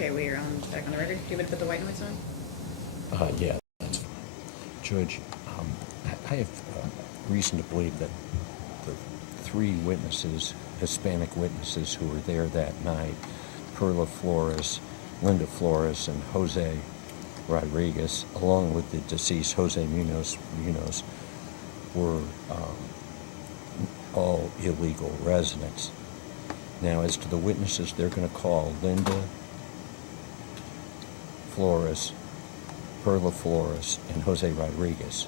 Okay, we are back on the record. Do you want to put the white noise on? Yeah, that's fine. Judge, I have reason to believe that the three witnesses, Hispanic witnesses who were there that night, Perla Flores, Linda Flores, and Jose Rodriguez, along with the deceased Jose Munoz, were all illegal residents. Now, as to the witnesses, they're going to call Linda Flores, Perla Flores, and Jose Rodriguez.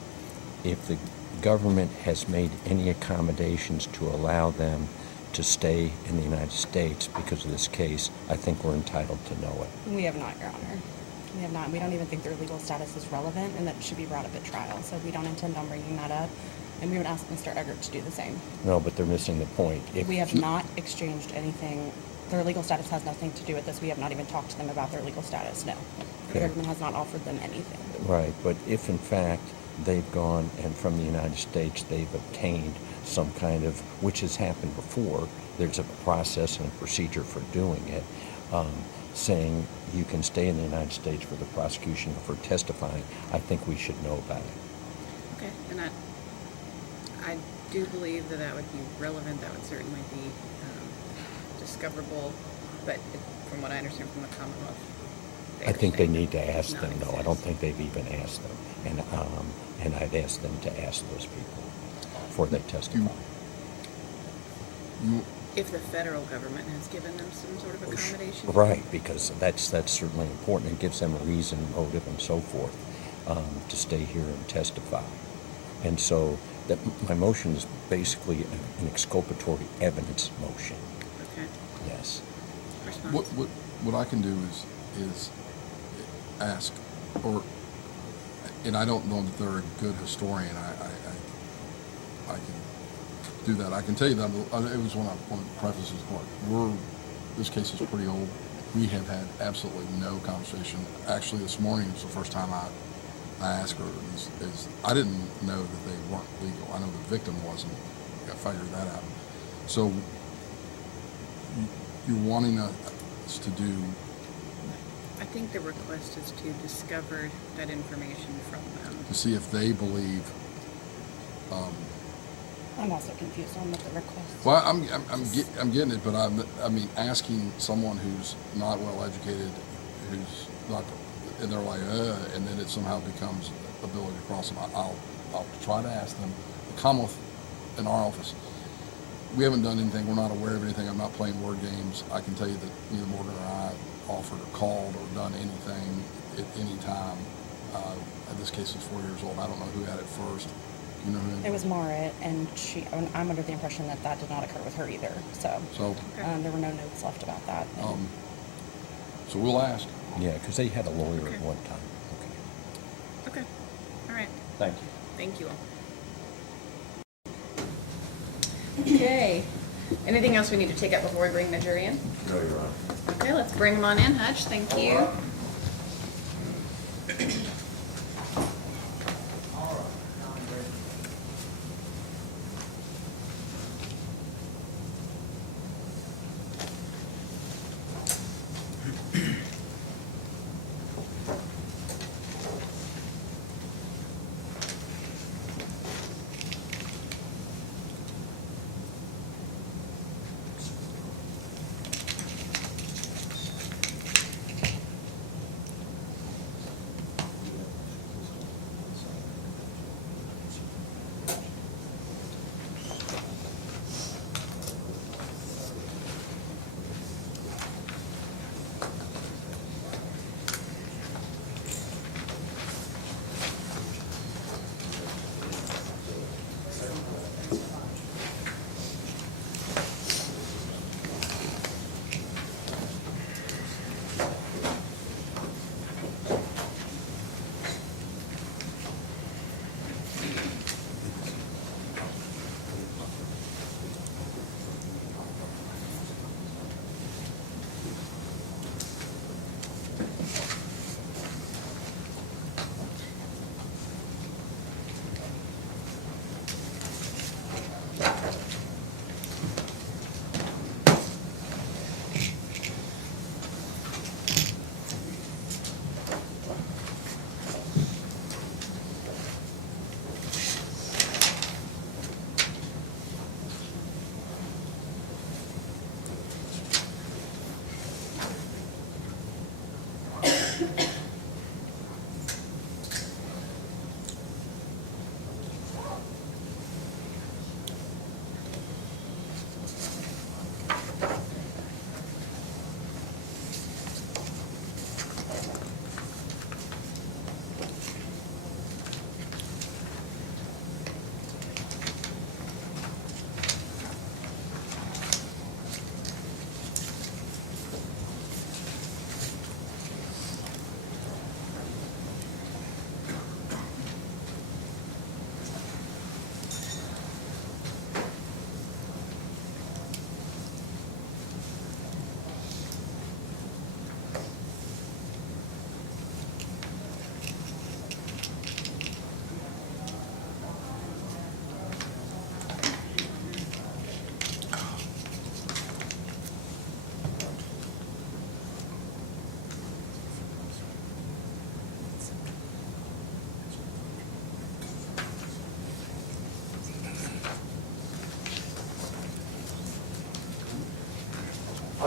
If the government has made any accommodations to allow them to stay in the United States because of this case, I think we're entitled to know it. We have not, Your Honor. We have not. We don't even think their legal status is relevant and that it should be brought up at trial. So we don't intend on bringing that up. And we would ask Mr. Eggert to do the same. No, but they're missing the point. We have not exchanged anything. Their legal status has nothing to do with this. We have not even talked to them about their legal status, no. The government has not offered them anything. Right, but if in fact they've gone and from the United States they've obtained some kind of, which has happened before, there's a process and a procedure for doing it, saying you can stay in the United States for the prosecution or for testifying, I think we should know about it. Okay, and I do believe that that would be relevant. That would certainly be discoverable, but from what I understand from the Commonwealth, I think they need to ask them, though. exist. I don't think they've even asked them, and I'd ask them to ask those people before they testify. If the federal government has given them some sort of accommodation. Right, because that's certainly important. It gives them a reason, motive, and so forth to stay here and testify. And so my motion is basically an exculpatory evidence motion. Okay. Yes. Response? What I can do is ask, and I don't know that they're a good historian. I can do that. I can tell you that it was one of the prefaces. This case is pretty old. We have had absolutely no conversation. Actually, this morning was the first time I asked her. I didn't know that they weren't legal. I know the victim wasn't. I figured that out. So you're wanting us to do. I think the request is to discover that information from them. To see if they believe. I'm also confused on what the request is. Well, I'm getting it, but I mean, asking someone who's not well educated, who's not, and they're like, and then it somehow becomes ability to cross them. I'll try to ask them. The Commonwealth in our office, we haven't done anything. We're not aware of anything. I'm not playing word games. I can tell you that neither Morgan or I offered or called or done anything at any time. This case is 4 years old. I don't know who had it first. You know who? It was Marit, and I'm under the impression that did not occur with her either. So there were no notes left about that. So we'll ask. Yeah, because they had a lawyer at one time. Okay. All right. Thank you. Thank you all. Okay. Anything else we need to take up before we bring the jury in? No, Your Honor. Okay, let's bring them on in, Hutch. Thank you.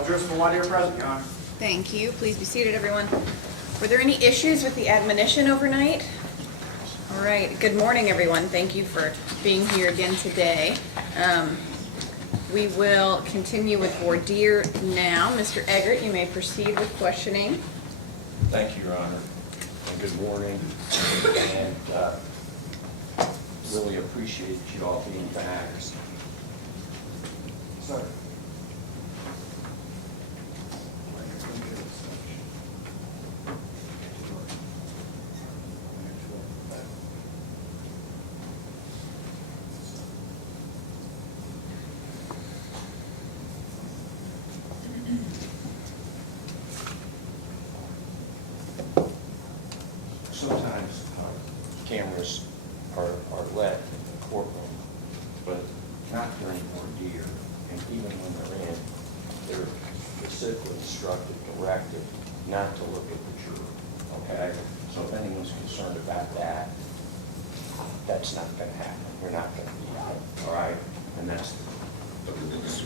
Driscoll, White Deer present, Your Honor. Thank you. Please be seated, everyone. Were there any issues with the admonition overnight? All right. Good morning, everyone. Thank you for being here again today. We will continue with voir dire now. Mr. Eggert, you may proceed with questioning. Thank you, Your Honor, and good morning. And really appreciate you all being back. Sir. Sometimes cameras are let in the courtroom, but not during voir dire. And even when they're in, they're specifically instructed, directed not to look at the juror, okay? So if anyone's concerned about that, that's not gonna happen. We're not gonna be out, all right? And that's the rules.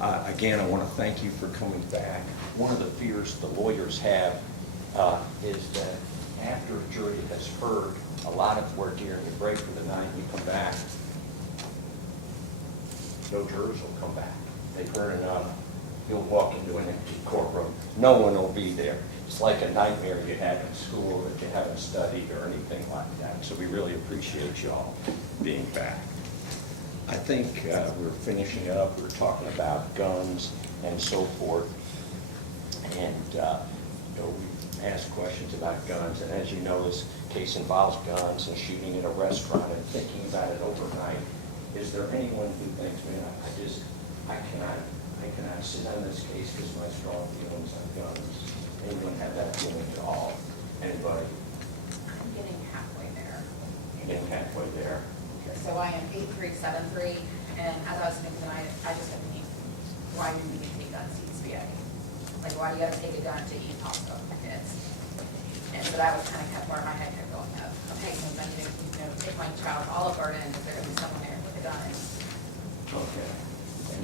Again, I want to thank you for coming back. One of the fears the lawyers have is that after a jury has heard a lot of voir dire and you break for the night, you come back, no jurors will come back. They've heard enough. You'll walk into an empty courtroom. No one will be there. It's like a nightmare you had in school that you haven't studied or anything like that. So we really appreciate you all being back. I think we're finishing up. We're talking about guns and so forth. And we asked questions about guns. And as you know, this case involves guns and shooting in a restaurant and thinking about it overnight. Is there anyone who thinks, man, I cannot sit on this case because my strong feelings on guns? Anyone have that feeling at all? Anybody? I'm getting halfway there. Getting halfway there? So I am 8373, and as I was thinking tonight, I just have to need, why do you need to take guns to eat spaghetti? Like, why do you have to take a gun to eat pasta with your kids? And so that was kind of kept where my head kept going up. Okay, so then you know, take my child to Olive Garden, is there gonna be someone there with a gun Okay.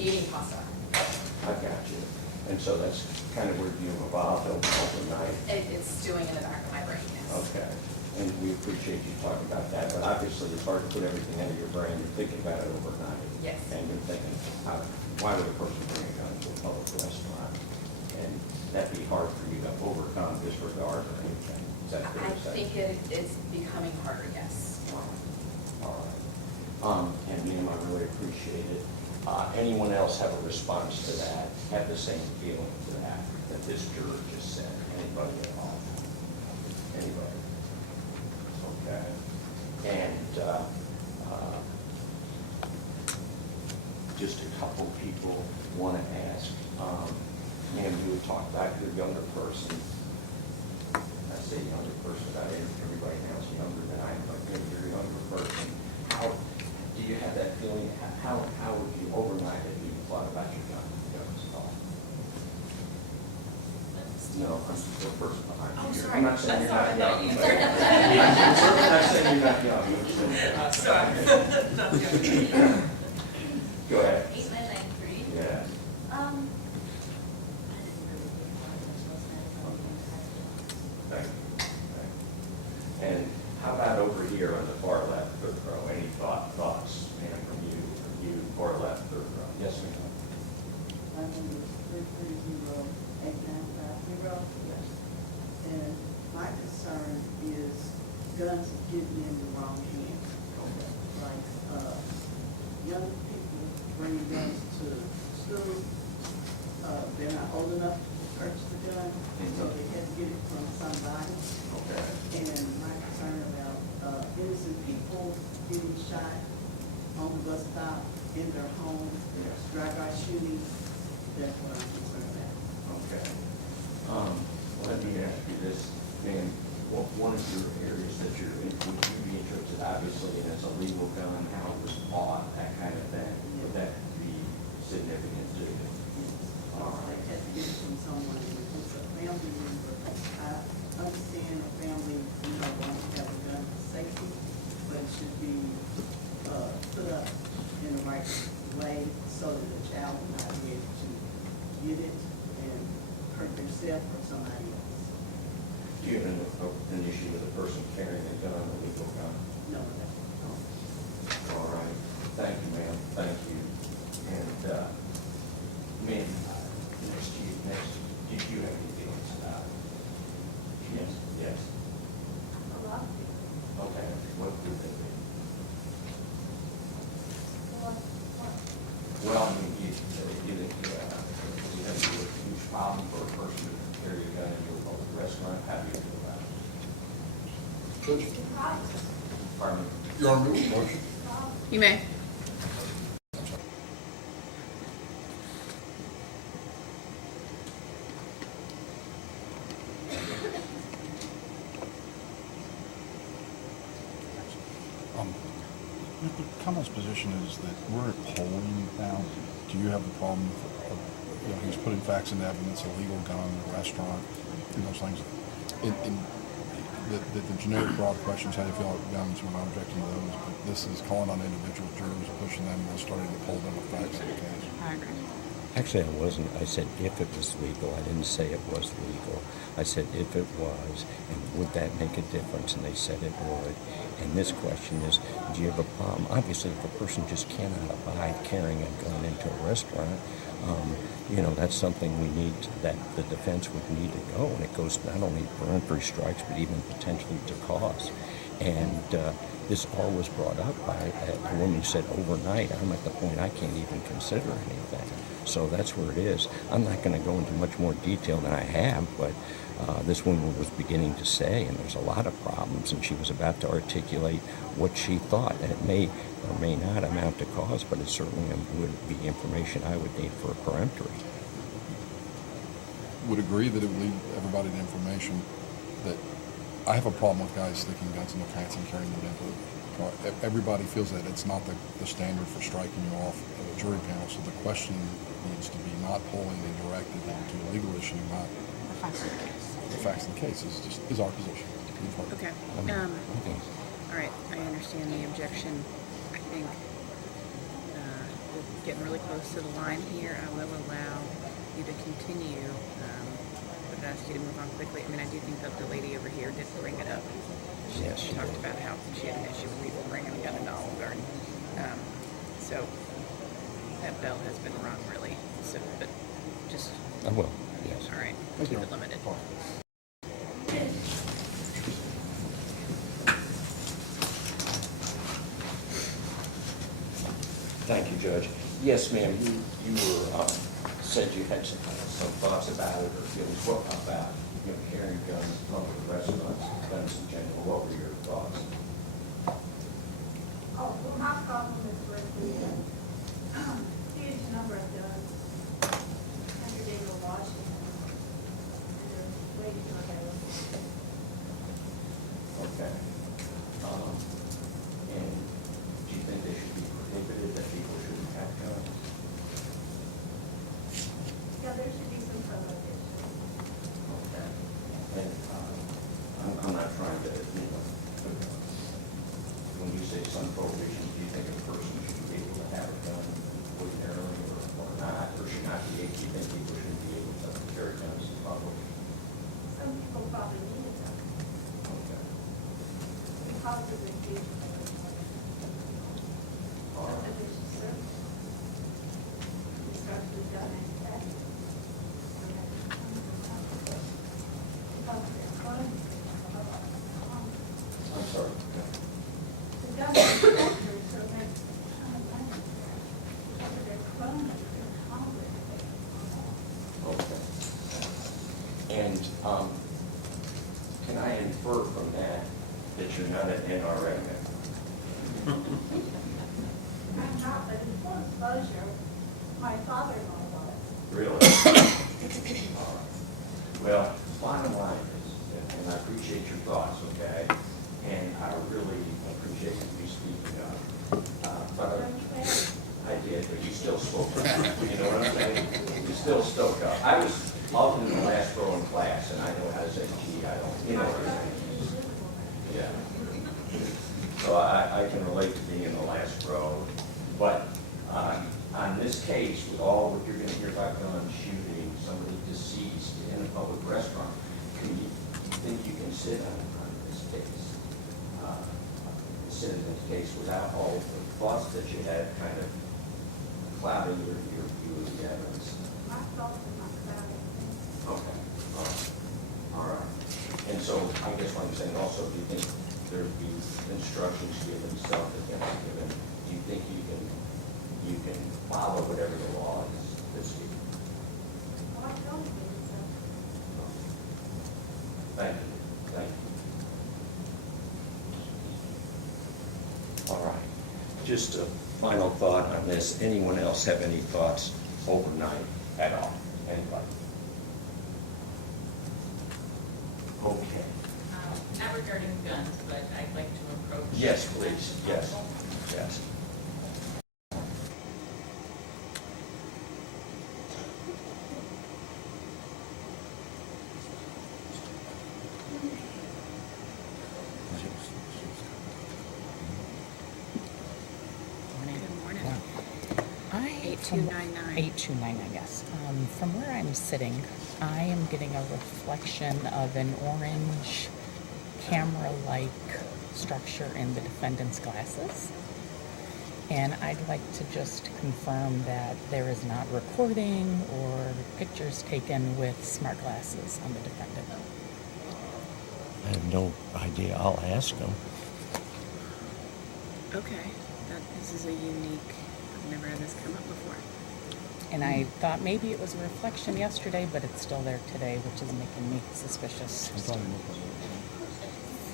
eating pasta? I got you. And so that's kind of where you've evolved overnight. It's stewing in the back of my brain, yes. Okay. And we appreciate you talking about that, but obviously it's hard to put everything into your brain. You're thinking about it overnight. Yes. And you're thinking, why would a person bring a gun to a public restaurant? And that'd be hard for you to overcome disregard or anything. Is that fair to say? I think it is becoming harder, yes. All right. And ma'am, I really appreciate it. Anyone else have a response to that? Have the same feeling to that this juror just said? Anybody at all? Anybody? Okay. And just a couple people want to ask, ma'am, you would talk about your younger person. I say younger person, not everybody now is younger than I am, but you're a younger person. How do you have that feeling? How would you overnight have you thought about your guns at all? No, I'm the person behind you. sorry. I'm not saying you're not young. You. But I'm certainly not saying you're not young. Sorry. Go ahead. 8993. Yeah. Thank you. And how about over here on the far left, third row? Any thoughts, ma'am, from you, far left, third row? Yes, ma'am. My number is 330-8950. Yes. And my concern is guns getting in the wrong hands. Okay. Like, young people bringing guns to school, they're not old enough to purchase the gun, so they have to get it from somebody. Okay. And my concern about innocent people getting shot on the bus stop, in their home, Yes. drive-by shooting, that's what I'm concerned about. Okay. Let me ask you this, ma'am. One of your areas that you're in, would you be interested, obviously, in as a legal gun, how it was bought, that kind of thing? Would that be significant to you? All They right. have to get it from someone, it's a family member. I understand a family, wants to have a gun for safety, but it should be, put up in the right way so that the child will not be able to get it myself or somebody else. Do you have an issue with a person carrying a gun, a legal gun? No, no. All right. Thank you, ma'am. Thank you. And, ma'am, next, did you have any feelings about it? Yes. Yes. A lot of people. Okay. What would they be? Well, I mean, you think you have a huge problem for a person to carry a gun into a public restaurant? How do you feel about it? Judge, Pardon me? Your Honor, move the motion. You may. The council's position is that we're at polling now. Do you have a problem of, he's putting facts into evidence, a legal gun in a restaurant, and those things? In the generic broad questions, how do you feel about guns, we're not objecting to those, but this is calling on individual jurors, pushing them, and starting to poll them with facts in the case. I agree. Actually, I wasn't. I said if it was legal. I didn't say it was legal. I said if it was, and would that make a difference? And they said it would. And this question is, do you have a problem? Obviously, if a person just cannot abide carrying a gun into a restaurant, that's something we need, that the defense would need to go. And it goes not only peremptory strikes, but even potentially to cause. And this all was brought up by a woman who said overnight, I'm at the point I can't even consider anything. So that's where it is. I'm not going to go into much more detail than I have, but this woman was beginning to say, and there's a lot of problems, and she was about to articulate what she thought, and it may or may not amount to cause, but it certainly would be information I would need for a peremptory. Would agree that it would lead everybody to information that I have a problem with guys sticking guns in their pants and carrying them into the car. Everybody feels that it's not the standard for striking you off of a jury panel, so the question needs to be not polling and directed into a legal issue, not The facts of the case. the facts of the case is our position. Okay. All right, I understand the objection. I think we're getting really close to the line here. I will allow you to continue, but I'd ask you to move on quickly. I mean, I do think that the lady over here did bring it up. Yes, she talked did. about how she had an issue with people bringing a gun into Olive Garden. So that bell has been rung, really. So, but just I will, yes. all right, Thank keep you. it limited. Thank you, Judge. Yes, ma'am, you were, said you had some thoughts about it, or feelings about, carrying guns in public restaurants, guns in general. What were your thoughts? Oh, well, my problem is with the huge number of guns every day you're watching, and they're waiting for them. Okay. And do you think they should be prohibited, that people shouldn't have guns? Yeah, there should be some prohibition. Okay. And I'm not trying to, when you say some prohibition, do you think a person should be able to have a gun ordinarily or not, or should not be able, do you think people shouldn't be able to carry guns in public? Some people probably need them Okay. because of the huge All right. subdivision service. Especially done in that. I'm sorry. The government sector, so they're cronies in Congress. Okay. And can I infer from that that you're not an NRA member? I'm not, but in full disclosure, my father-in-law was. Really? All right. Well, bottom line is, and I appreciate your thoughts, okay? And I really appreciate you speaking up. But I did, but you still spoke up. You know what I'm saying? You still spoke up. I was often in the last row in class, and I know how to say, gee, I don't, you know what I'm saying? Yeah. So I can relate to being in the last row. But on this case, with all what you're going to hear about guns, shooting, somebody deceased in a public thoughts that you had kind of clouding your view of the evidence? My thoughts are not clouded. Okay, all right. And so I guess what I'm saying also, do you think there'd be instructions given, self-defense given? Do you think you can follow whatever the law is given? Well, I told you so. Thank you, thank you. All right, just a final thought on this. Anyone else have any thoughts overnight at all? Anybody? Okay. Not regarding guns, but I'd like to approach. Yes, please, yes, yes. Good morning. I, 8299. 8299, yes. From where I'm sitting, I am getting a reflection of an orange camera-like structure in the defendant's glasses. And I'd like to just confirm that there is not recording or pictures taken with smart glasses on the defendant. I have no idea. I'll ask them. Okay, this is a unique, I've never had this come up before. And I thought maybe it was a reflection yesterday, but it's still there today, which is making me suspicious.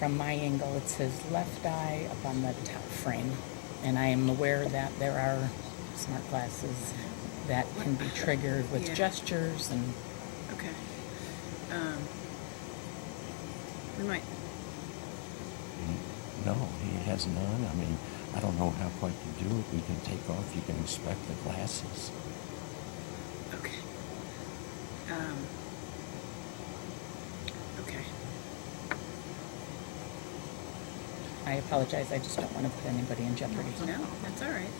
From my angle, it's his left eye up on the top frame. And I am aware that there are smart glasses that can be triggered with Yeah. gestures and Okay. We might, No, he has none. I mean, I don't know how quite to do it. We can take off, you can inspect the glasses. okay. Okay. I apologize, I just don't want to put anybody in jeopardy. No, that's all right.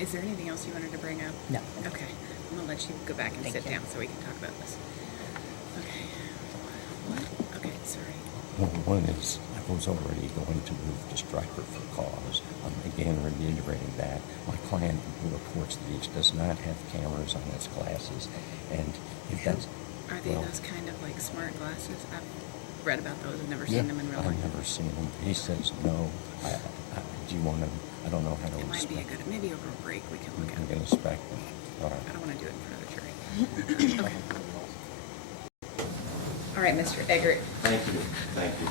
Is there anything else you wanted to bring up? No. Okay, I'm gonna let you go back and Thank sit you. down so we can talk about this. Okay. What? Okay, sorry. Well, one is, I was already going to move to striker for cause. I'm again reiterating that. My client reports that he does not have cameras on his glasses, and if that's... Are they well, those kind of like smart glasses? I've read about those, I've never Yeah. seen them in real I've life. never seen him. He says no. Do you want to, I don't know how to It might be a inspect. good, maybe over a break we can look at You them. can inspect them. All right. I don't wanna do it in front of the jury. Okay. All right, Mr. Eggert. Thank you, thank you.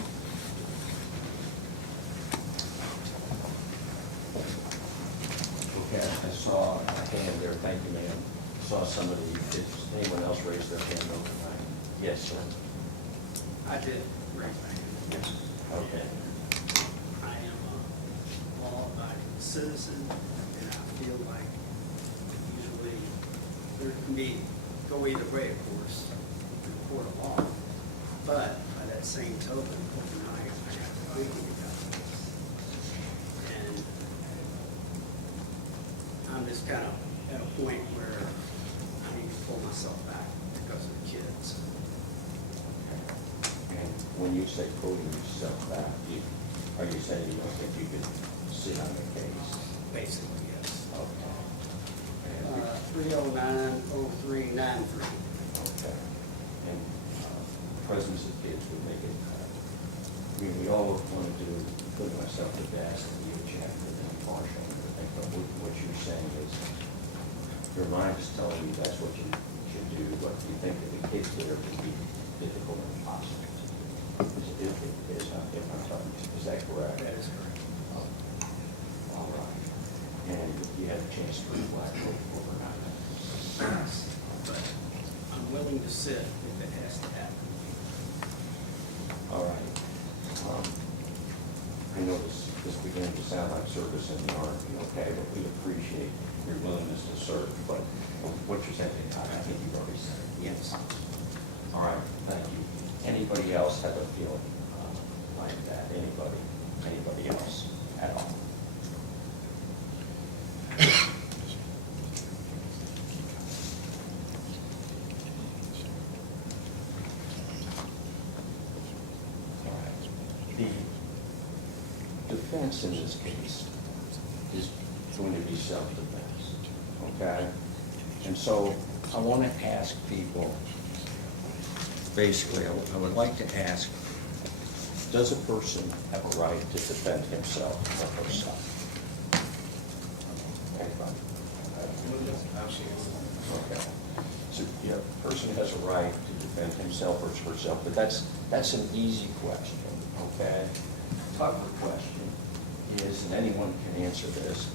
Okay, I saw a hand there, thank you, ma'am. Saw somebody, did anyone else raise their hand overnight? Yes, sir. I did raise my hand. Yes. Okay. I am a law-abiding citizen, and I feel like usually there can be, go either way, of course, in the court of law. But by that same token, tonight, I have a feeling about this. And I'm just kind of at a point where I need to pull myself back because of the kids. And when you say pulling yourself back, are you saying you don't think you could sit on the case? Basically, yes. Okay. And 309-0393. Okay. And presence of kids would make it, I mean, we all want to do, put myself to death and be objective and impartial. But what you're saying is, your mind is telling you that's what you should do, but you think that the kids there would be difficult and impossible to do. Is that correct? That is correct. All right. And you had a chance to reflect overnight. Yes, but I'm willing to sit if it has to happen. All right. I know this began to sound like service in the Army, okay, but we appreciate your willingness to serve. But what you're saying, I think you've already said it. Yes. All right, thank you. Anybody else have a feeling like that? Anybody else at all? All right. defense in this case is going to be self-defense, okay? And so I want to ask people, basically, I would like to ask, does a person have a right to defend himself or herself? Anybody? Okay. So, yeah, a person has a right to defend himself or herself, but that's an easy question, okay? Tougher question is, and anyone can answer this,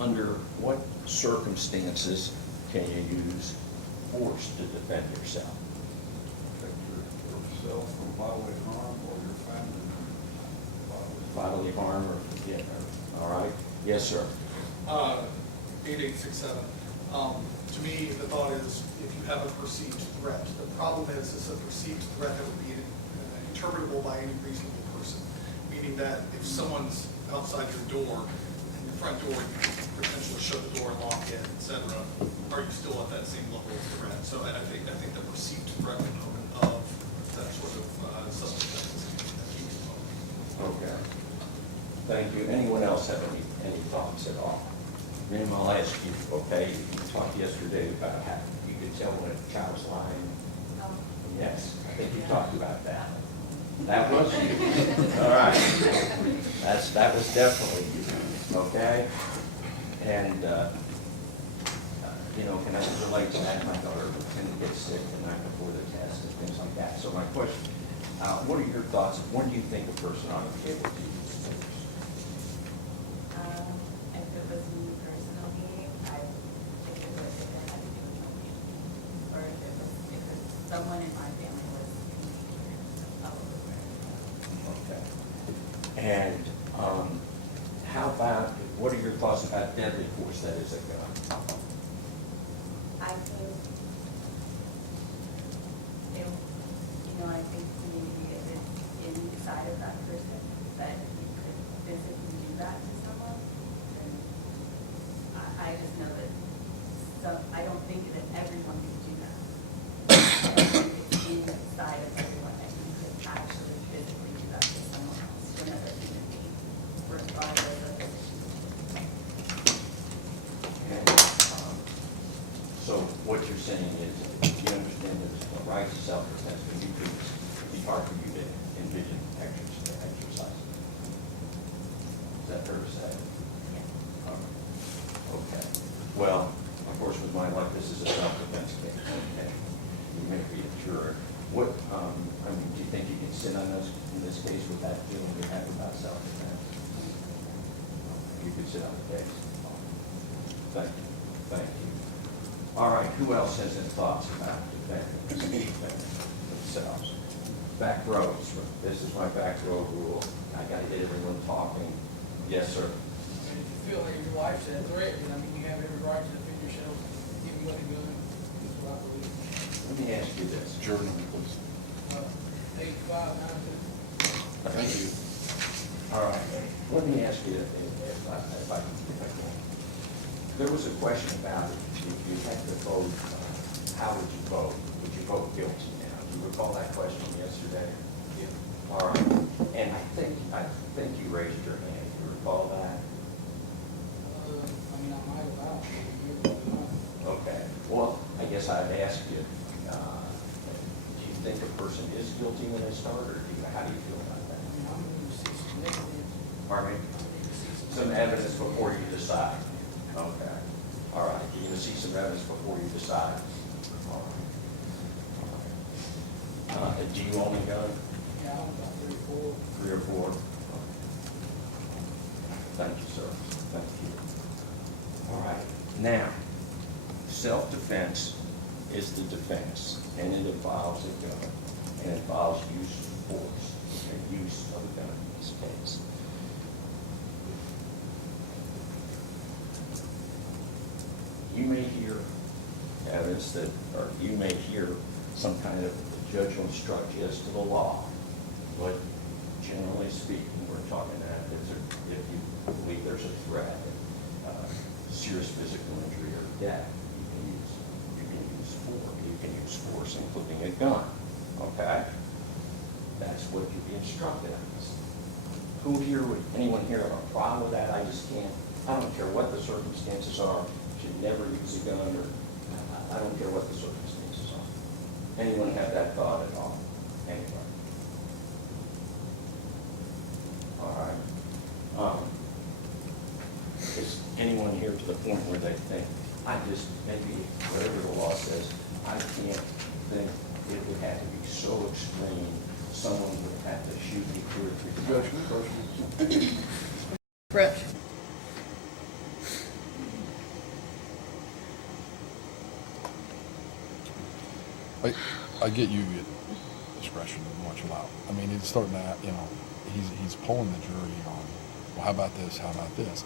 under what circumstances can you use force to defend yourself? Protect yourself from bodily harm or your family from Bodily harm or, yeah, all right? Yes, sir. 8867. To me, the thought is, if you have a perceived threat, the problem is a perceived threat that would be interpretable by any reasonable person. Meaning that if someone's outside your door, and your front door, you can potentially shut the door and lock it, etc., are you still at that same level of threat? So I think the perceived threat component of that sort of self-defense is a key component. Okay. Thank you. Anyone else have any thoughts at all? Ma'am, I'll ask you, okay, you talked yesterday about how you could tell when a child's lying. Yes, I think you talked about that. That was you. All right. That was definitely you, okay? And, can I relate to that? My daughter tended to get sick the night before the test and things like that. So my question, what are your thoughts? When do you think a person ought to be able to use force? If it was me personally, I think it would, if it had to do with me, or if it was someone in my family was probably where. Okay. And how about, what are your thoughts about deadly force that is a gun? I think, I think maybe if it's inside of that person, that you could physically do that to someone, then I just know that I don't think that everyone could do that. I think it's inside of everyone that you could actually physically do that to someone else, to another human being, regardless of the situation. And so what you're saying is, you understand there's a right to self-defense, but you could, it'd be hard for you to envision exercise. Is that fair to say? Yeah. Okay. Well, of course, with my luck, this is a self-defense case. Okay. You may be a juror. What, do you think you can sit on this, in this case with that feeling you have about self-defense? You could sit on the case. Thank you. Thank you. All right, who else has any thoughts about defending themselves? Back rows. This is my back row rule. I got to get everyone talking. Yes, sir. If you feel like your life's at threat, you have every right to defend yourself, even with a gun. That's what I believe. Let me ask you this. Jordan, please. 8592. Thank you. All right. Let me ask you if I can. There was a question about if you had to vote, how would you vote? Would you vote guilty now? Do you recall that question yesterday? Yeah. All right. And I think you raised your hand. Do you recall that? I might have asked. Okay. Well, I guess I'd ask you, do you think a person is guilty when they start, or how do you feel about that? I'm going to see some evidence. Pardon me? Some evidence before you decide. Okay. All right. You're going to see some evidence before you decide. All right. Do you own a gun? Yeah, I'm about 3 or 4. 3 or 4? Thank you, sir. Thank you. All right. Now, self-defense is the defense, and it involves a gun, and it involves use of force, and use of a gun in this case. You may hear evidence that, or you may hear some kind of judge will instruct you as to the law, but generally speaking, we're talking that if you believe there's a threat, serious physical injury or death, you can use force, including a gun. Okay, that's what you'd be instructed as. anyone here have a problem with that? I just can't, I don't care what the circumstances are, should never use a gun, or, I don't care what the circumstances are. Anyone have that thought at all? Anybody? All right. Is anyone here to the point where they think, maybe whatever the law says, I can't think it would have to be so extreme, someone would have to shoot me 2 or 3 times? Brooke? I get you get discretion and what you allow. I mean, it's starting to, he's polling the jury on, well, how about this, how about this?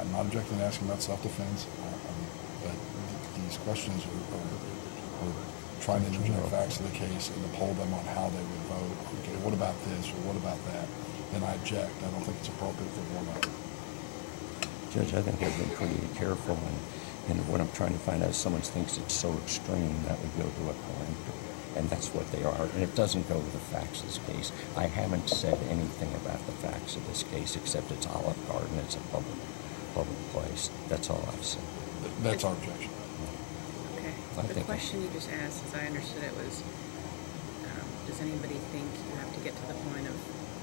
I'm not objecting to asking about self-defense, but these questions are trying to interject facts of the case and to poll them on how they would vote. Okay, what about this or what about that? Then I object. I don't think it's appropriate for one of them. Judge, I think I've been pretty careful, and what I'm trying to find out is someone thinks it's so extreme that would go to a peremptory, and that's what they are. And it doesn't go with the facts of this case. I haven't said anything about the facts of this case except it's Olive Garden, it's a public place. That's all I've said. That's our objection. Okay. I The think question you just asked, as I understood it, was, does anybody think you have to get to the point of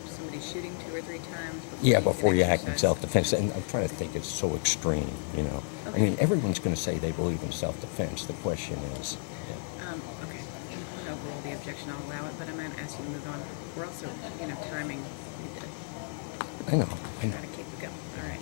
somebody shooting 2 or 3 times? Before you act in exercise? self-defense, and I'm trying to think it's so extreme, I Okay. mean, everyone's going to say they believe in self-defense. The question is, Okay. Overall, the objection, I'll allow it, but I'm going to ask you to move on. We're also, timing. I know. Gotta keep it going. All right.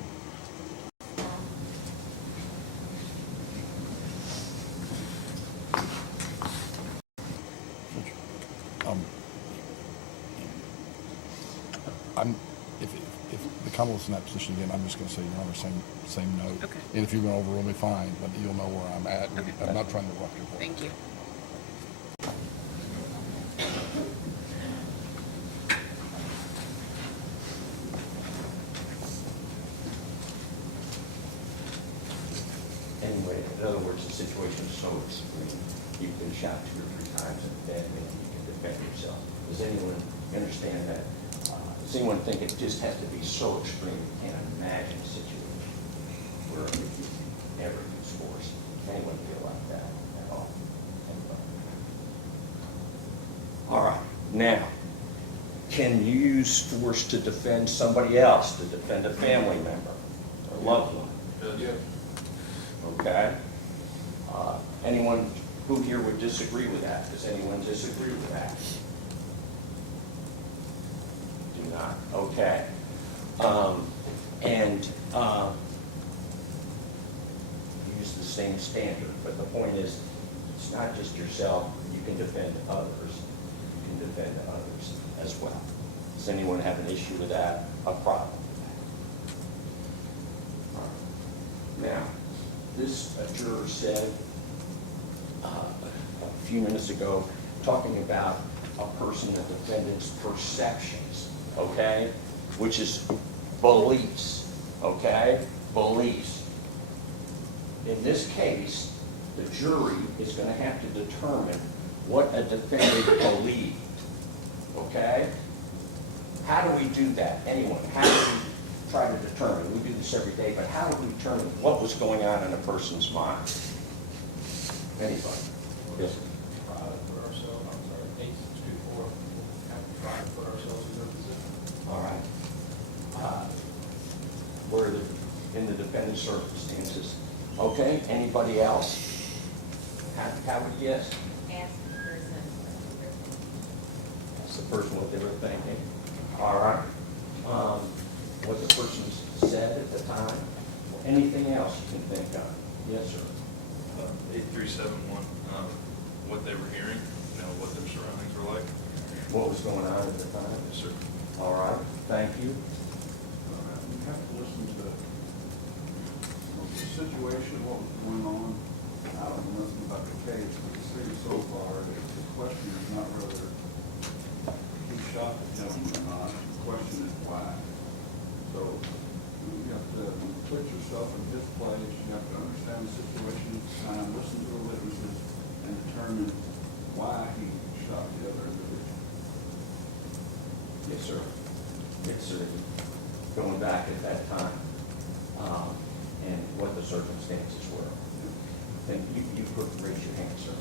If the Commonwealth's in that position again, I'm just going to say you're on the same note. Okay. And if you're going to overrule me, fine, but you'll know where I'm at. Okay. I'm not trying to rock your boat. Thank you. anyway, in other words, the situation is so extreme, you've been shot 2 or 3 times in the bed, maybe you can defend yourself. Does anyone understand that? Does anyone think it just has to be so extreme you can't imagine a situation where you never use force? Does anyone feel like that at all? Anybody? All right, now, can you use force to defend somebody else, to defend a family member or loved one? Yeah. Okay. Anyone who here would disagree with that? Does anyone disagree with that? Do not. Okay. Use the same standard, but the point is, it's not just yourself. You can defend others. You can defend others as well. Does anyone have an issue with that? A problem with that? Now, this juror said a few minutes ago, talking about a person, the defendant's perceptions, okay, which is beliefs, okay, beliefs. In this case, the jury is going to have to determine what a defendant believed, okay? How do we do that? Anyone? How do we try to determine? We do this every day, but how do we determine what was going on in a person's mind? Anybody? Yes. Put ourselves, I'm sorry, 824, have to try to put ourselves in their position. All right. Where in the defendant's circumstances. Okay, anybody else? How would you guess? Ask the person what they're thinking. That's the person what they were thinking. All right. What the person said at the time. Anything else you can think of? Yes, sir. 8371, what they were hearing, what their surroundings were like. What was going on at the time? Yes, sir. All right. Thank you. You have to listen to the situation, what was going on. I don't know nothing about the case, but the city so far, the question is not whether he shot the gentleman or not. The question is why. So you have to put yourself in his place. You have to understand the situation at the time, listen to the witnesses, and determine why he shot the other individual. Yes, sir. Yes, sir. going back at that time, and what the circumstances were. Then you could raise your hand, sir.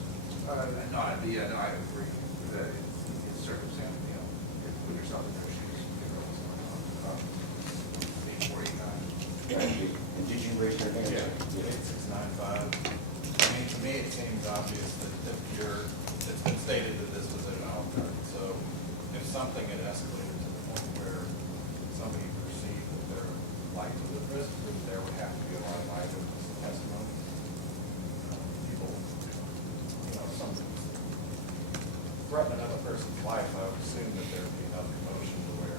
No, I agree that it's circumstance, you know, if you put yourself in their shoes, you know what's going on. Being 49. And did you raise your hand? Yeah, 8695. I mean, to me, it seems obvious that if it's been stated that this was an Olive Garden, so if something had escalated to the point where somebody perceived that their life was at risk, then there would have to be a lot of eyewitness testimony. People, you know, something threatening another person's life, I would assume that there would be enough commotion to where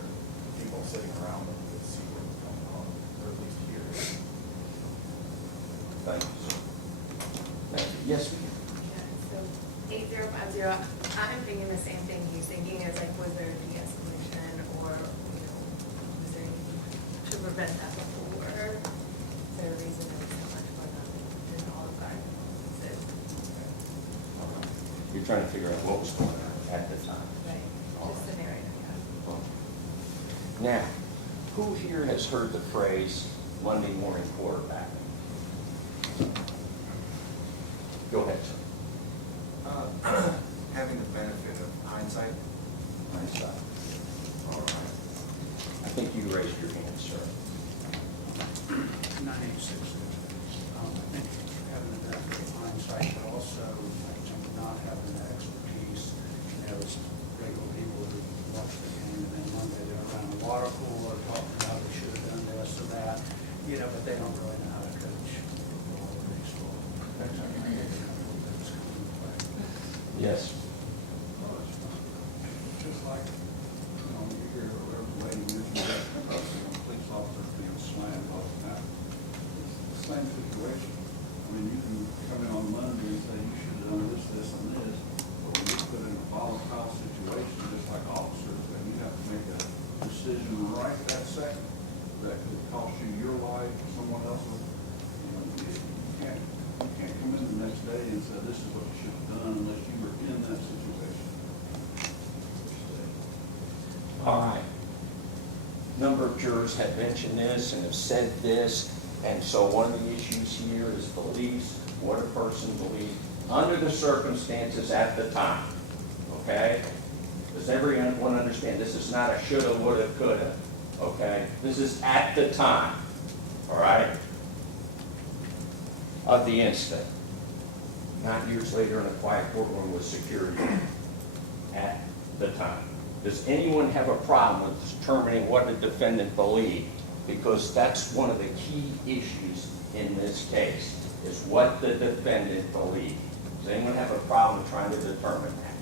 people sitting around them would see what was going on, or at least hear it. Thank you, sir. Thank you. Yes, ma'am. So 8050, I'm thinking the same thing he's thinking, is like, was there a de-escalation or, you know, was there anything to prevent that before? Is there a reason there was so much going on in Olive Garden? Is it, You're trying to figure out what was going on at the time. right, All just right. the narrative, yeah. Now, who here has heard the phrase Monday morning quarterback? Go ahead, sir. Having the benefit of hindsight. Hindsight. All right. I think you raised your hand, sir. 986. I think having the benefit of hindsight, but also I think not having the expertise. You know, it's regular people who watch the game, and then Monday they're around the water cooler talking about they should have done this or that, you know, but they don't really know how to coach football or baseball. That's how I think that's coming into play. Yes. Just like, you know, you hear every lady mention that, police officers being slammed all the time. It's the same situation. I mean, you can come in on Monday and say, you should have done this, this, and this, but when you put in a volatile situation, just like officers, then you have to make a decision right that second that could cost you your life or someone else's. You know, you can't come in the next day and say, this is what you should have done unless you were in that situation. All right. Number of jurors have mentioned this and have said this, and so one of the issues here is beliefs, what a person believes under the circumstances at the time. Okay? Does everyone understand? This is not a shoulda, woulda, coulda. Okay? This is at the time. All right? Of the incident. Not years later in a quiet courtroom with security. At the time. Does anyone have a problem with determining what the defendant believed? Because that's one of the key issues in this case, is what the defendant believed. Does anyone have a problem trying to determine that?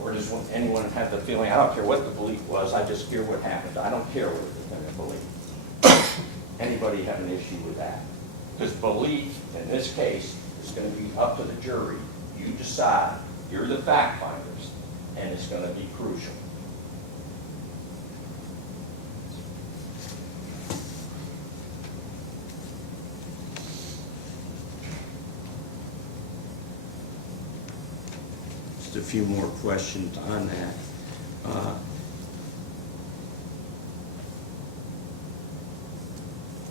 Or does anyone have the feeling, I don't care what the belief was, I just hear what happened. I don't care what the defendant believed. Anybody have an issue with that? Because belief, in this case, is going to be up to the jury. You decide. You're the fact finders, and it's going to be crucial. Just a few more questions on that.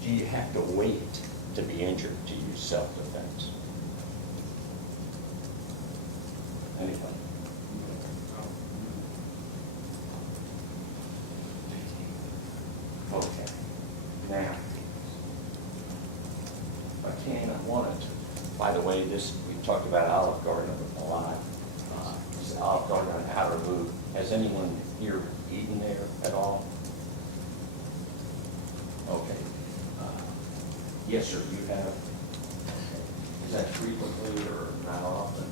Do you have to wait to be injured to use self-defense? Anybody? Okay. Now, if I can, I wanted to. By the way, we talked about Olive Garden a lot. It's Olive Garden on Outer Loop. Has anyone here eaten there at all? Okay. Yes, sir, you have. Is that frequently or not often?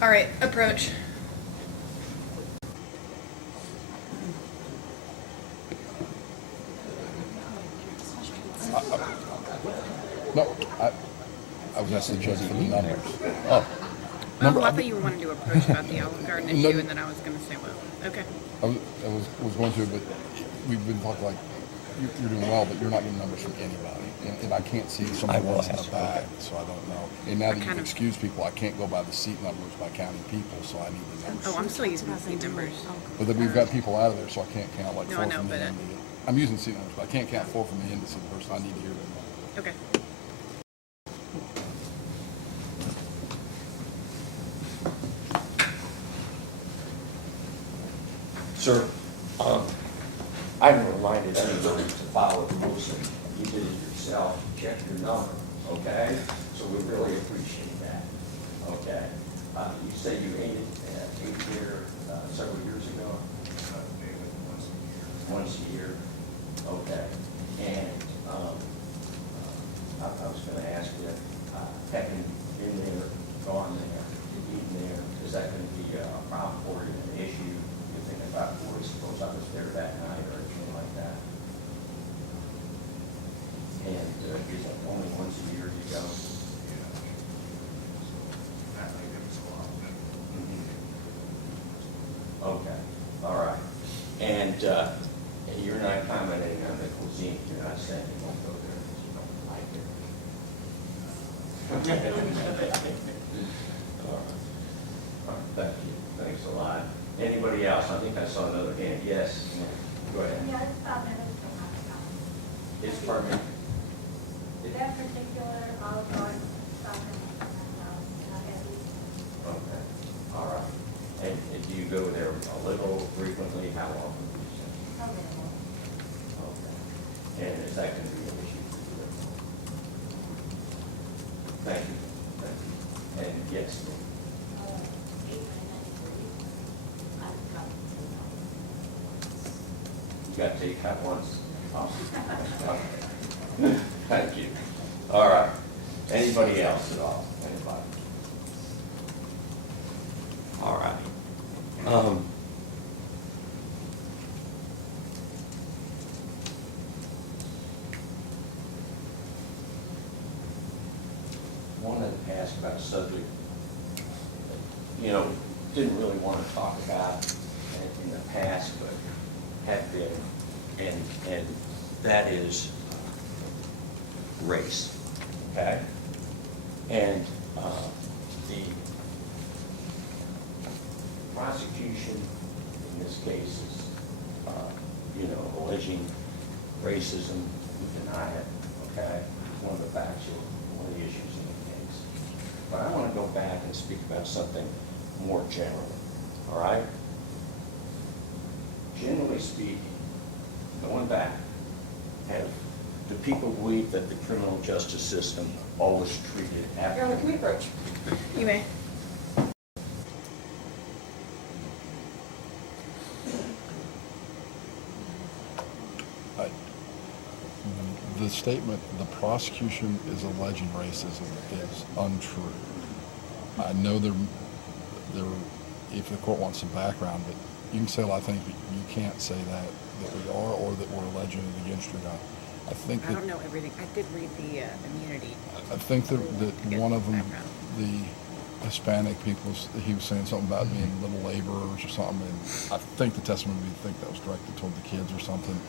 All right, approach. No, I was asking the judge for the numbers. Oh. I thought you were wanting to approach about the Olive Garden issue, No. and then I was going to say, well, okay. I was going to, but we've been talking like, you're doing well, but you're not getting numbers from anybody. And I can't see some of the will ones in the ask, back, okay. so I don't know. And now that you've excused people, I can't go by the seat numbers by counting people, so I need the numbers. Oh, I'm still using the seat numbers. But then we've got people out of there, so I can't count like No, four I know, from the but, end. I'm using seat numbers, but I can't count four from the end to see the person. I need to hear them. Okay. Sir, I'm reminded anybody to follow the rules. You did it yourself, check your number, okay? So we really appreciate that, okay? You say you ate here several years ago? Once a year, okay. And I was going to ask you, having been there, gone there, eaten there, is that going to be a problem for you, an issue you think about for you? Suppose I was there that night or anything like that. And is it only once a year you go? Okay, all right. And you're not commenting on the cuisine. You're not saying you won't go there because you don't like it. All right. All right, thank you. Thanks a lot. Anybody else? I think I saw another hand. Yes. Go ahead. Yeah, it's about minutes from my house. It's permanent. That particular Olive Garden stop in my house, not heavy. Okay. All right. And do you go there a little frequently? How often do you say? Not minimal. Okay. And is that going to be an issue for you? Thank you. Thank you. And yes. 893. I've got You got to take that once. Oh. Thank you. All right. Anybody else at all? Anybody? All right. Wanted to ask about a subject, didn't really want to talk about in the past, but have been, and that is race, okay? And the prosecution in this case is, alleging racism, we deny it, okay? It's one of the factual, one of the issues in the case. But I want to go back and speak about something more general, all right? Generally speaking, going back, do people believe that the criminal justice system always treated African? Can we approach? You may. The statement, the prosecution is alleging racism, is untrue. I know if the court wants some background, but you can say a lot of things, but you can't say that we are or that we're alleging it against you. I don't know everything. I did read the immunity. I think that one of them, the Hispanic people, he was saying something about being little laborers or something, and I think the testimony, we think that was directed toward the kids or something.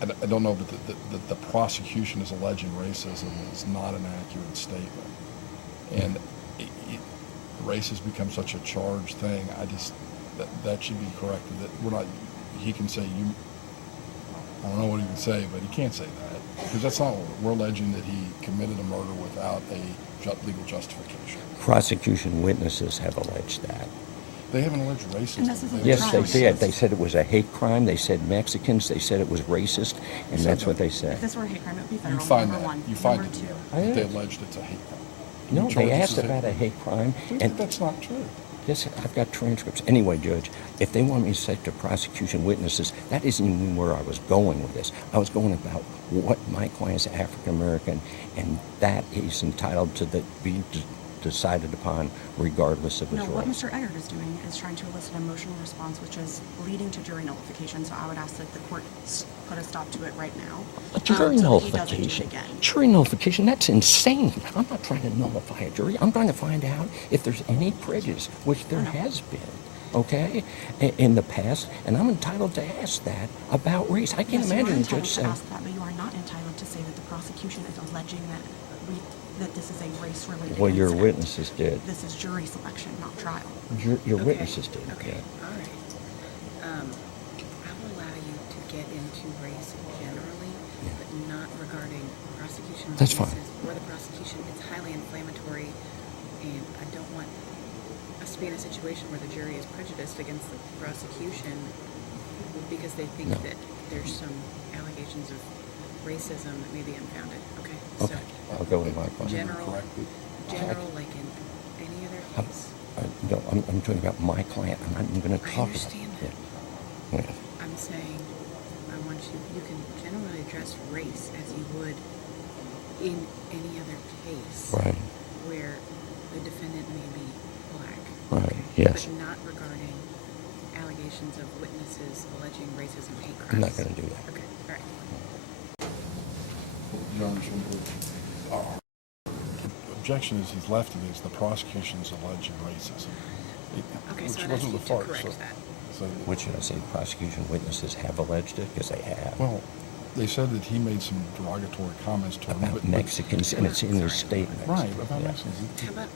I don't know, but the prosecution is alleging racism is not an accurate statement. And race has become such a charged thing. That should be corrected. That we're not, he can say I don't know what he would say, but he can't say that. Because that's not what we're alleging, that he committed a murder without a legal justification. Prosecution witnesses have alleged that. They haven't alleged racism. Yes, they did. They said it was a hate crime. They said Mexicans. They said it was racist, and that's what they said. If this were a hate crime, it would be federal. You find number that. one. You find Number it. two. They alleged it's a hate crime. No, they asked about a hate crime, and that's not true. Yes, I've got transcripts. Anyway, Judge, if they want me to say to prosecution witnesses, that isn't even where I was going with this. I was going about what my client's African American, and that he's entitled to be decided upon regardless of his race. No, what Mr. Eggert is doing is trying to elicit an emotional response, which is leading to jury nullification. So I would ask that the court put a stop to it right now. A jury so that he doesn't do it nullification. again. Jury nullification, that's insane. I'm not trying to nullify a jury. I'm trying to find out if there's any prejudice, which there has been, okay, in the past, and I'm entitled to ask that about race. I can't Yes, you are imagine a entitled judge to saying, ask that, but you are not entitled to say that the prosecution is alleging that this is a race-related Well, your incident. witnesses did. This is jury selection, not trial. Your Okay. witnesses did. Okay, Yeah. all right. I will allow you to get into race generally, Yeah. but not regarding prosecution That's fine. witnesses or the prosecution. It's highly inflammatory, and I don't want us to be in a situation where the jury is prejudiced against the prosecution because they think No. that there's some allegations of racism that may be unfounded. Okay? Okay, I'll go with my point. General, like in any other case. No, I'm talking about my client. I'm not even going to I talk about understand it. that. Yeah. I'm saying, I want you can generally address race as you would in any other case. Right. Where the defendant may be black. Right, yes. But not regarding allegations of witnesses alleging racism, hate crimes. I'm not going to do that. Okay, all right. Your Honor, Objection is he's left it is the prosecution's alleging racism. Okay, Which so I'd ask wasn't you the to part, correct so- that. So, What should I say? Prosecution witnesses have alleged it because they have. well, they said that he made some derogatory comments to him. About Mexicans, and it's in his statement. Right, about Yeah. Mexicans. How about,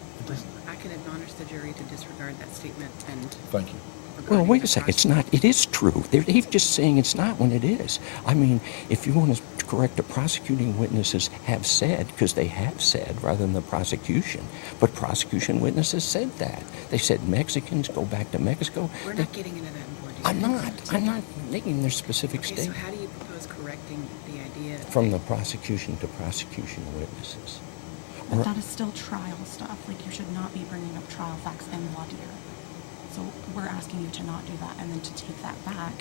I can admonish the jury to disregard that statement and. Thank you. Well, wait a second. It's not. It is true. He's just saying it's not when it is. I mean, if you want to correct the prosecuting witnesses have said, because they have said rather than the prosecution, but prosecution witnesses said that. They said Mexicans go back to Mexico. We're not getting into that in more detail. I'm not making their specific Okay, so statement. how do you propose correcting the idea? From the prosecution to prosecution witnesses. But that is still trial stuff. Like, you should not be bringing up trial facts in voir dire. So we're asking you to not do that and then to take that back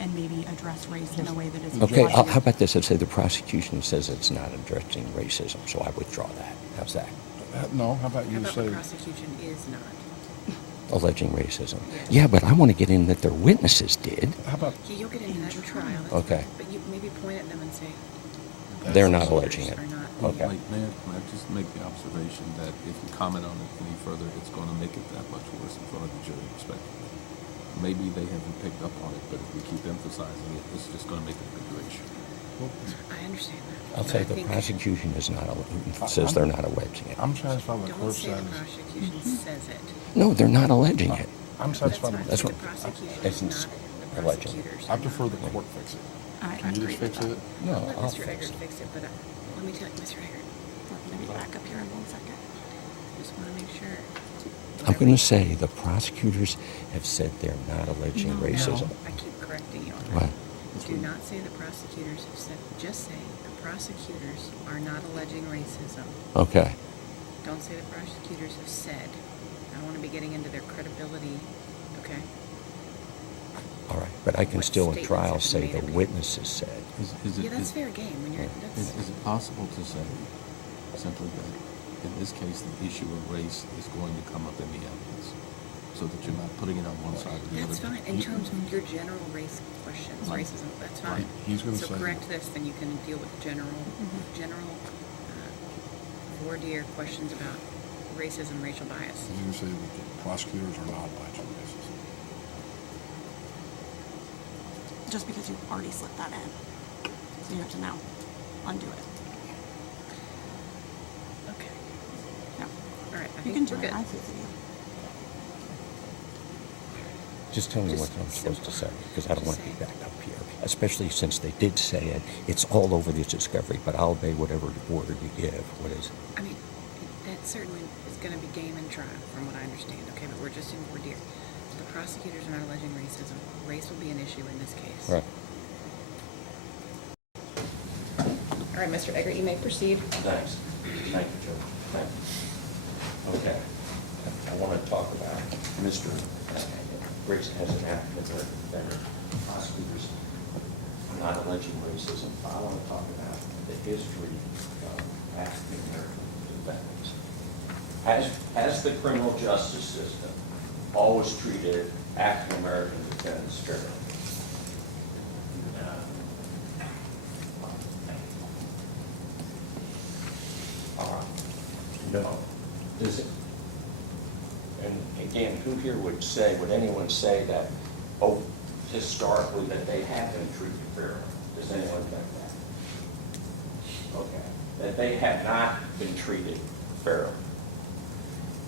and maybe address race in a way that is. Okay, logical. how about this? I'd say the prosecution says it's not addressing racism, so I withdraw that. How's that? No, how about How you about say, the prosecution is not? Alleging racism. Yeah, but I want to get in that their witnesses did. how about, Yeah, you'll get into that in trial. that's Okay. fine. But you maybe point at them and say. They're not prosecutors alleging it. are not- Okay. May I just make the observation that if you comment on it any further, it's going to make it that much worse in front of the jury, respectively. Maybe they haven't picked up on it, but if we keep emphasizing it, it's just going to make it a bigger issue. I understand that. I'll but say I the think- prosecution is not, says they're not alleging it. I'm satisfied with the Don't court say says. the prosecution says it. No, they're not alleging it. I'm satisfied with That's The what- prosecution it's is not the alleging. prosecutors. I prefer the court fix it. I Can you agree just fix with it? that. No, Let I'll Mr. fix Eggert it. fix it, but let me tell you, Mr. Eggert, Let me back up here in 1 second. just want to make sure. I'm going to say the prosecutors have said they're not alleging No. racism. I keep correcting you on Right. that. Do not say the prosecutors have said, just say the prosecutors are not alleging racism. Okay. Don't say the prosecutors have said. I don't want to be getting into their credibility, okay? All right. But I can What still in statements trial have say been the made? witnesses said. Yeah, that's fair game when you're, that's, Is it possible to say simply that in this case, the issue of race is going to come up in the evidence, so that you're not putting it on one side or the other? that's fine. In terms of your general race questions, Right. racism, that's fine. He's gonna So say- correct this, then you can deal with general voir dire questions about racism, racial bias. You can say that the prosecutors are not alleging racism. Just because you've already slipped that in. So you have to now undo it. Okay. Yeah. All right, I You think can we're do good. it. I see you. Just tell me what I'm supposed to say, because I don't want to be back up here. Especially since they did say it. It's all over this discovery, but I'll obey whatever order you give. What is it? I mean, that certainly is going to be game in trial, from what I understand, okay? But we're just in voir dire. The prosecutors are not alleging racism. Race will be an issue in this case. Right. All right, Mr. Eggert, you may proceed. Thanks. Thank you, Joe. Thank you. Okay. I want to talk about Mr. Briggs has an affidavit that prosecutors are not alleging racism. I want to talk about the history of African American defendants. Has the criminal justice system always treated African American defendants fairly? No. Does it? And again, who here would anyone say that, oh, historically, that they have been treated fairly? Does anyone think that? Okay. that they have not been treated fairly.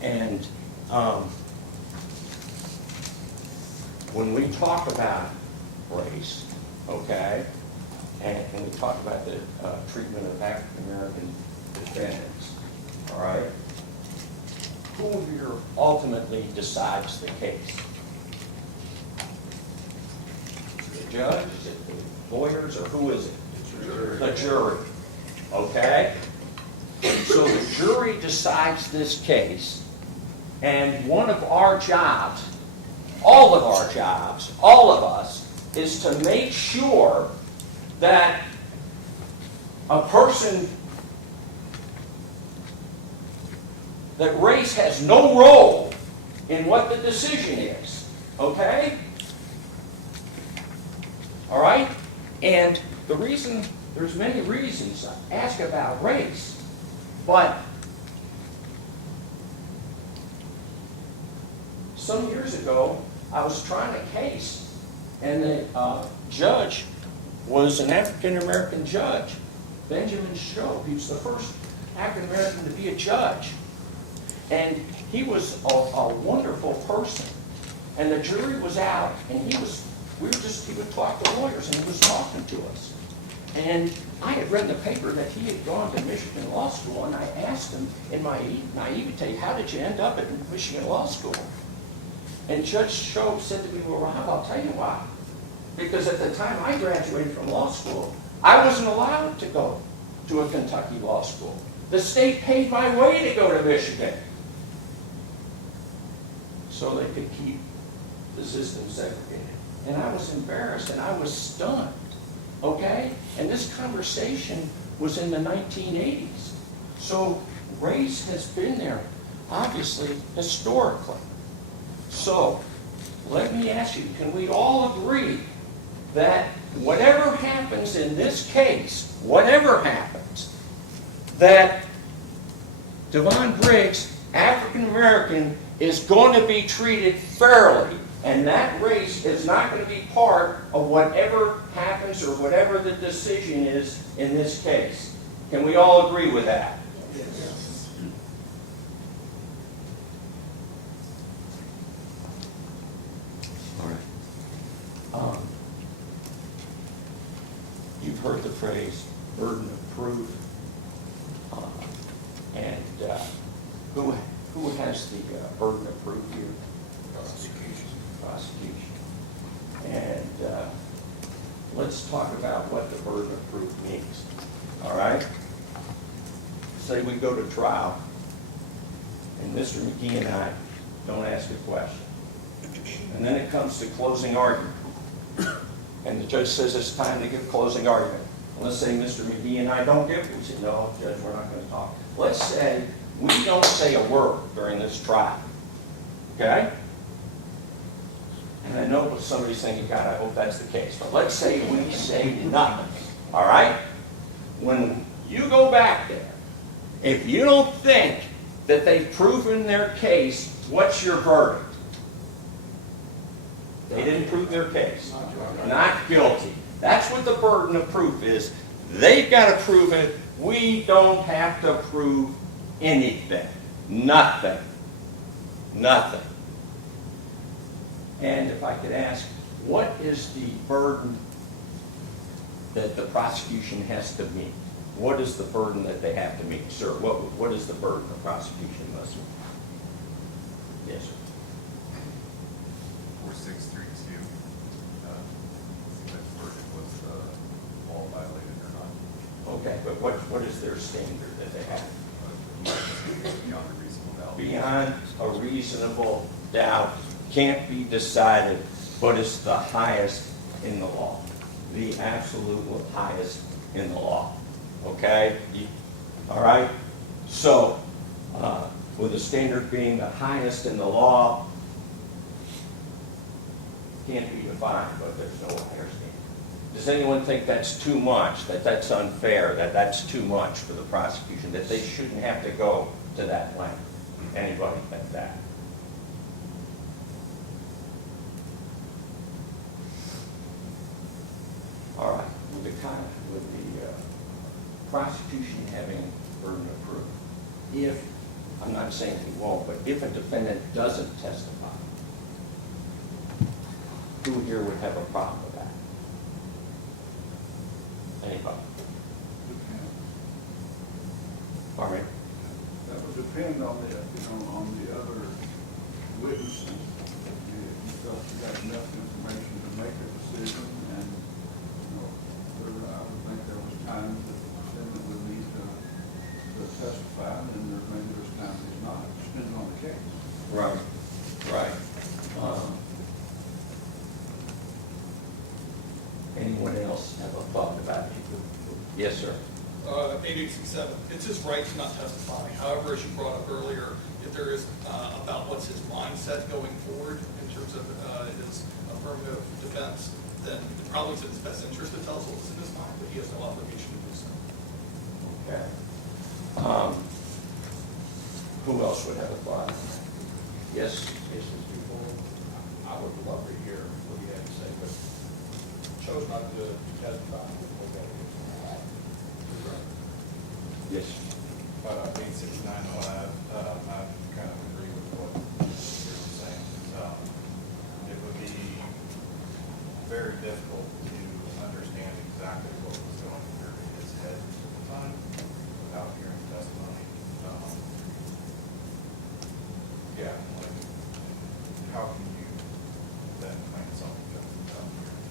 And when we talk about race, okay, and we talk about the treatment of African American defendants, all right, who here ultimately decides the case? The judge, is it the lawyers, or who is it? The jury. Okay? So the jury decides this case, and one of our jobs, all of our jobs, all of us, is to make sure that a person, that race has no role in what the decision is. Okay? All right? And the reason, there's many reasons I ask about race, but some years ago, I was trying a case, and the judge was an African-American judge, Benjamin Show. He was the first African-American to be a judge. And he was a wonderful person. And the jury was out, and he would talk to lawyers, and he was talking to us. And I had read in the paper that he had gone to Michigan Law School, and I asked him in my naivete, how did you end up at Michigan Law School? And Judge Show said to me, well, Rob, I'll tell you why. Because at the time I graduated from law school, I wasn't allowed to go to a Kentucky law school. The state paid my way to go to Michigan, so they could keep the system segregated. And I was embarrassed, and I was stunned, okay? And this conversation was in the 1980s. So race has been there, obviously, historically. So let me ask you, can we all agree that whatever happens in this case, whatever happens, that Devonen Briggs, African American, is going to be treated fairly, and that race is not going to be part of whatever happens or whatever the decision is in this case? Can we all agree with that? Yes. All right. You've heard the phrase burden of proof. Who has the burden of proof here? Prosecution. And let's talk about what the burden of proof means. All right? Say we go to trial, and Mr. McGee and I don't ask a question. And then it comes to closing argument. And the judge says it's time to give closing argument. Let's say Mr. McGee and I don't give it. We say, no, Judge, we're not going to talk. Let's say we don't say a word during this trial. Okay? And I know somebody's thinking, God, I hope that's the case. But let's say we say nothing. All right? When you go back there, if you don't think that they've proven their case, what's your verdict? They didn't prove their case. Not guilty. That's what the burden of proof is. They've got to prove it. We don't have to prove anything. Nothing. Nothing. And if I could ask, what is the burden that the prosecution has to meet? What is the burden that they have to meet? Sir, what is the burden the prosecution must meet? Yes, sir. 4632, that verdict was law violated or not. Okay, but what is their standard that they have? Beyond a reasonable doubt. Beyond a reasonable doubt, can't be decided, but it's the highest in the law. The absolute highest in the law. Okay? All right? So, with the standard being the highest in the law, can't be defined, but there's no higher standard. Does anyone think that's too much, that that's unfair, that that's too much for the prosecution, that they shouldn't have to go to that length? Anybody think that? All right, with the prosecution having burden of proof, if, I'm not saying he won't, but if a defendant doesn't testify, who here would have a problem with that? Anybody? Pardon me? That would depend on on the other witnesses. You felt you got enough information to make a decision, and, I would think there was time that the defendant would need to testify, and maybe there's time he's not, depending on the case. Right, right. Anyone else have a thought about it? Yes, sir. 8867, it's his right to not testify. However, as you brought up earlier, if there is about what's his mindset going forward in terms of his affirmative defense, then it probably is in his best interest to tell us what's in his mind, but he has no obligation to do so. Okay. Who else would have a thought? Yes, yes, Mr. Devonen. I would love to hear what he had to say, but chose not to testify. Yes. 869 Lab, I kind of agree with what you're saying. It would be very difficult to understand exactly what was going through his head at the time without hearing testimony. Yeah, like, how can you then claim something just without hearing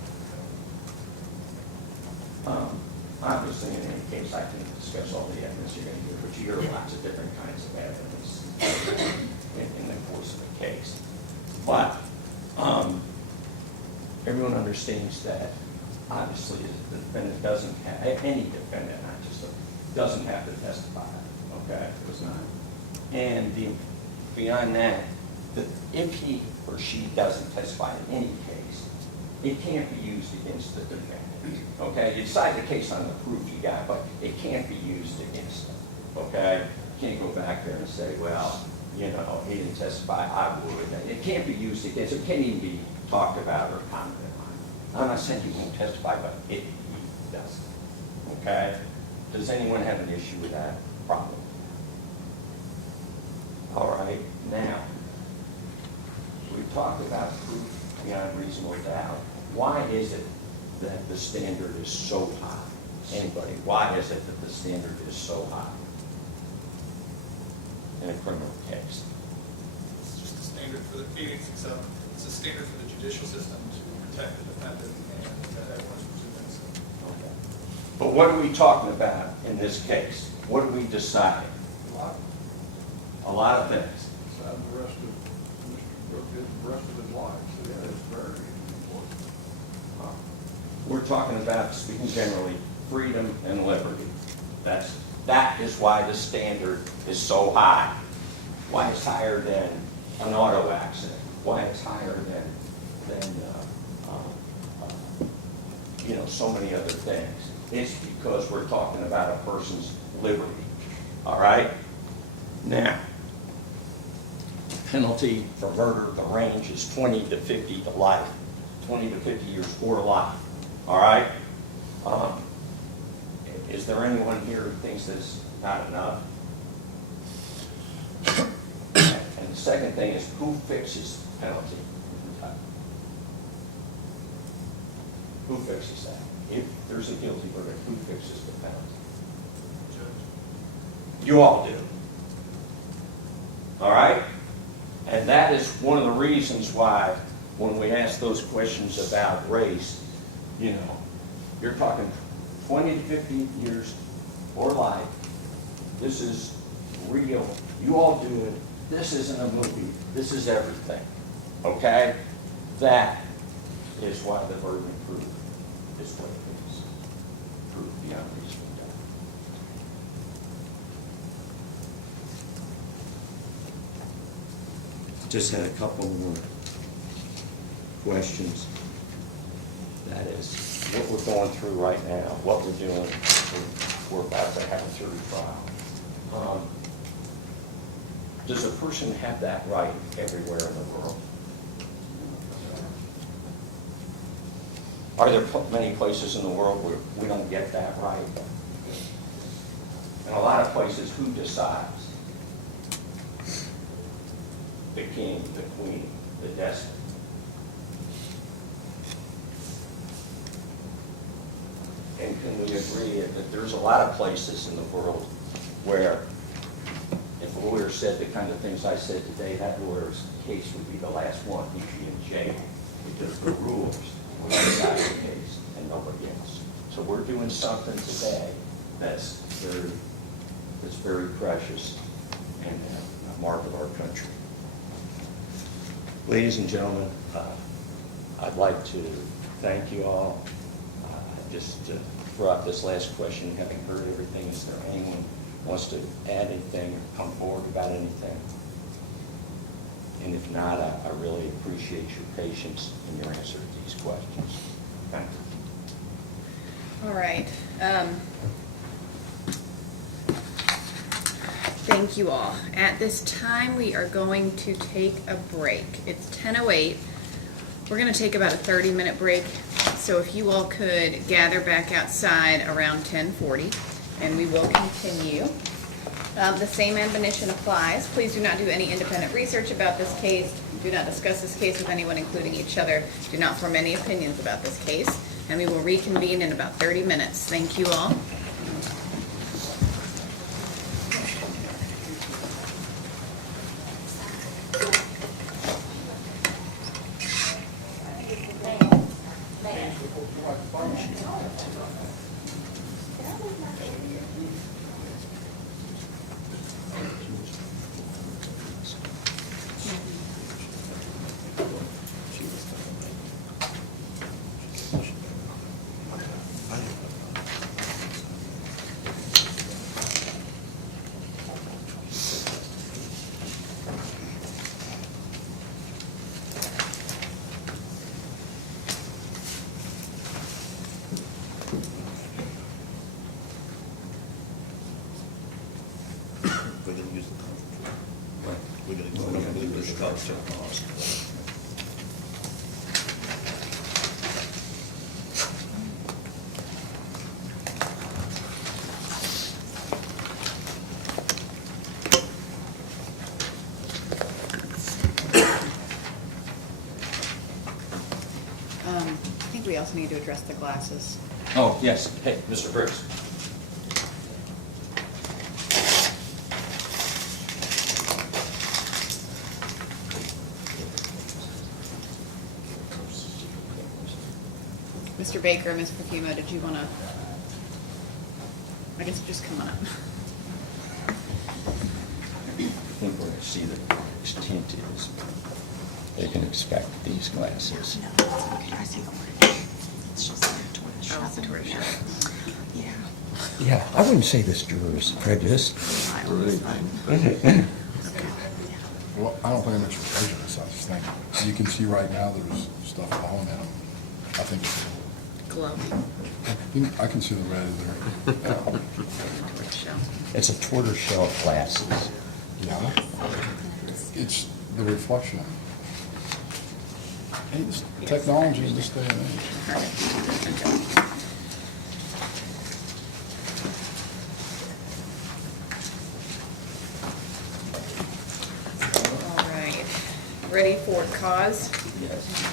testimony? Obviously, in any case, I can discuss all the evidence you're going to hear, but you hear lots of different kinds of evidence in the course of the case. But everyone understands that, obviously, the defendant doesn't have, any defendant, not just doesn't have to testify, okay? It was not. And beyond that, if he or she doesn't testify in any case, it can't be used against the defendant. Okay, you decide the case on the proof you got, but it can't be used against them. Okay, you can't go back there and say, well, he didn't testify, I would. It can't be used against him. It can't even be talked about or commented on. I'm not saying he won't testify, but he doesn't. Okay, does anyone have an issue with that problem? All right, now, we've talked about proof beyond reasonable doubt. Why is it that the standard is so high? Anybody, why is it that the standard is so high in a criminal case? It's just a standard for the 8867. It's a standard for the judicial system to protect the defendant, and that everyone's presumed innocent. Okay. But what are we talking about in this case? What are we deciding? A lot of things. Decide the rest of the rest of his life. So yeah, it's very important. We're talking about, speaking generally, freedom and liberty. That is why the standard is so high. Why it's higher than an auto accident. Why it's higher than so many other things. It's because we're talking about a person's liberty. All right? Now, penalty for murder, the range is 20 to 50 to life. 20 to 50 years or life. All right? Is there anyone here who thinks that's not enough? And the second thing is, who fixes penalty? Who fixes that? If there's a guilty verdict, who fixes the penalty? Judge. You all do. All right? And that is one of the reasons why when we ask those questions about race, you're talking 20 to 50 years or life. This is real. You all do it. This isn't a movie. This is everything. Okay? That is why the burden of proof is what it is. Proof beyond reasonable doubt. Just had a couple more questions. That is what we're going through right now, what we're doing. We're about to have a jury trial. Does a person have that right everywhere in the world? Are there many places in the world where we don't get that right? In a lot of places, who decides? The king, the queen, the despot. And can we agree that there's a lot of places in the world where if a lawyer said the kind of things I said today, that lawyer's case would be the last one. He'd be in jail because the rules were that case and nobody else. So we're doing something today that's very precious and a mark of our country. Ladies and gentlemen, I'd like to thank you all. Just to throw out this last question, having heard everything, is there anyone who wants to add anything or come forward about anything? And if not, I really appreciate your patience and your answer to these questions. Thank you. All right. Thank you all. At this time, we are going to take a break. It's 10:08. We're going to take about a 30-minute break. So if you all could gather back outside around 10:40, and we will continue. The same admonition applies. Please do not do any independent research about this case. Do not discuss this case with anyone, including each other. Do not form any opinions about this case. And we will reconvene in about 30 minutes. Thank you all. We're going to use the conference room. We're going to use the conference room. I think we also need to address the glasses. Oh, yes. Hey, Mr. Briggs. Mr. Baker, Ms. Perfimo, did you want to, I guess just come on up. I think we're going to see that it's tinted. They can expect these glasses. No, it's okay. I see the orange. It's just a tortoise shell. Oh, it's a tortoise shell. Yeah. Yeah, I wouldn't say this juror is prejudiced. Well, I don't think I'm prejudiced. I just think you can see right now there's stuff behind them. I think it's Glowing. I can see the red there. Tortoise shell. It's a tortoiseshell glasses. Yeah. It's the reflection. Hey, this technology in this day and age. All right. Ready for cause? Yes.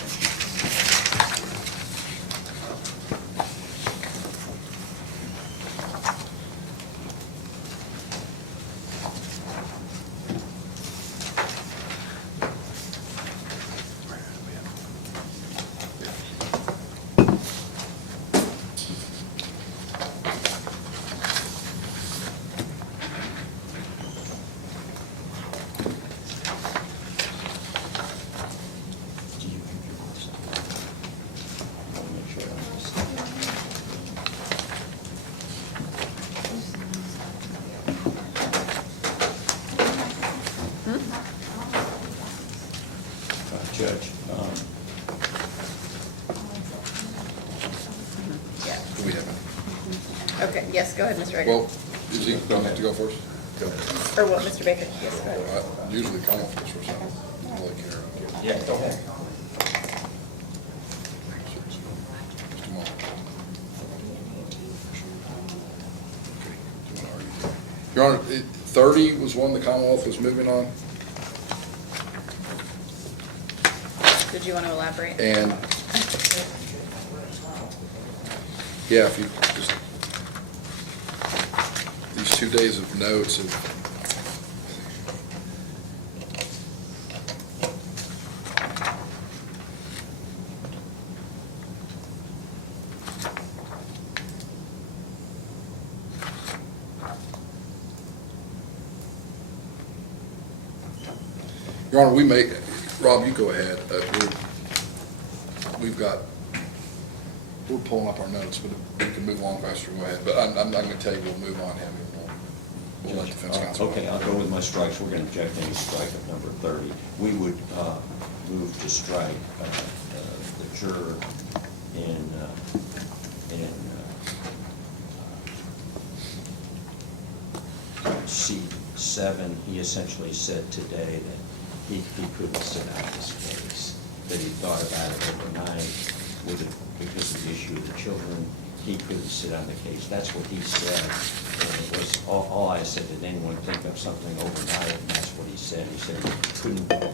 Judge, Yeah. Do we have it? Okay, yes, go ahead, Mr. Baker. Well, is he going to have to go first? Go. Or what, Mr. Baker? Yes, go ahead. I usually come up first for something. I don't really care. yeah, go ahead. Mr. Muller. Okay, do you want to argue? Your Honor, 30 was one the Commonwealth was moving on, Did you want to elaborate? and yeah, if you just, these 2 days of notes of, Your Honor, Rob, you go ahead. We're pulling up our notes, but we can move along faster, go ahead. But I'm going to tell you, we'll move on him, and we'll let defense counsel. Okay, I'll go with my strikes. We're going to object any strike of number 30. We would move to strike the juror in C7. He essentially said today that he couldn't sit out this case, that he thought about it overnight because of the issue of the children. He couldn't sit on the case. That's what he said. And it was all I said, did anyone think of something overnight? And that's what he said. He said he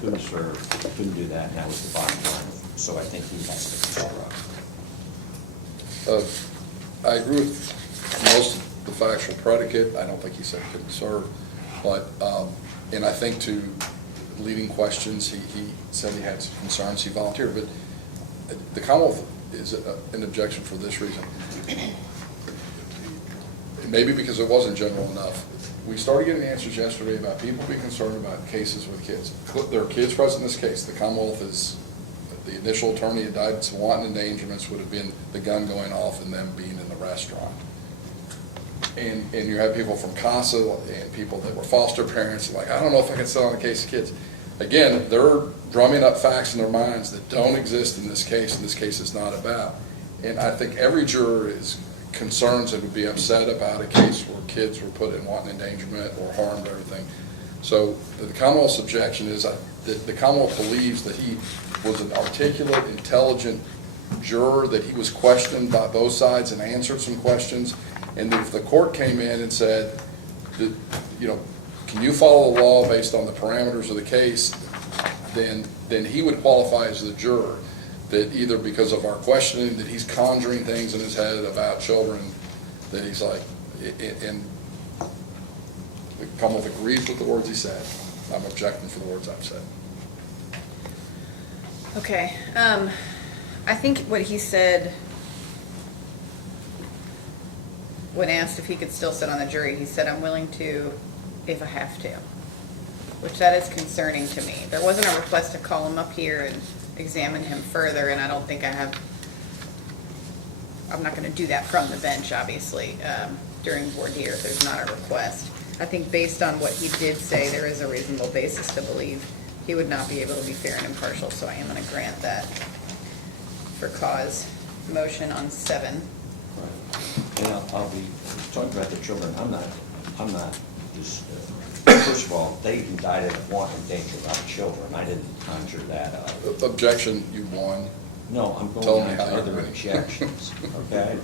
couldn't serve, couldn't do that, and that was the bottom line. So I think he has to construct. I agree with most of the factual predicate. I don't think he said he couldn't serve. But, and I think to leading questions, he said he had some concerns. He volunteered. But the Commonwealth is an objection for this reason. Maybe because it wasn't general enough. We started getting answers yesterday about people being concerned about cases with kids. There are kids present in this case. The Commonwealth is, the initial attorney indicted some wanton endangerments would have been the gun going off and them being in the restaurant. And you have people from CASA and people that were foster parents, like, I don't know if I can sit on a case of kids. Again, they're drumming up facts in their minds that don't exist in this case, and this case is not about. And I think every juror is concerned and would be upset about a case where kids were put in wanton endangerment or harmed, everything. So the Commonwealth's objection is that the Commonwealth believes that he was an articulate, intelligent juror, that he was questioned by both sides and answered some questions. And if the court came in and said, can you follow the law based on the parameters of the case, then he would qualify as the juror. That either because of our questioning, that he's conjuring things in his head about children, that he's like, and the Commonwealth agrees with the words he said. I'm objecting for the words I've said. Okay. I think what he said when asked if he could still sit on the jury, he said, I'm willing to if I have to, which that is concerning to me. There wasn't a request to call him up here and examine him further, and I don't think I'm not going to do that from the bench, obviously, during voir dire if there's not a request. I think based on what he did say, there is a reasonable basis to believe he would not be able to be fair and impartial, so I am going to grant that for cause motion on 7. And I'll be talking about the children. I'm not just, first of all, they indicted of wanton danger about children. I didn't conjure that up. Objection, you won. No, I'm going on to other objections, okay?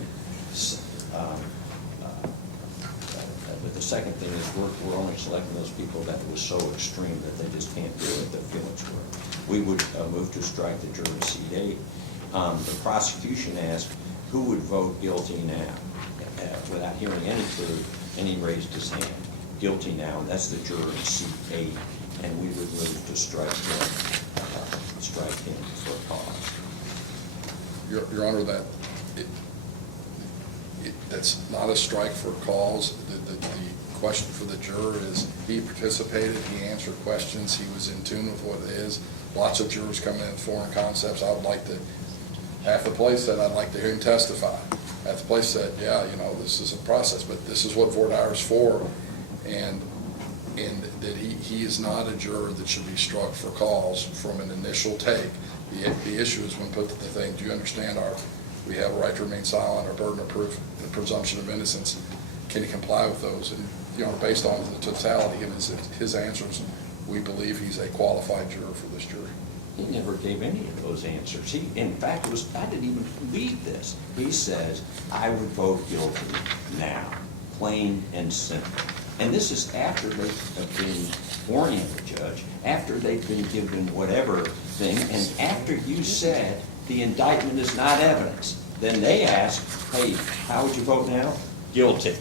But the second thing is we're only selecting those people that was so extreme that they just can't do it, their feelings were. We would move to strike the juror seat 8. The prosecution asked who would vote guilty now, without hearing any clue, and he raised his hand. Guilty now, and that's the juror in seat 8, and we would move to strike him for a cause. Your Honor, that's not a strike for a cause. The question for the juror is he participated, he answered questions, he was in tune with what it is. Lots of jurors come in with foreign concepts. I would like to, half the place said, I'd like to hear him testify. Half the place said, yeah, this is a process, but this is what voir dire is for. And that he is not a juror that should be struck for cause from an initial take. The issue is when put to the thing, do you understand we have a right to remain silent, our burden of proof, the presumption of innocence, can he comply with those? And, based on the totality of his answers, we believe he's a qualified juror for this jury. He never gave any of those answers. In fact, I didn't even read this. He says, I would vote guilty now, plain and simple. And this is after they've been oriented, Judge, after they've been given whatever thing, and after you said the indictment is not evidence. Then they ask, hey, how would you vote now? Guilty,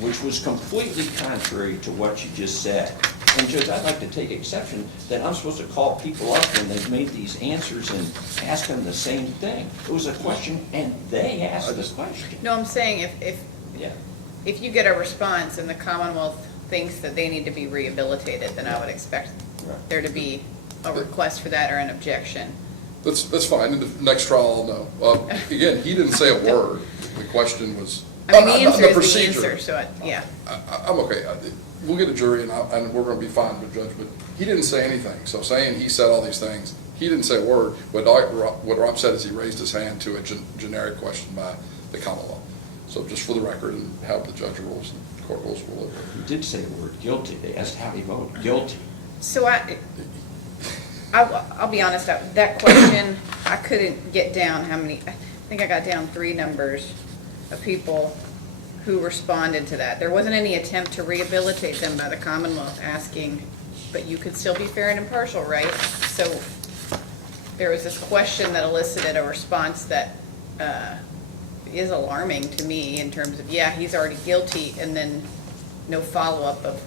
which was completely contrary to what you just said. And Judge, I'd like to take exception that I'm supposed to call people up when they've made these answers and ask them the same thing. It was a question, and they asked the question. No, I'm saying Yeah. if you get a response and the Commonwealth thinks that they need to be rehabilitated, then I would expect there to be a request for that or an objection. That's fine. In the next trial, I'll know. Again, he didn't say a word. The question was. I mean, the answer is the procedure. answer, so yeah. I'm okay. We'll get a jury and we're going to be fine with Judge, but he didn't say anything. So saying he said all these things, he didn't say a word. What Rob said is he raised his hand to a generic question by the common law. So just for the record and how the judge rules and court rules will over. He did say the word guilty. They asked how he voted. Guilty. So I'll be honest, that question, I couldn't get down how many, I think I got down 3 numbers of people who responded to that. There wasn't any attempt to rehabilitate them by the Commonwealth asking, but you could still be fair and impartial, right? So there was this question that elicited a response that is alarming to me in terms of, yeah, he's already guilty, and then no follow-up of,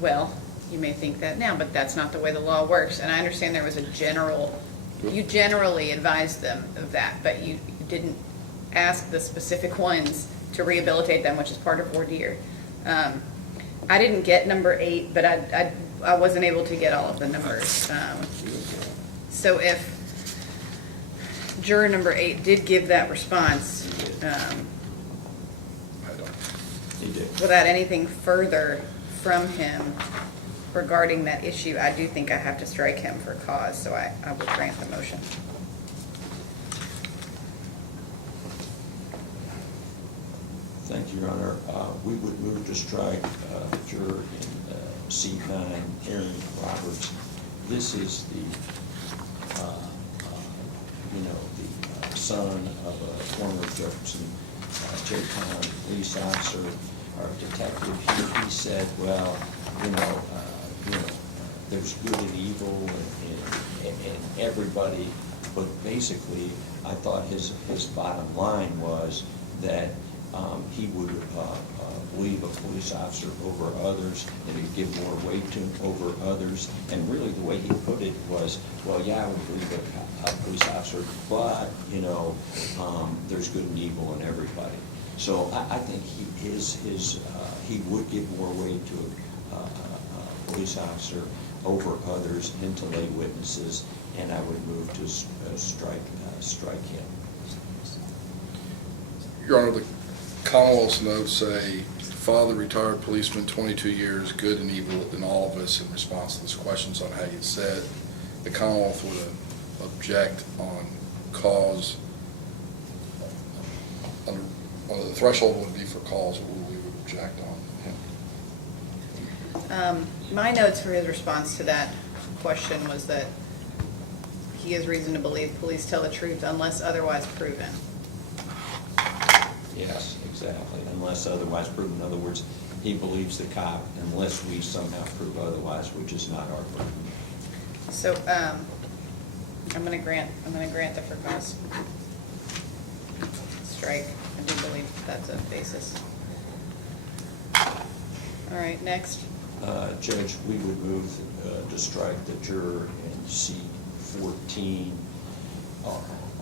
well, you may think that now, but that's not the way the law works. And I understand there was a general, you generally advised them of that, but you didn't ask the specific ones to rehabilitate them, which is part of voir dire. I didn't get number 8, but I wasn't able to get all of the numbers. So if juror number 8 did give that response, He did. without anything further from him regarding that issue, I do think I have to strike him for cause, so I would grant the motion. Thank you, Your Honor. We would move to strike juror in seat 9, Aaron Roberts. This is the, the son of a former Jefferson J-Town police officer or detective. He said, well, there's good and evil and everybody, but basically, I thought his bottom line was that he would believe a police officer over others, and he'd give more weight to him over others. And really, the way he put it was, well, yeah, I would believe a police officer, but there's good and evil in everybody. So I think he would give more weight to a police officer over others and to lay witnesses, and I would move to strike him. Your Honor, the Commonwealth's notes say, father, retired policeman, 22 years, good and evil in all of us in response to this questions on how you said. The Commonwealth would object on cause. Under the threshold would be for cause, but we would object on him. My notes for his response to that question was that he has reason to believe police tell the truth unless otherwise proven. Yes, exactly, unless otherwise proven. In other words, he believes the cop unless we somehow prove otherwise, which is not our burden. So, I'm gonna grant the for cause. Strike, I do believe that's a basis. All right, next. Judge, we would move to strike the juror in seat 14.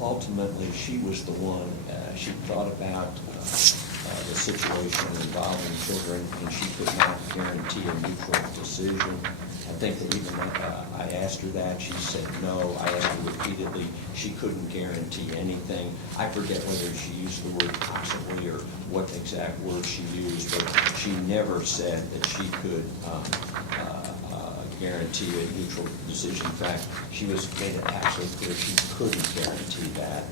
Ultimately, she was the one, she thought about the situation involving children, and she could not guarantee a neutral decision. I think that even I asked her that, she said no. I asked her repeatedly, she couldn't guarantee anything. I forget whether she used the word possibly or what exact word she used, but she never said that she could guarantee a neutral decision. In fact, she made it absolutely clear she couldn't guarantee that,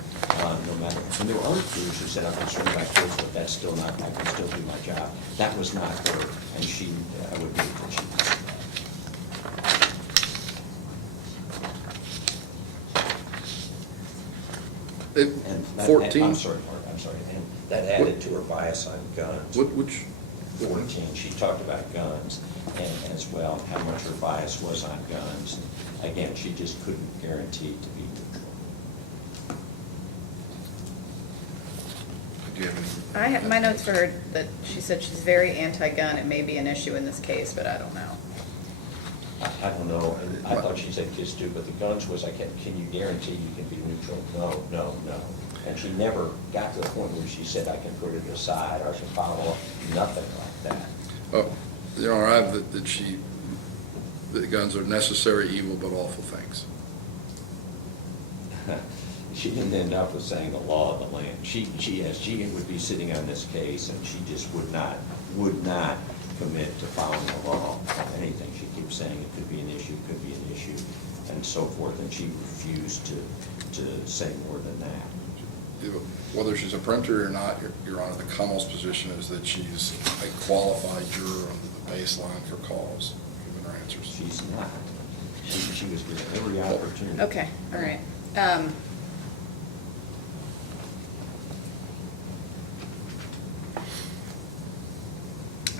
no matter. And there were other crews who said, I can swing my kids, but that's still not, I can still do my job. That was not her, and she would believe that she could. And 14. I'm sorry, Mark, I'm sorry. And that added to her bias on guns. Which 14, she talked about guns and as well, how much her bias was on guns. Again, she just couldn't guarantee to be neutral. Do you have any? I have my notes for her that she said she's very anti-gun. It may be an issue in this case, but I don't know. I don't know, and I thought she said kiss too, but the guns was, can you guarantee you can be neutral? No, no, no. And she never got to the point where she said, I can put it aside, or I can follow up, nothing like that. Oh, Your Honor, I have that guns are necessary evil but awful things. She didn't end up with saying the law of the land. She would be sitting on this case, and she just would not commit to following the law of anything. She keeps saying it could be an issue, and so forth, and she refused to say more than that. Whether she's a printer or not, Your Honor, the Commonwealth's position is that she's a qualified juror under the baseline for cause, given her answers. She's not. She was given every opportunity. Okay, all right.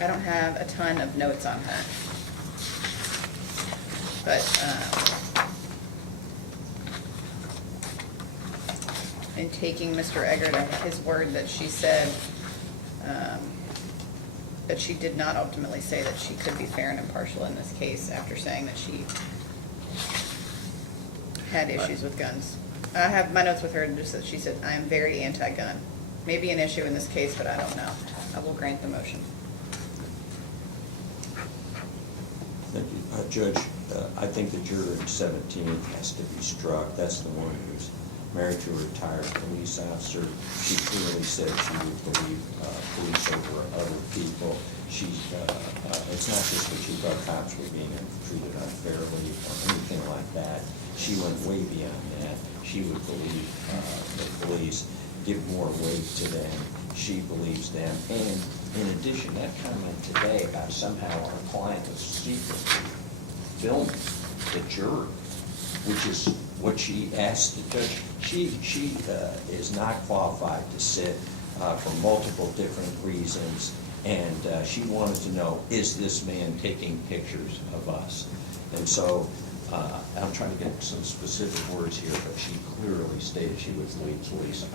I don't have a ton of notes on her. But in taking Mr. Eggert at his word that she said that she did not ultimately say that she could be fair and impartial in this case after saying that she had issues with guns. I have my notes with her just that she said, I am very anti-gun. Maybe an issue in this case, but I don't know. I will grant the motion. Thank you. Judge, I think the juror in 17 has to be struck. That's the one who's married to a retired police officer. She clearly said she would believe police over other people. It's not just that she thought cops were being treated unfairly or anything like that. She went way beyond that. She would believe the police, give more weight to them. She believes them. And in addition, that comment today about somehow our client was secretly filming the jury, which is what she asked the judge. She is not qualified to sit for multiple different reasons, and she wanted to know, is this man taking pictures of us? And so I'm trying to get some specific words here, but she clearly stated she would lead police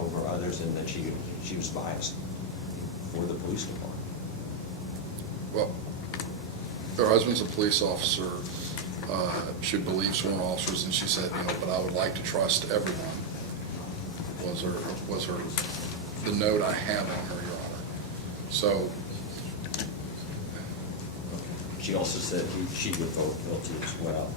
over others and that she was biased for the police department. Well, her husband's a police officer, should believe sworn officers, and she said, but I would like to trust everyone, was her the note I have on her, Your Honor. So. She also said she would vote guilty as well.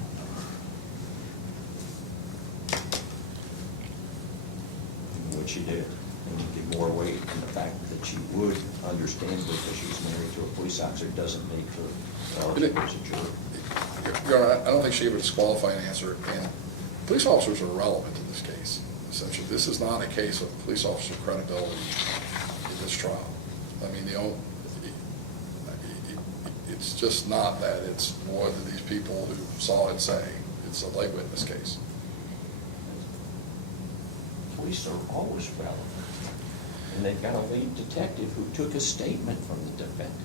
What she did, and give more weight in the fact that she would understand because she's married to a police officer doesn't make her eligible as a juror. Your Honor, I don't think she gave a disqualifying answer, and police officers are relevant in this case. Essentially, this is not a case of police officer credibility in this trial. I mean, it's just not that. It's what do these people who saw it say. It's a lay witness case. Police are always relevant, and they've got a lead detective who took a statement from the defendant.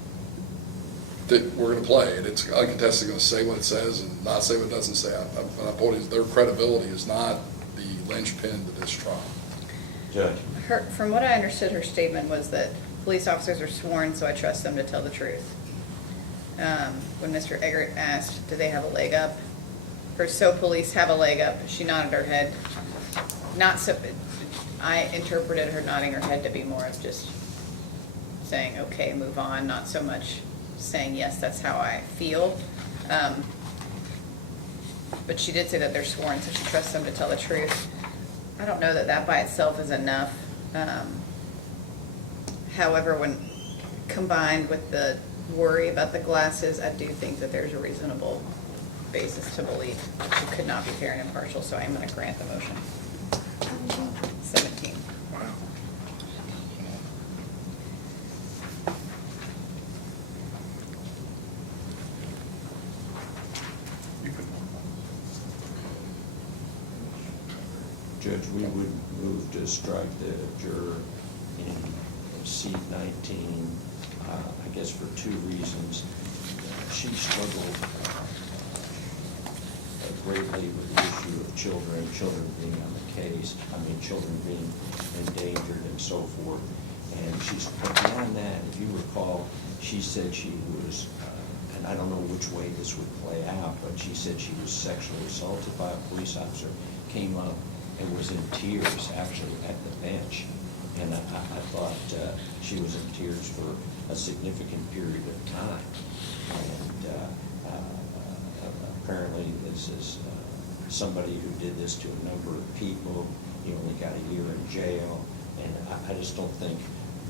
That we're going to play it. It's uncontested going to say what it says and not say what it doesn't say. My point is their credibility is not the linchpin to this trial. Judge. From what I understood, her statement was that police officers are sworn, so I trust them to tell the truth. When Mr. Eggert asked, do they have a leg up? Or so police have a leg up, she nodded her head. Not so, I interpreted her nodding her head to be more of just saying, okay, move on, not so much saying, yes, that's how I feel. But she did say that they're sworn, so she trusts them to tell the truth. I don't know that that by itself is enough. However, when combined with the worry about the glasses, I do think that there's a reasonable basis to believe that she could not be fair and impartial, so I'm going to grant the motion. 17. Wow. Judge, we would move to strike the juror in seat 19 I guess for two reasons. She struggled greatly with the issue of children being on the case, children being endangered and so forth. And but beyond that, if you recall, she said she was, and I don't know which way this would play out, but she said she was sexually assaulted by a police officer, came up and was in tears actually at the bench. And I thought she was in tears for a significant period of time. And apparently this is somebody who did this to a number of people. He only got a year in jail. And I just don't think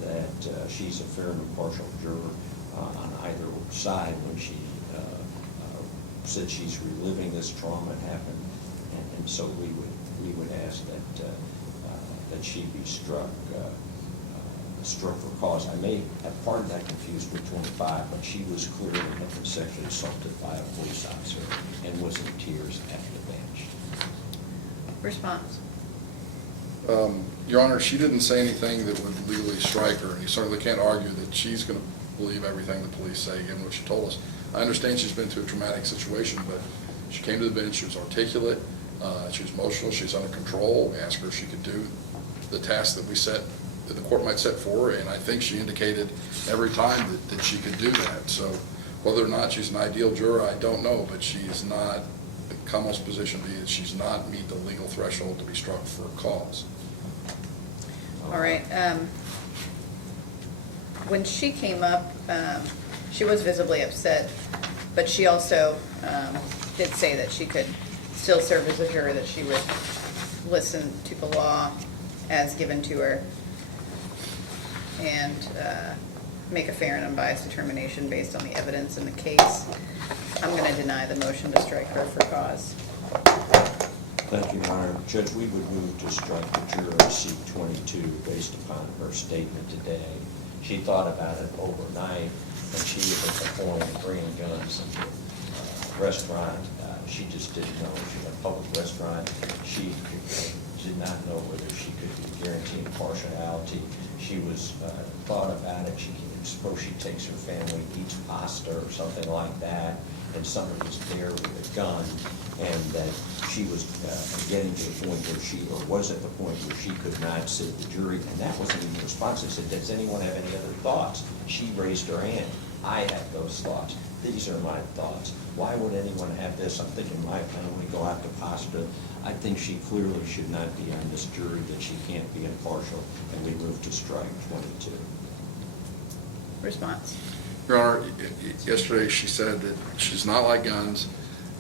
that she's a fair and impartial juror on either side when she said she's reliving this trauma that happened. And so we would ask that she be struck for cause. I may have part of that confused with 25, but she was clearly had been sexually assaulted by a police officer and was in tears at the bench. Response. Your Honor, she didn't say anything that would legally strike her, and you certainly can't argue that she's going to believe everything the police say, given what she told us. I understand she's been through a traumatic situation, but she came to the bench, she was articulate, she was emotional, she's under control. We asked her if she could do the task that the court might set for her, and I think she indicated every time that she could do that. So whether or not she's an ideal juror, I don't know, but she is not, the Commonwealth's position being that she's not meet the legal threshold to be struck for a cause. All right. When she came up, she was visibly upset, but she also did say that she could still serve as a juror, that she would listen to the law as given to her and make a fair and unbiased determination based on the evidence in the case. I'm going to deny the motion to strike her for cause. Thank you, Your Honor. Judge, we would move to strike the juror C-22 based upon her statement today. She thought about it overnight, and she was at the point of bringing guns into a restaurant. She just didn't know. She was in a public restaurant. She did not know whether she could be guaranteed impartiality. She was thought about it. Suppose she takes her family, eats pasta or something like that, and somebody was there with a gun, and that she was getting to the point where was at the point where she could not sit the jury, and that wasn't even responsive. Said, does anyone have any other thoughts? She raised her hand. I have those thoughts. These are my thoughts. Why would anyone have this? I'm thinking my family go out to pasta. I think she clearly should not be on this jury, that she can't be impartial, and we move to strike 22. Response. Your Honor, yesterday she said that she's not like guns,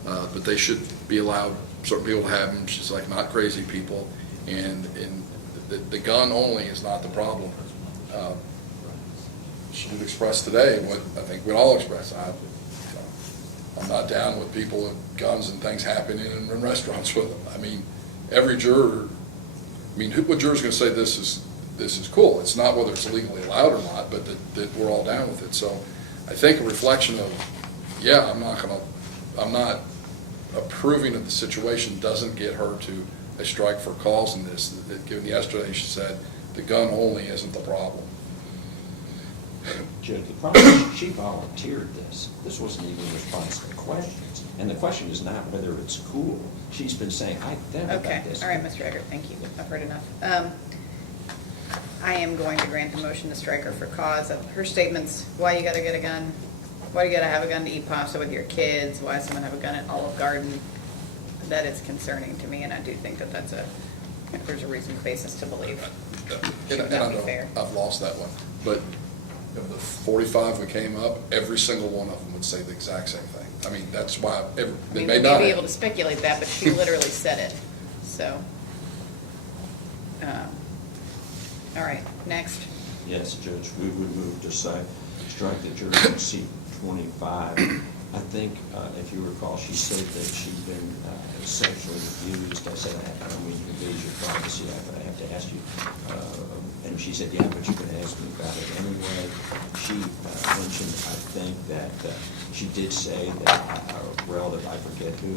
but they should be allowed, certain people to have them. She's like, not crazy people, and the gun only is not the problem. She did express today what I think we'd all express. I'm not down with people with guns and things happening in restaurants with them. I mean, every juror, what juror is going to say this is cool? It's not whether it's legally allowed or not, but that we're all down with it. So I think a reflection of, yeah, I'm not approving of the situation doesn't get her to a strike for cause in this. Given yesterday, she said the gun only isn't the problem. Judge, the problem is she volunteered this. This wasn't even a response to questions. And the question is not whether it's cool. She's been saying, I think about this. All right, Mr. Eggert, thank you. I've heard enough. I am going to grant the motion to strike her for cause. Her statements, why you gotta get a gun, why you gotta have a gun to eat pasta with your kids, why someone have a gun at Olive Garden, that is concerning to me, and I do think that there's a reasonable basis to believe she would not be fair. I've lost that one, but of the 45 that came up, every single one of them would say the exact same thing. I mean, that's why We may be able to speculate that, but she literally said it. So, all right, next. Yes, Judge, we would move to strike the juror in C-25. I think, if you recall, she said that she'd been sexually abused. I said, I don't mean to invade your privacy, but I have to ask you. And she said, yeah, but you can ask me about it anyway. She mentioned, I think, that she did say that a relative, I forget who,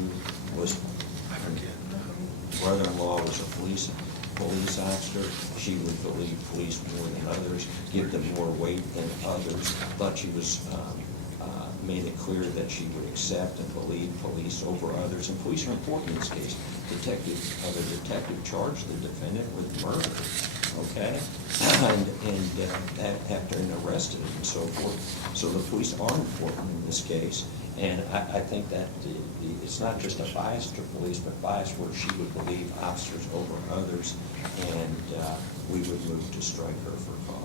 brother-in-law was a police police officer, she would believe police more than others, give them more weight than others. Thought she was made it clear that she would accept and believe police over others. And police are important in this case. The detective charged the defendant with murder, okay? And after and arrested him and so forth. So the police are important in this case. And I think that it's not just a bias to police, but bias where she would believe officers over others. And we would move to strike her for cause.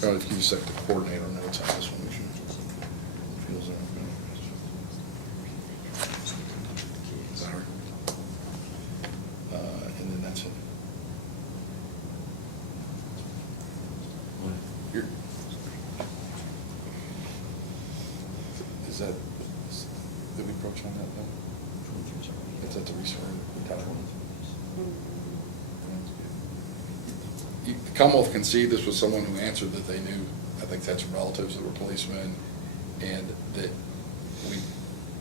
Well, if you just have to coordinate our notes on this one, we should. Feels okay. Is that her? And then that's it. You're, is that, did we approach on that though? Is that the research? The Commonwealth conceded this was someone who answered that they knew, I think that's relatives that were policemen, and that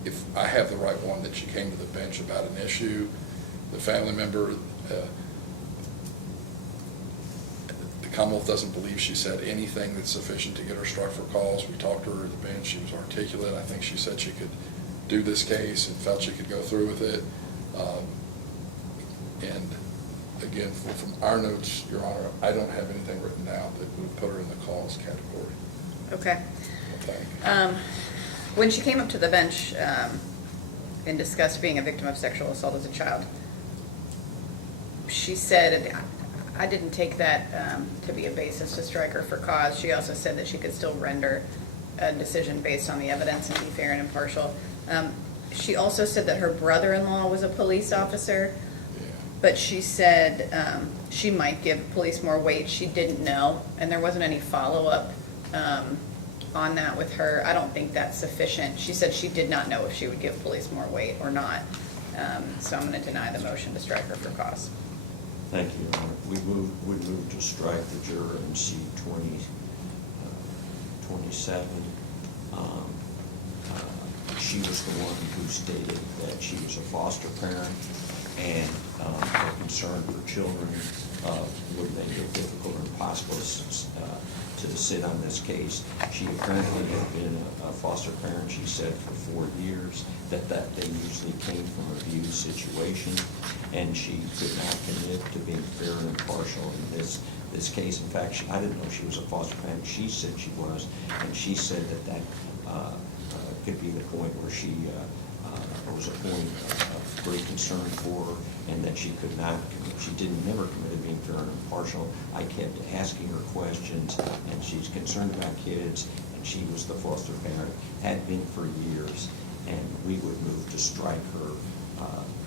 if I have the right one, that she came to the bench about an issue, the family member, the Commonwealth doesn't believe she said anything that's sufficient to get her struck for cause. We talked to her at the bench, she was articulate. I think she said she could do this case and felt she could go through with it. And again, from our notes, Your Honor, I don't have anything written down that would put her in the cause category. Okay. Okay. When she came up to the bench and discussed being a victim of sexual assault as a child, she said, I didn't take that to be a basis to strike her for cause. She also said that she could still render a decision based on the evidence and be fair and impartial. She also said that her brother-in-law was a police officer, but she said she might give police more weight. She didn't know, and there wasn't any follow-up on that with her. I don't think that's sufficient. She said she did not know if she would give police more weight or not. So I'm going to deny the motion to strike her for cause. Thank you, Your Honor. We move to strike the juror in C-27. She was the one who stated that she was a foster parent, and her concern for children would make it difficult or impossible to sit on this case. She apparently had been a foster parent, she said, for 4 years, that they usually came from abused situations, and she could not commit to being fair and impartial in this case. In fact, I didn't know she was a foster parent. She said she was, and she said that could be the point where she was a point of great concern for her, and that she could not, she never committed being fair and impartial. I kept asking her questions, and she's concerned about kids, and she was the foster parent, had been for years, and we would move to strike her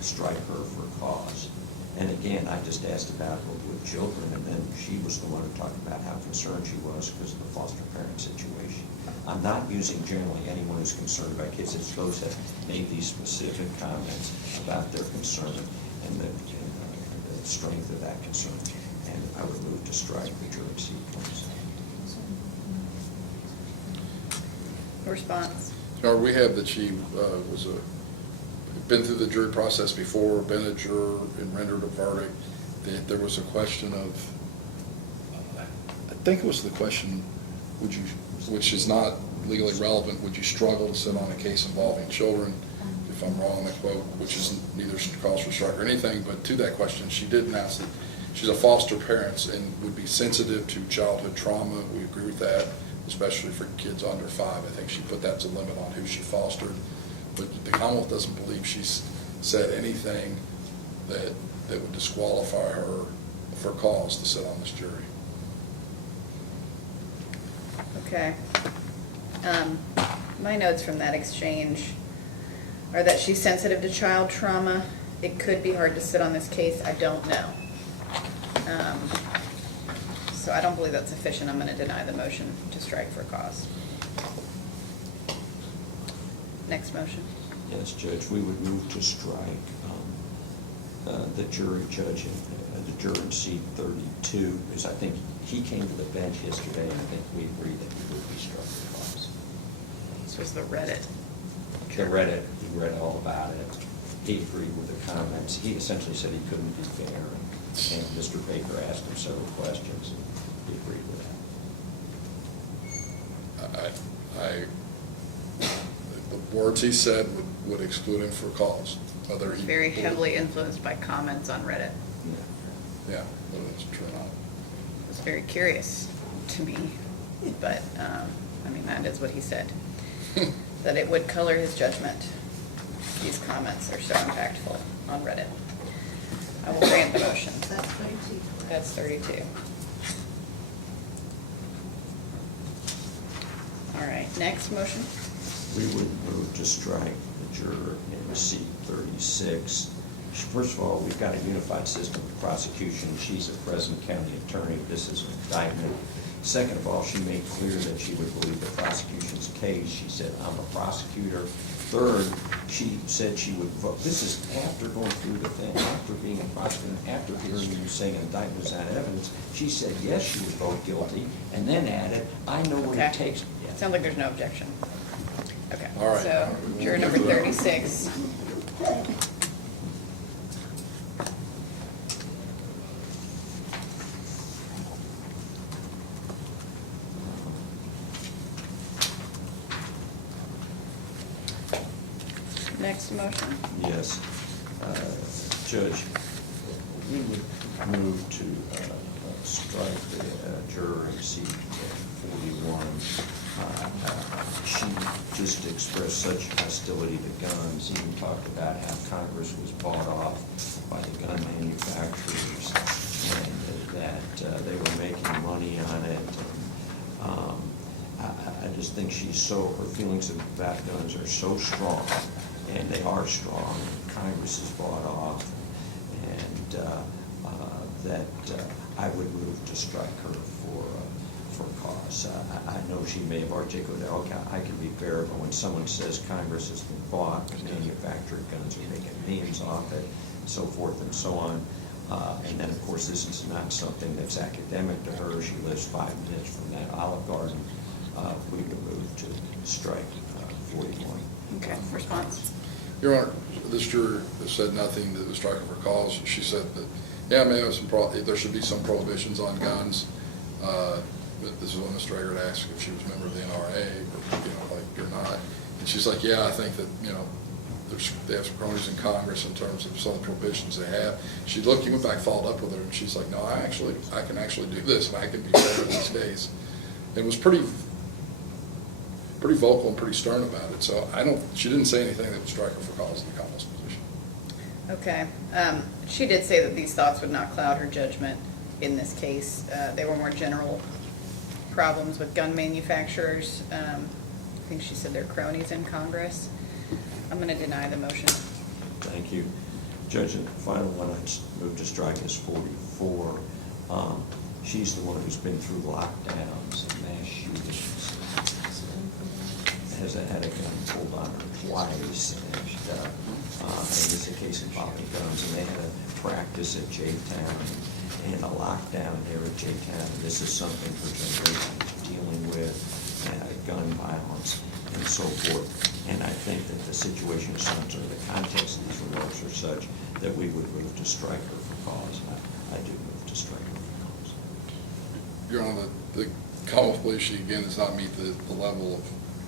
for cause. And again, I just asked about with children, and then she was the one who talked about how concerned she was because of the foster parent situation. I'm not using generally anyone who's concerned about kids. It's those that made these specific comments about their concern and the strength of that concern. And I would move to strike the jury seat, please. Response. We have that she been through the jury process before, been a juror and rendered a verdict. That there was a question of, I think it was the question, which is not legally relevant, would you struggle to sit on a case involving children? If I'm wrong on that quote, which is neither cause for strike or anything, but to that question, she did announce that she's a foster parent and would be sensitive to childhood trauma. We agree with that, especially for kids under 5. I think she put that as a limit on who she fostered. But the Commonwealth doesn't believe she's said anything that would disqualify her for cause to sit on this jury. Okay. My notes from that exchange are that she's sensitive to child trauma. It could be hard to sit on this case. I don't know. So I don't believe that's sufficient. I'm going to deny the motion to strike for cause. Next motion. Yes, Judge, we would move to strike the jury judge, the juror in seat 32, because I think he came to the bench yesterday, and I think we agreed that he would be struck for cause. This was the Reddit. The Reddit, he read all about it. he agreed with the comments. He essentially said he couldn't be fair, and Mr. Baker asked him several questions, and he agreed with that. The words he said would exclude him for cause, whether he. Very heavily influenced by comments on Reddit. Yeah, whether it's true or not. It was very curious to me, but, I mean, that is what he said. That it would color his judgment. These comments are so impactful on Reddit. I will grant the motion. That's 32. That's 32. All right, next motion. We would move to strike the juror in seat 36. First of all, we've got a unified system of prosecution. She's a Preston County attorney. This is an indictment. Second of all, she made clear that she would believe the prosecution's case. She said, I'm a prosecutor. Third, she said she would vote. This is after going through the thing, after being a prosecutor, after hearing you saying indictment is not evidence. She said, yes, she would vote guilty, and then added, I know what it takes. Sounds like there's no objection. Okay. All right. So, juror number 36. Next motion. Yes. Judge, we would move to strike the juror in seat 41. She just expressed such hostility to guns, even talked about how Congress was bought off by the gun manufacturers and that they were making money on it. I just think her feelings about guns are so strong, and they are strong. Congress is bought off, and that I would move to strike her for cause. I know she may have articulated, okay, I can be fair, but when someone says Congress has been bought, the manufactured guns are making millions off it, so forth and so on. And then, of course, this is not something that's academic to her. She lives 5 minutes from that Olive Garden. We would move to strike 41. Okay, response. Your Honor, this juror said nothing that was striking for cause. She said that, yeah, may have there should be some prohibitions on guns. But this is when Mr. Eggert asked if she was a member of the NRA, or, like, you're not. And she's like, yeah, I think that, they have some cronies in Congress in terms of some of the prohibitions they have. He went back, followed up with her, and she's like, no, I can actually do this, and I can be fair in this case. It was pretty vocal and pretty stern about it. So she didn't say anything that would strike her for cause in the Commonwealth's position. Okay. She did say that these thoughts would not cloud her judgment in this case. They were more general problems with gun manufacturers. I think she said they're cronies in Congress. I'm going to deny the motion. Thank you. Judge, the final one I'd move to strike is 44. She's the one who's been through lockdowns and mass shootings. Has had a gun pulled on her twice, and this is a case involving guns, and they had a practice at J-Town and a lockdown there at J-Town. This is something her generation is dealing with, gun violence and so forth. And I think that the situation is such, or the context of these remarks are such, that we would move to strike her for cause. I do move to strike her for cause. Your Honor, the Commonwealth believes she, again, does not meet the level of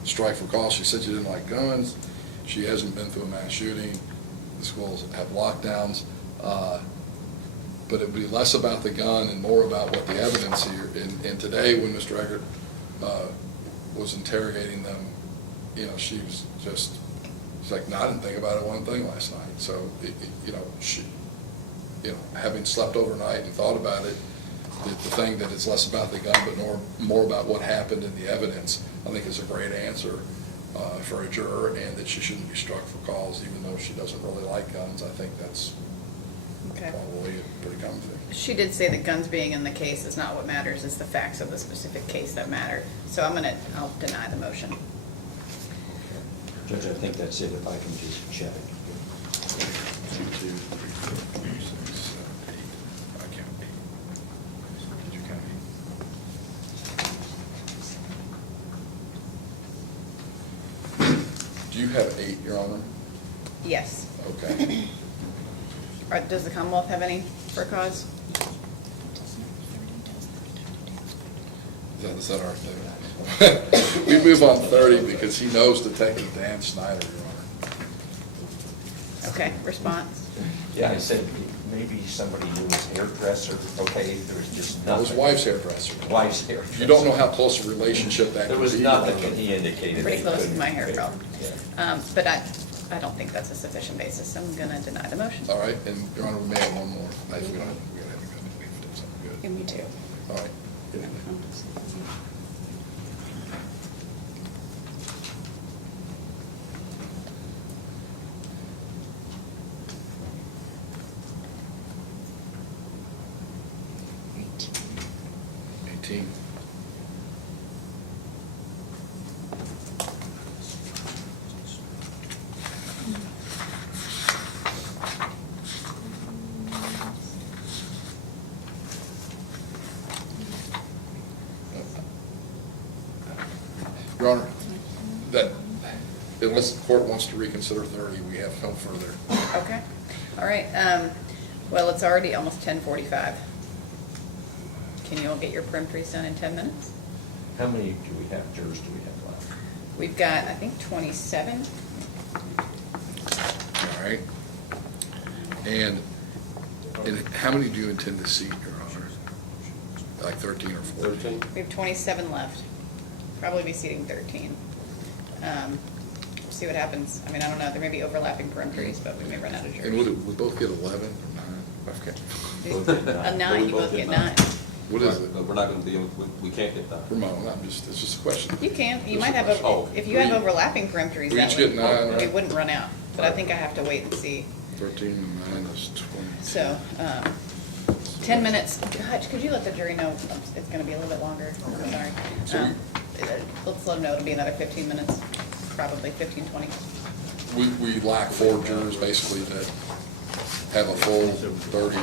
strike for cause. She said she didn't like guns. She hasn't been through a mass shooting. The schools have lockdowns. But it would be less about the gun and more about what the evidence here. And today, when Mr. Eggert was interrogating them, she's like, no, I didn't think about it one thing last night. So, she, having slept overnight and thought about it, the thing that it's less about the gun but more about what happened in the evidence, I think is a great answer for a juror, and that she shouldn't be struck for cause even though she doesn't really like guns. I think that's probably a pretty common thing. She did say that guns being in the case is not what matters, it's the facts of the specific case that matter. So I'll deny the motion. Judge, I think that's it, if I can just check. 2, 2, 3, 4, 5, 6, 7, 8. I count 8. Did you count 8? Do you have 8, Your Honor? Yes. Okay. Does the Commonwealth have any for cause? Is that our thing? We move on 30 because he knows Detective Dan Snyder, Your Honor. Okay, response? Yeah, I said maybe somebody knew his hairdresser, okay, there was just That nothing. was wife's hairdresser. Wife's hairdresser. You don't know how close a relationship that There could was be. nothing that he indicated. Pretty he close to couldn't my hair pick. problem. Yeah. But I don't think that's a sufficient basis. I'm gonna deny the motion. All right, and Your Honor, we may have one more. No, we don't have to go. We've done something good. Yeah, me too. All right. Get in there. 18. Your Honor, that, unless the court wants to reconsider 30, we have no further. Okay, all right, well, it's already almost 10:45. Can you all get your peremptories done in 10 minutes? How many do we have, jurors do we have left? We've got, I think, 27. All right. And how many do you intend to seat, Your Honor? Like 13 or 14? We have 27 left. Probably be seating 13. See what happens. I mean, I don't know, there may be overlapping peremptories, but we may run out of And jurors. would we both get 11 or 9? Okay. A 9, you both get 9. What is it? We're not gonna be able, we can't get that. Ramon, it's just a question. You can, you Just might a have, question. Oh, if you have we- overlapping peremptories, we that each get 9, would, we right? wouldn't run out. But I think I have to wait and see. 13 and 9 is 20. So, 10 minutes. Hutch, could you let the jury know it's gonna be a little bit longer? I'm sorry. So Let's let them know it'll be another 15 minutes, probably 15, 20. we lack 4 jurors basically that have a full 30.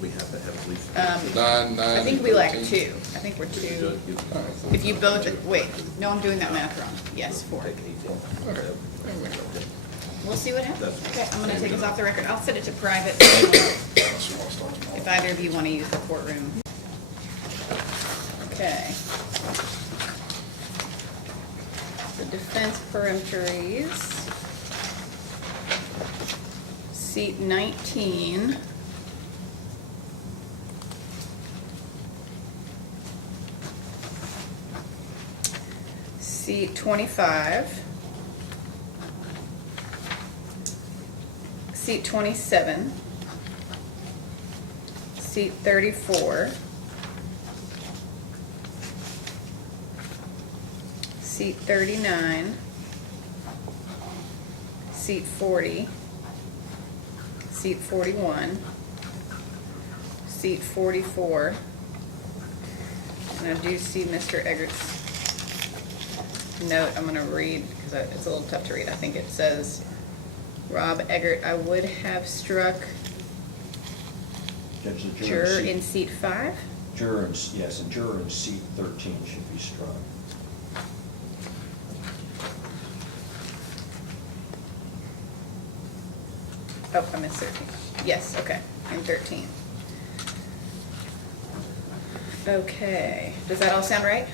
We have to have at least. 9, I think and we lack 13. 2. I think we're 2. All right. If you both, wait, no, I'm doing that math wrong. Yes, 4. Okay. We'll see what happens. Okay, I'm gonna take us off the record. I'll set it to private if either of you wanna use the courtroom. Okay. The defense peremptories. Seat 19. Seat 25. Seat 27. Seat 34. Seat 39. Seat 40. Seat 41. Seat 44. And I do see Mr. Eggert's note. I'm going to read because it's a little tough to read. I think it says, Rob Eggert, I would have struck Judge, the juror in seat 5. Juror, yes, and juror in seat 13 should be struck. Oh, I missed 13. Yes, okay, and 13. Okay, does that all sound right?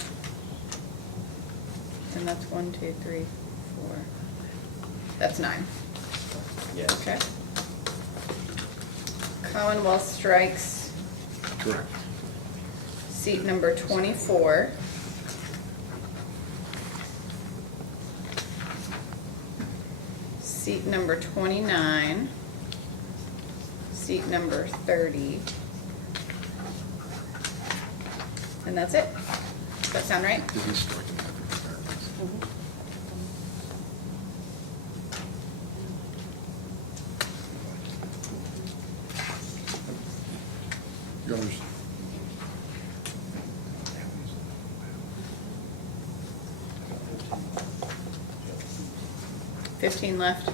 And that's 1, 2, 3, 4. That's 9. Yes. Okay. Commonwealth strikes Correct. seat number 24. Seat number 29. Seat number 30. And that's it. Does that sound right? Did he strike him? Your Honor's. 15 left.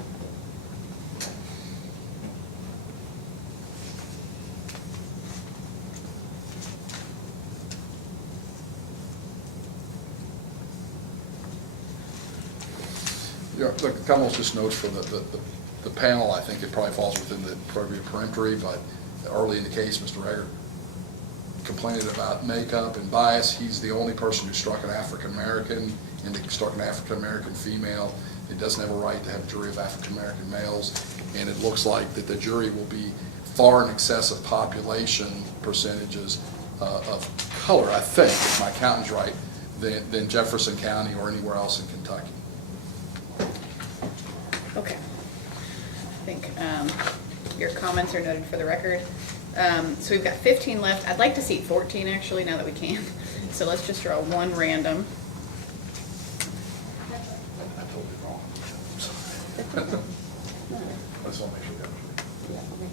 Yeah, look, Cummels just notes for the panel, I think it probably falls within the appropriate peremptory, but early in the case, Mr. Eggert complained about makeup and bias. He's the only person who struck an African-American, and they struck an African-American female. It doesn't have a right to have a jury of African-American males, and it looks like that the jury will be far in excess of population percentages of color, I think, if my count's right, than Jefferson County or anywhere else in Kentucky. Okay. I think your comments are noted for the record. So we've got 15 left. I'd like to seat 14 actually, now that we can. So let's just draw one random. I told you wrong. I just want to make sure that was right.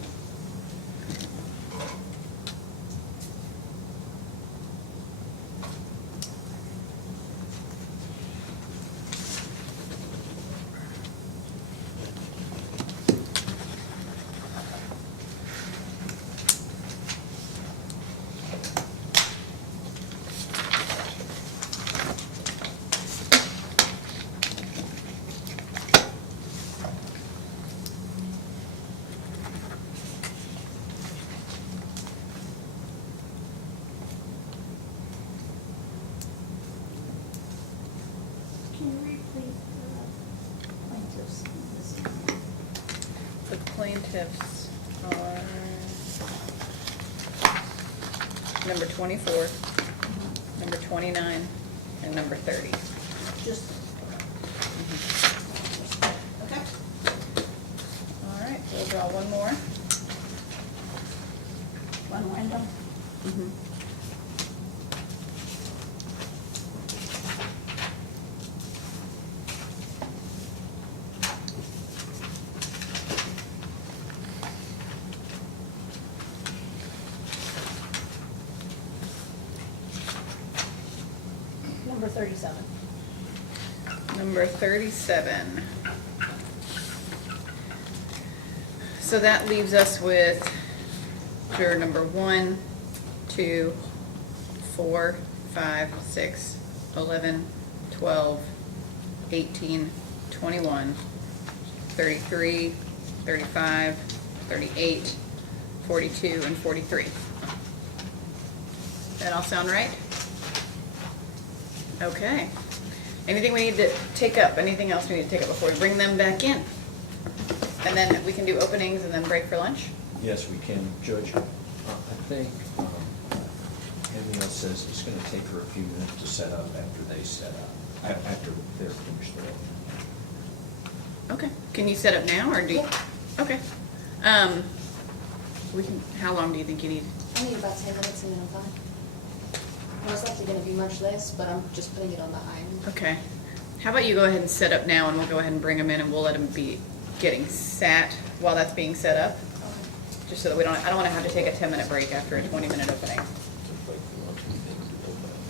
Can you read please plaintiffs in this? The plaintiffs are number 24, number 29, and number 30. Just, okay. All right, we'll draw one more. One random. Mm-hmm. Number 37. Number 37. So that leaves us with juror number 1, 2, 4, 5, 6, 11, 12, 18, 21, 33, 35, 38, 42, and 43. That all sound right? Okay. Anything we need to take up? Anything else we need to take up before we bring them back in? And then we can do openings and then break for lunch? Yes, we can, Judge. I think Emil says it's going to take her a few minutes to set up after they set up, after they're finished their opening. Okay. Can you set up now or do you? Yeah. Okay. We can, how long do you think you need? I need about 10 minutes and then I'm fine. Most likely gonna be much less, but I'm just putting it on the high end. Okay. How about you go ahead and set up now and we'll go ahead and bring them in and we'll let them be getting sat while that's being set up? Just so that we don't, I don't want to have to take a 10-minute break after a 20-minute opening.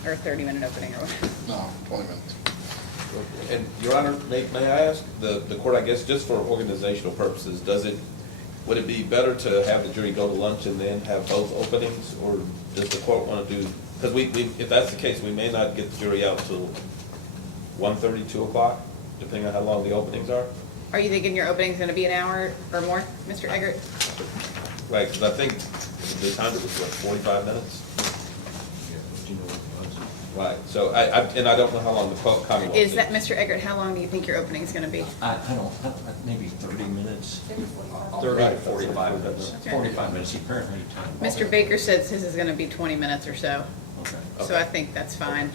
Or a 30-minute opening or whatever. No, 20 minutes. And Your Honor, may I ask the court, I guess, just for organizational purposes, would it be better to have the jury go to lunch and then have both openings? Or does the court want to do, because if that's the case, we may not get the jury out till 1:30, 2 o'clock, depending on how long the openings are? Are you thinking your opening's going to be an hour or more, Mr. Eggert? Right, because I think the time it was, what, 45 minutes? Do you know what it was? Right, so and I don't know how long the Commonwealth Is that, Mr. Eggert, how long do you think your opening's going to be? I don't, maybe 30 minutes, 30 Right. to 45 minutes, Okay. 45 minutes, apparently time. Mr. Baker says his is going to be 20 minutes or so. Okay. So I think that's fine.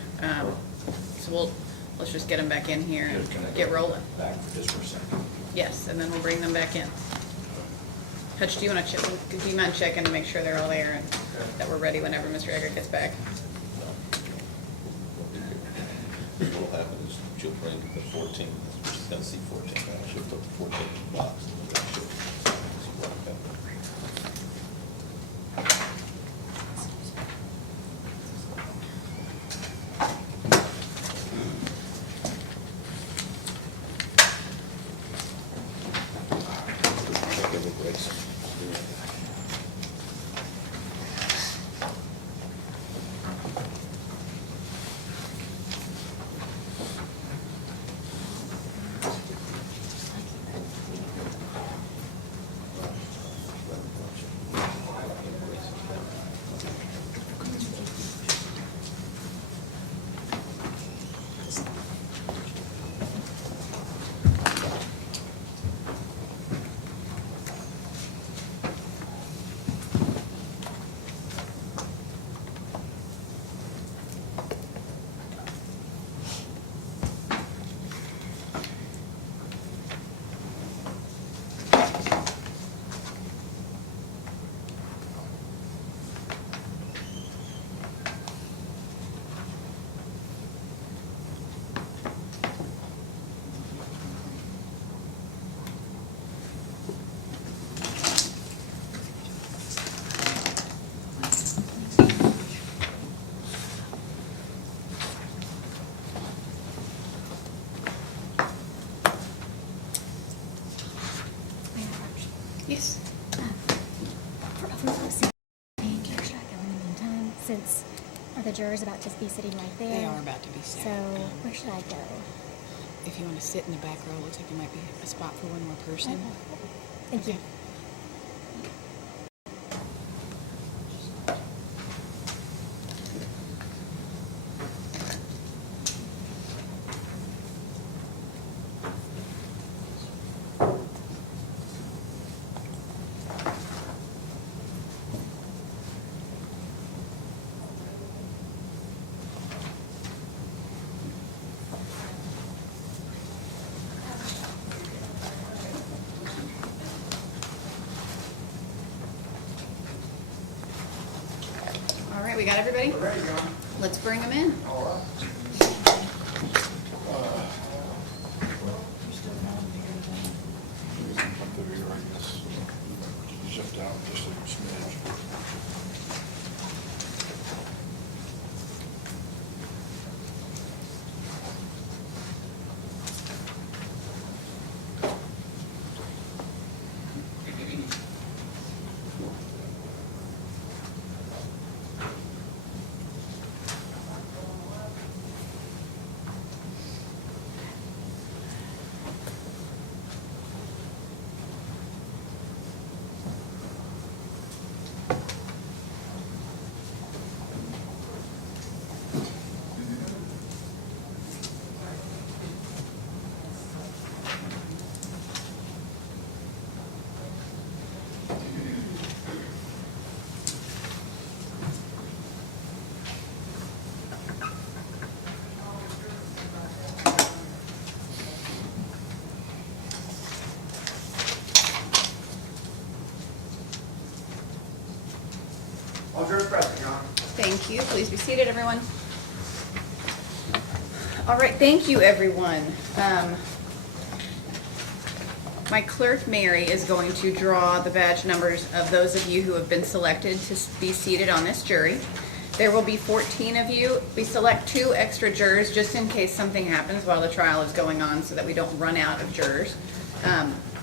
So let's just get them back in here and Can I get go rolling. Back for just for a second. Yes, and then we'll bring them back in. Hutch, do you want to check, do you mind checking to make sure they're all there and that we're ready whenever Mr. Eggert gets back? What will happen is she'll bring the 14, she's going to see 14, she'll put the 14 in the box. And then she'll walk up. Give her grace. Are the jurors about to be sitting right there? They are about to be sat. So, where should I go? If you want to sit in the back row, looks like there might be a spot for one more person. Thank you. All right, we got everybody? We're ready, John. Let's bring them in. All right. Shift out just a smidge. All jurors present, Your Honor. Thank you. Please be seated, everyone. All right, thank you, everyone. My clerk, Mary, is going to draw the badge numbers of those of you who have been selected to be seated on this jury. There will be 14 of you. We select 2 extra jurors just in case something happens while the trial is going on so that we don't run out of jurors.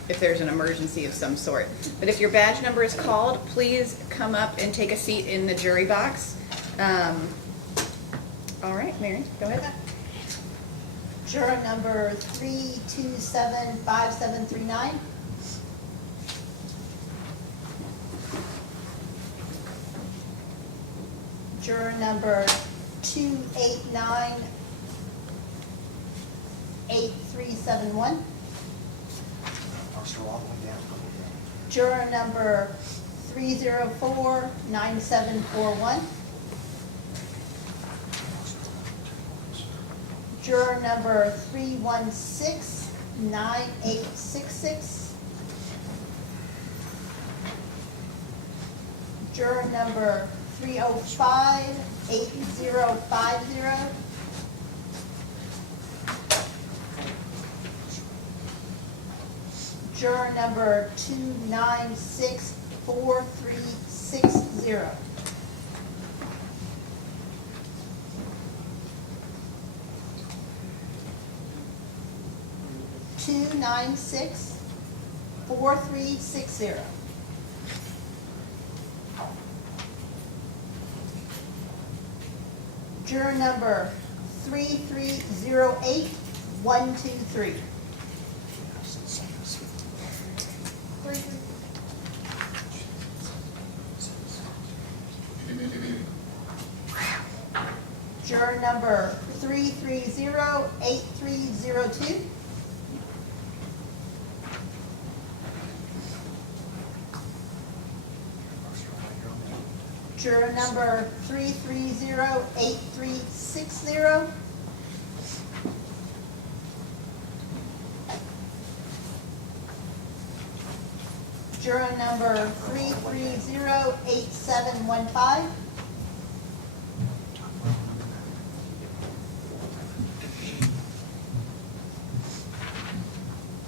If there's an emergency of some sort. But if your badge number is called, please come up and take a seat in the jury box. All right, Mary, go ahead. Juror number 3275739. Juror number 2898371. Juror number 3049741. Juror number 3169866. Juror number 3058050. Juror number 2964360. Two 9-6-4-3-6-0. Juror number 3308-123. Juror number 3308302. Juror number 3308360. Juror number 3308715.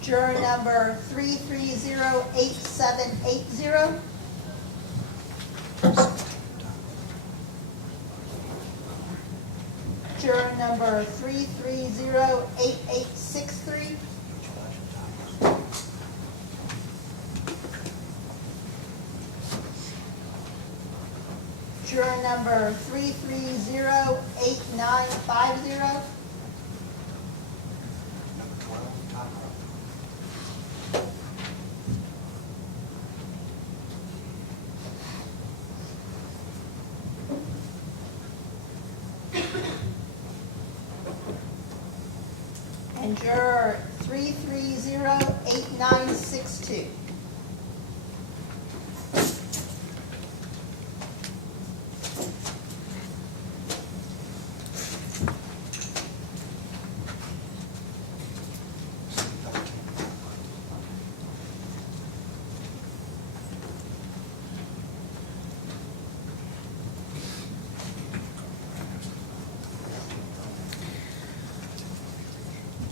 Juror number 3308780. Juror number 3308863. juror number 3308950. And juror 3308962.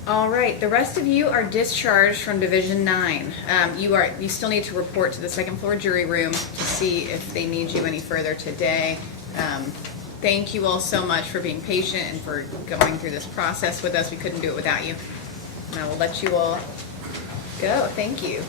All right, the rest of you are discharged from Division 9. You still need to report to the second floor jury room to see if they need you any further today. Thank you all so much for being patient and for going through this process with us. We couldn't do it without you. And I will let you all go. Thank you.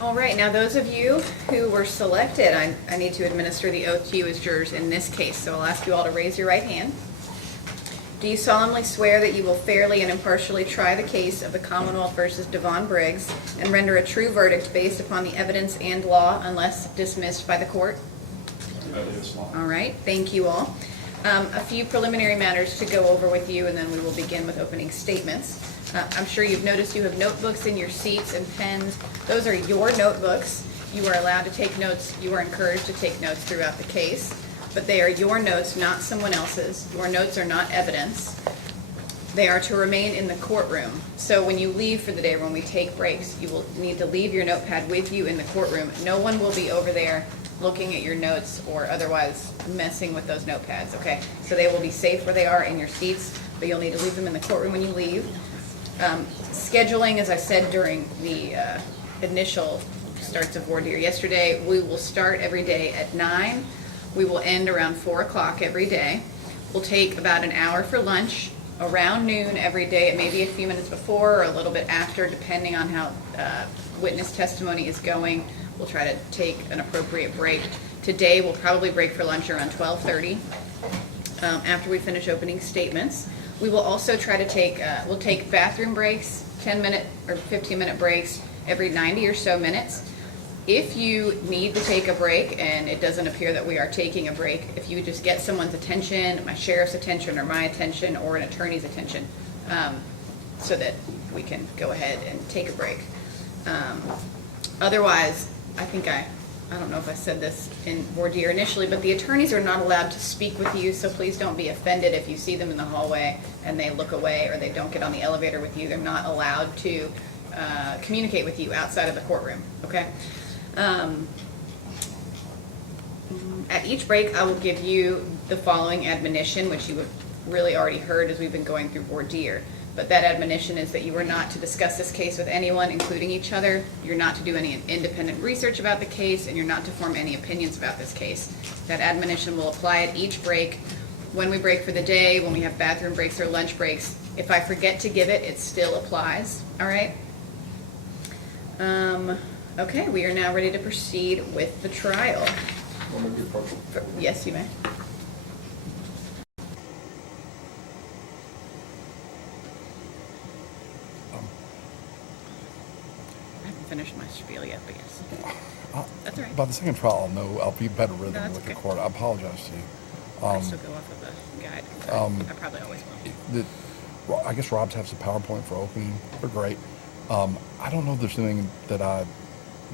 All right, now those of you who were selected, I need to administer the oath to you as jurors in this case, so I'll ask you all to raise your right hand. Do you solemnly swear that you will fairly and impartially try the case of the Commonwealth versus Devonen Briggs and render a true verdict based upon the evidence and law unless dismissed by the court? All right, thank you all. A few preliminary matters to go over with you, and then we will begin with opening statements. I'm sure you've noticed you have notebooks in your seats and pens. Those are your notebooks. You are allowed to take notes. You are encouraged to take notes throughout the case, but they are your notes, not someone else's. Your notes are not evidence. They are to remain in the courtroom. So when you leave for the day, or when we take breaks, you will need to leave your notepad with you in the courtroom. No one will be over there looking at your notes or otherwise messing with those notepads, okay? So they will be safe where they are in your seats, but you'll need to leave them in the courtroom when you leave. Scheduling, as I said during the initial starts of voir dire yesterday, we will start every day at 9. We will end around 4 o'clock every day. We'll take about an hour for lunch around noon every day. It may be a few minutes before or a little bit after, depending on how witness testimony is going. We'll try to take an appropriate break. Today, we'll probably break for lunch around 12:30 after we finish opening statements. We will also try to take, we'll take bathroom breaks, 10-minute or 15-minute breaks every 90 or so minutes. If you need to take a break and it doesn't appear that we are taking a break, if you just get someone's attention, my sheriff's attention or my attention or an attorney's attention, so that we can go ahead and take a break. Otherwise, I think I don't know if I said this in voir dire initially, but the attorneys are not allowed to speak with you, so please don't be offended if you see them in the hallway and they look away or they don't get on the elevator with you. They're not allowed to communicate with you outside of the courtroom, okay? At each break, I will give you the following admonition, which you have really already heard as we've been going through voir dire. But that admonition is that you are not to discuss this case with anyone, including each other. You're not to do any independent research about the case, and you're not to form any opinions about this case. That admonition will apply at each break. When we break for the day, when we have bathroom breaks or lunch breaks, if I forget to give it, it still applies. All right? Okay, we are now ready to proceed with the trial. Yes, you may. Finished my spiel yet, but yes. That's all right. By the second trial, I'll know I'll be in better rhythm that's with the okay. court. I apologize to you. I still go off of the guide. I probably always will. Well, I guess Rob's has a PowerPoint for opening. They're great. I don't know if there's anything that I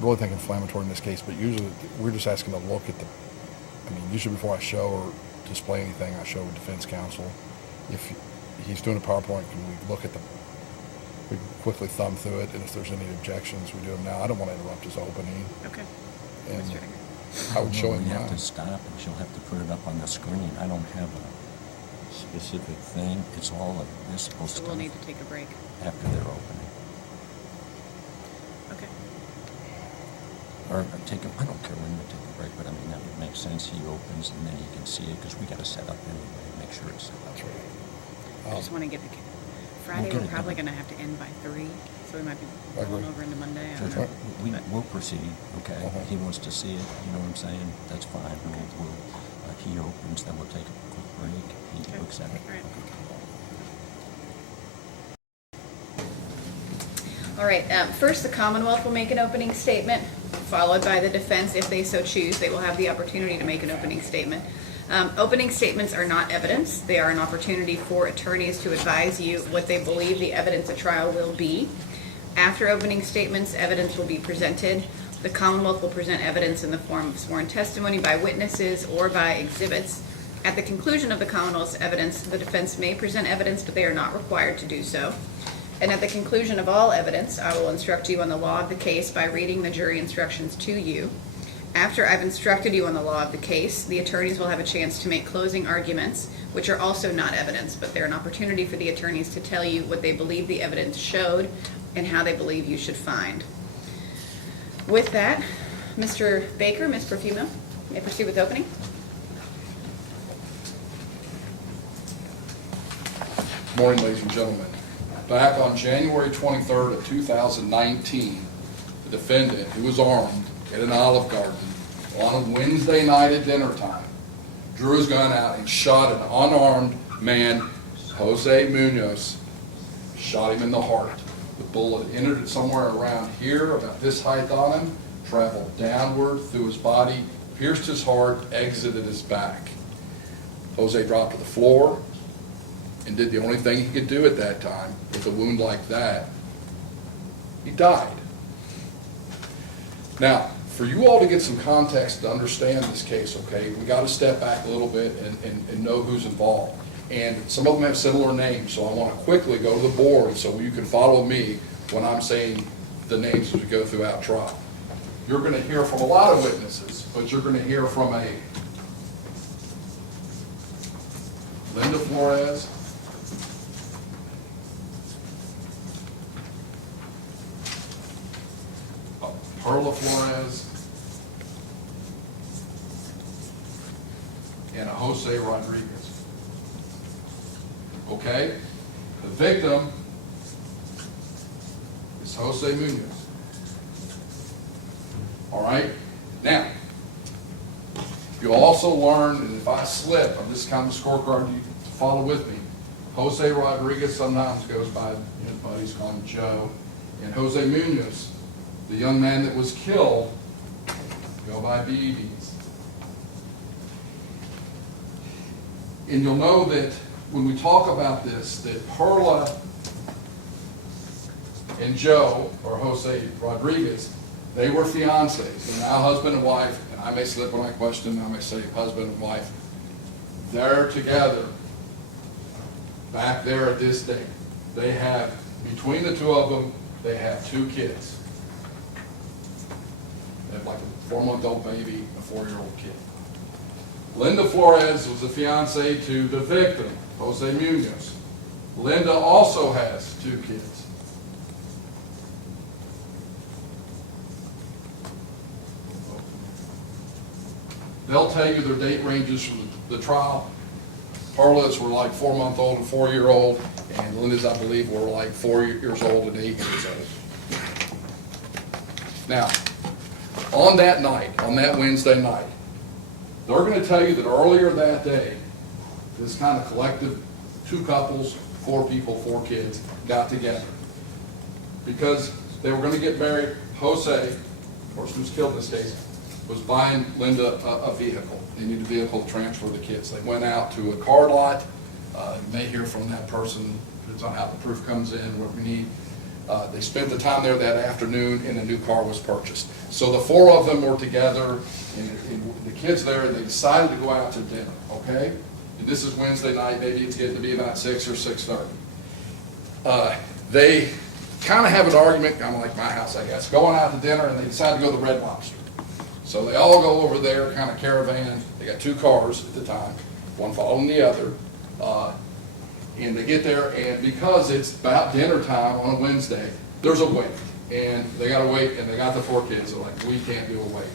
really think inflammatory in this case, but usually we're just asking to look at usually before I show or display anything, I show defense counsel. If he's doing a PowerPoint, can we look at the we can quickly thumb through it, and if there's any objections, we do them now. I don't want to interrupt his opening. Okay. And Mr. Hager. I would show him We have mine. to stop and she'll have to put it up on the screen. I don't have a specific thing. It's all of this supposed So to we'll need to take a break. after their opening. Okay. Or take a, I don't care when we take a break, but I mean, that would make sense. He opens and then you can see it because we got to set up anyway, make sure it's set up. That's right. I just want to get the, Friday, get we're it probably done. going to have to end by 3, so we might be I agree. rolling over into Monday. I don't Judge, know. But- we'll proceed, okay? Uh-huh. He wants to see it, you know what I'm saying? That's fine. He opens, then we'll take a quick break. He Okay. looks at it. All right. Okay. All right, first, the Commonwealth will make an opening statement, followed by the defense. If they so choose, they will have the opportunity to make an opening statement. Opening statements are not evidence. They are an opportunity for attorneys to advise you what they believe the evidence at trial will be. After opening statements, evidence will be presented. The Commonwealth will present evidence in the form of sworn testimony by witnesses or by exhibits. At the conclusion of the Commonwealth's evidence, the defense may present evidence, but they are not required to do so. And at the conclusion of all evidence, I will instruct you on the law of the case by reading the jury instructions to you. After I've instructed you on the law of the case, the attorneys will have a chance to make closing arguments, which are also not evidence, but they're an opportunity for the attorneys to tell you what they believe the evidence showed and how they believe you should find. With that, Mr. Baker, Ms. Profumo, you may proceed with opening. Morning, ladies and gentlemen. Back on January 23rd of 2019, the defendant, who was armed at an Olive Garden on a Wednesday night at dinner time, drew his gun out and shot an unarmed man, Jose Munoz, shot him in the heart. The bullet entered it somewhere around here, about this height on him, traveled downward through his body, pierced his heart, exited his back. Jose dropped to the floor and did the only thing he could do at that time with a wound like that. He died. Now, for you all to get some context to understand this case, okay, we got to step back a little bit and know who's involved. And some of them have similar names, so I want to quickly go to the board so you can follow me when I'm saying the names as we go throughout trial. You're going to hear from a lot of witnesses, but you're going to hear from a Linda Flores, Perla Flores, and a Jose Rodriguez. Okay? The victim is Jose Munoz. All right? Now, you'll also learn, and if I slip, I'm just kind of scorecard, you follow with me. Jose Rodriguez sometimes goes by his buddies, call him Joe. And Jose Munoz, the young man that was killed, go by BBs. And you'll know that when we talk about this, that Perla and Joe, or Jose Rodriguez, they were fiancés. They're now husband and wife, and I may slip when I question, I may say husband and wife. They're together back there at this date. They have, between the two of them, they have 2 kids. They have like a 4-month-old baby, a 4-year-old kid. Linda Flores was a fiancée to the victim, Jose Munoz. Linda also has 2 kids. They'll tell you their date ranges from the trial. Perla's were like 4-month-old and 4-year-old, and Linda's, I believe, were like 4 years old and 8 years old. Now, on that night, on that Wednesday night, they're going to tell you that earlier that day, this kind of collective, 2 couples, 4 people, 4 kids, got together. Because they were going to get married, Jose, of course, who's killed in this case, was buying Linda a vehicle. They needed a vehicle to transfer the kids. They went out to a car lot. You may hear from that person, depends on how the proof comes in, what we need. They spent the time there that afternoon, and a new car was purchased. So the 4 of them were together, and the kids there, and they decided to go out to dinner, okay? And this is Wednesday night, maybe it's getting to be about 6 or 6:30. They kind of have an argument, kind of like my house, I guess, going out to dinner, and they decide to go to the Red Lobster. So they all go over there, kind of caravan. They got 2 cars at the time, one following the other. And they get there, and because it's about dinner time on a Wednesday, there's a wait. And they got to wait, and they got the 4 kids. They're like, we can't do a wait.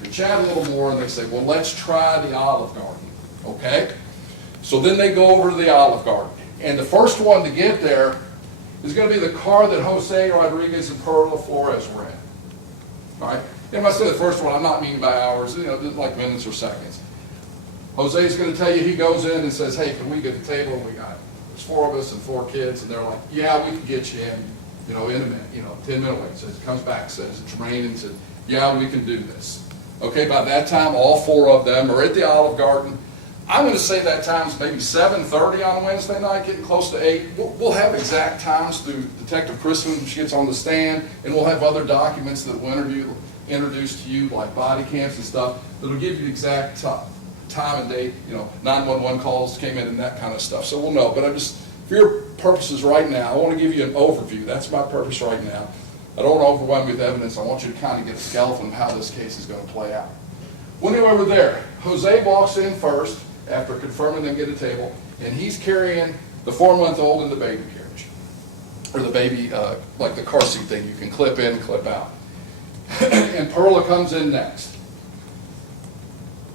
They chat a little more, and they say, well, let's try the Olive Garden, okay? So then they go over to the Olive Garden. And the first one to get there is going to be the car that Jose Rodriguez and Perla Flores were in. All right? And when I say the first one, I'm not meaning by hours, just like minutes or seconds. Jose's going to tell you, he goes in and says, hey, can we get a table? And there's 4 of us and 4 kids, and they're like, yeah, we can get you in, in a minute, 10-minute wait. So he comes back, says it's raining, says, yeah, we can do this. Okay, by that time, all 4 of them are at the Olive Garden. I'm going to say that time's maybe 7:30 on Wednesday night, getting close to 8. We'll have exact times through Detective Chris when she gets on the stand, and we'll have other documents that we'll introduce to you, like body cams and stuff, that'll give you exact time and date, 911 calls came in and that kind of stuff. So we'll know. But I'm just, for your purposes right now, I want to give you an overview. That's my purpose right now. I don't want to overwhelm you with evidence. I want you to kind of get a skeleton of how this case is going to play out. Well, anyway, we're there. Jose walks in first after confirming they get a table, and he's carrying the 4-month-old in the baby carriage, or the baby, like the car seat thing you can clip in, clip out. And Perla comes in next.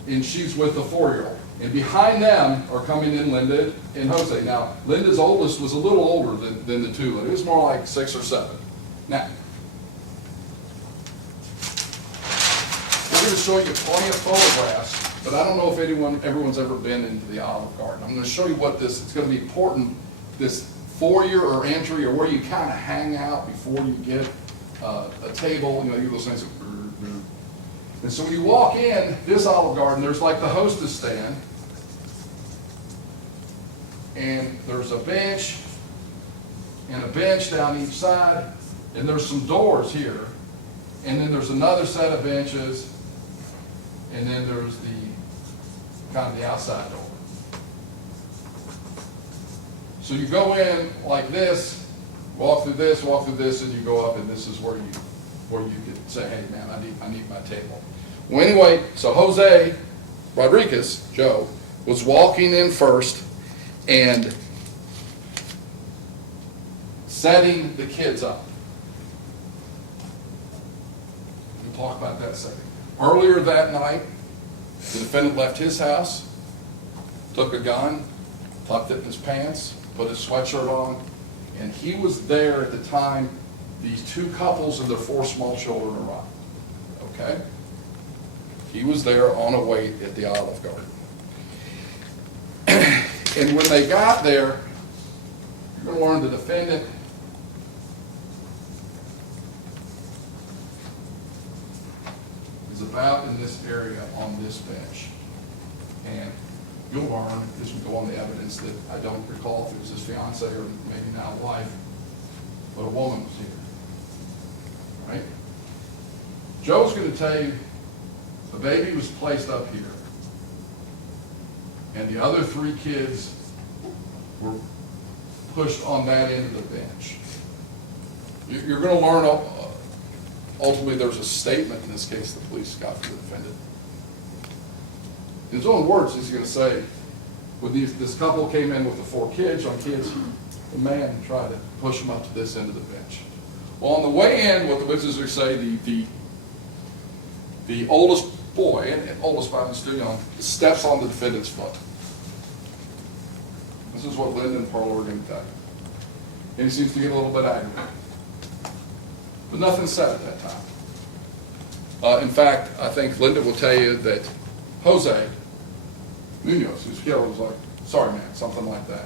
And she's with the 4-year-old. And behind them are coming in Linda and Jose. Now, Linda's oldest was a little older than the 2. It was more like 6 or 7. Now, we're going to show you plenty of photographs, but I don't know if everyone's ever been into the Olive Garden. I'm going to show you what it's going to be important, this foyer or entry, or where you kind of hang out before you get a table, those things. And so when you walk in this Olive Garden, there's like the hostess stand, and there's a bench and a bench down each side, and there's some doors here, and then there's another set of benches, and then there's the outside door. So you go in like this, walk through this, and you go up, and this is where you could say, hey man, I need my table. Well, anyway, so Jose Rodriguez, Joe, was walking in first and setting the kids up. We'll talk about that setting. Earlier that night, the defendant left his house, took a gun, tucked it in his pants, put his sweatshirt on, and he was there at the time these 2 couples and their 4 small children arrived. Okay? He was there on a wait at the Olive Garden. And when they got there, you're going to learn the defendant is about in this area on this bench. And you'll learn as we go on the evidence that I don't recall if it was his fiance or maybe now wife, but a woman was here. Right? Joe's going to tell you the baby was placed up here, and the other 3 kids were pushed on that end of the bench. You're going to learn, ultimately there's a statement in this case the police got from the defendant. In his own words, he's going to say, when this couple came in with the 4 kids, the man tried to push them up to this end of the bench. Well, on the way in, what the witnesses would say, the oldest boy, and oldest by still young, steps on the defendant's foot. This is what Linda and Perla are going to tell you. And he seems to get a little bit aggravated. But nothing's said at that time. In fact, I think Linda will tell you that Jose Munoz, who's killed, was like, sorry man, something like that.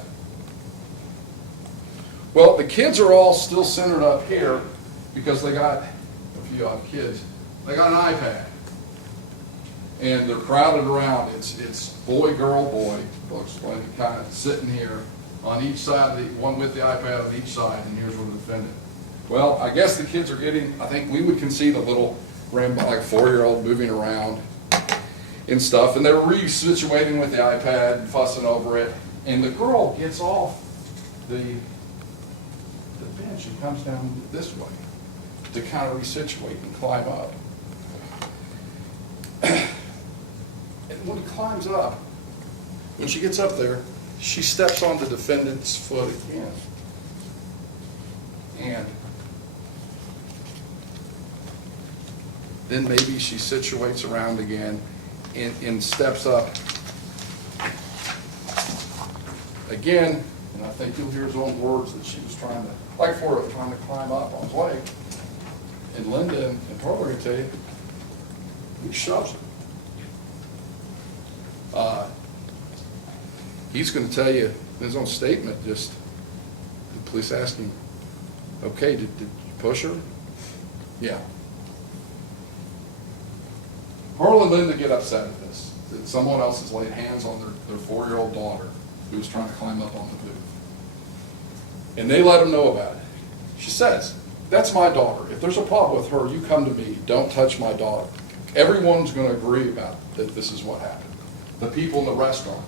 Well, the kids are all still centered up here because they got, if you have kids, they got an iPad. And they're crowded around. It's boy, girl, boy. Folks kind of sitting here on each side, one with the iPad on each side, and here's where the defendant. Well, I guess the kids are getting, I think we would concede a little ramble, like a 4-year-old moving around and stuff, and they're resituating with the iPad and fussing over it, and the girl gets off the bench again, she comes down this way to kind of resituate and climb up. And when it climbs up, when she gets up there, she steps on the defendant's foot again. And then maybe she situates around again and steps up again. And I think you'll hear his own words that she was trying to, like Flora, trying to climb up on his leg. And Linda and Pearl are going to tell you, he shoves her. He's going to tell you in his own statement, just the police ask him, okay, did you push her? Yeah. Pearl and Linda get upset at this, that someone else has laid hands on their 4-year-old daughter who was trying to climb up on the booth. And they let him know about it. She says, that's my daughter. If there's a problem with her, you come to me. Don't touch my daughter. Everyone's going to agree about it, that this is what happened. The people in the restaurant,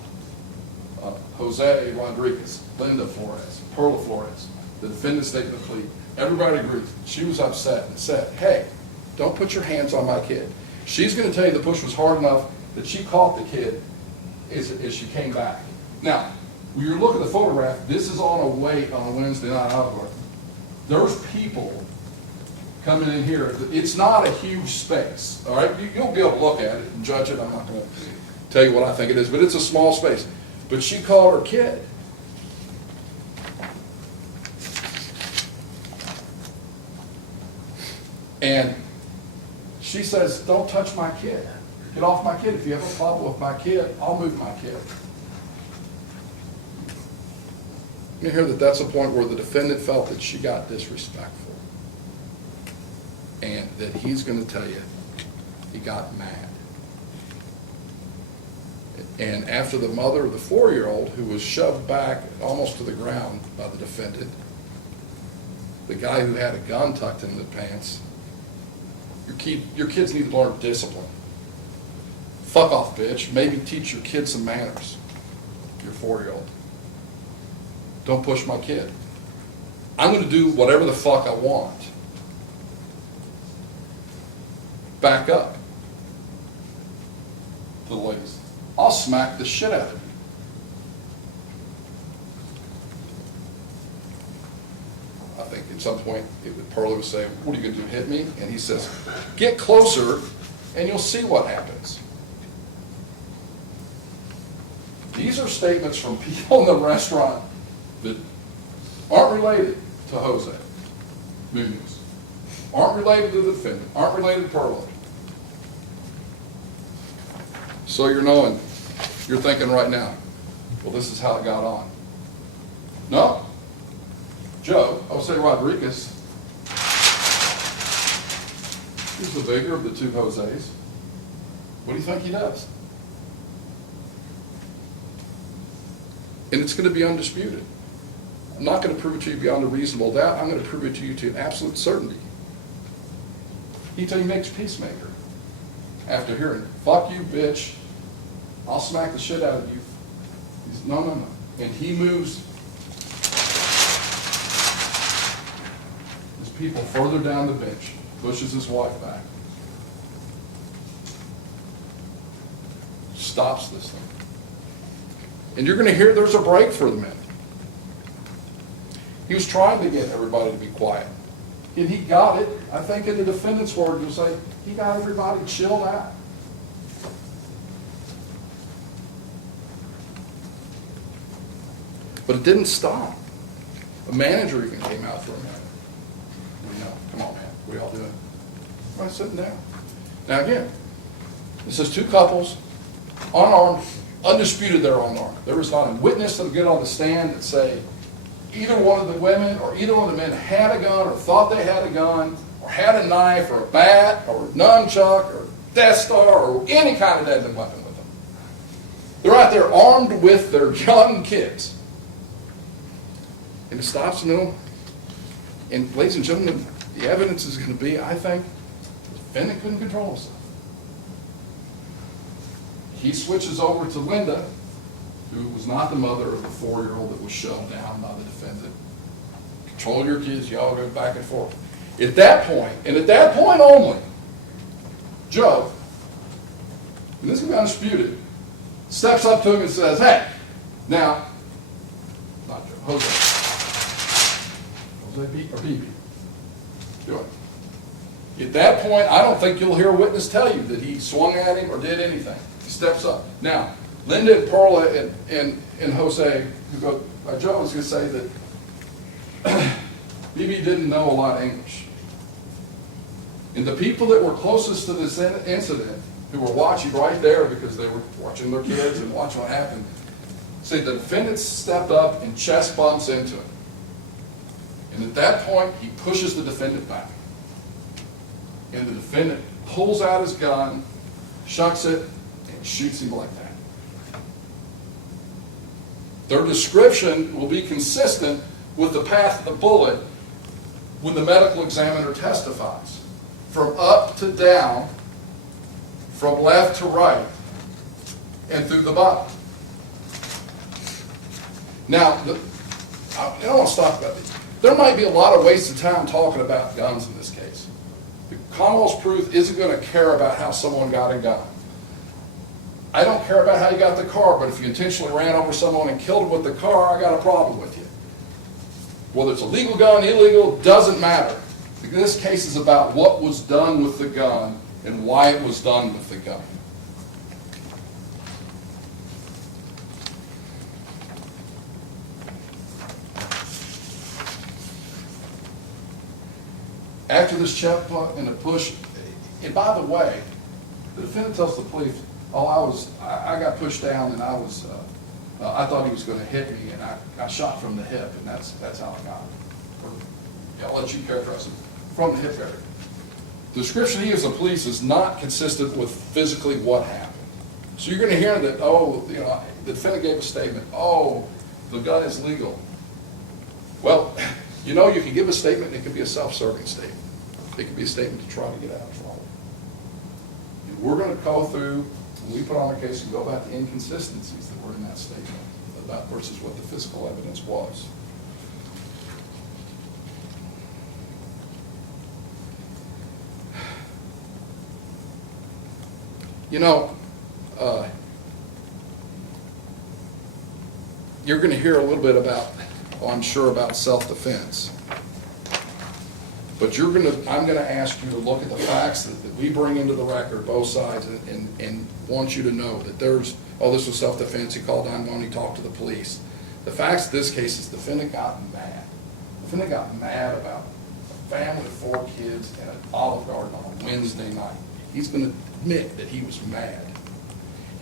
Jose Rodriguez, Linda Flores, Perla Flores, the defendant's statement plea, everybody agrees. She was upset and said, hey, don't put your hands on my kid. She's going to tell you the push was hard enough that she caught the kid as she came back. Now, when you look at the photograph, this is on a Wednesday night out. There's people coming in here. It's not a huge space, all right? You'll be able to look at it and judge it. I'm not going to tell you what I think it is, but it's a small space. But she called her kid. And she says, don't touch my kid. Get off my kid. If you have a problem with my kid, I'll move my kid. You hear that that's a point where the defendant felt that she got disrespectful. And that he's going to tell you he got mad. And after the mother of the 4-year-old, who was shoved back almost to the ground by the defendant, the guy who had a gun tucked in the pants, your kids need to learn discipline. Fuck off, bitch. Maybe teach your kid some manners, your 4-year-old. Don't push my kid. I'm going to do whatever the fuck I want. Back up. To the ladies. I'll smack the shit out of you. I think at some point Pearl would say, what are you going to do, hit me? And he says, get closer and you'll see what happens. These are statements from people in the restaurant that aren't related to Jose Munoz, aren't related to the defendant, aren't related to Pearl. So you're thinking right now, well, this is how it got on. No. Jose Rodriguez, he's the bigger of the two Jose's. What do you think he does? And it's going to be undisputed. I'm not going to prove it to you beyond a reasonable doubt. I'm going to prove it to you to an absolute certainty. He makes peacemaker. After hearing, fuck you, bitch, I'll smack the shit out of you. He's, no. And he moves his people further down the bench, pushes his wife back, stops this thing. And you're going to hear there's a break for the men. He was trying to get everybody to be quiet. And he got it. I think in the defendant's word, you'll say, he got everybody chilled out. But it didn't stop. A manager even came out for a minute. No, come on, man. What are y'all doing? Everybody's sitting down. Now again, this is two couples, unarmed, undisputed they're unarmed. There was not a witness that would get on the stand and say either one of the women or either one of the men had a gun or thought they had a gun or had a knife or a bat or a nunchuck or Death Star or any kind of deadly weapon with them. They're out there armed with their young kids. And it stops in the middle. And ladies and gentlemen, the evidence is going to be, I think, the defendant couldn't control himself. He switches over to Linda, who was not the mother of the 4-year-old that was shoved down by the defendant. control your kids, y'all go back and forth. At that point, and at that point only, Joe, and this is undisputed, steps up to him and says, hey, now, not Joe, Jose B or BB, do it. At that point, I don't think you'll hear a witness tell you that he swung at him or did anything. He steps up. Now, Linda and Perla and Jose, who go, Joe was going to say that BB didn't know a lot of English. And the people that were closest to this incident, who were watching right there because they were watching their kids and watching what happened, say the defendant stepped up and chest bumps into him. And at that point, he pushes the defendant back. And the defendant pulls out his gun, shucks it, and shoots him like that. Their description will be consistent with the path of the bullet when the medical examiner testifies. From up to down, from left to right, and through the body. Now, I don't want to stop about this. There might be a lot of waste of time talking about guns in this case. The Commonwealth's proof isn't going to care about how someone got a gun. I don't care about how you got the car, but if you intentionally ran over someone and killed them with the car, I got a problem with you. Whether it's a legal gun, illegal, doesn't matter. This case is about what was done with the gun and why it was done with the gun. After this check and a push, and by the way, the defendant tells the police, "Oh, I got pushed down and I thought he was going to hit me and I got shot from the hip and that's how I got it." I'll let you characterize it from the hip area. The description he gives the police is not consistent with physically what happened. So you're going to hear that, the defendant gave a statement, the gun is legal. Well, you can give a statement and it can be a self-serving statement. It can be a statement to try to get out of trouble. And we're going to go through, when we put on our case, and go about the inconsistencies that were in that statement about versus what the physical evidence was. You're going to hear a little bit about, I'm sure, about self-defense. But I'm going to ask you to look at the facts that we bring into the record, both sides, and want you to know that this was self-defense. He called 911, he talked to the police. The facts of this case is the defendant got mad. The defendant got mad about a family of 4 kids and an Olive Garden on a Wednesday night. He's going to admit that he was mad.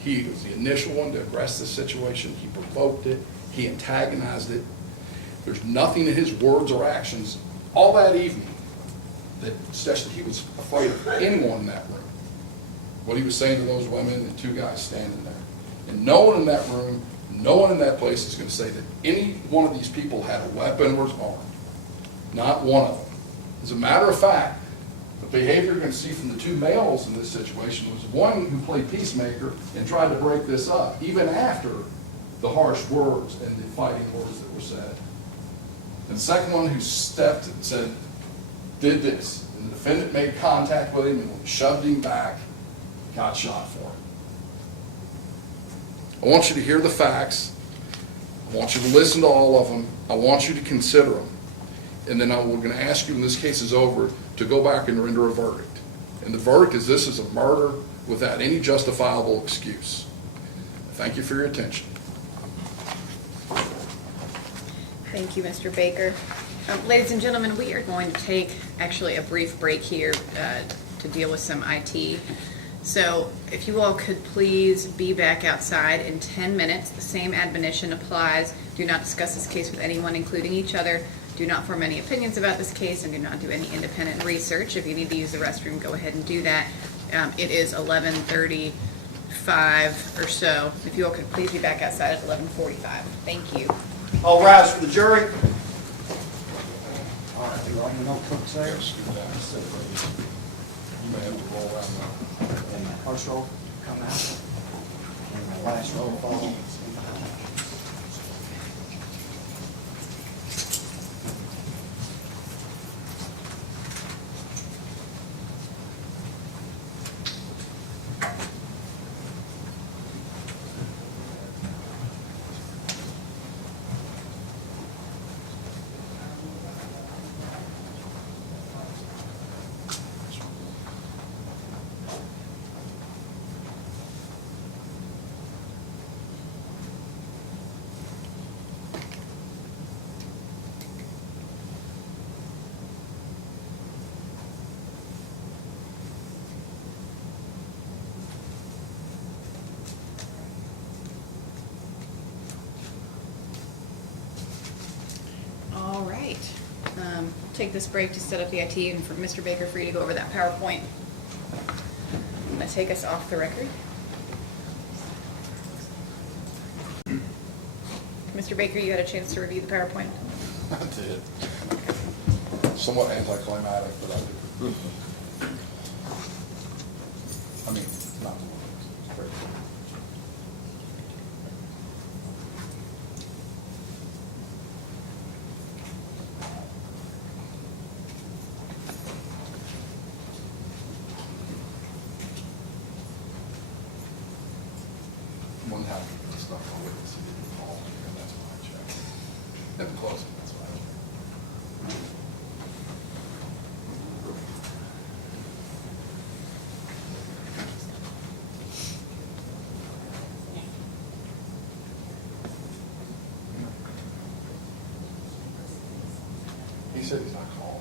He was the initial one to aggress the situation. He provoked it. He antagonized it. There's nothing in his words or actions all that evening that suggests that he was afraid of anyone in that room. What he was saying to those women and 2 guys standing there. And no one in that room, no one in that place is going to say that any one of these people had a weapon or was armed. Not one of them. As a matter of fact, the behavior you're going to see from the 2 males in this situation was one who played peacemaker and tried to break this up, even after the harsh words and the fighting words that were said. And the second one who stepped and said, did this. And the defendant made contact with him and when he shoved him back, got shot for it. I want you to hear the facts. I want you to listen to all of them. I want you to consider them. And then we're going to ask you when this case is over to go back and render a verdict. And the verdict is this is a murder without any justifiable excuse. Thank you for your attention. Thank you, Mr. Baker. Ladies and gentlemen, we are going to take actually a brief break here to deal with some IT. So if you all could please be back outside in 10 minutes. The same admonition applies. Do not discuss this case with anyone, including each other. Do not form any opinions about this case and do not do any independent research. If you need to use the restroom, go ahead and do that. It is 11:35 or so. If you all could please be back outside at 11:45. Thank you. All rise for the jury. All right, you all your notebooks there? You may have to roll around now. And my first roll come out. And my last roll fall. take this break to set up the IT and for Mr. Baker for you to go over that PowerPoint. I'm going to take us off the record. Mr. Baker, you had a chance to review the PowerPoint? I did. Somewhat anticlimactic, but I did. I mean, not the one. It's great. One half of the stuff on witness, he didn't call, and that's why I checked. At the closing, that's why I checked. He said he's not calling.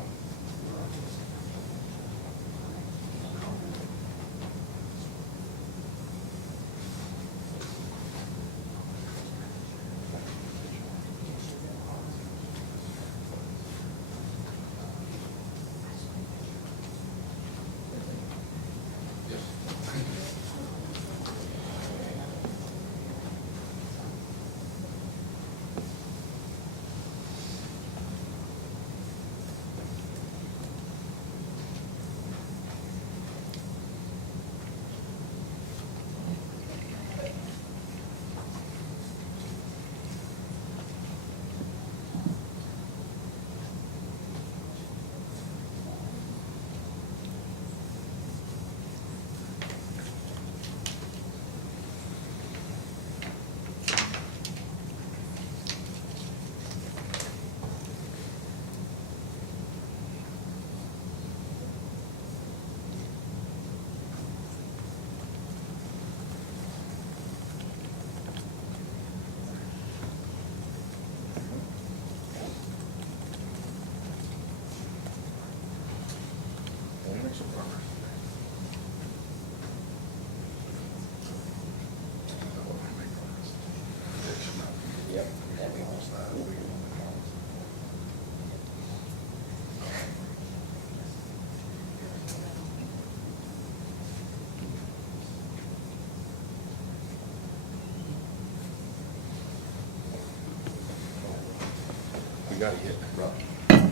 We gotta get that right.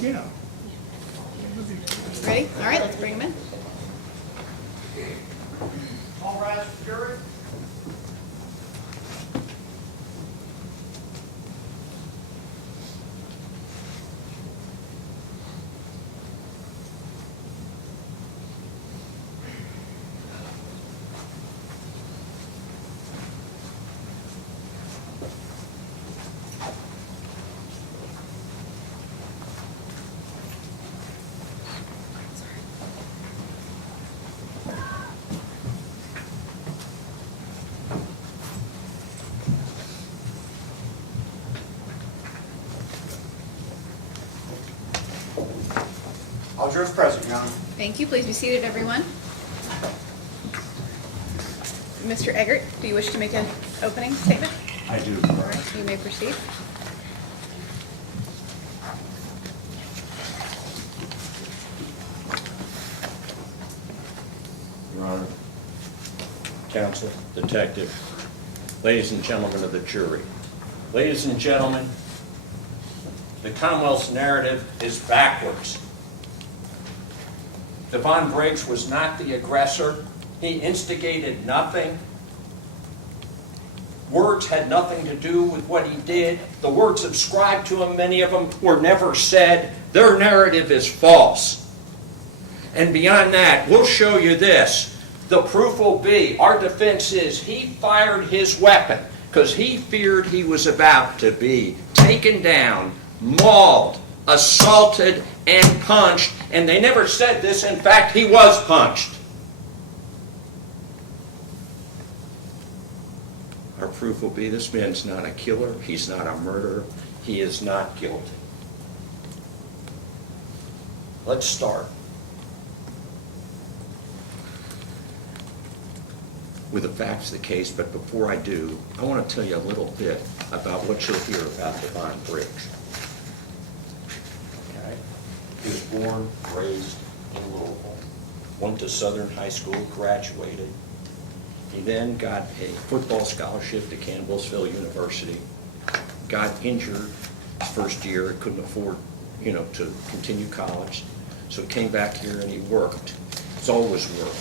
Yeah. Ready? All right, let's bring him in. All rise for jury. All jurors present, Your Honor. Thank you. Please be seated, everyone. Mr. Eggert, do you wish to make an opening statement? I do. All right, you may proceed. Your Honor, counsel, detective, ladies and gentlemen of the jury. Ladies and gentlemen, the Commonwealth's narrative is backwards. Devonen Briggs was not the aggressor. He instigated nothing. Words had nothing to do with what he did. The words ascribed to him, many of them were never said. Their narrative is false. And beyond that, we'll show you this. The proof will be, our defense is, he fired his weapon because he feared he was about to be taken down, mauled, assaulted, and punched. And they never said this. In fact, he was punched. Our proof will be this man's not a killer. He's not a murderer. He is not guilty. Let's start with the facts of the case. But before I do, I want to tell you a little bit about what you'll hear about Devonen Briggs. born, raised in Louisville, went to Southern High School, graduated. He then got a football scholarship to Campbellsville University, got injured his first year, couldn't afford, to continue college, so he came back here and he worked. He's always worked.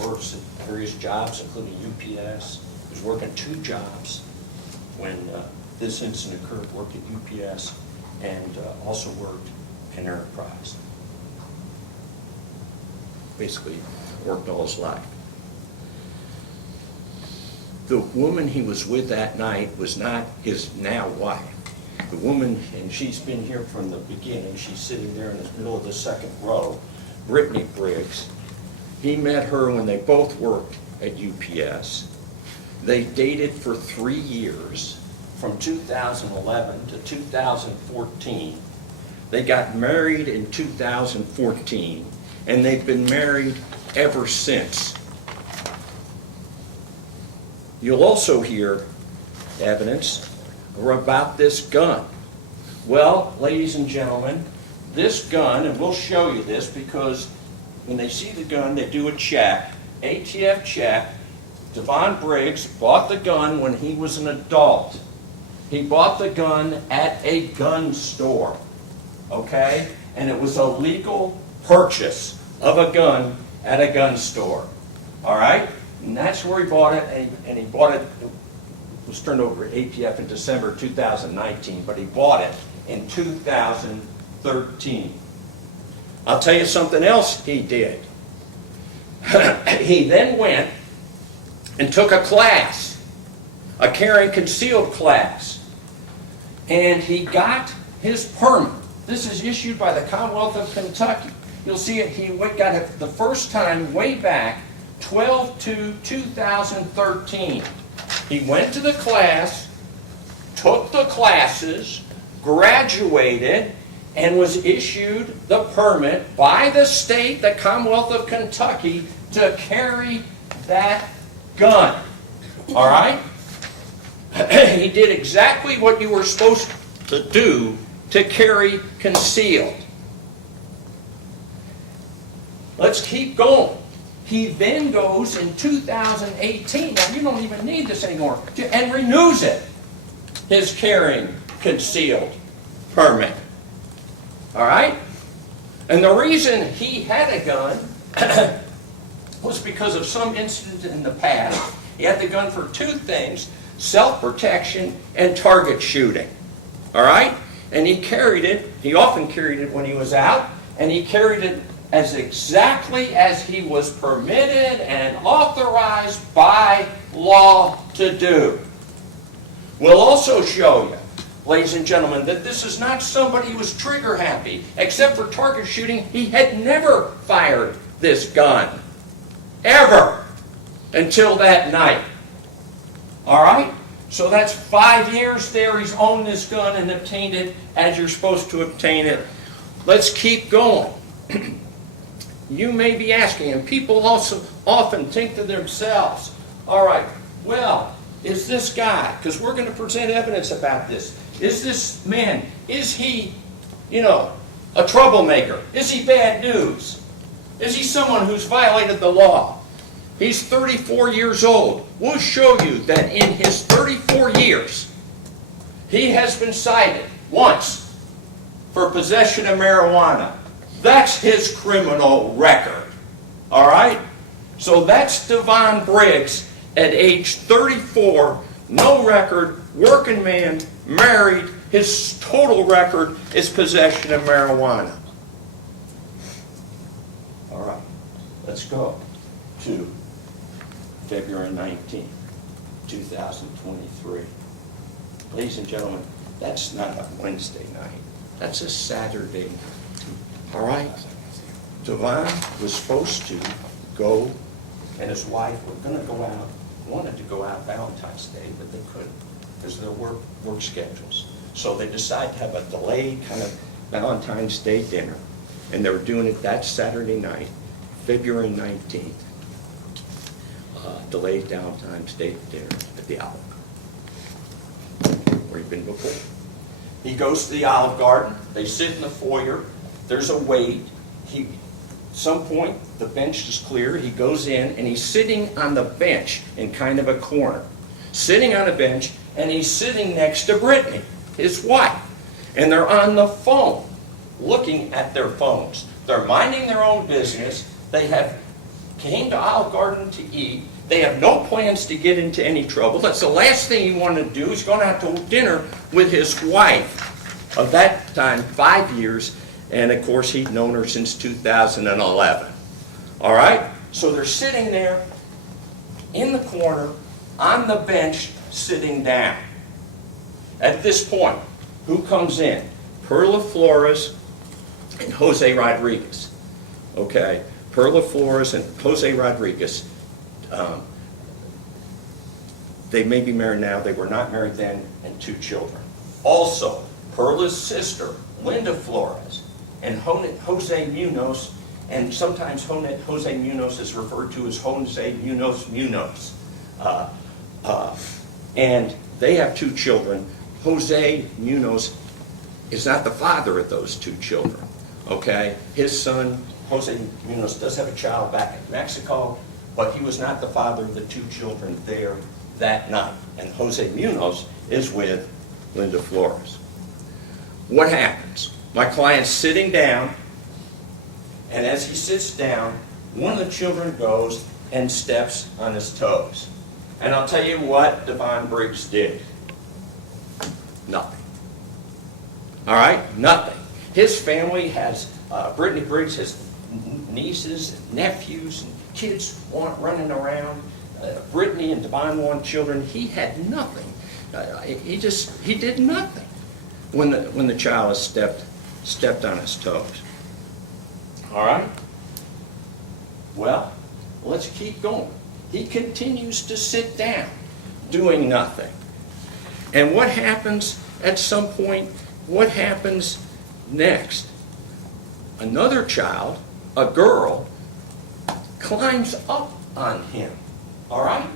Works at various jobs, including UPS. He was working 2 jobs when this incident occurred, worked at UPS and also worked in Enterprise. Basically, worked all his life. The woman he was with that night was not his now wife. The woman, and she's been here from the beginning, she's sitting there in the middle of the second row, Devonen Briggs. He met her when they both worked at UPS. They dated for 3 years, from 2011 to 2014. They got married in 2014, and they've been married ever since. You'll also hear evidence about this gun. Well, ladies and gentlemen, this gun, and we'll show you this because when they see the gun, they do a check, ATF check. Devonen Briggs bought the gun when he was an adult. He bought the gun at a gun store, okay? And it was a legal purchase of a gun at a gun store, all right? And that's where he bought it, and he bought it, it was turned over to ATF in December 2019, but he bought it in 2013. I'll tell you something else he did. He then went and took a class, a carry and concealed class, and he got his permit. This is issued by the Commonwealth of Kentucky. You'll see it, he got it the first time way back 12/2/2013. He went to the class, took the classes, graduated, and was issued the permit by the state, the Commonwealth of Kentucky, to carry that gun. All right? He did exactly what you were supposed to do to carry concealed. Let's keep going. He then goes in 2018, now you don't even need this anymore, and renews it, his carrying concealed permit. All right? And the reason he had a gun was because of some incident in the past. He had the gun for 2 things, self-protection and target shooting. All right? And he carried it, he often carried it when he was out, and he carried it as exactly as he was permitted and authorized by law to do. We'll also show you, ladies and gentlemen, that this is not somebody who was trigger happy. Except for target shooting, he had never fired this gun. Ever. Until that night. All right? So that's 5 years there he's owned this gun and obtained it as you're supposed to obtain it. Let's keep going. You may be asking, and people also often think to themselves, all right, well, is this guy, because we're going to present evidence about this, is this man, is he, a troublemaker? Is he bad news? Is he someone who's violated the law? He's 34 years old. We'll show you that in his 34 years, he has been cited once for possession of marijuana. That's his criminal record. All right? So that's Devonen Briggs at age 34, no record, working man, married. His total record is possession of marijuana. All right, let's go to February 19, 2023. Ladies and gentlemen, that's not a Wednesday night. That's a Saturday night. All right? Devonen was supposed to go, and his wife were going to go out, wanted to go out Valentine's Day, but they couldn't because of their work schedules. So they decided to have a delayed kind of Valentine's Day dinner. And they were doing it that Saturday night, February 19th. Delayed Valentine's Day dinner at the Olive Garden, where he'd been before. He goes to the Olive Garden. They sit in the foyer. There's a wait. Some point, the bench is clear. He goes in, and he's sitting on the bench in kind of a corner. Sitting on a bench, and he's sitting next to Brittany, his wife. And they're on the phone, looking at their phones. They're minding their own business. They came to Olive Garden to eat. They have no plans to get into any trouble. That's the last thing he wanted to do. He's going out to dinner with his wife. Of that time, 5 years. And of course, he'd known her since 2011. All right? So they're sitting there in the corner, on the bench, sitting down. At this point, who comes in? Perla Flores and Jose Rodriguez. Okay? Perla Flores and Jose Rodriguez. They may be married now. They were not married then, and 2 children. Also, Perla's sister, Linda Flores, and Jose Munoz, and sometimes Jose Munoz is referred to as Jose Munoz. And they have 2 children. Jose Munoz is not the father of those 2 children. Okay? His son, Jose Munoz, does have a child back in Mexico, but he was not the father of the 2 children there that night. And Jose Munoz is with Linda Flores. What happens? My client's sitting down, and as he sits down, one of the children goes and steps on his toes. And I'll tell you what Devonen Briggs did. Nothing. All right? Nothing. His family has, Brittany Briggs has nieces and nephews and kids running around. Brittany and Devonen want children. He had nothing. He did nothing when the child has stepped on his toes. All right? Well, let's keep going. He continues to sit down, doing nothing. And what happens at some point? What happens next? Another child, a girl, climbs up on him. All right?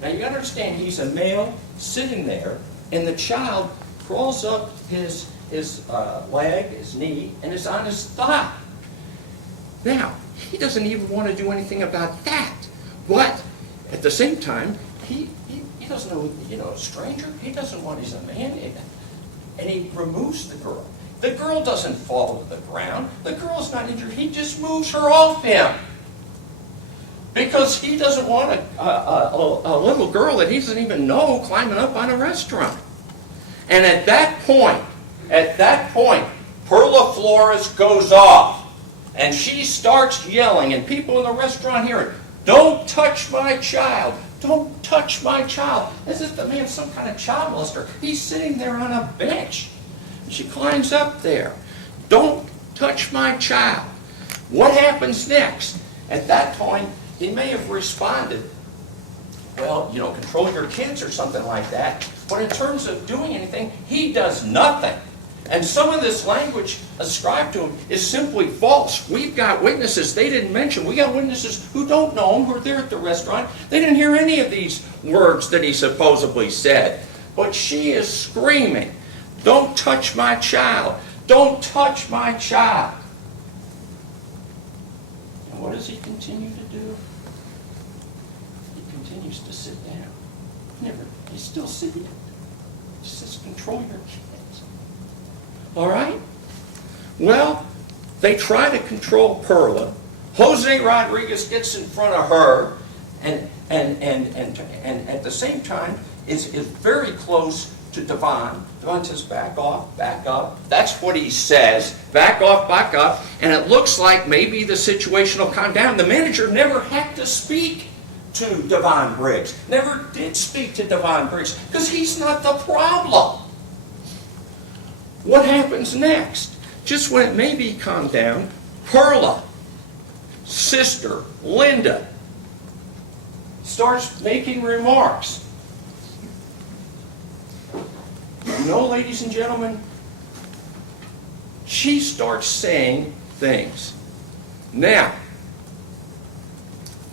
Now you understand, he's a male sitting there, and the child crawls up his leg, his knee, and is on his thigh. Now, he doesn't even want to do anything about that. But at the same time, he doesn't know, a stranger. He doesn't want, he's a man. And he removes the girl. The girl doesn't fall to the ground. The girl's not injured. He just moves her off him. Because he doesn't want a little girl that he doesn't even know climbing up on a restaurant. And at that point, Perla Flores goes off. And she starts yelling, and people in the restaurant hear it. Don't touch my child. Don't touch my child. As if the man's some kind of child molester. He's sitting there on a bench. She climbs up there. Don't touch my child. What happens next? At that point, he may have responded, well, control your kids or something like that. But in terms of doing anything, he does nothing. And some of this language ascribed to him is simply false. We've got witnesses they didn't mention. We got witnesses who don't know him, who are there at the restaurant. They didn't hear any of these words that he supposedly said. But she is screaming, don't touch my child. Don't touch my child. And what does he continue to do? He continues to sit down. He's still sitting. He says, control your kids. All right? Well, they try to control Perla. Jose Rodriguez gets in front of her and at the same time is very close to Devonen. Devonen says, back off, back up. That's what he says. Back off, back up. And it looks like maybe the situation will calm down. The manager never had to speak to Devonen Briggs. Never did speak to Devonen Briggs because he's not the problem. What happens next? Just when it maybe calmed down, Perla, sister, Linda, starts making remarks. Ladies and gentlemen, she starts saying things. Now,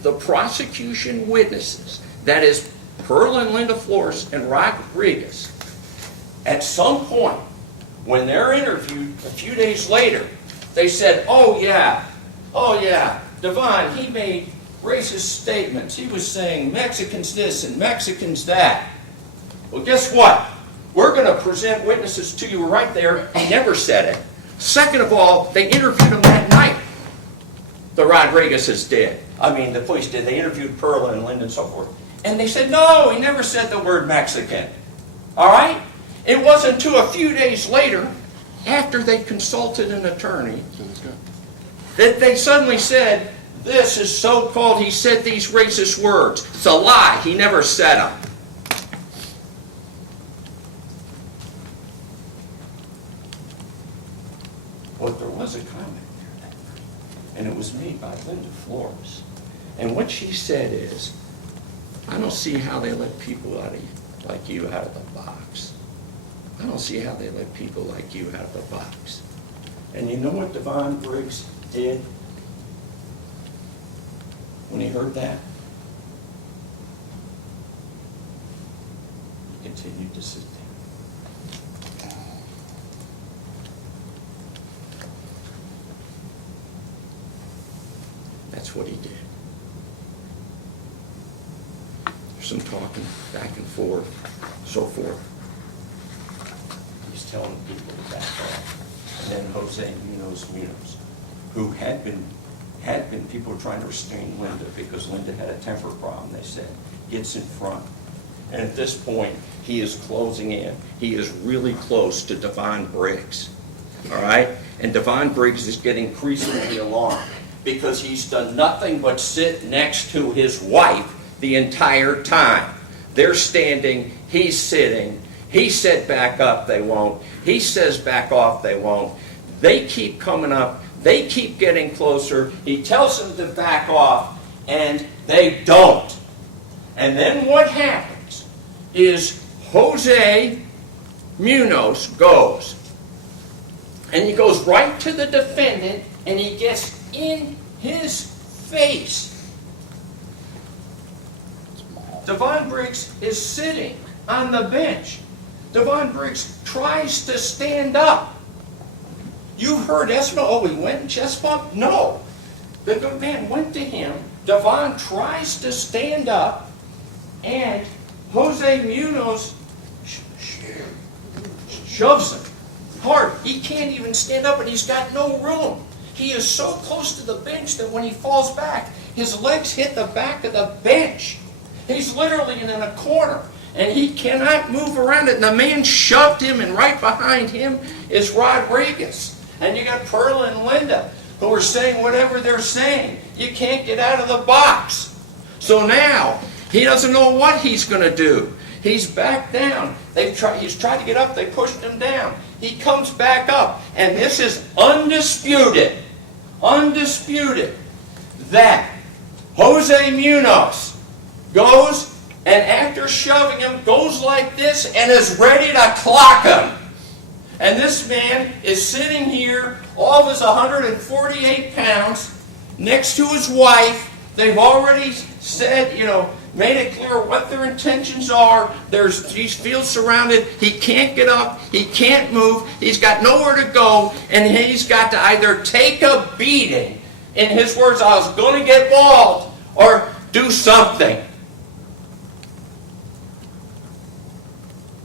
the prosecution witnesses, that is Perla and Linda Flores and Rodriguez, at some point, when they're interviewed a few days later, They said, oh yeah, Devon, he made racist statements. He was saying Mexicans this and Mexicans that. Well, guess what? We're going to present witnesses to you right there. He never said it. Second of all, they interviewed him that night. The Rodriguez's did. I mean, the police did. They interviewed Perla and Linda and so forth. And they said, no, he never said the word Mexican. All right? It wasn't until a few days later, after they consulted an attorney, that they suddenly said, this is so-called, he said these racist words. It's a lie. He never said them. But there was a comment there, and it was made by Linda Flores. And what she said is, I don't see how they let people like you out of the box. I don't see how they let people like you out of the box. And you know what Devonen Briggs did when he heard that? He continued to sit there. That's what he did. There's some talking back and forth, so forth. He's telling people to back off. And then Jose Munoz, who had been people were trying to restrain Linda because Linda had a temper problem, they said, gets in front. And at this point, he is closing in. He is really close to Devonen Briggs. All right? And Devonen Briggs is getting increasingly alarmed because he's done nothing but sit next to his wife the entire time. They're standing, he's sitting. He said back up, they won't. He says back off, they won't. They keep coming up. They keep getting closer. He tells them to back off, and they don't. And then what happens is Jose Munoz goes, and he goes right to the defendant, and he gets in his face. Devonen Briggs is sitting on the bench. Devonen Briggs tries to stand up. You heard Esma, oh, he went and chest bump? No. The good man went to him. Devonen tries to stand up, and Jose Munoz shoves him hard. He can't even stand up, and he's got no room. He is so close to the bench that when he falls back, his legs hit the back of the bench. He's literally in a corner, and he cannot move around it. And the man shoved him, and right behind him is Rodriguez. And you got Perla and Linda, who are saying whatever they're saying. You can't get out of the box. So now, he doesn't know what he's going to do. He's back down. He's tried to get up. They pushed him down. He comes back up. And this is undisputed, that Jose Munoz goes and after shoving him, goes like this and is ready to clock him. And this man is sitting here, all of his 148 pounds, next to his wife. They've already said, made it clear what their intentions are. He feels surrounded. He can't get up. He can't move. He's got nowhere to go. And he's got to either take a beating. In his words, I was going to get mauled, or do something.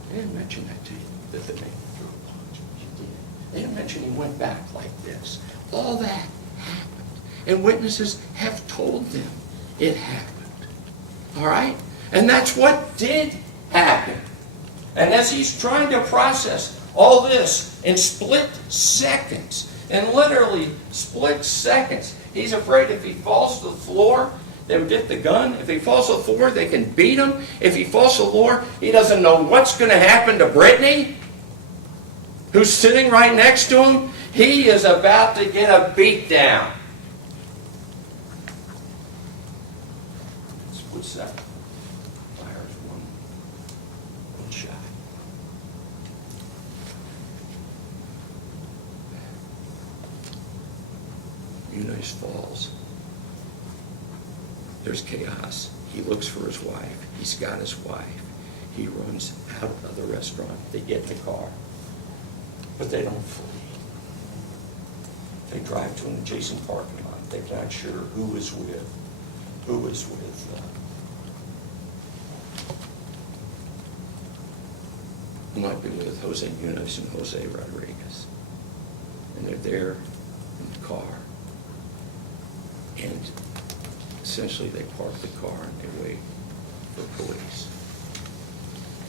They didn't mention that to you, that the man threw a punch. He did. They didn't mention he went back like this. All that happened. And witnesses have told them it happened. All right? And that's what did happen. And as he's trying to process all this in split seconds, and literally split seconds, he's afraid if he falls to the floor, they would get the gun. If he falls to the floor, they can beat him. If he falls to the floor, he doesn't know what's going to happen to Brittany, who's sitting right next to him. He is about to get a beat down. Split second. Fires one shot. Munoz falls. There's chaos. He looks for his wife. He's got his wife. He runs out of the restaurant. They get in the car. But they don't flee. They drive to an adjacent parking lot. They're not sure who is with. Might be with Jose Munoz and Jose Rodriguez. And they're there in the car. And essentially they park the car and they wait for police.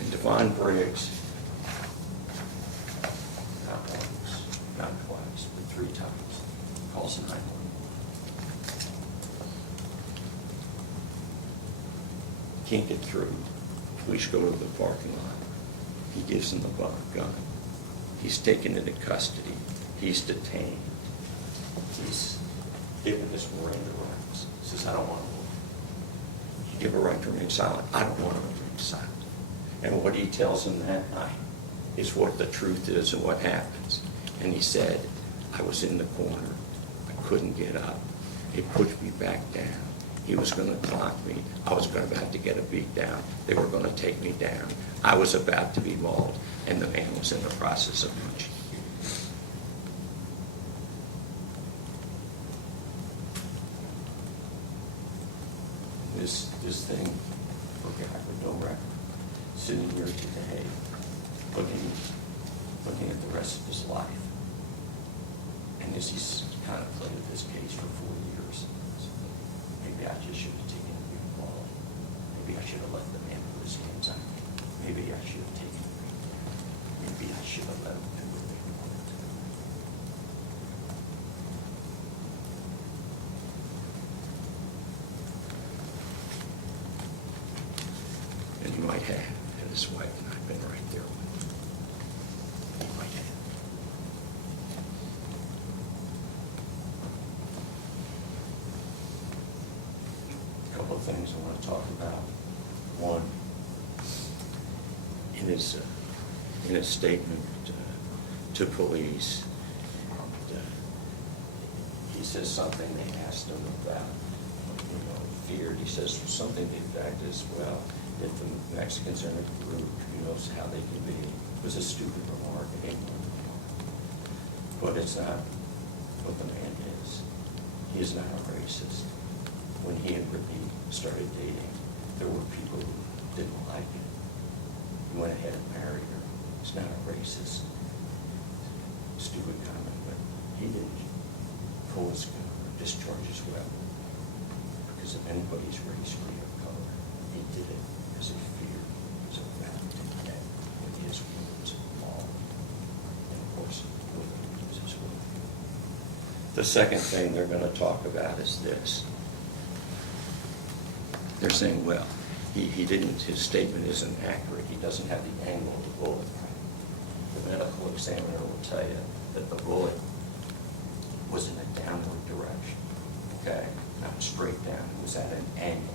And Devonen Briggs, not once, not twice, but 3 times, calls 911. Can't get through. Police go to the parking lot. He gives them the gun. He's taken into custody. He's detained. He's given his Miranda rights. He says, I don't want to move. You give a right to remain silent. I don't want to remain silent. And what he tells him that night is what the truth is and what happens. And he said, I was in the corner. I couldn't get up. He pushed me back down. He was going to clock me. I was about to get a beat down. They were going to take me down. I was about to be mauled, and the man was in the process of munching. This thing, for a guy with no record, sitting here today, looking at the rest of his life, and as he's contemplated this case for 4 years, maybe I just should have taken a big ball. Maybe I should have let the man put his hands on me. Maybe I should have taken a big ball. Maybe I should have let him do what they wanted. And he might have, and his wife and I have been right there with him. He might have. A couple of things I want to talk about. One, in his statement to police, he says something. They asked him about, feared. He says something to the effect is, well, if the Mexicans are in a group, who knows how they can be. It was a stupid remark. It ain't one remark. But it's not what the man is. He is not a racist. When he and Brittany started dating, there were people who didn't like it. He went ahead and married her. He's not a racist. Stupid comment, but he didn't pull his gun or discharge his weapon because of anybody's race, creed, or color. He did it because he feared his own family with his wounds all. And of course, women use his wound. The second thing they're going to talk about is this. They're saying, well, he didn't, his statement isn't accurate. He doesn't have the angle of the bullet. The medical examiner will tell you that the bullet was in a downward direction, okay? Not straight down, it was at an angle.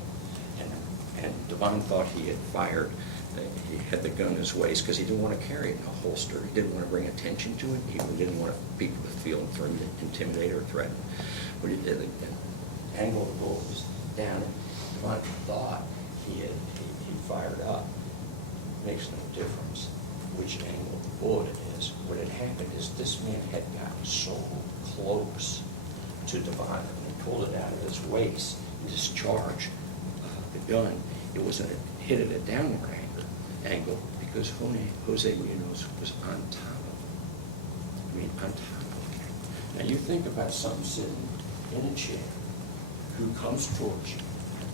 And Devonen thought he had fired, he had the gun in his waist because he didn't want to carry it in a holster. He didn't want to bring attention to it. He didn't want people to feel threatened, intimidated, or threatened. But he did, the angle of the bullet was down. Devonen thought he fired up. Makes no difference which angle of the bullet it is. What had happened is this man had gotten so close to Devonen and he pulled it out of his waist and discharged the gun. It was hit at a downward angle because Jose Munoz was on top of him. I mean, on top of him. Now you think about someone sitting in a chair who comes towards you,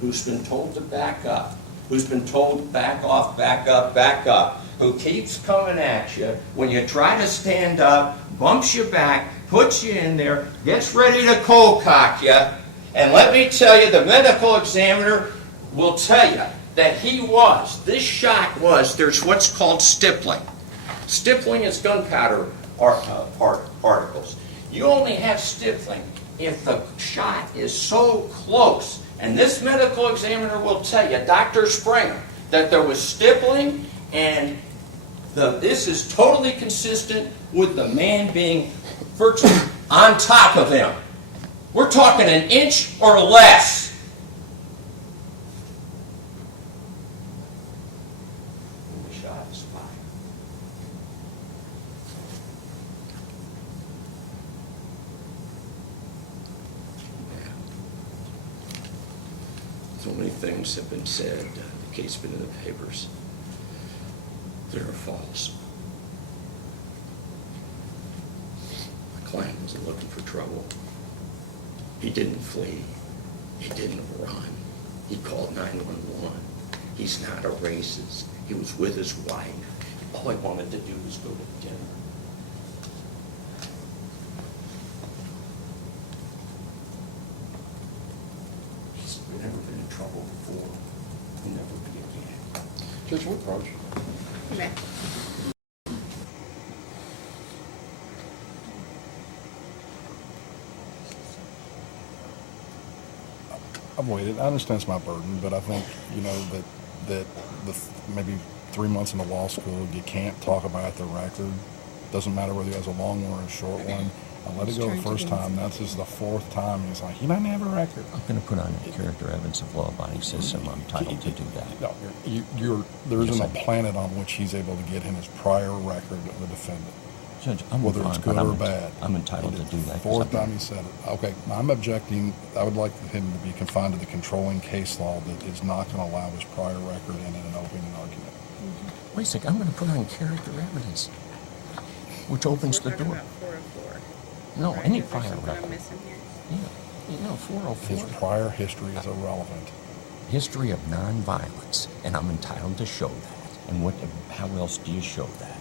who's been told to back up, who's been told back off, back up, back up, who keeps coming at you. When you try to stand up, bumps you back, puts you in there, gets ready to cold cock you. And let me tell you, the medical examiner will tell you that this shot was, there's what's called stippling. Stippling is gunpowder particles. You only have stippling if the shot is so close. And this medical examiner will tell you, Dr. Springer, that there was stippling, and this is totally consistent with the man being virtually on top of him. We're talking an inch or less. And the shot is fired. things have been said, the case been in the papers. They're false. My client wasn't looking for trouble. He didn't flee. He didn't run. He called 911. He's not a racist. He was with his wife. All he wanted to do was go to dinner. He's never been in trouble before. He'll never be again. Judge, what approach? Okay. I've waited. I understand it's my burden, but I think, you know, that maybe 3 months into law school, you can't talk about the record. Doesn't matter whether he has a long one or a short one. I let it go the first time. That's just the fourth time. He's like, he doesn't have a record. I'm going to put on a character evidence of law-abiding citizen. I'm entitled to do that. No, there isn't a planet on which he's able to get in his prior record of the defendant. Judge, I'm whether it's good or bad. I'm entitled to do that. Fourth time he said it. Okay, I'm objecting. I would like him to be confined to the controlling case law that is not going to allow his prior record in an opening argument. Wait a second. I'm going to put on character evidence, which opens the door. About 404. No, Right? any Is there prior something I'm record. missing here? Yeah, you know, 404. His prior history is irrelevant. History of nonviolence, and I'm entitled to show that. And how else do you show that?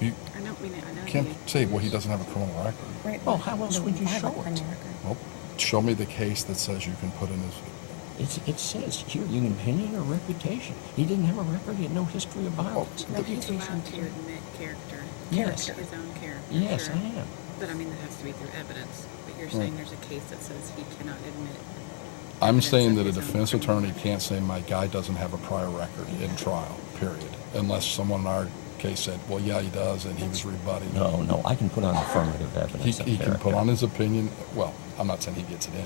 You I don't mean it. I know can't you. say, well, he doesn't have a criminal record. Right. Well, how else would you show it? Well, show me the case that says you can put in his... It says here, you can opinion or reputation. He didn't have a record. He had no history of violence. But he's allowed to admit character. Yes. His own character. Yes, sure. I am. But I mean, that has to be through evidence. But you're saying there's a case that says he cannot admit. I'm evidence saying of that a his own defense criminal attorney can't say my guy doesn't have a prior record in trial, period. Unless someone in our case said, well, yeah, he does, and he was rebutting. No, I can put on affirmative evidence of He can character. put on his opinion. Well, I'm not saying he gets it in,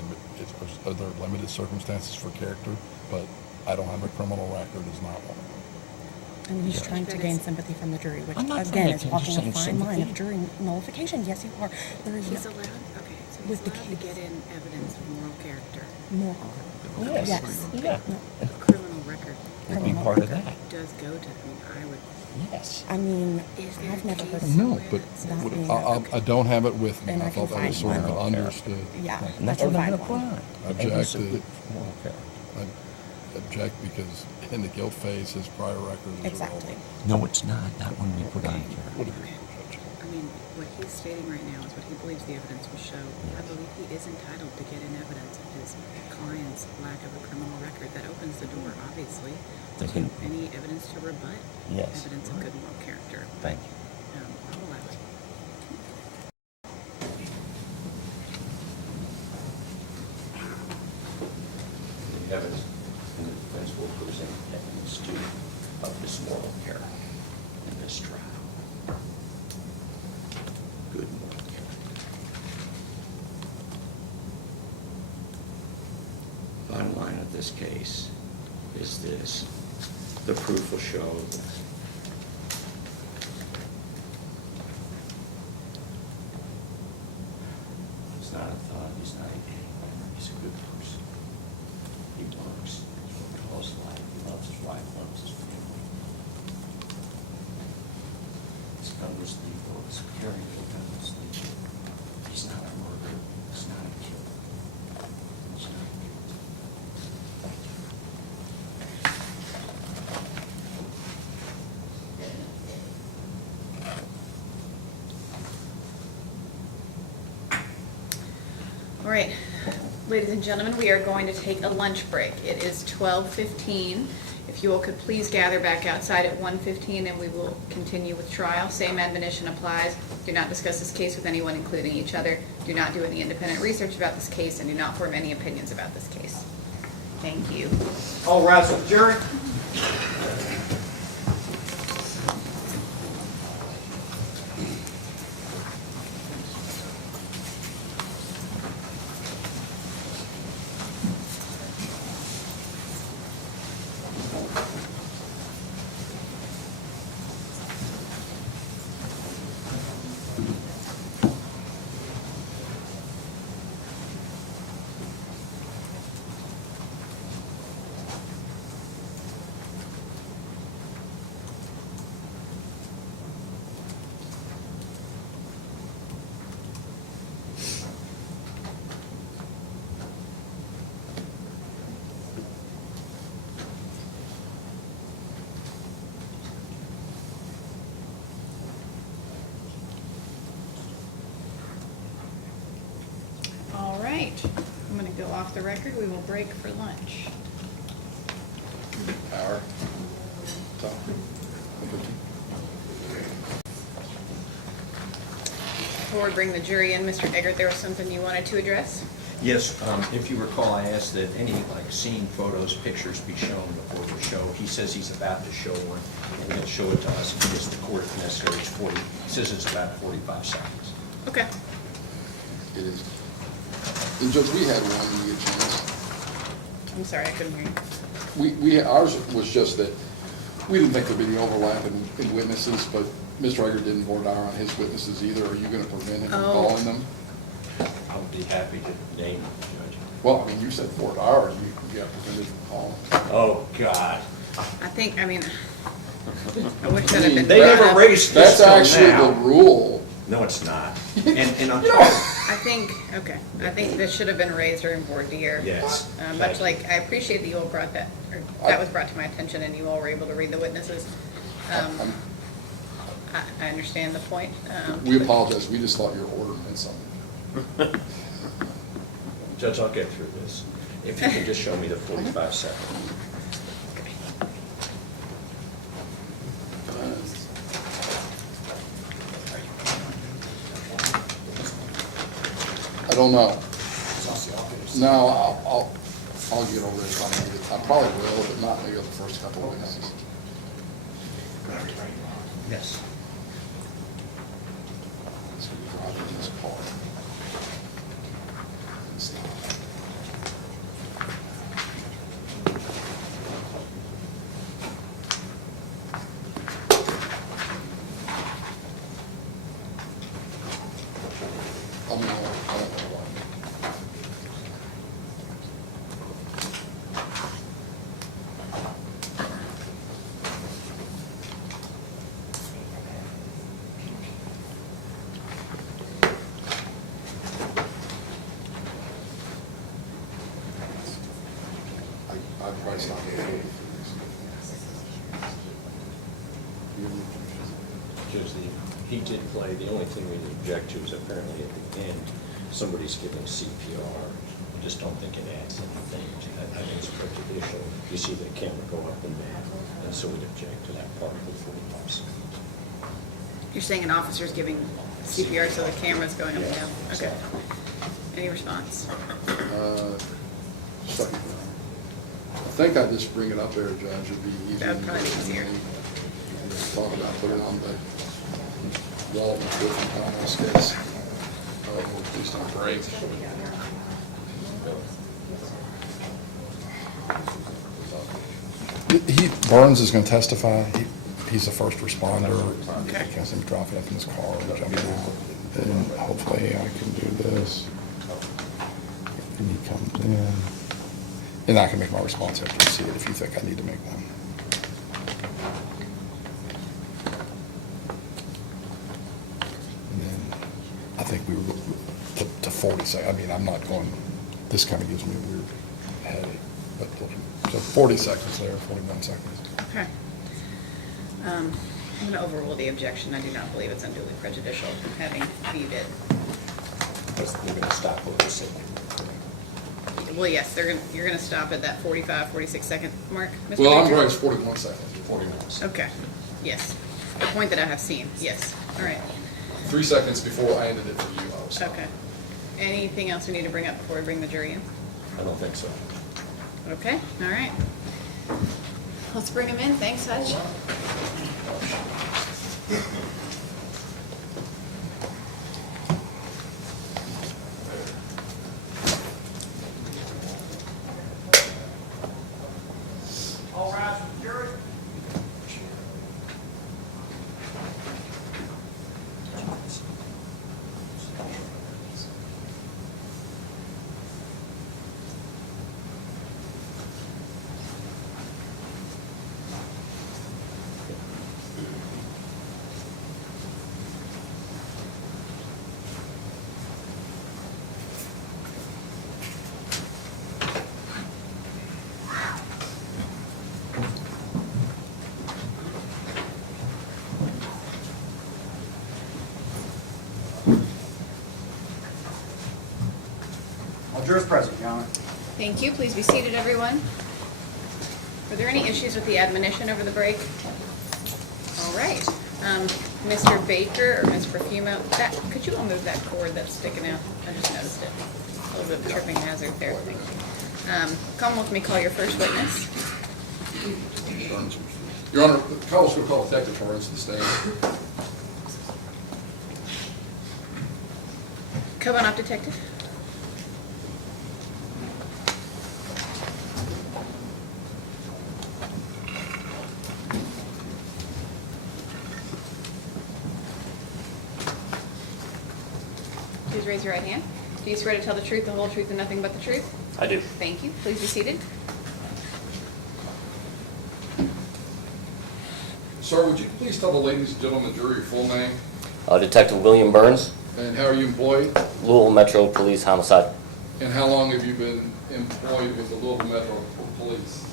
but are there limited circumstances for character? But I don't have a criminal record is not one. And he's trying to gain sympathy from the jury, which I'm not again trying is to walking a gain fine line of sympathy. jury nullification. Yes, you are. There is He's allowed. Okay, so he's With the allowed to case. get in evidence of moral character. moral. Yes. Yes. Yeah. Criminal record. It'd be part of that. Does go to. I mean, I would. Yes. I mean, Is there I've a never heard case of No, but that being I don't have it with me. And I I can thought that was find sort of one. an understood. Yeah, And that's I can what I'm find going to put one. on. Object Evidence of to- good moral character. I object because in the guilt phase, his prior record is Exactly. No, it's not. Not when we put on character. I mean, what he's stating right now is what he believes the evidence will show. I believe he is entitled to get in evidence of his client's lack of a criminal record. That opens the door, obviously, They to can- any evidence to rebut Yes. evidence of good moral character. But Thank you. I'll allow it. The evidence in the defense will present evidence to of his moral character in this trial. Good moral character. Bottom line of this case is this: the proof will show that he's not a thug, he's not a gang member, he's a good person. He works, he's fulfilled his life, he loves his wife, loves his family. His gun was legal, his carrying of the gun was legal. He's not a murderer, he's not a killer. He's not guilty. Thank you. All right, ladies and gentlemen, we are going to take a lunch break. It is 12:15. If you all could please gather back outside at 1:15 and we will continue with trial. Same admonition applies. Do not discuss this case with anyone, including each other. Do not do any independent research about this case and do not form any opinions about this case. Thank you. All rise with jury. the record, we will break for lunch. Hour. So, 15. Before we bring the jury in, Mr. Eggert, there was something you wanted to address? Yes, if you recall, I asked that any scene photos, pictures be shown before the show. He says he's about to show one, and he'll show it to us in case the court if necessary. It's 40. He says it's about 45 seconds. Okay. It is. And Judge, we had one when we get a chance. I'm sorry, I couldn't hear you. Ours was just that we didn't think there'd be any overlap in witnesses, but Mr. Eggert didn't voir dire on his witnesses either. Are you going to prevent him from calling them? I would be happy to name them, Judge. Well, I mean, you said voir dire, you got prevented from calling. Oh, God. I think, I wish that had been. They never raised this That's actually the rule. No, it's not. And I'm I think this should have been raised during voir dire. Yes. Much like, I appreciate that you all brought that, or that was brought to my attention and you all were able to read the witnesses. I understand the point. We apologize. We just thought your order meant something. Judge, I'll get through this. If you can just show me the 45 seconds. I don't know. No, I'll get over it if I need it. I probably will, but not maybe the first couple of witnesses. Yes. So we drive in this car. And stop. I don't know why. I'd probably stop it. Judge, he did play. The only thing we object to is apparently at the end, somebody's giving CPR. I just don't think it adds anything. I think it's prejudicial. You see the camera go up and down, and so we'd object to that part of the 45 seconds. You're saying an officer's giving CPR so the camera's going up and down? Okay. Any response? Second. I think I'd just bring it up there, Judge. It'd be easier. That would probably be easier. Talk about putting it on the wall in a different time, I guess. At least on break. Burns is going to testify. He's the first responder. Okay. I can't drop it up in his car and jump in. And hopefully I can do this. And he comes in. And I can make my response after you see it if you think I need to make one. And then I think we were to 40 seconds. I mean, I'm not going, this kind of gives me a weird headache. But so 40 seconds there, 41 seconds. Okay. I'm going to overrule the objection. I do not believe it's unduly prejudicial, having viewed it. They're going to stop what they said. Well, yes, you're going to stop at that 45, 46 second mark, Mr. Well, I'm Baker? right, it's 41 seconds. 41 seconds. Okay, yes. The point that I have seen, yes. All right. 3 seconds before I ended it for you, I was stopped. Okay. Anything else we need to bring up before we bring the jury in? I don't think so. Okay, all right. Let's bring him in. Thanks, Hutch. All rise for the jury. All jurors present, Your Honor. Thank you. Please be seated, everyone. Were there any issues with the admonition over the break? All right. Mr. Baker or Ms. Profumo, could you all move that cord that's sticking out? I just noticed it. A little bit of a tripping hazard there. Thank you. Commonwealth, may call your first witness. Your Honor, the Commonwealth's going to call Detective Torrance to the stand. Come on up, Detective. Please raise your right hand. Do you swear to tell the truth, the whole truth, and nothing but the truth? I do. Thank you. Please be seated. Sir, would you please tell the ladies and gentlemen of the jury your full name? Detective William Burns, And how are you employed? Louisville Metro Police Homicide. And how long have you been employed with the Louisville Metro Police?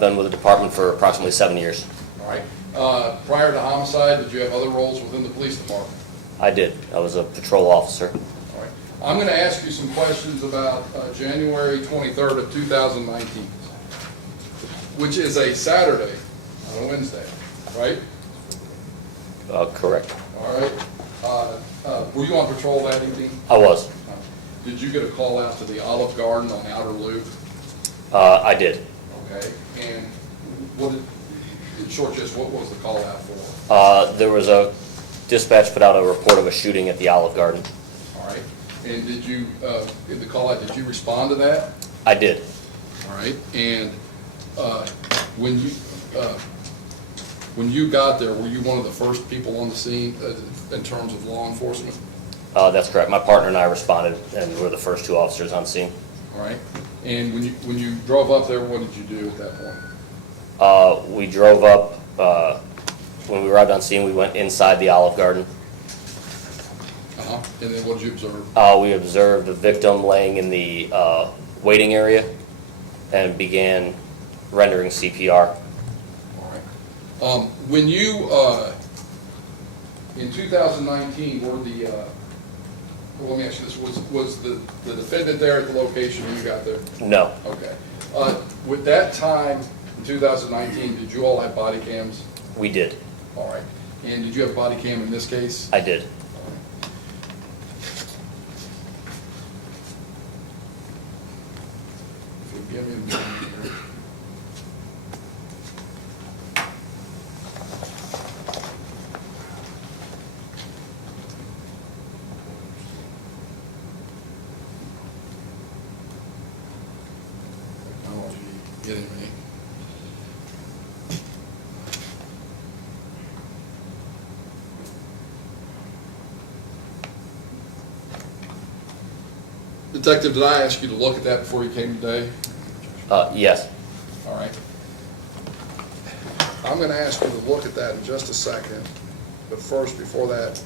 Been with the department for approximately 7 years. All right. Prior to homicide, did you have other roles within the police department? I did. I was a patrol officer. All right. I'm going to ask you some questions about January 23rd of 2019, which is a Saturday on a Wednesday, right? Correct. All right. Were you on patrol that evening? I was. Did you get a call out to the Olive Garden on the outer loop? I did. Okay. And what did, in short, just what was the call out for? There was a dispatch put out a report of a shooting at the Olive Garden. All right. And did you, in the call out, did you respond to that? I did. All right. And when you got there, were you one of the first people on the scene in terms of law enforcement? That's correct. My partner and I responded, and we're the first 2 officers on scene. All right. And when you drove up there, what did you do at that point? We drove up. When we arrived on scene, we went inside the Olive Garden. Uh-huh. And then what did you observe? We observed the victim laying in the waiting area and began rendering CPR. All right. When you, in 2019, were the, well, let me ask you this, was the defendant there at the location when you got there? No. Okay. With that time, in 2019, did you all have body cams? We did. All right. And did you have a body cam in this case? I did. Give me a minute here. Technology getting me. Detective, did I ask you to look at that before you came today? Yes. All right. I'm going to ask you to look at that in just a second. But first, before that,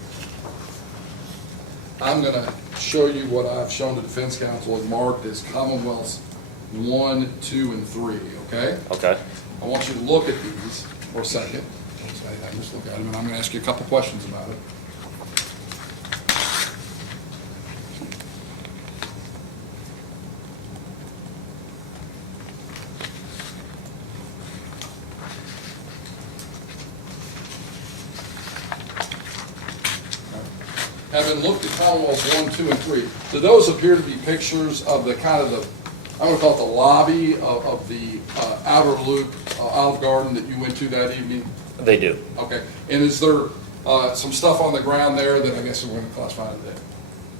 I'm going to show you what I've shown the defense counsel and marked as Commonwealths 1, 2, and 3, okay? Okay. I want you to look at these for a second. I just look at them, and I'm going to ask you a couple questions about it. Having looked at Commonwealths 1, 2, and 3, do those appear to be pictures of the kind of the, I'm going to call it the lobby of the outer loop Olive Garden that you went to that evening? They do. Okay. And is there some stuff on the ground there that I guess we're going to classify today?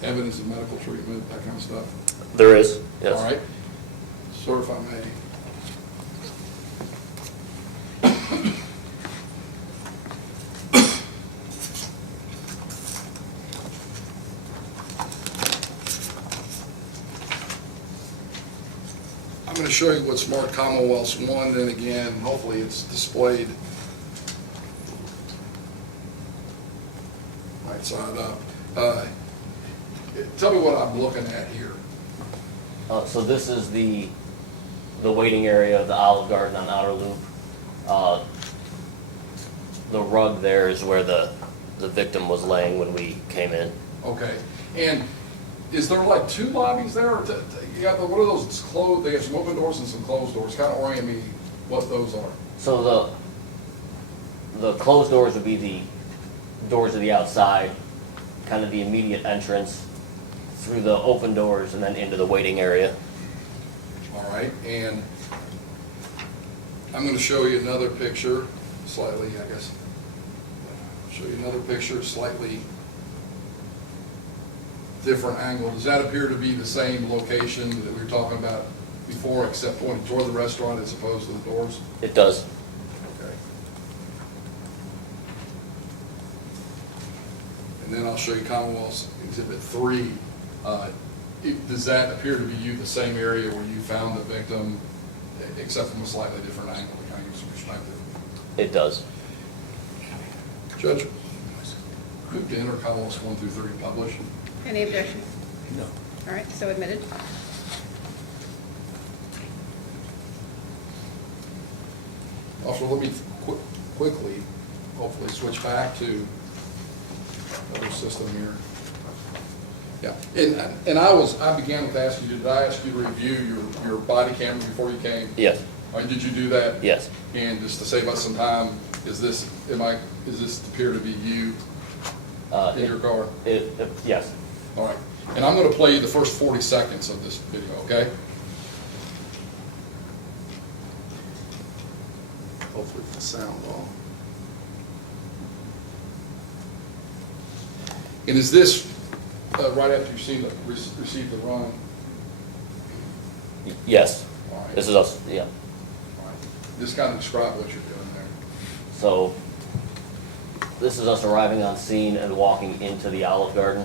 Evidence of medical treatment, that kind of stuff? There is, yes. All right. Sir, if I may. I'm going to show you what's marked Commonwealths 1, then again, hopefully it's displayed right side up. Tell me what I'm looking at here. So this is the waiting area of the Olive Garden on Outer Loop. The rug there is where the victim was laying when we came in. Okay. And is there like 2 lobbies there? Or Yeah, but what are those closed, they have some open doors and some closed doors, kind of orient me what those are. So the closed doors would be the doors to the outside, kind of the immediate entrance through the open doors and then into the waiting area. All right, and I'm going to show you another picture, slightly, I guess. Show you another picture, slightly different angle. Does that appear to be the same location that we were talking about before, except pointing toward the restaurant as opposed to the doors? It does. Okay. And then I'll show you Commonwealth's Exhibit 3. Does that appear to be you, the same area where you found the victim, except from a slightly different angle to kind of give some perspective? It does. Judge, move to enter Commonwealth's 1 through 3 publish. Any objection? No. All right, so admitted. Also, let me quickly, hopefully, switch back to the other system here. Yeah, and I began with asking you, did I ask you to review your body camera before you came? Yes. All right, did you do that? Yes. And just to save us some time, does this appear to be you in your car? Yes. All right, and I'm going to play you the first 40 seconds of this video, okay? Hopefully the sound on. And is this right after you've seen received the run? Yes. All right. This is us, yeah. All right. Just kind of describe what you're doing there. So this is us arriving on scene and walking into the Olive Garden.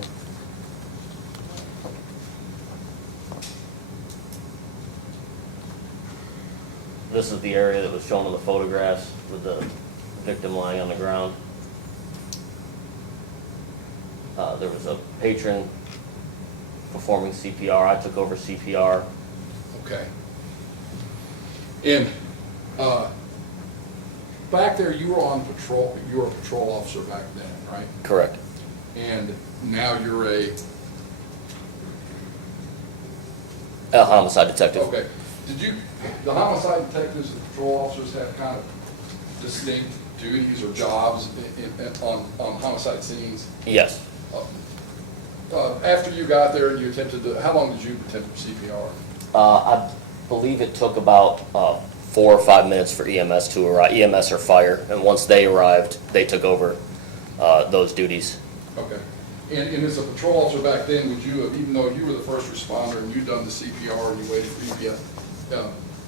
This is the area that was shown in the photographs with the victim lying on the ground. There was a patron performing CPR. I took over CPR. Okay. And back there, you were on patrol. You were a patrol officer back then, right? Correct. And now you're a homicide detective. Okay. The homicide detectives and patrol officers have kind of distinct duties or jobs on homicide scenes? Yes. After you got there and you attempted to, how long did you attempt CPR? I believe it took about 4 or 5 minutes for EMS to arrive, EMS or fire, and once they arrived, they took over those duties. Okay. And as a patrol officer back then, would you have, even though you were the first responder and you'd done the CPR and you waited for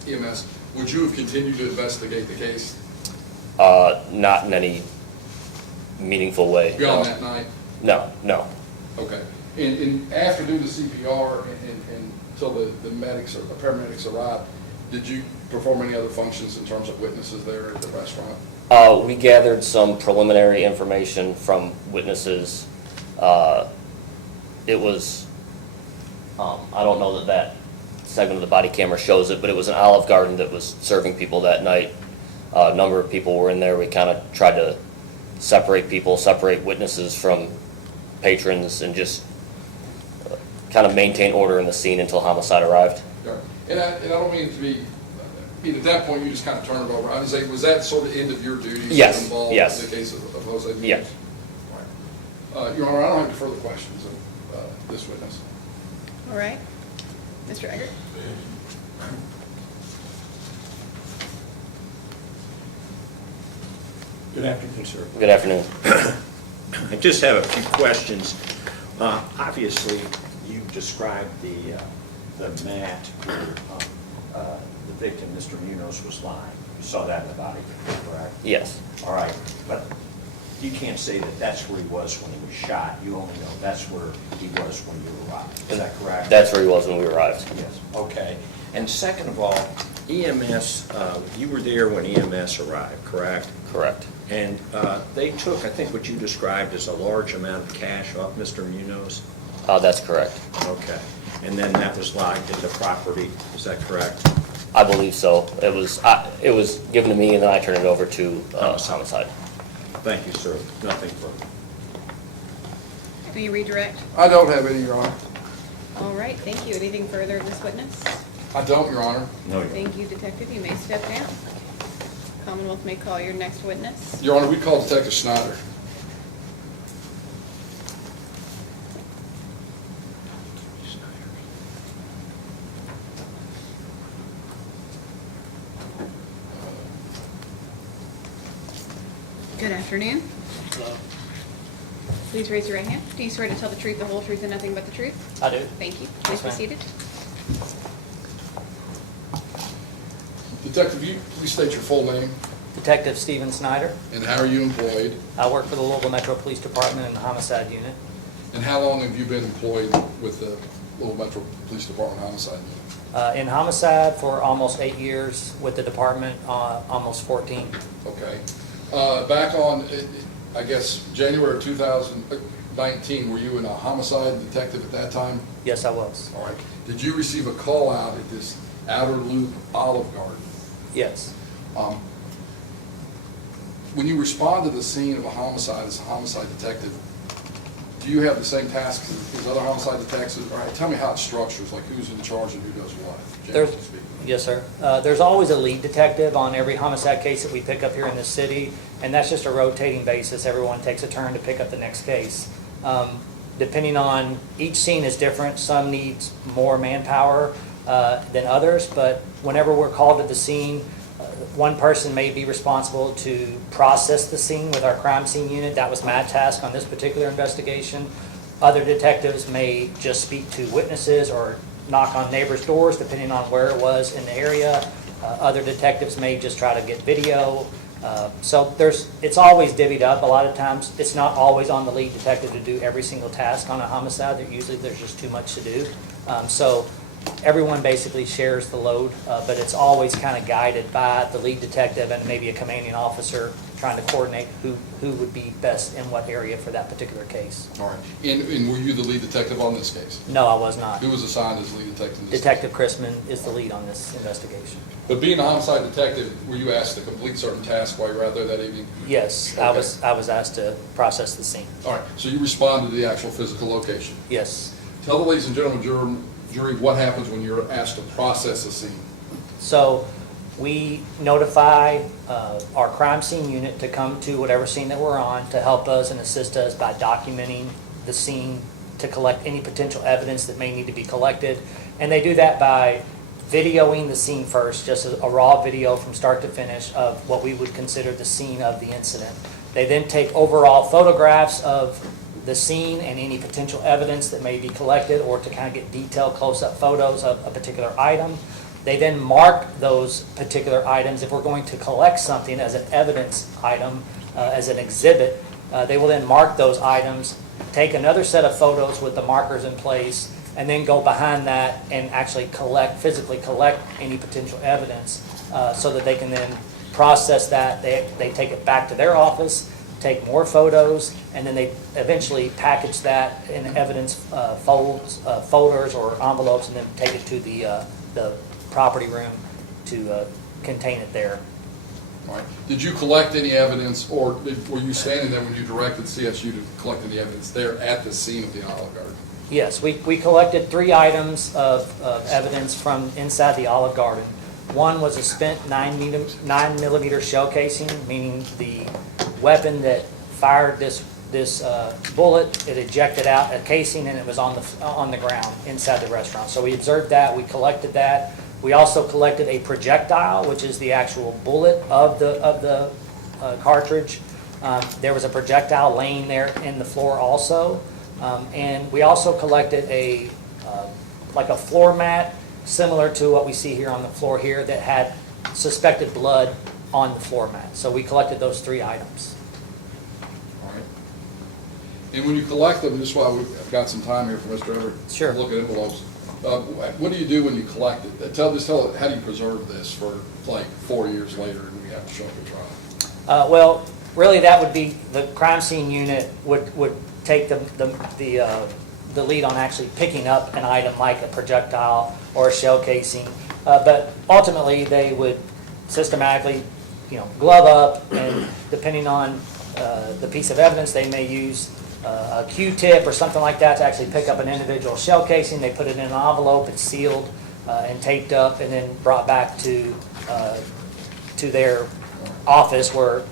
EMS, would you have continued to investigate the case? Not in any meaningful way. Beyond that night? No, no. Okay. And after doing the CPR and until the medics or the paramedics arrived, did you perform any other functions in terms of witnesses there at the restaurant? We gathered some preliminary information from witnesses. It was, I don't know that segment of the body camera shows it, but it was an Olive Garden that was serving people that night. A number of people were in there. We kind of tried to separate people, separate witnesses from patrons, and just kind of maintain order in the scene until homicide arrived. Right. And I don't mean it to be, at that point you just kind of turned it over. I was saying, was that sort of end of your duties? Yes, involved yes. in the case of Jose? Yes. Right. Your Honor, I don't have any further questions of this witness. All right. Mr. Eggert? Good afternoon, sir. Good afternoon. I just have a few questions. Obviously, you described the mat where the victim, Mr. Munoz, was lying. You saw that in the body, correct? Yes. All right, but you can't say that that's where he was when he was shot. You only know that's where he was when you arrived. Is that correct? That's where he was when we arrived. Yes. Okay. And second of all, EMS, you were there when EMS arrived, correct? Correct. And they took, I think, what you described as a large amount of cash off Mr. Munoz? That's correct. Okay. And then that was logged into property, is that correct? I believe so. It was given to me, and then I turned it over to homicide. Thank you, sir. Nothing further. Will you redirect? I don't have any, Your Honor. All right, thank you. Anything further of this witness? I don't, Your Honor. No, Thank you, Detective. You may step down. Commonwealth may call your next witness. Your Honor, we call Detective Snyder. Good afternoon. Please raise your right hand. Do you swear to tell the truth, the whole truth, and nothing but the truth? I do. Thank you. Please be Yes, ma'am. seated. Detective, you please state your full name Detective Stephen Snyder. and how are you employed? I work for the Louisville Metro Police Department in the Homicide Unit. And how long have you been employed with the Louisville Metro Police Department Homicide Unit? In Homicide for almost 8 years, with the department almost 14. Okay. Back on, I guess, January of 2019, were you in a homicide detective at that time? Yes, I was. All right. Did you receive a call out at this Outer Loop Olive Garden? Yes. When you respond to the scene of a homicide as a homicide detective, do you have the same tasks as other homicide detectives? All right, tell me how it structures, like who's in charge and who does what, generally speaking. Yes, sir. There's always a lead detective on every homicide case that we pick up here in this city, and that's just a rotating basis. Everyone takes a turn to pick up the next case. Depending on, each scene is different. Some needs more manpower than others, but whenever we're called to the scene, one person may be responsible to process the scene with our crime scene unit. That was my task on this particular investigation. Other detectives may just speak to witnesses or knock on neighbors' doors, depending on where it was in the area. Other detectives may just try to get video. So it's always divvied up. A lot of times, it's not always on the lead detective to do every single task on a homicide. Usually there's just too much to do. So everyone basically shares the load, but it's always kind of guided by the lead detective and maybe a commanding officer trying to coordinate who would be best in what area for that particular case. All right. And were you the lead detective on this case? No, I was not. Who was assigned as lead detective in this Detective Chrisman is the lead on this investigation. But being a homicide detective, were you asked to complete certain tasks while you were out there that evening? Yes, Okay. I was asked to process the scene. All right, so you responded to the actual physical location. Yes. Tell the ladies and gentlemen, jury, what happens when you're asked to process a scene. So we notify our crime scene unit to come to whatever scene that we're on to help us and assist us by documenting the scene to collect any potential evidence that may need to be collected. And they do that by videoing the scene first, just a raw video from start to finish of what we would consider the scene of the incident. They then take overall photographs of the scene and any potential evidence that may be collected, or to kind of get detailed close-up photos of a particular item. They then mark those particular items. If we're going to collect something as an evidence item, as an exhibit, they will then mark those items, take another set of photos with the markers in place, and then go behind that and actually physically collect any potential evidence so that they can then process that. They take it back to their office, take more photos, and then they eventually package that in evidence folders or envelopes, and then take it to the property room to contain it there. All right. Did you collect any evidence, or were you standing there when you directed CSU to collect any evidence there at the scene of the Olive Garden? Yes, we collected 3 items of evidence from inside the Olive Garden. One was a spent 9mm shell casing, meaning the weapon that fired this bullet, it ejected out a casing and it was on the ground inside the restaurant. So we observed that, we collected that. We also collected a projectile, which is the actual bullet of the cartridge. There was a projectile laying there in the floor also. And we also collected like a floor mat, similar to what we see here on the floor here, that had suspected blood on the floor mat. So we collected those 3 items. All right. And when you collect them, this is why we've got some time here for Mr. Everett. Sure. Look at envelopes. What do you do when you collect it? Tell us, how do you preserve this for like 4 years later and we have to show up at trial? Well, really that would be the crime scene unit would take the lead on actually picking up an item like a projectile or a shell casing. But ultimately they would systematically, glove up, and depending on the piece of evidence, they may use a Q-tip or something like that to actually pick up an individual shell casing. They put it in an envelope, it's sealed and taped up, and then brought back to their office where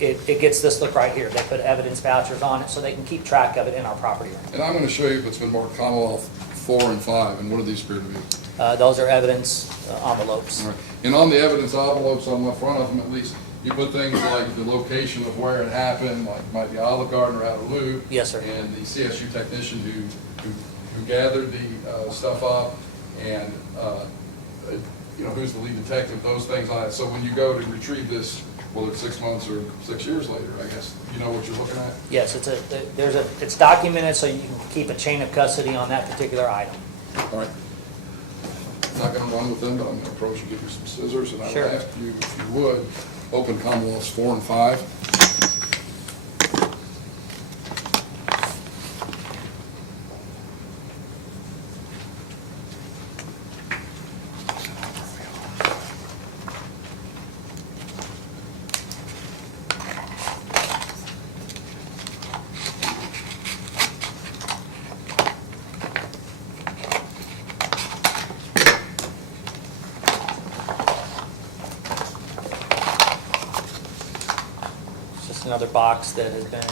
it gets this look right here. They put evidence vouchers on it so they can keep track of it in our property. And I'm going to show you what's been marked Commonwealth 4 and 5, and what do these appear to be? Those are evidence envelopes. All right. And on the evidence envelopes, on the front of them at least, you put things like the location of where it happened, like might be Olive Garden or Outer Loop. Yes, sir. And the CSU technician who gathered the stuff up, and who's the lead detective, those things on it. So when you go to retrieve this, whether it's 6 months or 6 years later, I guess, you know what you're looking at? Yes, it's documented so you can keep a chain of custody on that particular item. All right. I'm not going to run with them, but I'm going to approach you, give you some scissors, and I Sure. would ask you, if you would, open Commonwealths 4 and 5. It's just another box that has been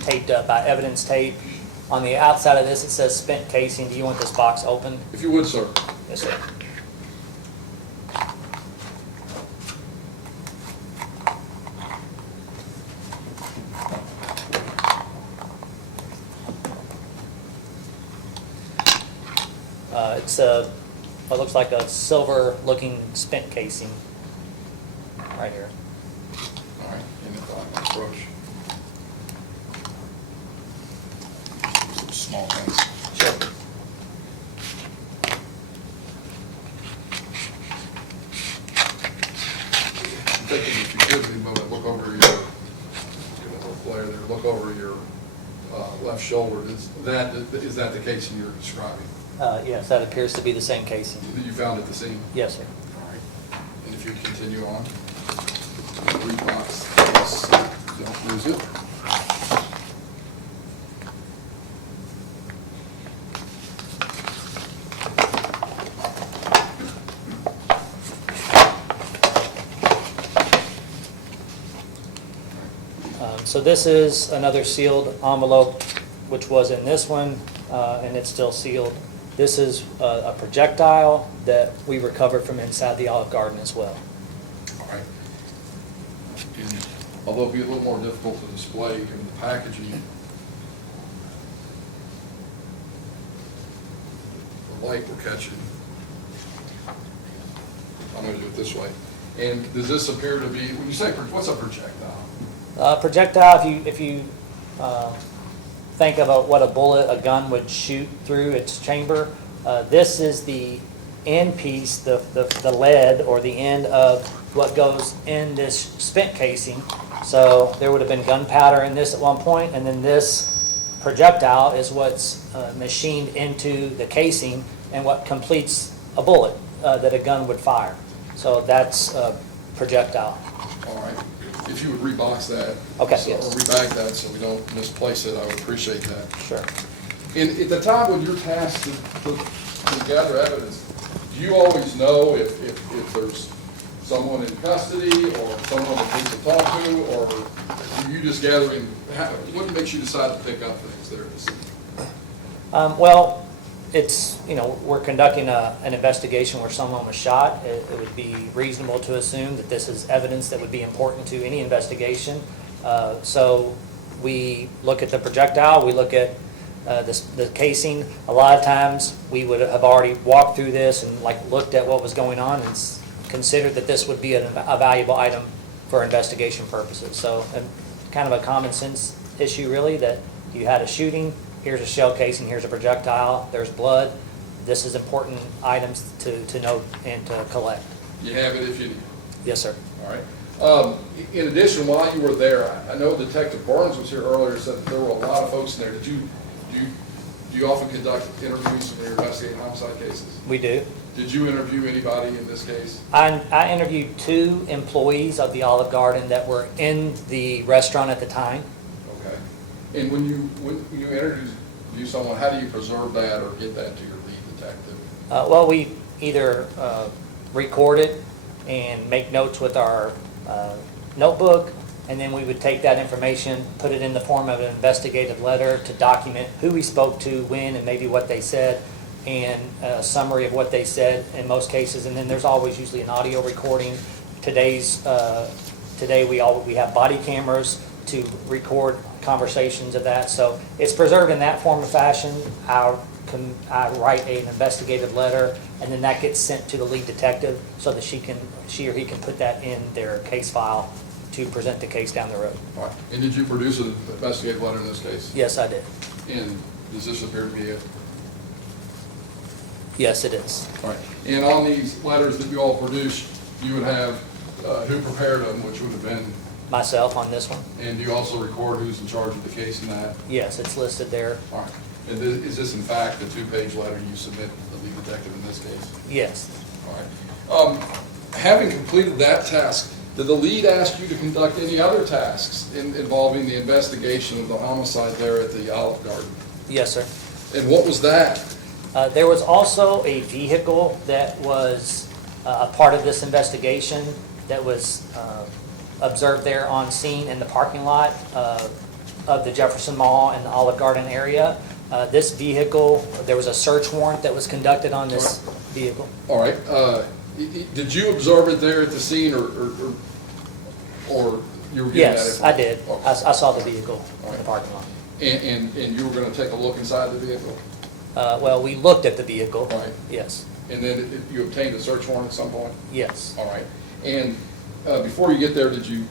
taped up by evidence tape. On the outside of this, it says spent casing. Do you want this box open? If you would, sir. Yes, sir. It's what looks like a silver-looking spent casing right here. All right, and if I approach. Some small things. Sure. I'm thinking if you could, leave a moment, look over your, get a little flare there, look over your left shoulder. Is that the casing you're describing? Yes, that appears to be the same casing. That you found at the scene? Yes, sir. All right. And if you continue on, rebox this, don't lose it. So this is another sealed envelope, which was in this one, and it's still sealed. This is a projectile that we recovered from inside the Olive Garden as well. All right. And although it'd be a little more difficult to display given the packaging, the light we're catching, I'm going to do it this way. And does this appear to be, when you say, what's a projectile? Projectile, if you think of what a bullet, a gun would shoot through its chamber, this is the end piece, the lead or the end of what goes in this spent casing. So there would have been gunpowder in this at one point, and then this projectile is what's machined into the casing and what completes a bullet that a gun would fire. So that's a projectile. All right. If you would rebox that. Okay, so, yes. Or rebag that so we don't misplace it, I would appreciate that. Sure. And at the time when you're tasked to gather evidence, do you always know if there's someone in custody or someone that needs to talk to, or are you just gathering, what makes you decide to pick up things there at the scene? Well, it's, we're conducting an investigation where someone was shot. It would be reasonable to assume that this is evidence that would be important to any investigation. So we look at the projectile, we look at the casing. A lot of times we would have already walked through this and looked at what was going on and considered that this would be a valuable item for investigation purposes. So kind of a common sense issue really, that you had a shooting, here's a shell casing, here's a projectile, there's blood. This is important items to note and to collect. You have it if you need it. Yes, sir. All right. In addition, while you were there, I know Detective Barnes was here earlier, said that there were a lot of folks in there. Do you often conduct interviews when you're investigating homicide cases? We do. Did you interview anybody in this case? I interviewed 2 employees of the Olive Garden that were in the restaurant at the time. Okay. And when you interview someone, how do you preserve that or get that to your lead detective? Well, we either record it and make notes with our notebook, and then we would take that information, put it in the form of an investigative letter to document who we spoke to, when, and maybe what they said, and a summary of what they said in most cases. And then there's always usually an audio recording. Today we have body cameras to record conversations of that. So it's preserved in that form of fashion. I write an investigative letter, and then that gets sent to the lead detective so that she or he can put that in their case file to present the case down the road. All right. And did you produce an investigative letter in this case? Yes, I did. And does this appear to be it? Yes, it is. All right. And on these letters that you all produced, you would have who prepared them, which would have been? Myself on this one? And do you also record who's in charge of the case in that? Yes, it's listed there. All right. And is this in fact the two-page letter you submit to the lead detective in this case? Yes. All right. Having completed that task, did the lead ask you to conduct any other tasks involving the investigation of the homicide there at the Olive Garden? Yes, sir. And what was that? There was also a vehicle that was a part of this investigation that was observed there on scene in the parking lot of the Jefferson Mall and the Olive Garden area. This vehicle, there was a search warrant that was conducted on this vehicle. All right. Did you observe it there at the scene, or you were getting Yes, that? I did. I saw the vehicle in the parking lot. And you were going to take a look inside the vehicle? Well, we looked at the vehicle. Right. Yes. And then you obtained a search warrant at some point? Yes. All right. And before you get there, did you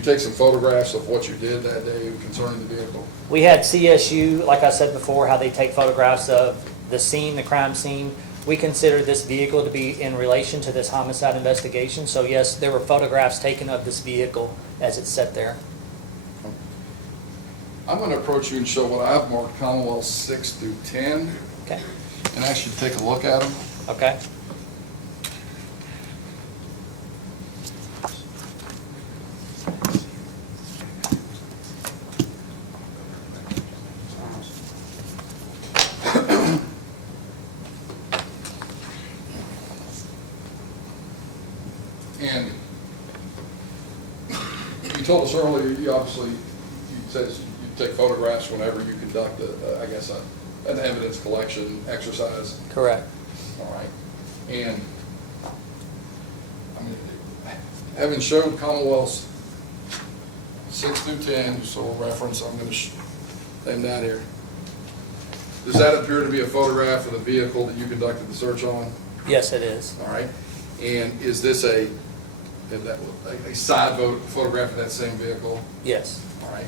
take some photographs of what you did that day concerning the vehicle? We had CSU, like I said before, how they take photographs of the scene, the crime scene. We consider this vehicle to be in relation to this homicide investigation. So yes, there were photographs taken of this vehicle as it's set there. I'm going to approach you and show what I've marked Commonwealth 6 through 10. Okay. And ask you to take a look at them. Okay. And you told us earlier, you said you take photographs whenever you conduct, an evidence collection exercise. Correct. All right. And, having showed Commonwealth's 6 through 10, just so we'll reference, I'm going to name that here. Does that appear to be a photograph of the vehicle that you conducted the search on? Yes, it is. All right. And is this a side photograph of that same vehicle? Yes. All right.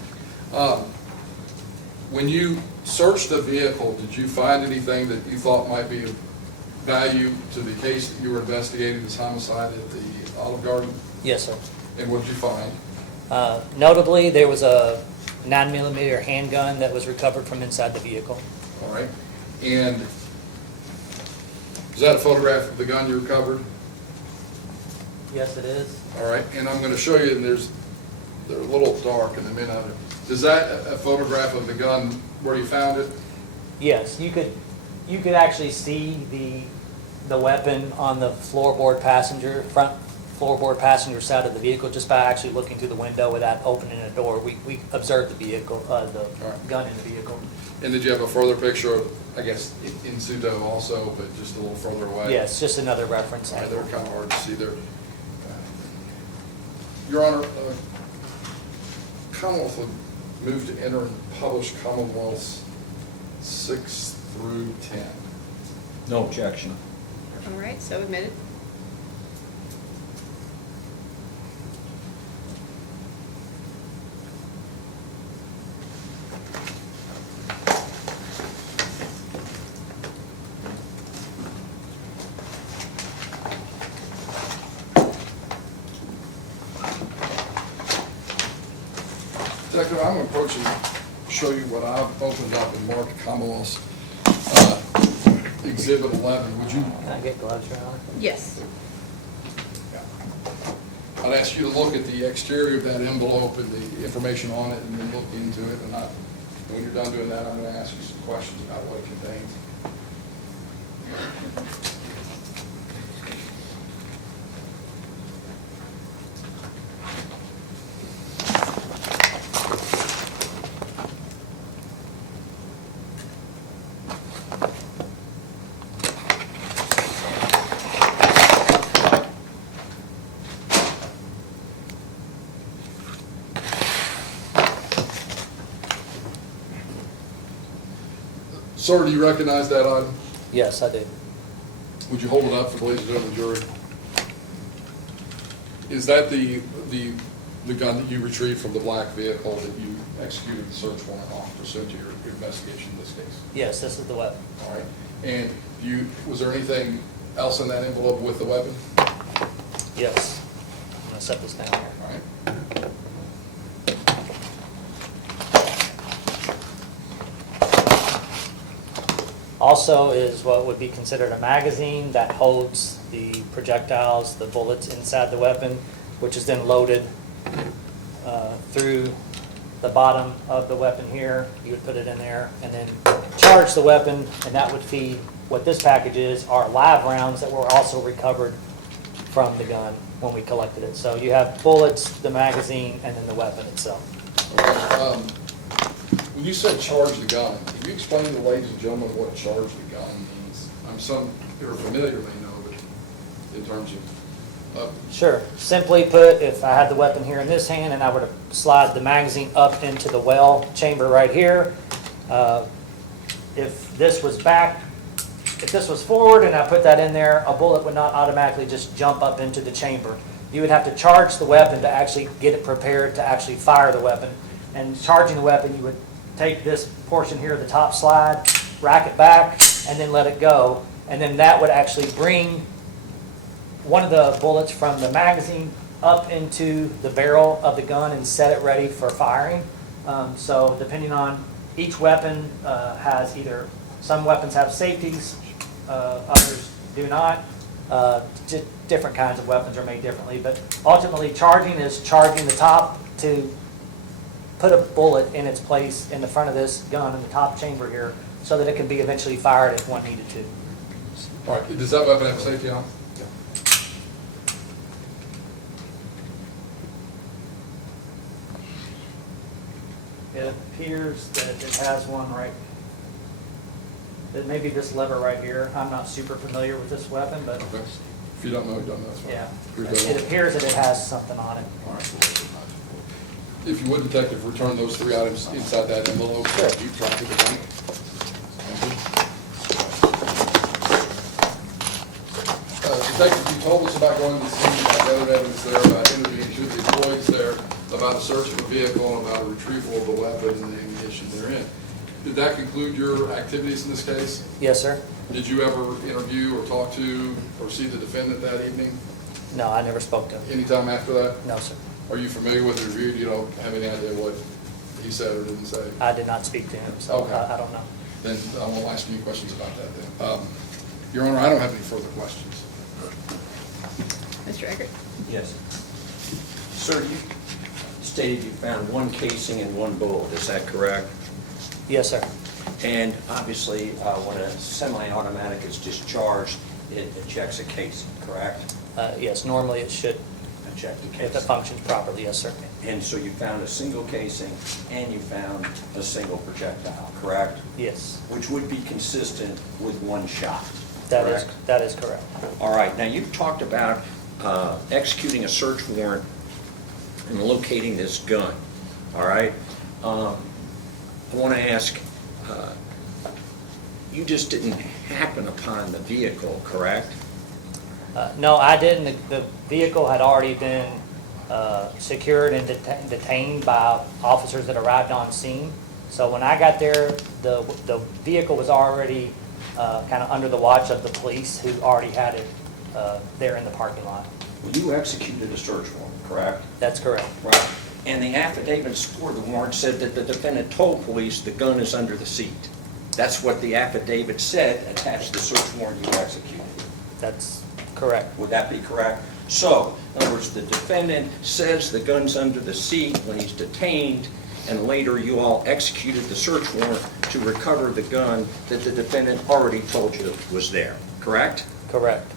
When you searched the vehicle, did you find anything that you thought might be of value to the case that you were investigating, this homicide at the Olive Garden? Yes, sir. And what did you find? Notably, there was a 9mm handgun that was recovered from inside the vehicle. All right. And is that a photograph of the gun you recovered? Yes, it is. All right. And I'm going to show you, and they're a little dark in the mid of it. Is that a photograph of the gun where you found it? Yes, you could actually see the weapon on the front floorboard passenger side of the vehicle just by actually looking through the window without opening a door. We observed the vehicle, the gun in the vehicle. And did you have a further picture of, I guess, in pseudo also, but just a little further away? Yes, just another reference. All right, they're kind of hard to see there. Your Honor, Commonwealth would move to enter and publish Commonwealth's 6 through 10. No objection. All right, so admitted. Detective, I'm going to approach and show you what I've opened up and marked Commonwealth's Exhibit 11. Would you? Can I get gloves, Your Honor? Yes. I'd ask you to look at the exterior of that envelope and the information on it, and then look into it. And when you're done doing that, I'm going to ask you some questions about what it contains. Sir, do you recognize that item? Yes, I do. Would you hold it up for the ladies and gentlemen of the jury? Is that the gun that you retrieved from the black vehicle that you executed the search warrant on pursuant to your investigation in this case? Yes, this is the weapon. All right. And was there anything else in that envelope with the weapon? Yes. I'm going to set this down here. All right. Also is what would be considered a magazine that holds the projectiles, the bullets inside the weapon, which is then loaded through the bottom of the weapon here. You would put it in there and then charge the weapon, and that would feed what this package is, are live rounds that were also recovered from the gun when we collected it. So you have bullets, the magazine, and then the weapon itself. When you said charge the gun, can you explain to the ladies and gentlemen what charge the gun means? Some who are familiar may know, but in terms of... Sure. Simply put, if I had the weapon here in this hand and I were to slide the magazine up into the well chamber right here, if this was back, if this was forward and I put that in there, a bullet would not automatically just jump up into the chamber. You would have to charge the weapon to actually get it prepared to actually fire the weapon. And charging the weapon, you would take this portion here, the top slide, rack it back, and then let it go. And then that would actually bring one of the bullets from the magazine up into the barrel of the gun and set it ready for firing. So depending on each weapon has either, some weapons have safeties, others do not. Just different kinds of weapons are made differently. But ultimately charging is charging the top to put a bullet in its place in the front of this gun in the top chamber here so that it can be eventually fired if one needed to. All right. Does that weapon have safety on? It appears that it has one right. It may be this lever right here. I'm not super familiar with this weapon, but Okay. If you don't know, you don't know. That's fine. yeah, it appears that it has something on it. All right. If you would, Detective, return those three items inside that envelope. Sure. You drop to the bank. Detective, you told us about going to the scene, about the other evidence there, about interviewing two of the employees there, about a search of a vehicle, and about a retrieval of the weapon and the ammunition therein. Did that conclude your activities in this case? Yes, sir. Did you ever interview or talk to or see the defendant that evening? No, I never spoke to him. Anytime after that? No, sir. Are you familiar with the review? You don't have any idea what he said or didn't say? I did not speak to him, so Okay. I don't know. Then I won't ask you any questions about that then. Your Honor, I don't have any further questions. Mr. Eggert? Yes. Sir, you stated you found one casing and one bullet, is that correct? Yes, sir. And obviously, when a semi-automatic is discharged, it ejects a casing, correct? Yes, normally it should, Eject a if it casing. functions properly, yes, sir. And so you found a single casing and you found a single projectile, correct? Yes, Which would be consistent with one shot, that is, correct? that is correct. All right, now you've talked about executing a search warrant and locating this gun, all right? I want to ask, you just didn't happen upon the vehicle, correct? No, I didn't. The vehicle had already been secured and detained by officers that arrived on scene. So when I got there, the vehicle was already kind of under the watch of the police who already had it there in the parking lot. Well, you executed a search warrant, correct? That's correct. Right. And the affidavit in support of the warrant said that the defendant told police the gun is under the seat. That's what the affidavit said attached to the search warrant you executed. That's correct. Would that be correct? So, in other words, the defendant says the gun's under the seat when he's detained, and later you all executed the search warrant to recover the gun that the defendant already told you was there, correct? Correct.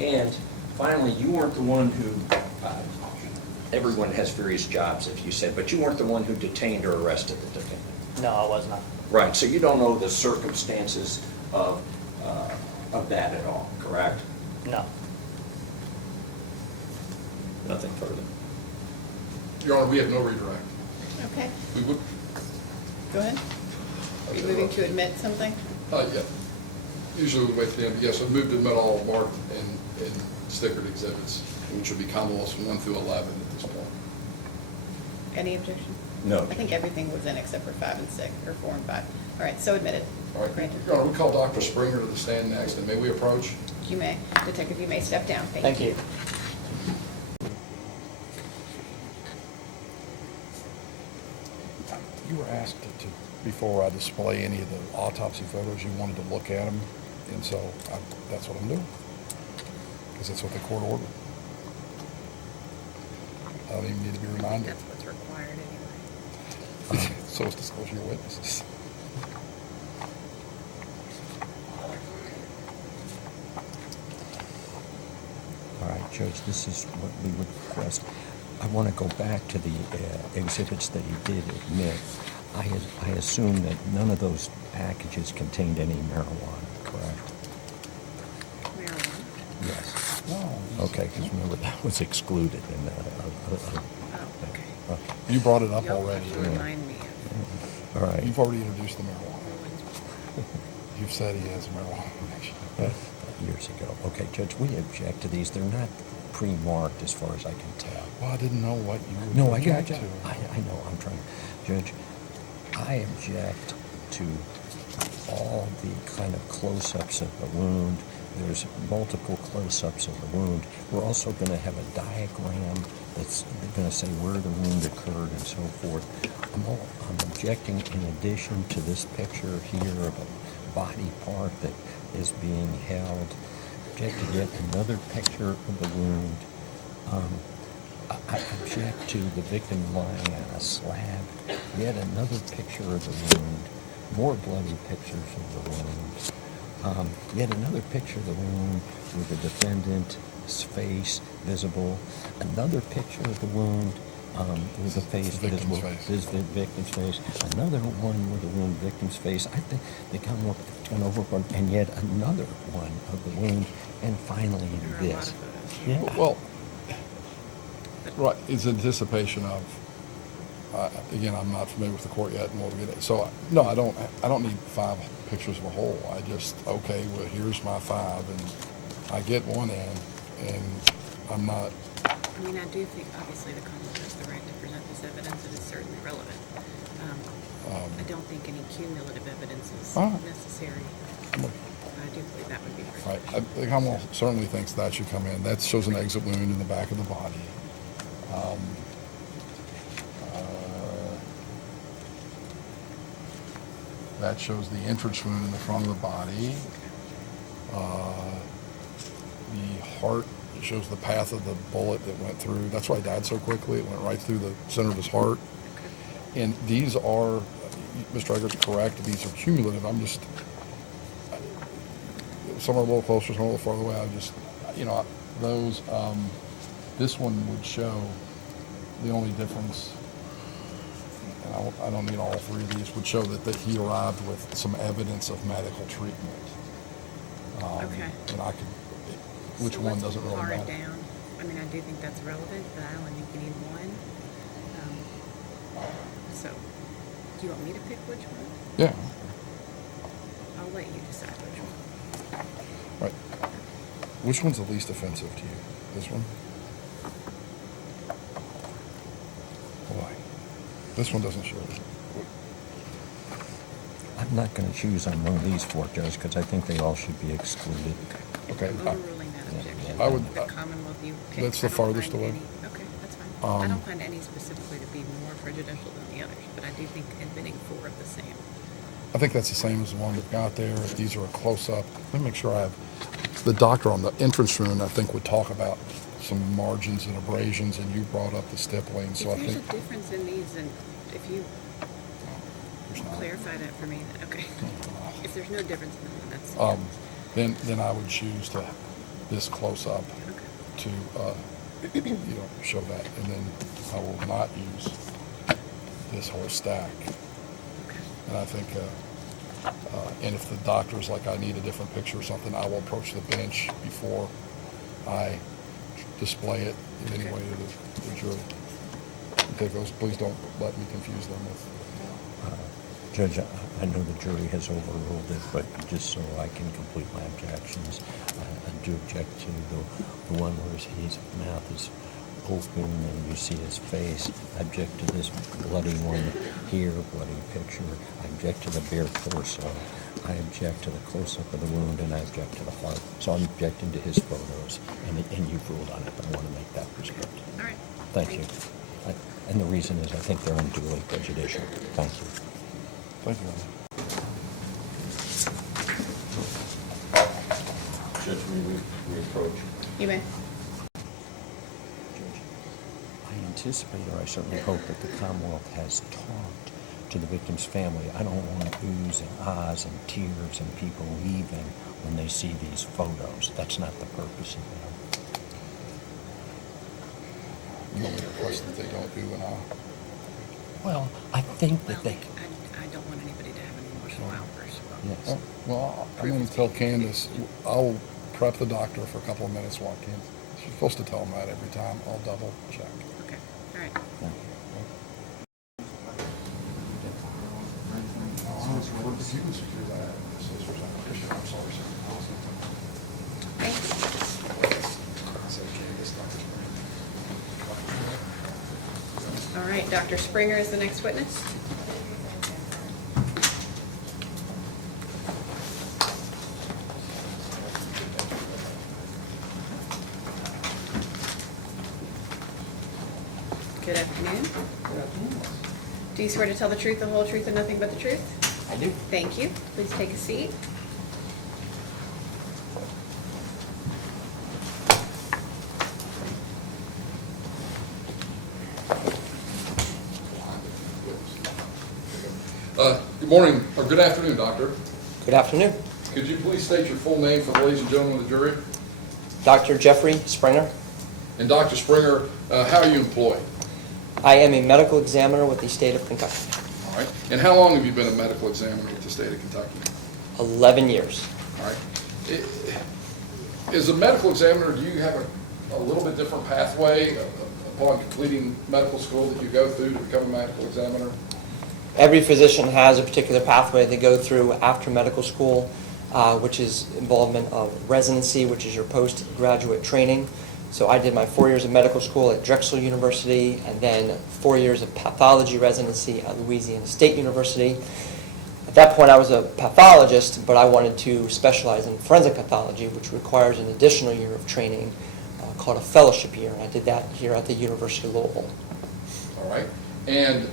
And finally, you weren't the one who, everyone has various jobs, if you said, but you weren't the one who detained or arrested the defendant. No, I was not. Right, so you don't know the circumstances of that at all, correct? No. Nothing further. Your Honor, we have no redirect. Okay, We would, go ahead. Are you moving to admit something? yeah. Usually we wait for the end, but yes, I moved to admit all marked and stickered exhibits, which would be common laws 1 through 11 at this point. Any objection? No. I think everything was in except for 5 and 6, or 4 and 5. All right, so admitted. All right, Granted. Your Honor, we call Dr. Springer to the stand next, and may we approach? You may. Detective, you may step down. Thank you. You were asked to, before I display any of the autopsy photos, you wanted to look at them, and so that's what I'm doing, because that's what the court ordered. I don't even need to be reminded. That's what's required anyway. So is disclosure of witnesses. All right, Judge, this is what we would request. I want to go back to the exhibits that he did admit. I assume that none of those packages contained any marijuana, correct? Marijuana? Yes. No. Okay, because remember, that was excluded in Oh, okay. okay. You brought it up You'll already. have to remind me of. All right. You've already introduced the marijuana. You've said he has a marijuana connection. Years ago. Okay, Judge, we object to these. They're not pre-marked as far as I can tell. Well, I didn't know what you would No, I object got to. I know, I'm trying. Judge, I object to all the kind of close-ups of the wound. There's multiple close-ups of the wound. We're also going to have a diagram that's going to say where the wound occurred and so forth. I'm objecting in addition to this picture here of a body part that is being held. Object to yet another picture of the wound. I object to the victim lying on a slab. Yet another picture of the wound. More bloody pictures of the wound. Yet another picture of the wound with the defendant's face visible. Another picture of the wound with the face visible. This victim's face. Another one with the wound victim's face. I think they come over one, and yet another one of the wound, and finally There are a lot this. of photos. Yeah. Well, right, it's anticipation of, again, I'm not familiar with the court yet, and we'll get it. So, no, I don't need 5 pictures of a whole. I just, okay, well, here's my 5, and I get one end, and I'm not. I mean, I do think obviously the Commonwealth has the right to present this evidence. It is certainly relevant. I don't think any cumulative evidence is necessary. I do believe that would be Right, the Commonwealth certainly thinks that should come in. That shows an exit wound in the back of the body. That shows the entrance wound in the front of the body. The heart shows the path of the bullet that went through. That's why he died so quickly. It went right through the center of his heart. And these are, Mr. Eggert's correct, these are cumulative. I'm just, some are a little closer, some are a little farther away. I just, those, this one would show the only difference, and I don't need all 3 of these, would show that he arrived with some evidence of medical treatment. Okay. And I could, which So one let's doesn't really pare it matter. down. I mean, I do think that's relevant, but I only think you need one. So, do you want me to pick which one? Yeah, I'll let you decide which one. right. Which one's the least offensive to you? This one? Boy, this one doesn't show it. I'm not going to choose on one of these 4, Judge, because I think they all should be excluded. Okay. Overruling that objection. I would- The Commonwealth you picked. That's the I don't farthest find away. any- Okay, that's fine. I Um, don't find any specifically to be more prejudicial than the others, but I do think admitting 4 of the same I think that's the same as the one we've got there. If these are a close-up, let me make sure I have, the doctor on the entrance wound, I think, would talk about some margins and abrasions, and you brought up the stippling, so I If there's think. a difference in these, and if you There's not. clarify that for me, okay. If there's no difference in them, that's. Then I would choose to, this close-up to, show that, and then I will not use this whole stack. And I think, and if the doctor's like, I need a different picture or something, I will approach the bench before I display it in any way to the jury. Okay, folks, please don't let me confuse them with. Judge, I know the jury has overruled it, but just so I can complete my objections, I do object to the one where his mouth is open and you see his face. I object to this bloody one here, bloody picture. I object to the bare torso. I object to the close-up of the wound, and I object to the heart. So I'm objecting to his photos, and you've ruled on it, but I want to make that prescriptive. All right. Thank you. And the reason is I think they're unduly prejudicial. Thank you. Thank you. Judge, may we approach? You may. I anticipate, or I certainly hope, that the Commonwealth has talked to the victim's family. I don't want oohs and ahs and tears and people leaving when they see these photos. That's not the purpose of them. You want me to request that they don't do an ah? Well, I think that they. I don't want anybody to have any emotional outbursts about Yes. this. Well, I'm going to tell Candace, I'll prep the doctor for a couple of minutes while Candace, she's supposed to tell him that every time. I'll double check. Okay, all right. Thank you. If you can secure that, I'm sorry, sir. All right, Dr. Springer is the next witness. Good afternoon. Good afternoon. Do you swear to tell the truth, the whole truth, and nothing but the truth? I do. Thank you. Please take a seat. Good morning, or good afternoon, doctor. Good afternoon. Could you please state your full name for the ladies and gentlemen of the jury? Dr. Jeffrey Springer. And Dr. Springer, how are you employed? I am a medical examiner with the state of Kentucky. All right. And how long have you been a medical examiner with the state of Kentucky? 11 years. All right. As a medical examiner, do you have a little bit different pathway upon completing medical school that you go through to become a medical examiner? Every physician has a particular pathway they go through after medical school, which is involvement of residency, which is your postgraduate training. So I did my 4 years of medical school at Drexel University, and then 4 years of pathology residency at Louisiana State University. At that point, I was a pathologist, but I wanted to specialize in forensic pathology, which requires an additional year of training called a fellowship year, and I did that here at the University of Louisville. All right. And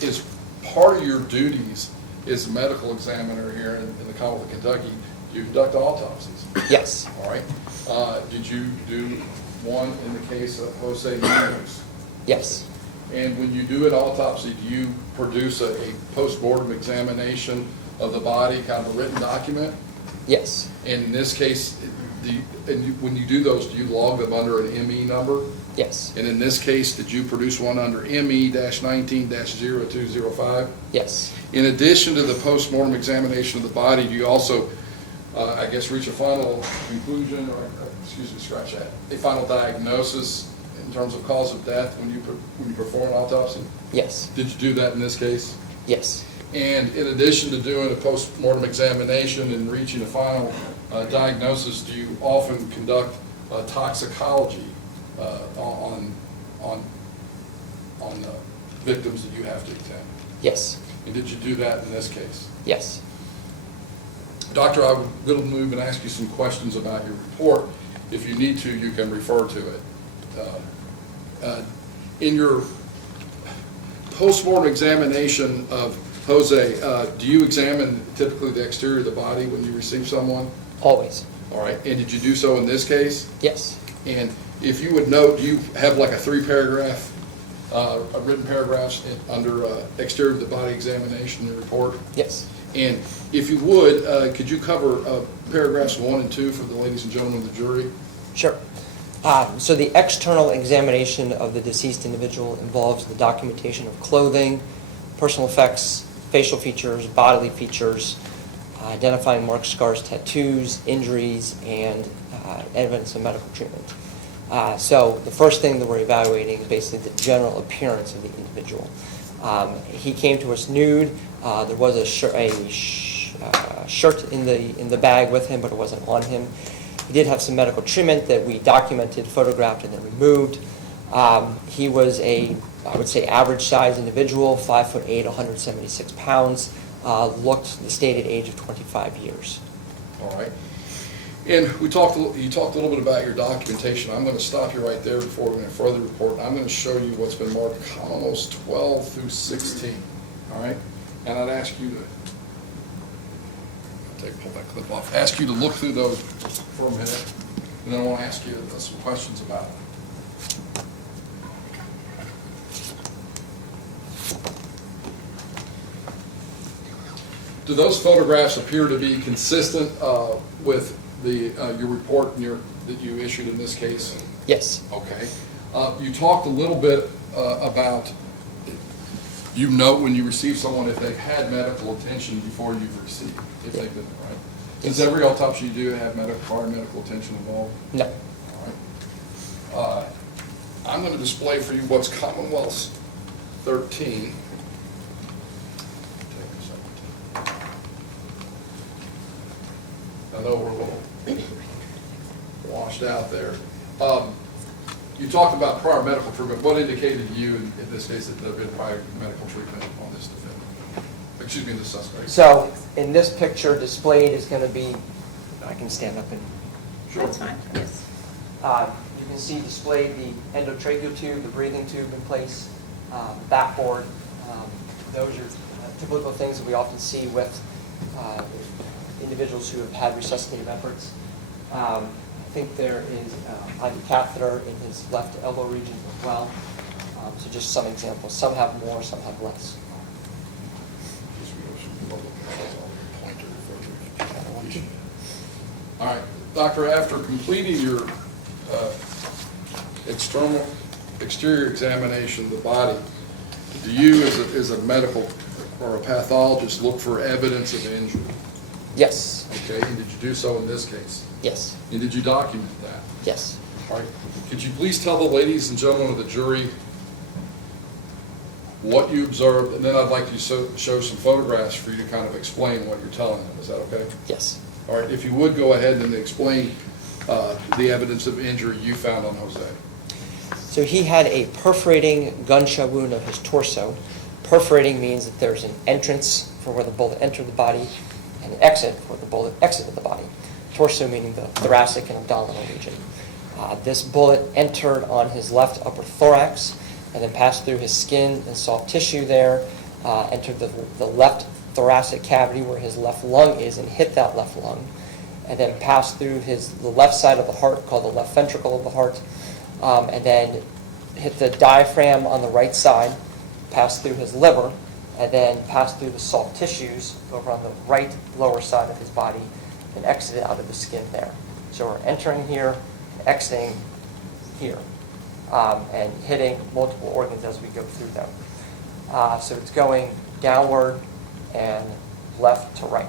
is part of your duties as a medical examiner here in the Commonwealth of Kentucky, do you conduct autopsies? Yes. All right. Did you do one in the case of Jose Munoz? Yes. And when you do an autopsy, do you produce a post-mortem examination of the body, kind of a written document? Yes. And in this case, when you do those, do you log them under an ME number? Yes. And in this case, did you produce one under ME-19-0205? Yes. In addition to the post-mortem examination of the body, do you also, I guess, reach a final conclusion, or, excuse me, scratch that, a final diagnosis in terms of cause of death when you perform an autopsy? Yes. Did you do that in this case? Yes. And in addition to doing a post-mortem examination and reaching a final diagnosis, do you often conduct toxicology on victims that you have to examine? Yes. And did you do that in this case? Yes. Doctor, I'm going to move and ask you some questions about your report. If you need to, you can refer to it. In your post-mortem examination of Jose, do you examine typically the exterior of the body when you receive someone? Always. All right, and did you do so in this case? Yes. And if you would note, do you have like a 3-paragraph, a written paragraphs under exterior of the body examination report? Yes. And if you would, could you cover paragraphs 1 and 2 for the ladies and gentlemen of the jury? Sure. So the external examination of the deceased individual involves the documentation of clothing, personal effects, facial features, bodily features, identifying marks, scars, tattoos, injuries, and evidence of medical treatment. So the first thing that we're evaluating is basically the general appearance of the individual. He came to us nude. There was a shirt in the bag with him, but it wasn't on him. He did have some medical treatment that we documented, photographed, and then removed. He was I would say, average size individual, 5'8", 176 pounds, looked the stated age of 25 years. All right. And you talked a little bit about your documentation. I'm going to stop you right there before we go further report. I'm going to show you what's been marked columns 12 through 16. All right? And I'd ask you to pull that clip off. Ask you to look through those for a minute, and then I want to ask you some questions about it. Do those photographs appear to be consistent with your report that you issued in this case? Yes. Okay. You talked a little bit about, you note when you receive someone if they've had medical attention before you've received, if they've been there, right? Does every autopsy you do have prior medical attention involved? No. All right. I'm going to display for you what's Commonwealth's 13. I know we're a little washed out there. You talked about prior medical treatment. What indicated to you in this case that there had been prior medical treatment on this defendant? Excuse me, the suspect. So in this picture displayed is going to be, I can stand up and. Sure. That's fine, yes. You can see displayed the endotracheal tube, the breathing tube in place, backboard. Those are typical things that we often see with individuals who have had resuscitative efforts. I think there is an IV catheter in his left elbow region as well. So just some examples. Some have more, some have less. All right, doctor, after completing your exterior examination of the body, do you as a medical or a pathologist look for evidence of injury? Yes. Okay, and did you do so in this case? Yes. And did you document that? Yes. All right. Could you please tell the ladies and gentlemen of the jury what you observed, and then I'd like to show some photographs for you to kind of explain what you're telling them. Is that okay? Yes. All right. If you would go ahead and explain the evidence of injury you found on Jose. So he had a perforating gunshot wound of his torso. Perforating means that there's an entrance for where the bullet entered the body and an exit where the bullet exited the body. Torso meaning the thoracic and abdominal region. This bullet entered on his left upper thorax and then passed through his skin and soft tissue there, entered the left thoracic cavity where his left lung is and hit that left lung, and then passed through the left side of the heart called the left ventricle of the heart, and then hit the diaphragm on the right side, passed through his liver, and then passed through the soft tissues over on the right lower side of his body and exited out of the skin there. So we're entering here, exiting here, and hitting multiple organs as we go through them. So it's going downward and left to right.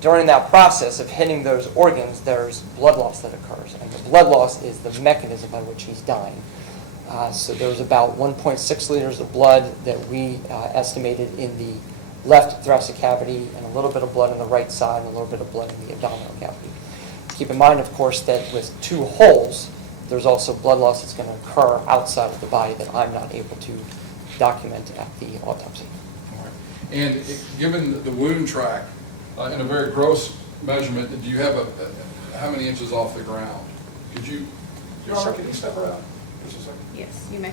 During that process of hitting those organs, there's blood loss that occurs, and the blood loss is the mechanism by which he's dying. So there was about 1.6 liters of blood that we estimated in the left thoracic cavity, and a little bit of blood on the right side, and a little bit of blood in the abdominal cavity. Keep in mind, of course, that with two holes, there's also blood loss that's going to occur outside of the body that I'm not able to document at the autopsy. All right. And given the wound track, in a very gross measurement, do you have how many inches off the ground? Could you, can you step around just a second? Yes, you may.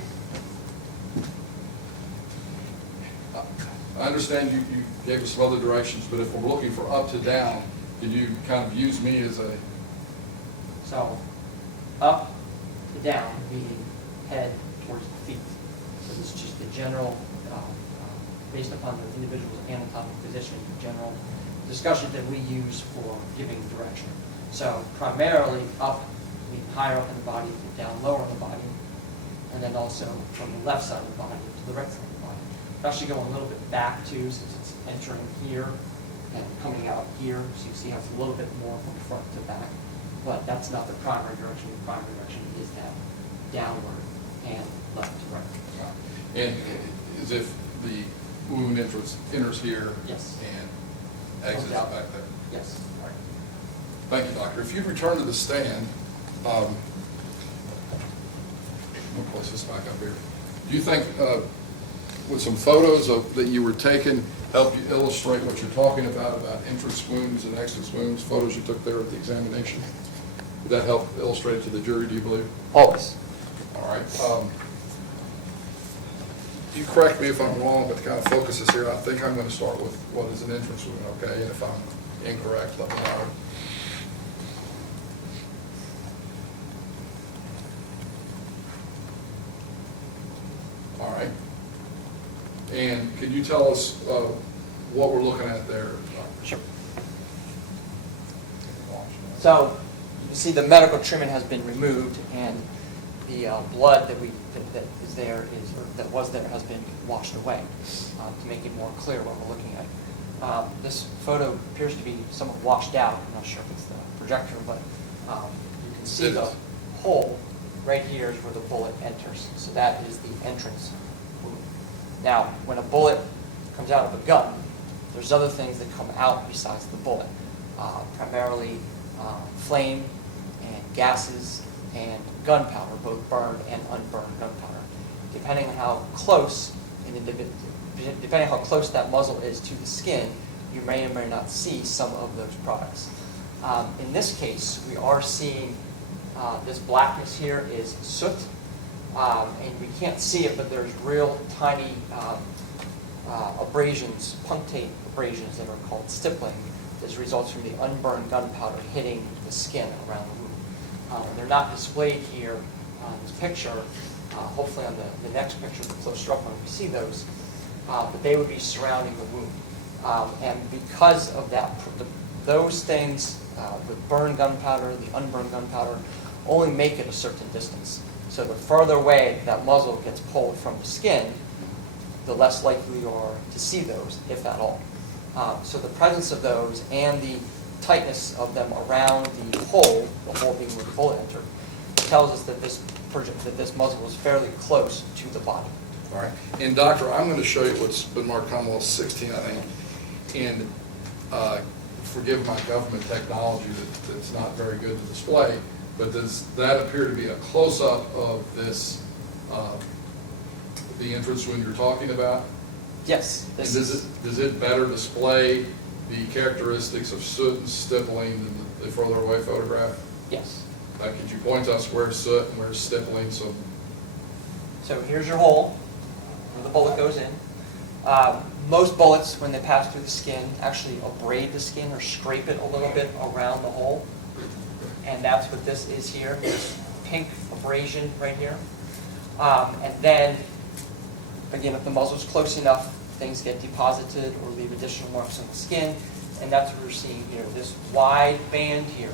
I understand you gave us some other directions, but if we're looking for up to down, can you kind of use me as a, So, up to down, meaning head towards the feet. So this is just the general, based upon the individual's anatomic position, the general discussion that we use for giving direction. So primarily up, meaning higher up in the body, down lower in the body, and then also from the left side of the body to the right side of the body. It'll actually go a little bit back too, since it's entering here and coming out here, so you see how it's a little bit more from front to back. But that's not the primary direction. The primary direction is that downward and left to right. and as if the wound enters here Yes. and exits Comes out. back there? Yes. All right. Thank you, doctor. If you'd return to the stand, we'll place this back up here. Do you think with some photos that you were taking help you illustrate what you're talking about entrance wounds and exit wounds, photos you took there at the examination? Would that help illustrate it to the jury, do you believe? Always. All right. You correct me if I'm wrong, but to kind of focus us here, I think I'm going to start with what is an entrance wound, okay? And if I'm incorrect, let me know. All right. And can you tell us what we're looking at there? Sure. So you see the medical treatment has been removed, and the blood that is there or that was there has been washed away to make it more clear what we're looking at. This photo appears to be somewhat washed out. I'm not sure if it's the projector, but you can see the hole right here is where the bullet enters. So that is the entrance wound. Now, when a bullet comes out of a gun, there's other things that come out besides the bullet, primarily flame and gases and gunpowder, both burned and unburned gunpowder. Depending on how close that muzzle is to the skin, you may or may not see some of those products. In this case, we are seeing this blackness here is soot, and we can't see it, but there's real tiny abrasions, punctate abrasions that are called stippling. This results from the unburned gunpowder hitting the skin around the wound. They're not displayed here on this picture. Hopefully on the next picture, the closer up one, we see those. But they would be surrounding the wound. And because of that, those things with burned gunpowder, the unburned gunpowder, only make it a certain distance. So the further away that muzzle gets pulled from the skin, the less likely you are to see those, if at all. So the presence of those and the tightness of them around the hole being where the bullet entered, tells us that this muzzle was fairly close to the body. All right. And doctor, I'm going to show you what's been marked Commonwealth 16, I think. And forgive my government technology that's not very good to display, but does that appear to be a close-up of this, the entrance wound you're talking about? Yes. Does it better display the characteristics of soot and stippling than the further away photograph? Yes. Could you point us where's soot and where's stippling? So here's your hole where the bullet goes in. Most bullets, when they pass through the skin, actually abrade the skin or scrape it a little bit around the hole. And that's what this is here, this pink abrasion right here. And then, again, if the muzzle's close enough, things get deposited or leave additional marks on the skin. And that's what we're seeing here. This wide band here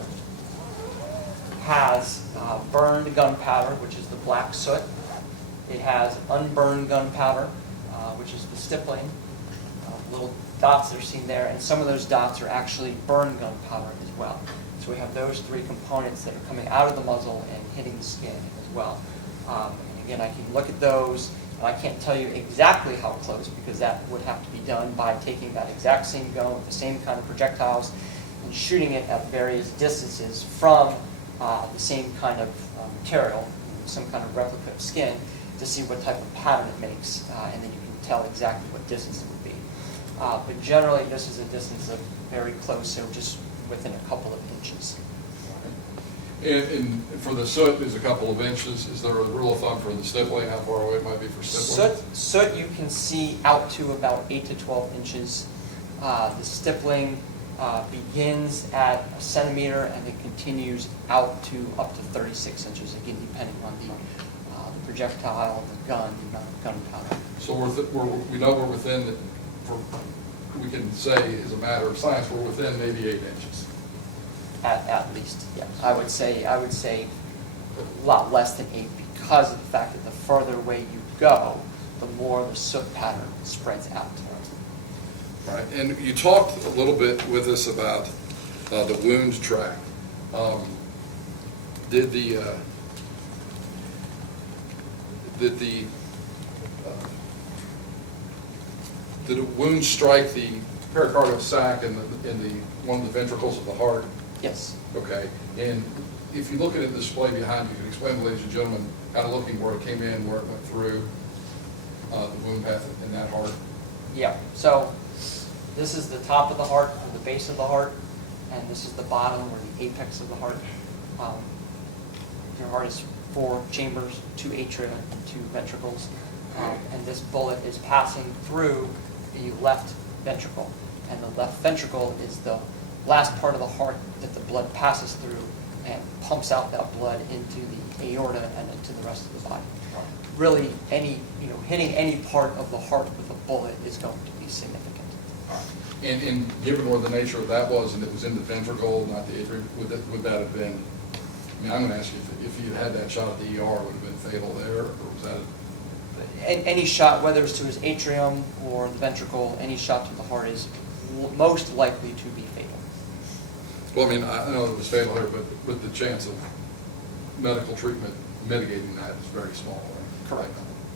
has burned gunpowder, which is the black soot. It has unburned gunpowder, which is the stippling. Little dots that are seen there, and some of those dots are actually burned gunpowder as well. So we have those three components that are coming out of the muzzle and hitting the skin as well. And again, I can look at those, and I can't tell you exactly how close, because that would have to be done by taking that exact same gun with the same kind of projectiles and shooting it at various distances from the same kind of material, some kind of replica of skin, to see what type of pattern it makes, and then you can tell exactly what distance it would be. But generally, this is a distance of very close, so just within a couple of inches. And for the soot, there's a couple of inches. Is there a rule of thumb for the stippling, how far away it might be for stippling? Soot you can see out to about 8 to 12 inches. The stippling begins at a centimeter and it continues out to up to 36 inches, again, depending on the projectile, the gun, the amount of gunpowder. So we know we're within, we can say as a matter of science, we're within maybe 8 inches. At least, yes. I would say a lot less than 8 because of the fact that the further away you go, the more the soot pattern spreads out. Right, and you talked a little bit with us about the wound track. Did a wound strike the pericardial sac in one of the ventricles of the heart? Yes. Okay, and if you look at the display behind you, can you explain, ladies and gentlemen, kind of looking where it came in, where it went through the wound path in that heart? Yeah, so this is the top of the heart, or the base of the heart, and this is the bottom, or the apex of the heart. Your heart is 4 chambers, 2 atria, and 2 ventricles, and this bullet is passing through the left ventricle, and the left ventricle is the last part of the heart that the blood passes through and pumps out that blood into the aorta and into the rest of the body. Really, hitting any part of the heart with a bullet is going to be significant. And given where the nature of that was, and it was in the ventricle, not the atrium, would that have been, I mean, I'm going to ask you, if you had that shot at the ER, would it have been fatal there, or was that? Any shot, whether it's to his atrium or the ventricle, any shot to the heart is most likely to be fatal. Well, I mean, I know it was fatal here, but with the chance of medical treatment mitigating that is very small, right? Correct.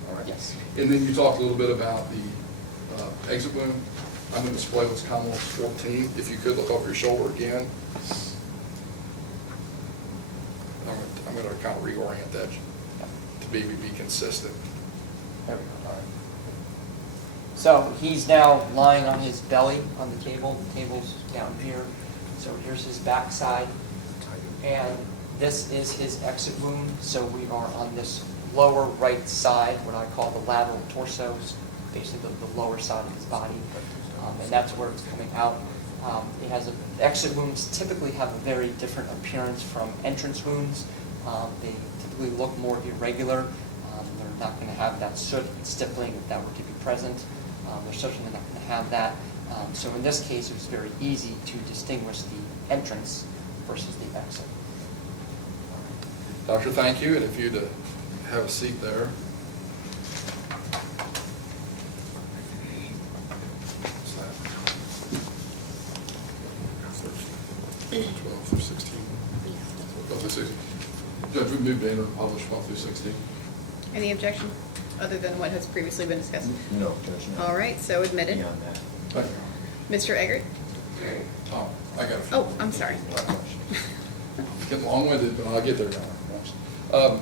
All right. Yes. And then you talked a little bit about the exit wound. I'm going to display what's column 14. If you could look over your shoulder again. I'm going to kind of reorient that to be consistent. There we go. All right. So he's now lying on his belly on the table. The table's down here. So here's his backside. And this is his exit wound. So we are on this lower right side, what I call the lateral torso, basically the lower side of his body. And that's where it's coming out. Exit wounds typically have a very different appearance from entrance wounds. They typically look more irregular. They're not going to have that soot stippling if that were to be present. They're certainly not going to have that. So in this case, it was very easy to distinguish the entrance versus the exit. Doctor, thank you. And if you'd have a seat there. What's that? 12 through 16. 12 through 16. Judge, we moved to enter and publish 12 through 16. Any objection, other than what has previously been discussed? No, Judge, no. All right, so admitted. Beyond that. Thank you. Mr. Eggert? Tom, I got a few. Oh, I'm sorry. Getting long-winded, but I'll get there, Your Honor.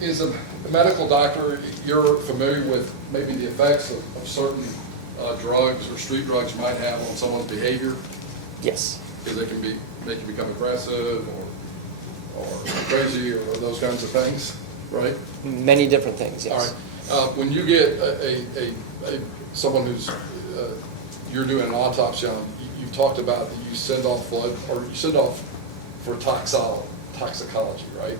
As a medical doctor, you're familiar with maybe the effects of certain drugs or street drugs might have on someone's behavior? Yes. Because they can make you become aggressive or crazy or those kinds of things, right? Many different things, yes. All right. When you get someone who's you're doing an autopsy on, you've talked about that you send off blood, or you send off for toxicology, right?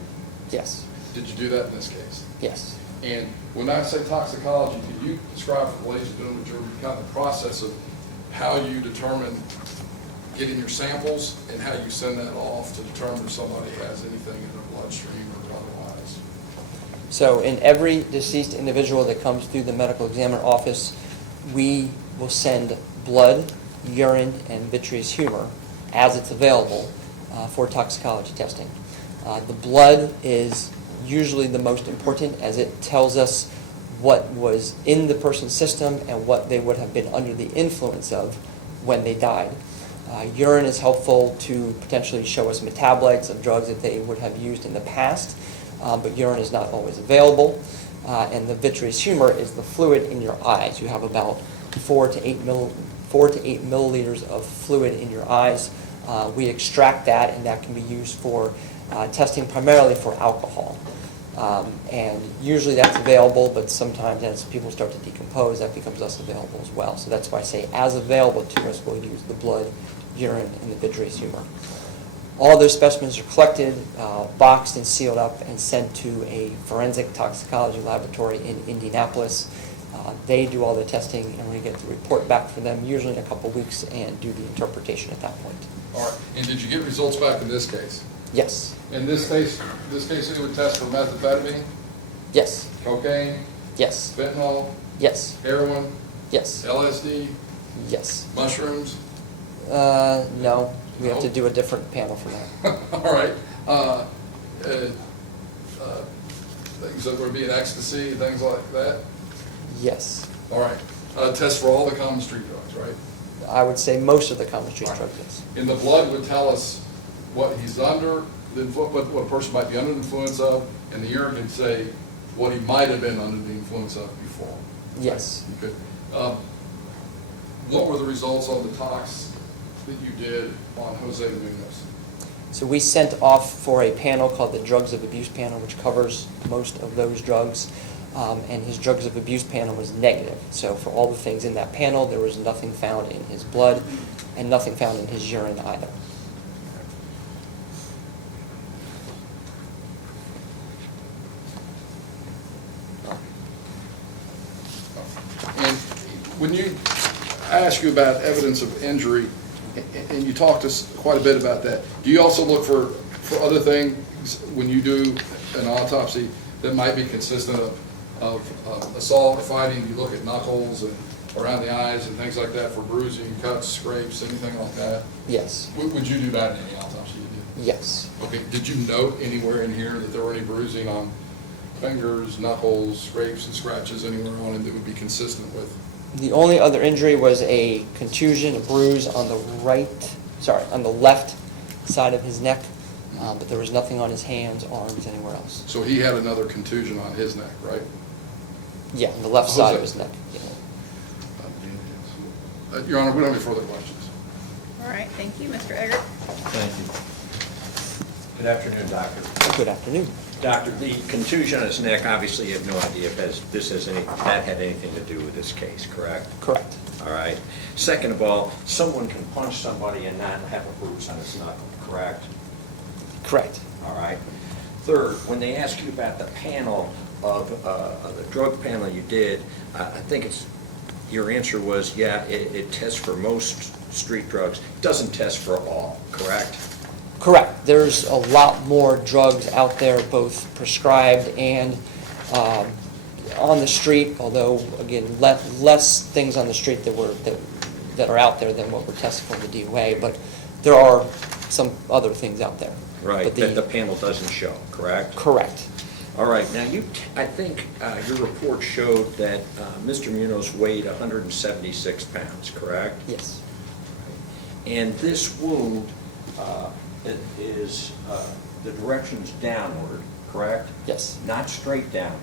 Yes. Did you do that in this case? Yes. And when I say toxicology, could you describe for the ladies and gentlemen, kind of the process of how you determine getting your samples and how you send that off to determine if somebody has anything in their bloodstream or otherwise? So in every deceased individual that comes through the medical examiner office, we will send blood, urine, and vitreous humor as it's available for toxicology testing. The blood is usually the most important, as it tells us what was in the person's system and what they would have been under the influence of when they died. Urine is helpful to potentially show us metabolites of drugs that they would have used in the past, but urine is not always available. And the vitreous humor is the fluid in your eyes. You have about 4 to 8 milliliters of fluid in your eyes. We extract that, and that can be used for testing primarily for alcohol. And usually that's available, but sometimes as people start to decompose, that becomes less available as well. So that's why I say as available to us, we'll use the blood, urine, and the vitreous humor. All those specimens are collected, boxed and sealed up, and sent to a forensic toxicology laboratory in Indianapolis. They do all the testing, and we get the report back from them, usually in a couple weeks, and do the interpretation at that point. All right, and did you get results back in this case? Yes. In this case, it would test for methamphetamine, Yes. cocaine, Yes. fentanyl, Yes. heroin, Yes. LSD, Yes. mushrooms? No. We have to No? do a different panel for that. All right. Things that would be in ecstasy, things like that? Yes. All right. Test for all the common street drugs, right? I would say most of the common street Right. drug tests. And the blood would tell us what he's under, what a person might be under the influence of, and the urine could say what he might have been under the influence of before. Yes. Okay. What were the results of the tox that you did on Jose Munoz? So we sent off for a panel called the Drugs of Abuse panel, which covers most of those drugs. And his drugs of abuse panel was negative. So for all the things in that panel, there was nothing found in his blood and nothing found in his urine either. And when you ask you about evidence of injury, and you talked to us quite a bit about that, do you also look for other things when you do an autopsy that might be consistent of assault or fighting? You look at knuckles and around the eyes and things like that for bruising, cuts, scrapes, anything like that? Yes. Would you do that in any autopsy you did? Yes. Okay, did you note anywhere in here that there were any bruising on fingers, knuckles, scrapes and scratches anywhere on him that would be consistent with? The only other injury was a contusion, a bruise on the on the left side of his neck, but there was nothing on his hands, arms, anywhere else. So he had another contusion on his neck, right? Yeah, on the left side of his neck. Yeah. Your Honor, we don't have any further questions. All right, thank you, Mr. Eggert. Thank you. Good afternoon, Doctor. Good afternoon. Doctor, the contusion on his neck, obviously you have no idea if that had anything to do with this case, correct? Correct. All right. Second of all, someone can punch somebody and not have a bruise on his knuckle, correct? Correct. All right. Third, when they ask you about the panel of the drug panel you did, I think your answer was, yeah, it tests for most street drugs. It doesn't test for all, correct? Correct. There's a lot more drugs out there, both prescribed and on the street, although, again, less things on the street that are out there than what we're testing for the DOA, but there are some other things out there. Right, But that the panel doesn't show, correct? Correct. All right, now I think your report showed that Mr. Munoz weighed 176 pounds, correct? Yes. And this wound the direction's downward, correct? Yes. Not straight downward,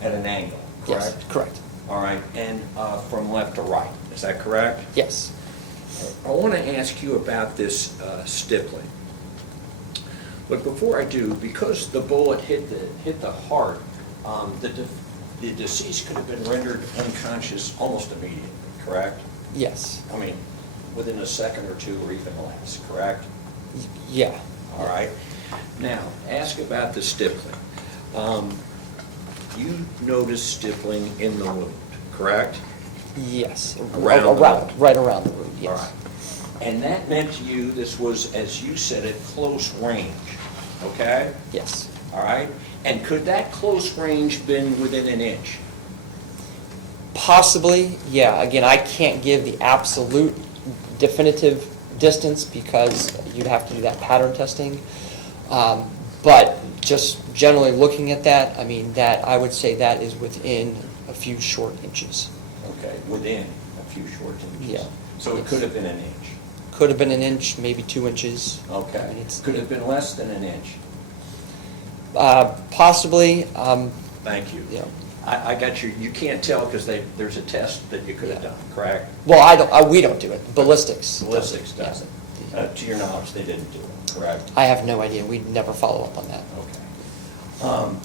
at an angle, correct? Yes, correct. All right, and from left to right, is that correct? Yes. I want to ask you about this stippling. But before I do, because the bullet hit the heart, the deceased could have been rendered unconscious almost immediately, correct? Yes. I mean, within a second or two or even less, correct? Yeah. All right. Now, ask about the stippling. You noticed stippling in the wound, correct? Yes. Right around the wound, yes. All right. And that meant to you this was, as you said it, close range, okay? Yes. All right? And could that close range been within an inch? Possibly, yeah. Again, I can't give the absolute definitive distance because you'd have to do that pattern testing. But just generally looking at that, I mean, that I would say that is within a few short inches. Okay, within a few short inches. Yeah. So it could have been an inch. Could have been an inch, maybe 2 inches. Okay. I mean, Could have been less than an inch. Possibly. Thank you. Yeah. I got you. You can't tell because there's a test that you could have done, correct? Well, we don't do it. Ballistics. Ballistics does it. To your knowledge, they didn't do it, correct? I have no idea. We'd never follow up on that. Okay.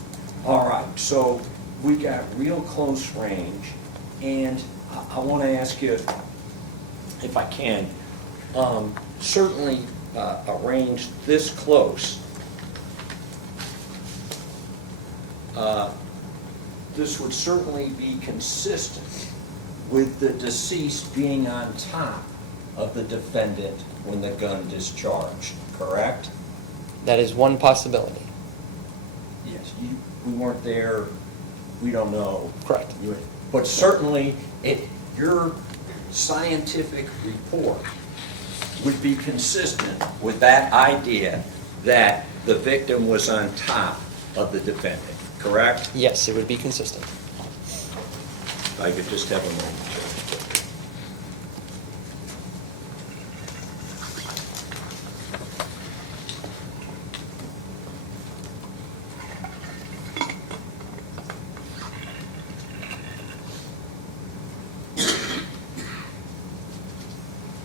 All right, so we got real close range, and I want to ask you, if I can, certainly a range this close, this would certainly be consistent with the deceased being on top of the defendant when the gun discharged, correct? That is one possibility. Yes, we weren't there, we don't know. Correct. But certainly, your scientific report would be consistent with that idea that the victim was on top of the defendant, correct? Yes, it would be consistent. If I could just have a moment.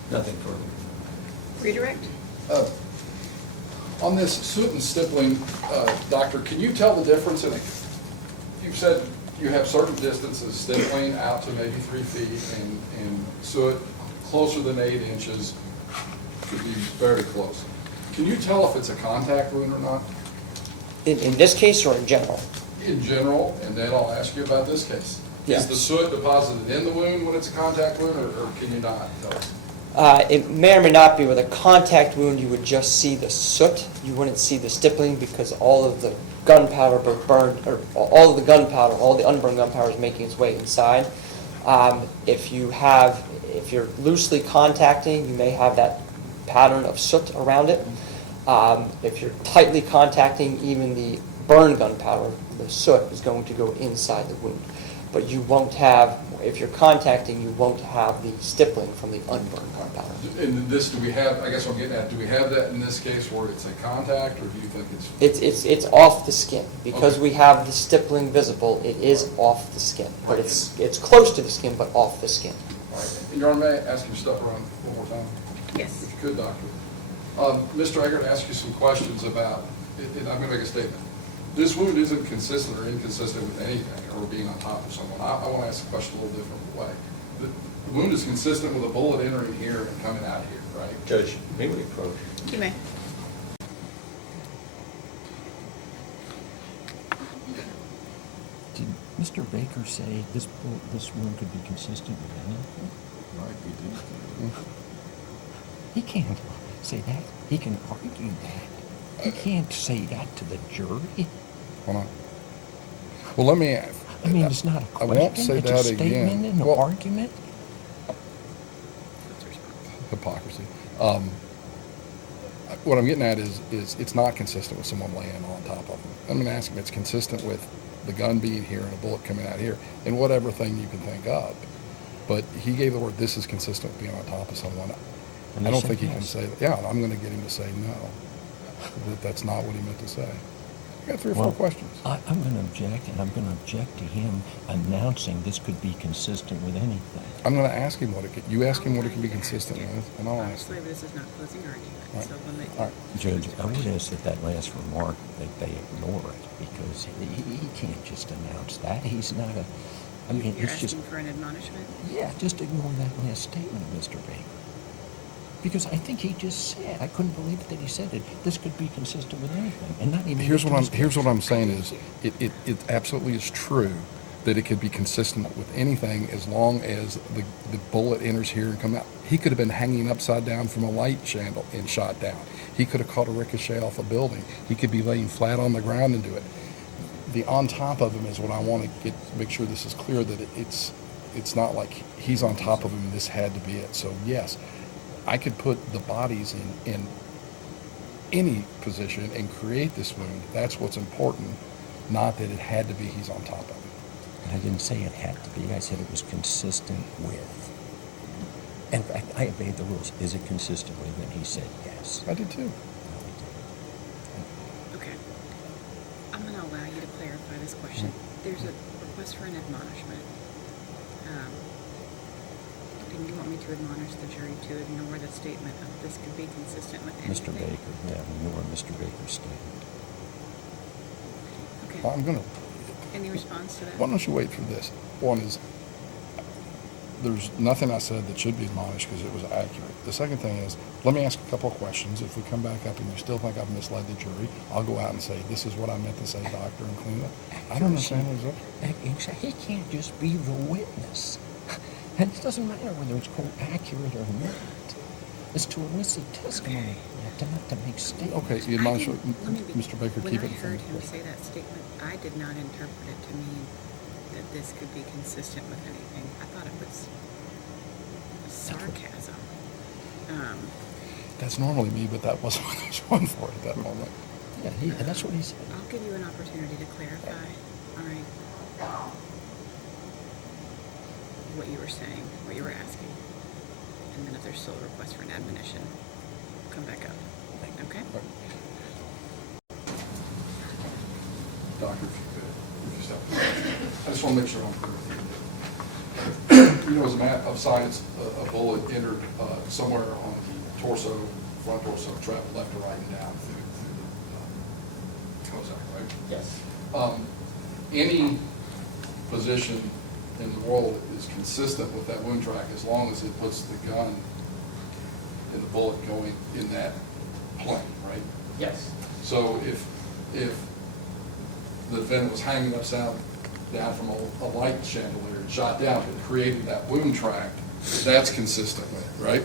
Nothing further. Redirect? On this soot and stippling, Doctor, can you tell the difference in it? You've said you have certain distances, stippling out to maybe 3 feet, and soot closer than 8 inches could be very close. Can you tell if it's a contact wound or not? In this case or in general? In general, and then I'll ask you about this case. Yeah. Is the soot deposited in the wound when it's a contact wound, or can you not tell us? It may or may not be. With a contact wound, you would just see the soot. You wouldn't see the stippling because all of the gunpowder burned, or all of the gunpowder, all the unburned gunpowder is making its way inside. If you're loosely contacting, you may have that pattern of soot around it. If you're tightly contacting, even the burned gunpowder, the soot is going to go inside the wound. But you won't have, if you're contacting, you won't have the stippling from the unburned gunpowder. In this, do we have, I guess what I'm getting at, do we have that in this case where it's a contact, or do you think it's? It's off the skin. Because Okay. we have the stippling visible, it is off the skin. But it's close to the skin, but off the skin. All right. And Your Honor, may I ask you to step around one more time? Yes. If you could, Doctor. Mr. Eggert, ask you some questions about, and I'm going to make a statement. This wound isn't consistent or inconsistent with anything, or being on top of someone. I want to ask the question a little different way. The wound is consistent with a bullet entering here and coming out here, right? Judge, may we approach? You may. Did Mr. Baker say this wound could be consistent with anything? Right, we did. He can't say that. He can argue that. He can't say that to the jury. Hold on. Well, let me. I mean, it's not a I question. won't say it's that a statement again. and an Well, argument. hypocrisy. What I'm getting at is it's not consistent with someone laying on top of him. I'm going to ask him, it's consistent with the gun being here and a bullet coming out here, and whatever thing you can think of. But he gave the word, this is consistent with being on top of someone. And I he don't said think he can yes. say that. Yeah, I'm going to get him to say no. That's not what he meant to say. I got 3 or 4 questions. I'm going to object, and I'm going to object to him announcing this could be consistent with anything. I'm going to ask him what it could, you ask him what it can be consistent with, and I'll ask him. Obviously, this is not closing argument, All right. so when they. All right. Judge, I would ask that last remark, that they ignore it, because he can't just announce that. He's not a, I mean, You're it's just, asking for an admonishment? yeah, just ignore that last statement of Mr. Baker. Because I think he just said, I couldn't believe it that he said it, this could be consistent with anything, and not even. Here's what I'm saying is, it absolutely is true that it could be consistent with anything as long as the bullet enters here and comes out. He could have been hanging upside down from a light chandle and shot down. He could have caught a ricochet off a building. He could be laying flat on the ground and do it. The on top of him is what I want to make sure this is clear, that it's not like he's on top of him and this had to be it. So yes, I could put the bodies in any position and create this wound. That's what's important, not that it had to be he's on top of it. And I didn't say it had to be, I said it was consistent with. In fact, I obeyed the rules. Is it consistent with? And he said yes. I did too. Okay. I'm going to allow you to clarify this question. There's a request for an admonishment. Didn't you want me to admonish the jury to ignore the statement of this could be consistent with Mr. anything? Baker, yeah, ignore Mr. Baker's statement. Okay. Well, I'm gonna, Any response to that? why don't you wait for this? One is, there's nothing I said that should be admonished because it was accurate. The second thing is, let me ask a couple of questions. If we come back up and you still think I've misled the jury, I'll go out and say, this is what I meant to say, doctor, and clean it. I don't understand what he's up. He can't just be the witness. And it doesn't matter whether it's, quote, accurate or not. It's to elicit testimony, not to make statements. Okay, you admonish Let me be- Mr. Baker, when keep I it from heard the him say that statement, I did not interpret it to mean that this could be consistent with anything. I thought it was sarcasm. That's normally me, but that wasn't what I was going for at that moment. Yeah, that's what he said. I'll give you an opportunity to clarify, all right, what you were saying, what you were asking. And then if there's still a request for an admonition, come back up, okay? Doctor, if you step I just want to make sure I'm clear with you. You know, as a matter of science, a bullet entered somewhere on the torso, front torso, traveled left to right and down through the cossack, right? Yes. Any position in the world is consistent with that wound track as long as it puts the gun and the bullet going in that plane, right? Yes. So if the defendant was hanging upside down from a light chandelier and shot down, it created that wound track, that's consistent with it, right?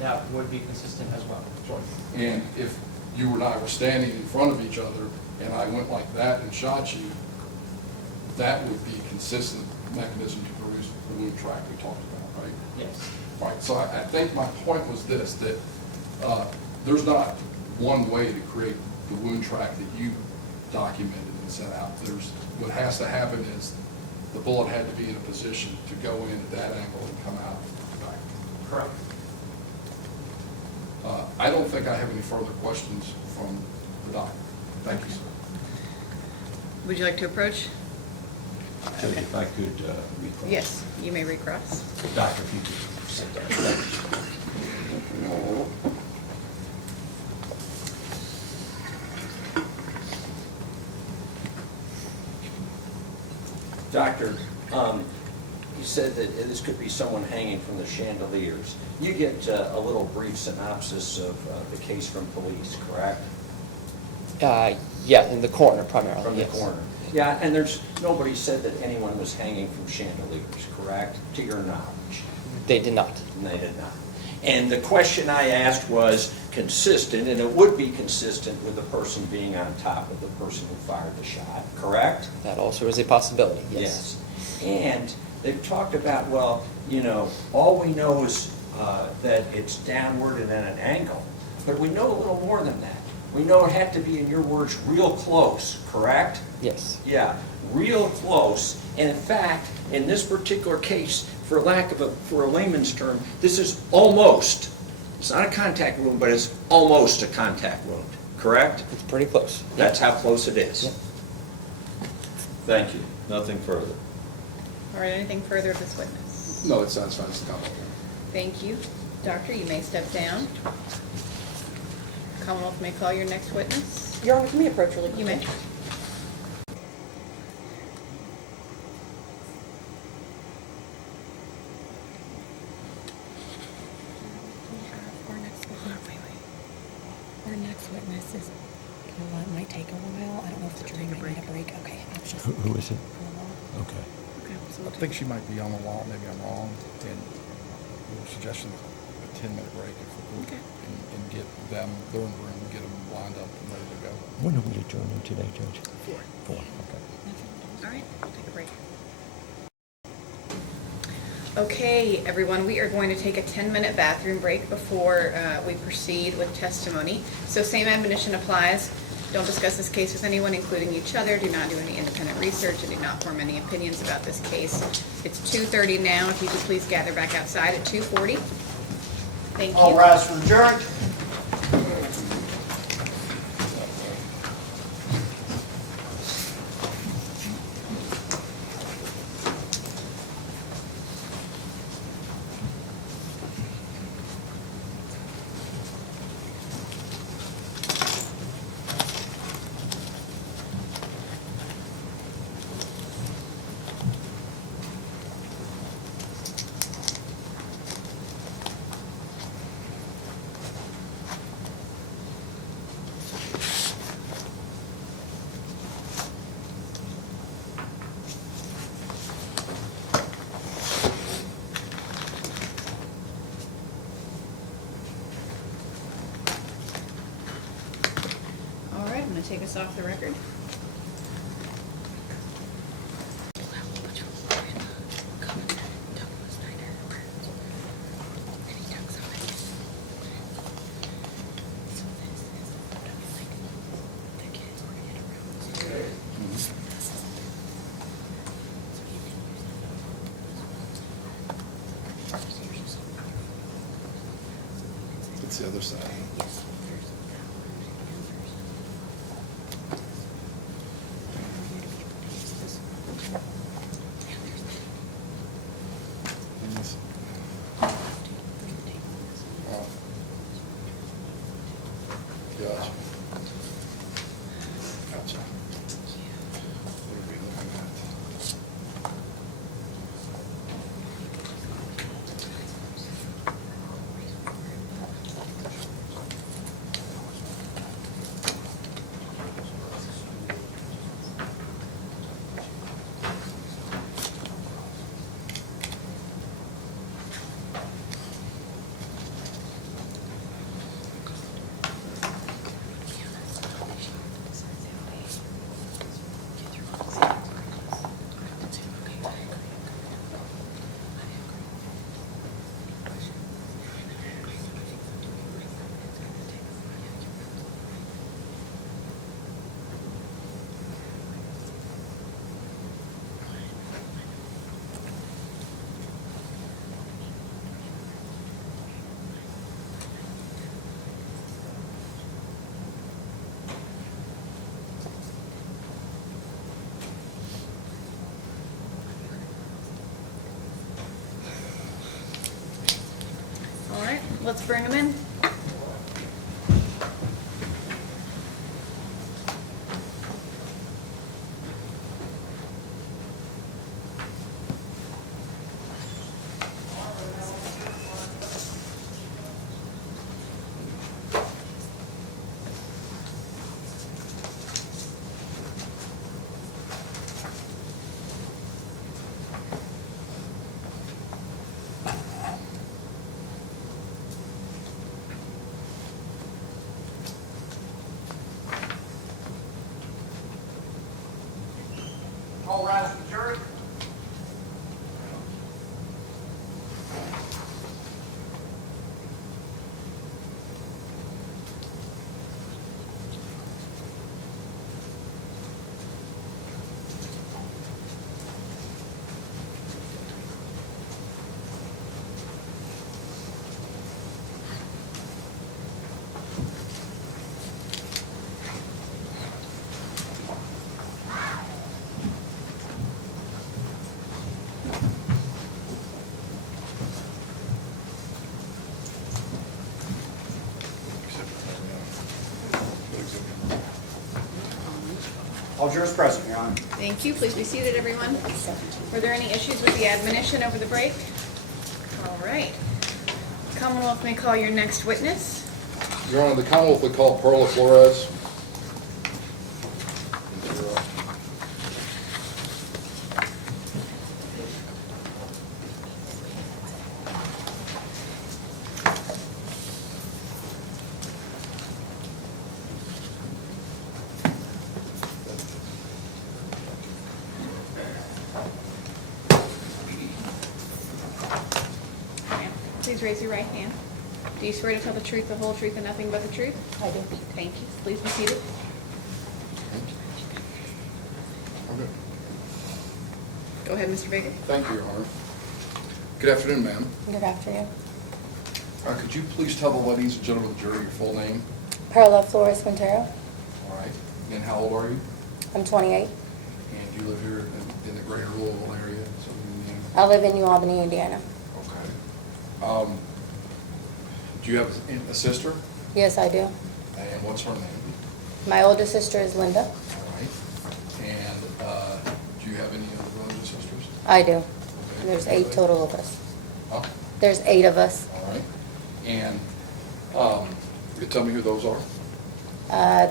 That would be consistent as well. And if you and I were standing in front of each other and I went like that and shot you, that would be consistent mechanism to produce the wound track we talked about, right? Yes. Right, so I think my point was this, that there's not one way to create the wound track that you documented and sent out. What has to happen is the bullet had to be in a position to go in at that angle and come out back. Correct. I don't think I have any further questions from the doctor. Thank you, sir. Would you like to approach? Judge, if I could recross. Yes, you may recross. Doctor, if you could sit down. Thank you. Doctor, you said that this could be someone hanging from the chandeliers. You get a little brief synopsis of the case from police, correct? Yeah, in the corner primarily. From the yes. corner. Yeah, and nobody said that anyone was hanging from chandeliers, correct? To your knowledge. They did not. And they did not. And the question I asked was consistent, and it would be consistent with the person being on top of the person who fired the shot, correct? That also is a possibility, yes. And they've talked about, well, you know, all we know is that it's downward and at an angle. But we know a little more than that. We know it had to be, in your words, real close, correct? Yes. Yeah, real close. And in fact, in this particular case, for a layman's term, this is almost, it's not a contact wound, but it's almost a contact wound, correct? It's pretty close. That's how close it is. Yep. Thank you. Nothing further. All right, anything further of this witness? No, it satisfies the comment. Thank you. Doctor, you may step down. Commonwealth may call your next witness. Your Honor, can we approach really quickly? You may. Our next witness is, you know what, might take a while. I don't know if the jury might need a break. Okay, I was just. Who is it? Okay. Okay, so I we'll think she might be on the law, maybe I'm wrong, and we're suggesting a 10-minute break if we could, Okay. and get them, they're in the room, get them lined up and ready to go. When are we adjourning today, Judge? 4. 4, okay. All right, we'll take a break. Okay, everyone, we are going to take a 10-minute bathroom break before we proceed with testimony. So same admonition applies. Don't discuss this case with anyone, including each other. Do not do any independent research and do not form any opinions about this case. It's 2:30 now. If you could please gather back outside at 2:40. Thank you. All rise for adjournment. take us off the record? It's the other side. Oh. Gotcha. Gotcha. What are we looking at? All right, let's bring them in. All rise for the jury. All jurors present, Your Honor. Thank you. Please be seated, everyone. Were there any issues with the admonition over the break? All right. Commonwealth may call your next witness. Your Honor, the Commonwealth would call Perla Flores. Please raise your right hand. Do you swear to tell the truth, the whole truth, and nothing but the truth? I do. Thank you. Please be seated. Okay. Go ahead, Mr. Baker. Thank you, Your Honor. Good afternoon, ma'am. Good afternoon. Could you please tell the ladies and gentlemen of the jury your full name? Perla Flores Quintero. All right. And how old are you? I'm 28. And you live here in the greater Louisville area? Southern Indiana? I live in New Albany, Indiana. Okay. Do you have a sister? Yes, I do. And what's her name? My oldest sister is Linda. All right. And do you have any other brothers and sisters? I do. Okay. There's 8 total of us. Huh? There's 8 of us. All right. And you tell me who those are?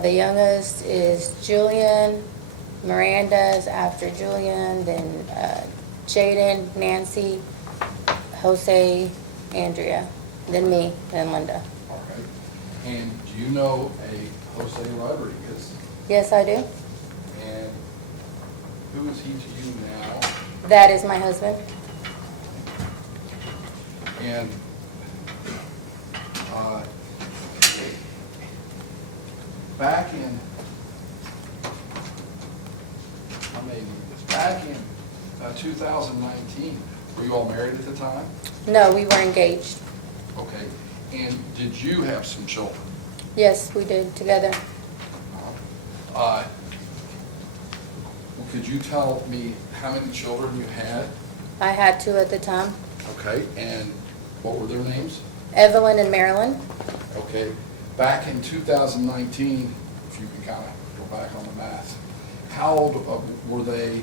The youngest is Julian. Miranda's after Julian. Then Jaden, Nancy, Jose, Andrea. Then me, then Linda. All right. And do you know a Jose Rodriguez Yes, I do. And who is he to you now? That is my husband. And back in, I may need this, back in 2019, were you all married at the time? No, we were engaged. Okay. And did you have some children? Yes, we did together. Could you tell me how many children you had? I had 2 at the time, Okay. And what were their names? Evelyn and Marilyn. Okay. Back in 2019, if you can kind of go back on the math, how old were they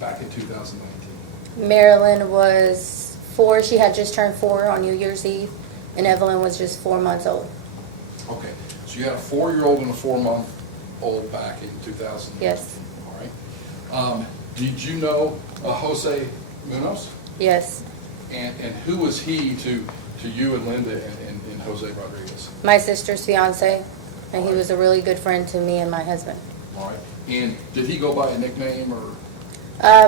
back in 2019? Marilyn was 4. She had just turned 4 on New Year's Eve, and Evelyn was just 4 months old. Okay. So you had a 4-year-old and a 4-month-old back in 2019? Yes. All right. Did you know Jose Munoz? Yes. And who was he to you and Linda and Jose Rodriguez? My sister's fiance, and he was a really good friend to me and my husband. All right. And did he go by a nickname or?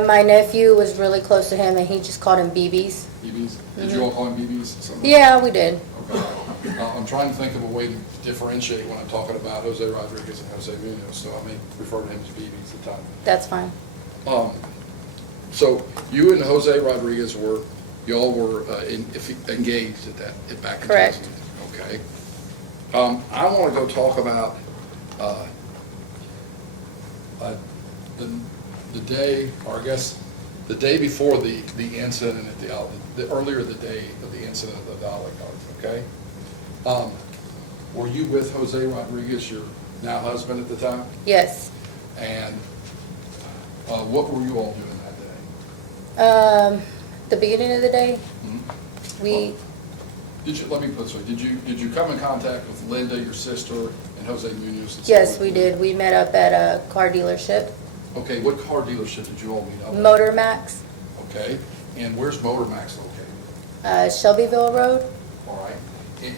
My nephew was really close to him, and he just called him BBs. BBs? Did you all call him BBs? Yeah, we did. Okay. I'm trying to think of a way to differentiate when I'm talking about Jose Rodriguez and Jose Munoz, so I may refer to him as BBs at the time. That's fine. So you and Jose Rodriguez y'all were engaged back in 2000? Correct. Okay. I want to go talk about the day, or I guess the day before the incident at earlier the day of the incident at the Olive Garden, okay? Were you with Jose Rodriguez, your now husband at the time? Yes. And what were you all doing that day? The beginning of the day, Let me put it this way, did you come in contact with Linda, your sister, and Jose Munoz? Yes, we did. We met up at a car dealership. Okay, what car dealership did you all meet up at? Motor Max, Okay, and where's Motor Max located? Shelbyville Road. All right,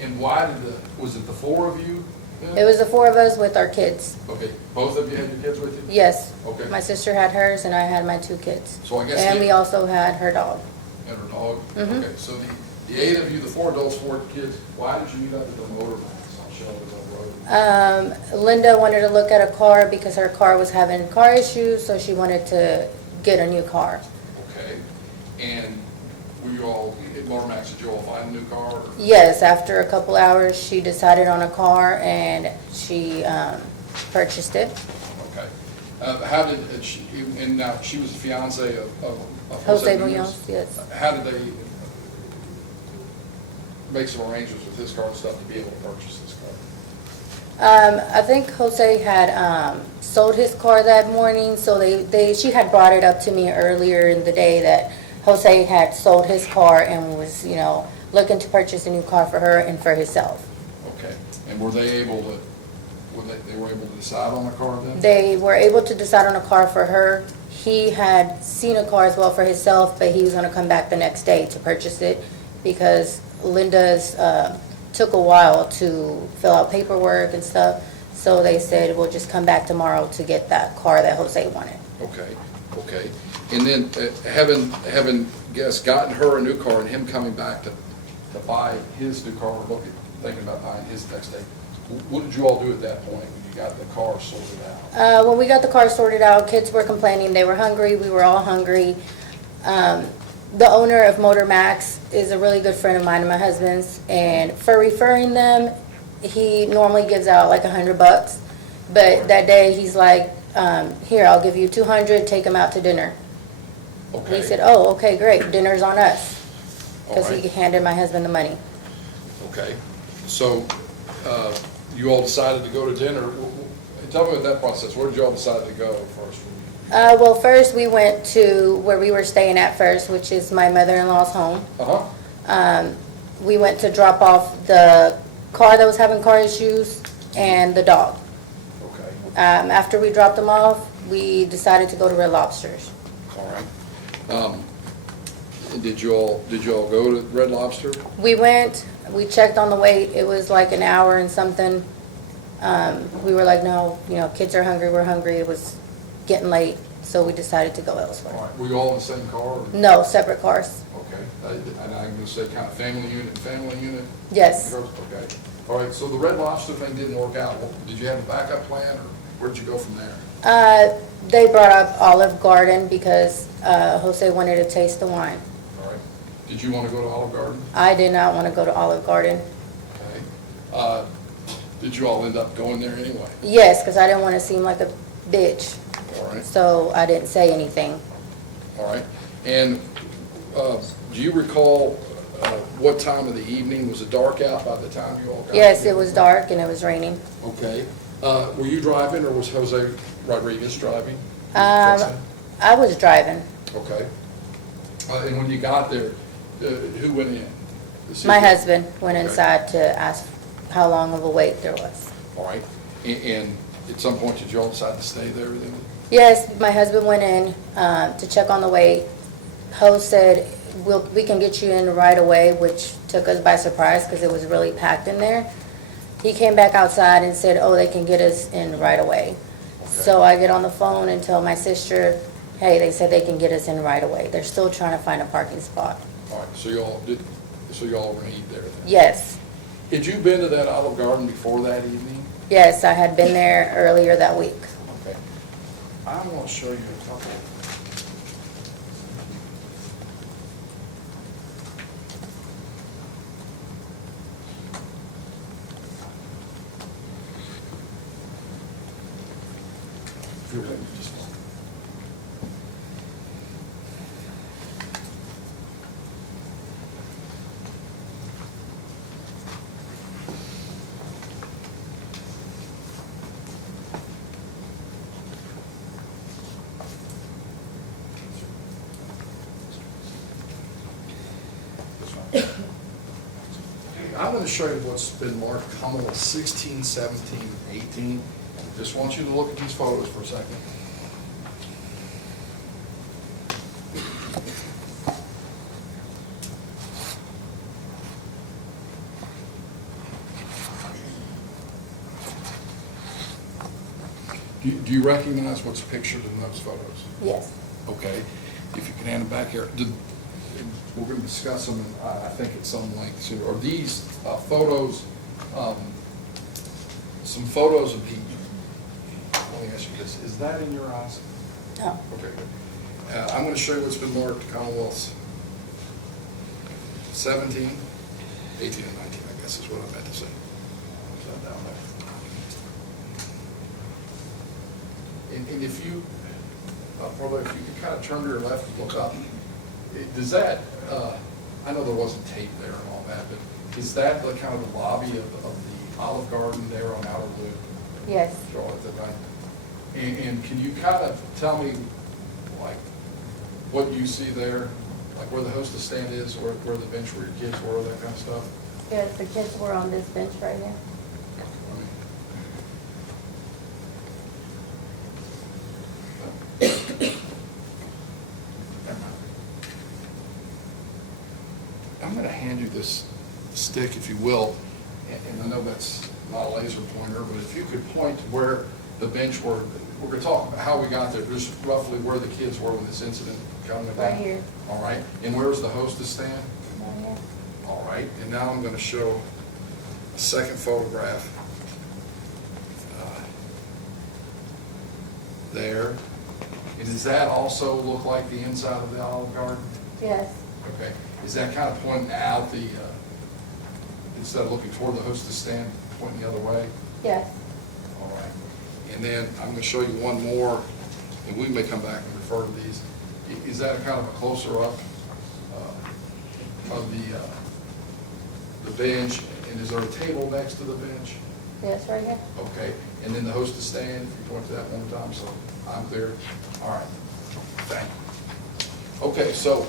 and why was it the 4 of you? It was the 4 of us with our kids. Okay, both of you had your kids with you? Yes. Okay. My sister had hers, and I had my 2 kids. So I guess And we also had her dog. And her dog? Mhm. Okay, so the 8 of you, the 4 adults, 4 kids, why did you meet up at the Motor Max on Shelbyville Road? Linda wanted to look at a car because her car was having car issues, so she wanted to get a new car. Okay, and were you all, at Motor Max, did you all find a new car? Or? Yes, after a couple hours, she decided on a car, and she purchased it. Okay. How did she, and now she was the fiance of Jose Munoz, yes. How did they make some arrangements with his car and stuff to be able to purchase this car? I think Jose had sold his car that morning, so she had brought it up to me earlier in the day that Jose had sold his car and was, looking to purchase a new car for her and for himself. Okay, and were they able to, they were able to decide on a car then? They were able to decide on a car for her. He had seen a car as well for himself, but he was going to come back the next day to purchase it because Linda's took a while to fill out paperwork and stuff. So they said, we'll just come back tomorrow to get that car that Jose wanted. Okay. And then having gotten her a new car and him coming back to buy his new car, or thinking about buying his next day, what did you all do at that point when you got the car sorted out? When we got the car sorted out, kids were complaining. They were hungry. We were all hungry. The owner of Motor Max is a really good friend of mine and my husband's, and for referring them, he normally gives out like $100, but that day he's like, here, I'll give you $200, take them out to dinner. Okay. We said, oh, okay, great, dinner's on us, All because right. he handed my husband the money. Okay, so you all decided to go to dinner. Tell me about that process. Where did you all decide to go first? Well, first we went to where we were staying at first, which is my mother-in-law's home. We went to drop off the car that was having car issues and the dog. Okay. After we dropped them off, we decided to go to Red Lobster's. All right. Did you all go to Red Lobster? We went, we checked on the wait, it was like an hour and something. We were like, no, kids are hungry, we're hungry. It was getting late, so we decided to go elsewhere. All right, were you all in the same car? Or? No, separate cars. Okay, and I'm gonna say kind of family unit? Yes. Okay, all right, so the Red Lobster thing didn't work out. Well, did you have a backup plan, or where'd you go from there? They brought up Olive Garden because Jose wanted to taste the wine. All right, did you want to go to Olive Garden? I did not want to go to Olive Garden. Okay. Did you all end up going there anyway? Yes, because I didn't want to seem like a bitch. All right. So I didn't say anything. All right, and do you recall what time of the evening? Was it dark out by the time you all got Yes, here? it was dark and it was raining. Okay. Were you driving, or was Jose Rodriguez driving? I was driving. Okay. And when you got there, who went in? My husband went Okay. inside to ask how long of a wait there was. All right. And at some point, did you all decide to stay there then? Yes, my husband went in to check on the wait. Ho said, we can get you in right away, which took us by surprise because it was really packed in there. He came back outside and said, oh, they can get us in right away. So I get on the phone and tell my sister, hey, they said they can get us in right away. They're still trying to find a parking spot. All right, so y'all were gonna eat there then? Yes, Had you been to that Olive Garden before that evening? yes, I had been there earlier that week. Okay. I want to show you a couple. If you'll let me just. I'm going to show you what's been marked Commonwealth 16, 17, 18. Just want you to look at these photos for a second. Do you recognize what's pictured in those photos? Yes. Okay, if you can hand them back here. We're going to discuss them, I think, at some length soon. Are these photos, some photos of people? Let me ask you this, is that in your eyes? No. Okay, good. I'm going to show you what's been marked Commonwealths 17, 18, and 19, I guess is what I meant to say. Is that down there? And if you, probably if you could kind of turn to your left and look up, does that, I know there wasn't tape there and all that, but is that the kind of the lobby of the Olive Garden there on Outer Loop? Yes. Charlotte, that right? And can you kind of tell me, like, what you see there? Like where the hostess stand is, where the bench where your kids were, that kind of stuff? Yes, the kids were on this bench right here. I'm going to hand you this stick, if you will, and I know that's not a laser pointer, but if you could point to where the bench were, we're going to talk about how we got there, just roughly where the kids were when this incident kind of Right here. All right, and where's the hostess stand? Right here. All right, and now I'm going to show a second photograph. There. And does that also look like the inside of the Olive Garden? Yes. Okay. Is that kind of pointing out the, instead of looking toward the hostess stand, pointing the other way? Yes. All right. And then I'm going to show you one more, and we may come back and refer to these. Is that a kind of a closer up of the bench? And is there a table next to the bench? Yes, right here. Okay. And then the hostess stand, if you point to that one more time, so I'm clear. All right. Thank you. Okay, so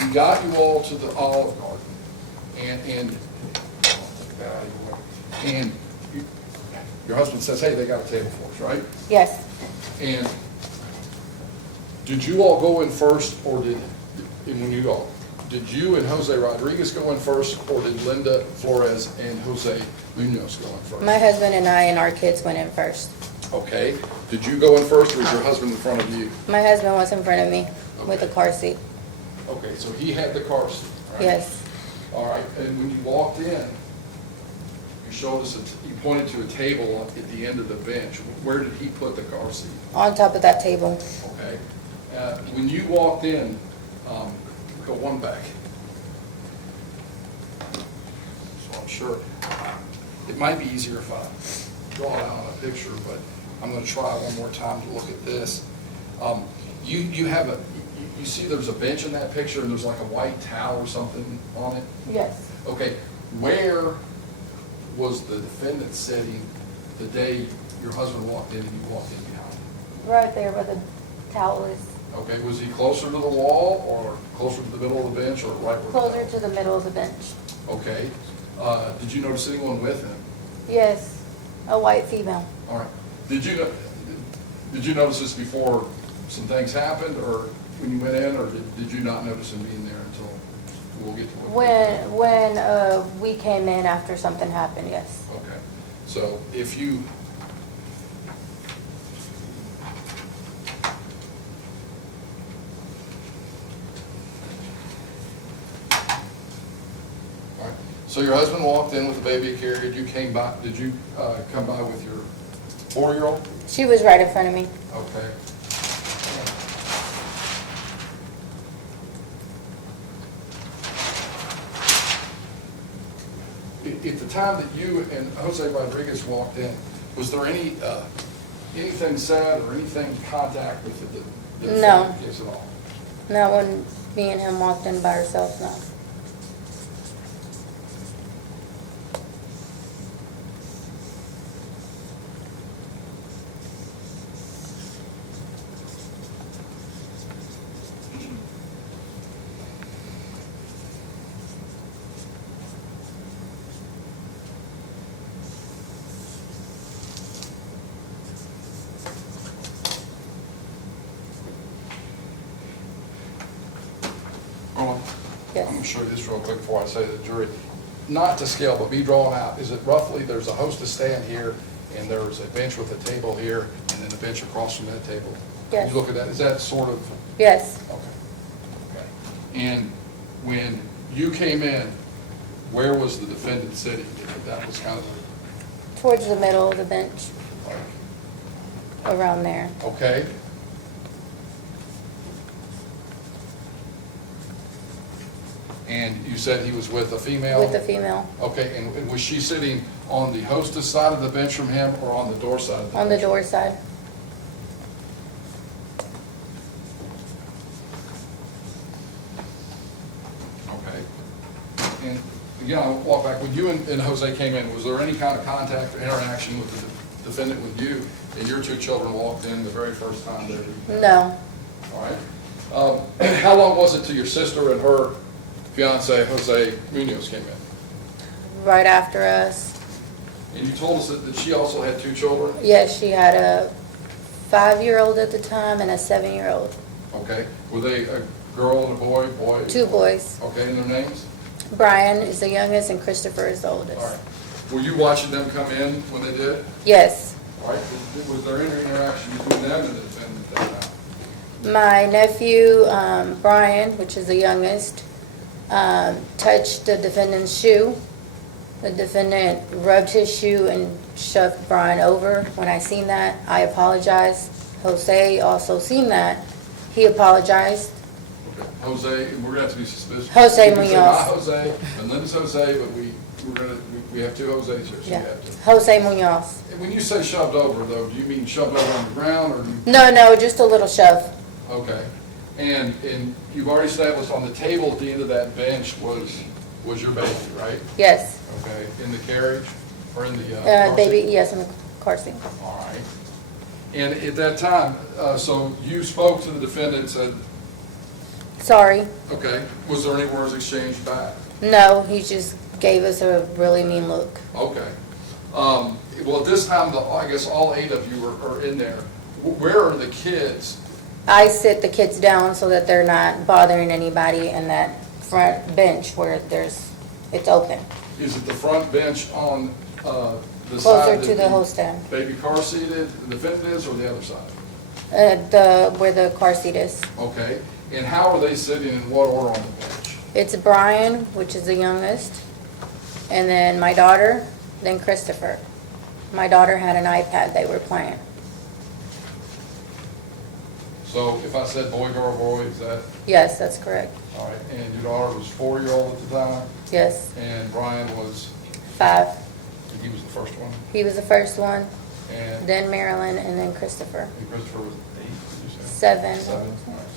we got you all to the Olive Garden, and your husband says, hey, they got a table for us, right? Yes. And did you all go in first, or did you and Jose Rodriguez go in first, or did Linda Flores and Jose Munoz go in first? My husband and I and our kids went in first. Okay. Did you go in first, or was your husband in front of you? My husband was in front of me with a car seat. Okay, so he had the car seat, right? Yes. All right, and when you walked in, you showed us, you pointed to a table at the end of the bench. Where did he put the car seat? On top of that table. Okay. When you walked in, go one back. So I'm sure, it might be easier if I draw it out on a picture, but I'm going to try one more time to look at this. You have you see there's a bench in that picture, and there's like a white towel or something on it? Yes. Okay, where was the defendant sitting the day your husband walked in and you walked in behind him? Right there where the towel is. Okay, was he closer to the wall, or closer to the middle of the bench, or right where? Closer to the middle of the bench. Okay. Did you notice anyone with him? Yes, a white female. All right. Did you notice this before some things happened, or when you went in, or did you not notice him being there until we'll get to it? When we came in after something happened, yes. Okay. So if you, all right. So your husband walked in with a baby carried. You came by. Did you come by with your 4-year-old? She was right in front of me. Okay. At the time that you and Jose Rodriguez walked in, was there anything said or anything contact with the No. kids at all? Not when me and him walked in by ourselves, no. Roland? Yes. I'm going to show you this real quick before I say to the jury. Not to scale, but be drawn out. Is it roughly, there's a hostess stand here, and there's a bench with a table here, and then a bench across from that table? Yes. You look at that, is that sort of? Yes. Okay. And when you came in, where was the defendant sitting? That was kind of Towards the middle of the bench, like, around there. okay. And you said he was with a female? With the female. Okay, and was she sitting on the hostess side of the bench from him, or on the door side of the bench? On the door side. Okay. And again, I'll walk back. When you and Jose came in, was there any kind of contact or interaction with the defendant when you and your 2 children walked in the very first time there? No. All right. How long was it till your sister and her fiance, Jose Munoz, came in? Right after us. And you told us that she also had 2 children? Yes, she had a 5-year-old at the time and a 7-year-old. Okay. Were they a girl and a boy? Boy? 2 boys. Okay, and their names? Brian is the youngest and Christopher is the oldest. All right. Were you watching them come in when they did? Yes. All right. Was there any interaction between them and the defendant at that time? My nephew, Brian, which is the youngest, touched the defendant's shoe. The defendant rubbed his shoe and shoved Brian over. When I seen that, I apologized. Jose also seen that. He apologized. Okay. Jose, and we're gonna have to be suspicious. Jose We can say Munoz. not Jose, and Linda's Jose, but we have 2 Jose's here, so Yeah. we have to. Jose Munoz. And when you say shoved over, though, do you mean shoved over on the ground, or do you? No, just a little shove. Okay. And you've already established on the table at the end of that bench was your baby, right? Yes. Okay. In the carriage, or in the car Baby, seat? yes, in the car seat. All right. And at that time, so you spoke to the defendant and said, Sorry. okay, was there any words exchanged back? No, he just gave us a really mean look. Okay. Well, at this time, I guess all 8 of you are in there. Where are the kids? I sit the kids down so that they're not bothering anybody in that front bench where it's open. Is it the front bench on The Closer side to that the host stand. baby car seated, the defendant is, or the other side? Where the car seat is. Okay, and how are they sitting, in what order on the bench? It's Brian, which is the youngest, and then my daughter, then Christopher. My daughter had an iPad they were playing. So if I said boy, girl, boy, is that, Yes, that's correct. all right, and your daughter was 4-year-old at the time, Yes, and Brian was, 5. he was the first one, He was the first one, and then Marilyn, and then Christopher. Christopher was 8, did you say? 7. 7, all right,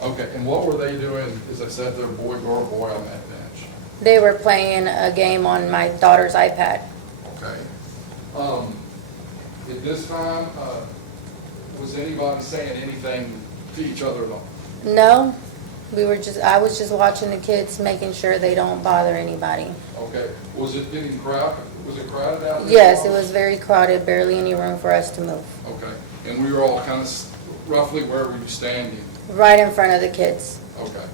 7. Okay, and what were they doing, as I said, their boy, girl, boy on that bench? They were playing a game on my daughter's iPad. Okay. At this time, was anybody saying anything to each other at all? No, I was just watching the kids, making sure they don't bother anybody. Okay. Was it getting crowded? Was it crowded out there? Yes, it was very crowded, barely any room for us to move. Okay. And we were all kind of roughly where were you standing? Right in front of the kids. Okay.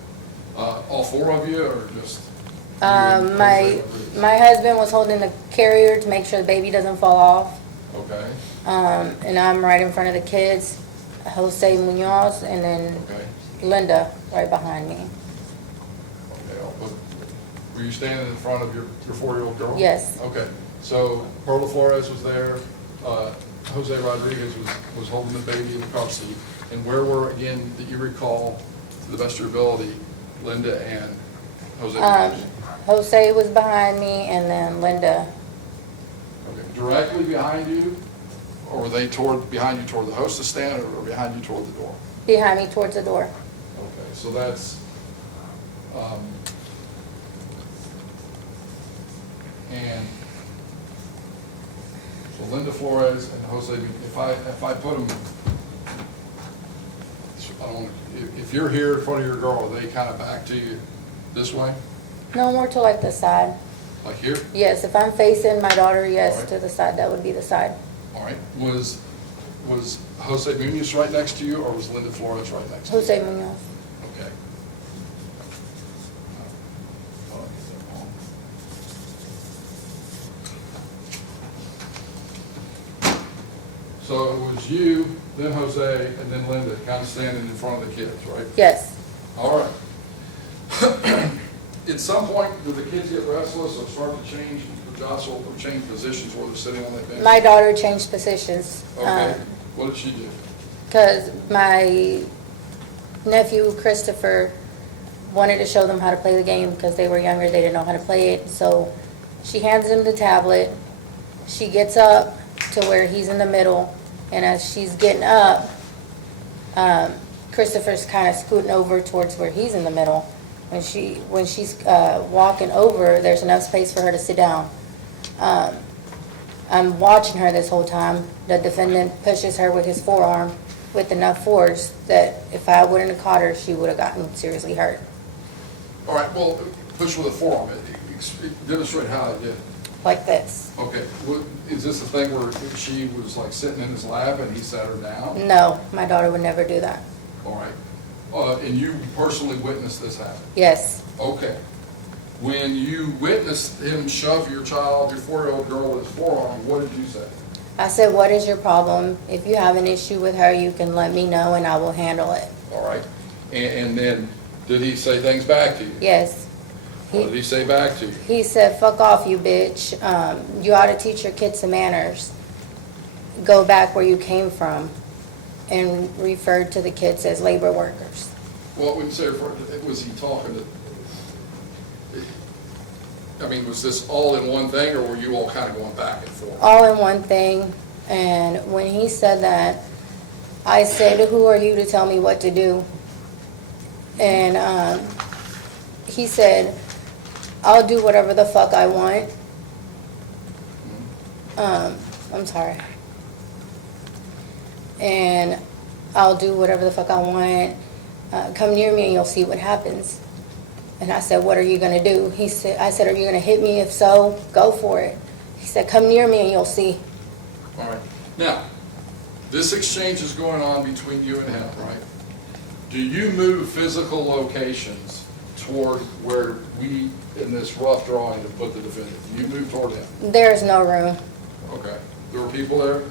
All 4 of you, or just? you and My Jose Rodriguez? husband was holding the carrier to make sure the baby doesn't fall off. Okay. And I'm right in front of the kids, Jose Munoz, and then Okay. Linda right behind me. Okay. Were you standing in front of your 4-year-old girl? Yes. Okay. So Perla Flores was there. Jose Rodriguez was holding the baby in the car seat. And where were, again, that you recall, to the best of your ability, Linda and Jose? Jose was behind me, and then Linda. Okay. Directly behind you, or were they behind you toward the hostess stand, or behind you toward the door? Behind me towards the door. Okay, so that's, and so Linda Flores and Jose, if I put them, if you're here in front of your girl, are they kind of back to you this way? No, more to like the side. Like here? Yes, if I'm facing my daughter, yes, All right. to the side, that would be the side. All right, was Jose Munoz right next to you, or was Linda Flores right next to you? Jose Munoz. Okay. So it was you, then Jose, and then Linda, kind of standing in front of the kids, right? Yes. All right. At some point, do the kids get restless or start to change, jostle, or change positions where they're sitting on that bench? My daughter changed positions. Okay. What did she do? Because my nephew, Christopher, wanted to show them how to play the game because they were younger, they didn't know how to play it. So she hands him the tablet. She gets up to where he's in the middle, and as she's getting up, Christopher's kind of scooting over towards where he's in the middle. When she's walking over, there's enough space for her to sit down. I'm watching her this whole time. The defendant pushes her with his forearm with enough force that if I wouldn't have caught her, she would have gotten seriously hurt. All right, well, push with a forearm. Demonstrate how it did. Like this. Okay, is this the thing where she was like sitting in his lap and he sat her down? No, my daughter would never do that. All right. And you personally witnessed this happen? Yes. Okay. When you witnessed him shove your child, your 4-year-old girl with his forearm, what did you say? I said, what is your problem? If you have an issue with her, you can let me know and I will handle it. All right. And then, did he say things back to you? Yes. What did he say back to you? He said, fuck off, you bitch. You ought to teach your kids some manners. Go back where you came from. And referred to the kids as labor workers. Well, when you say was he talking to, I mean, was this all in one thing, or were you all kind of going back and forth? All in one thing. And when he said that, I said, who are you to tell me what to do? And he said, I'll do whatever the fuck I want. I'm sorry. And I'll do whatever the fuck I want. Come near me and you'll see what happens. And I said, what are you gonna do? I said, are you gonna hit me? If so, go for it. He said, come near me and you'll see. All right. Now, this exchange is going on between you and him, right? Do you move physical locations toward where we, in this rough drawing, have put the defendant? You move toward him? There's no room. Okay. There were people there?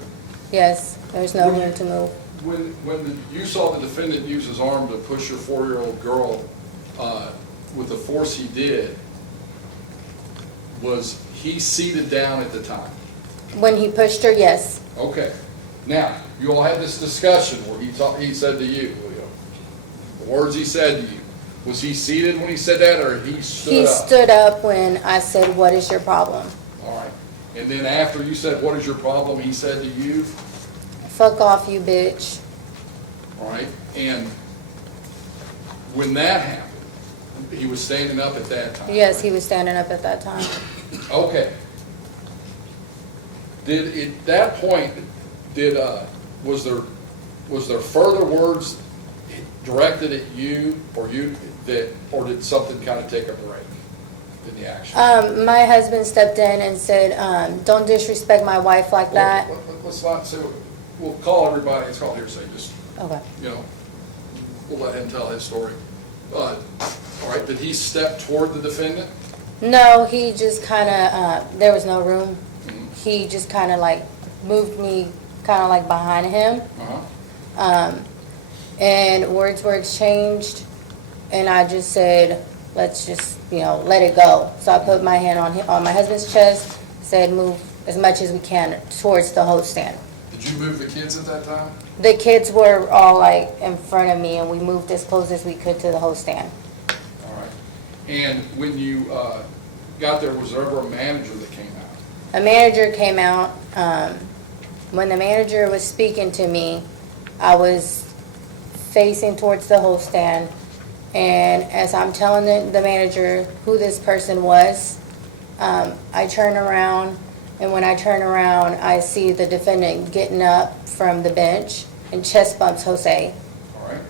Yes, there's no room to move. When you saw the defendant use his arm to push your 4-year-old girl with the force he did, was he seated down at the time? When he pushed her, yes. Okay. Now, you all had this discussion where he said to you, the words he said to you, was he seated when he said that, or he stood He up? stood up when I said, "What is your problem?" All right. And then after you said, "What is your problem?" he said to you? "Fuck off, you bitch." All right. And when that happened, he was standing up at that time? Yes, he was standing up at that time. Okay. At that point, was there further words directed at you, or did something kind of take a break in the action? My husband stepped in and said, "Don't disrespect my wife like that." Let's not say. We'll call everybody. It's called hearsay. Just Okay. We'll let him tell his story. All right. Did he step toward the defendant? No, he just kind of, there was no room. He just kind of like moved me kind of like behind him. And words were exchanged, and I just said, let's just, let it go. So I put my hand on my husband's chest, said move as much as we can towards the host stand. Did you move the kids at that time? The kids were all like in front of me, and we moved as close as we could to the host stand. All right. And when you got there, was there ever a manager that came out? A manager came out. When the manager was speaking to me, I was facing towards the host stand, and as I'm telling the manager who this person was, I turn around, and when I turn around, I see the defendant getting up from the bench and chest bumps Jose. All right.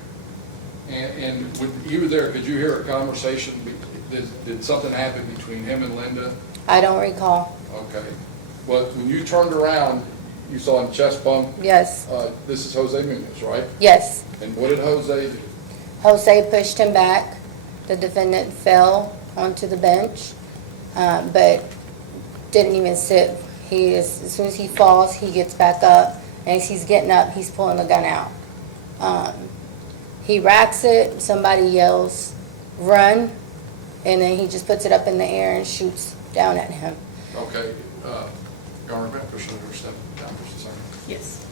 And when you were there, could you hear a conversation? Did something happen between him and Linda? I don't recall. Okay. Well, when you turned around, you saw him chest bump? Yes. This is Jose Munoz, right? Yes. And what did Jose do? Jose pushed him back. The defendant fell onto the bench, but didn't even sit. As soon as he falls, he gets back up, and as he's getting up, he's pulling the gun out. He racks it, somebody yells, "Run," and then he just puts it up in the air and shoots down at him. Okay. Governor Baptist, should I step down just a second? Yes.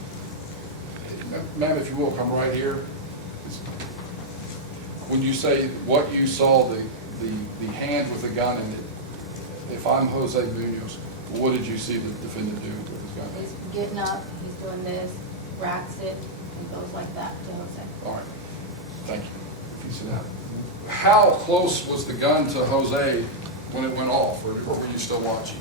Ma'am, if you will, come right here. When you say what you saw, the hand with the gun in it, if I'm Jose Munoz, what did you see the defendant do with his gun? He's getting up, he's doing this, racks it, and goes like that to Jose. All right. Thank you. You see that? How close was the gun to Jose when it went off, or were you still watching?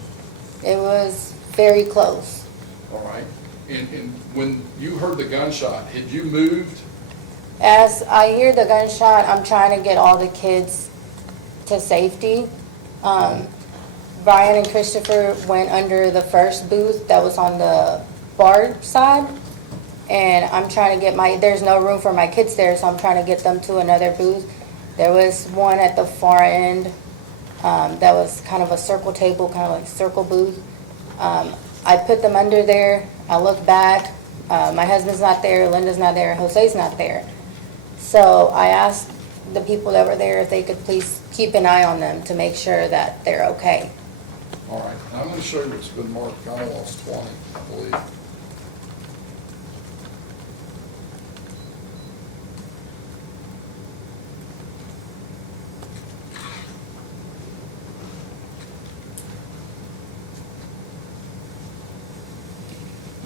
It was very close. All right. And when you heard the gunshot, had you moved? As I hear the gunshot, I'm trying to get all the kids to safety. Brian and Christopher went under the first booth that was on the bar side, and I'm trying to get there's no room for my kids there, so I'm trying to get them to another booth. There was one at the far end that was kind of a circle table, kind of like circle booth. I put them under there. I look back. My husband's not there. Linda's not there. Jose's not there. So I asked the people that were there if they could please keep an eye on them to make sure that they're okay. All right. Now I'm going to show you what's been marked. I lost 20, I believe.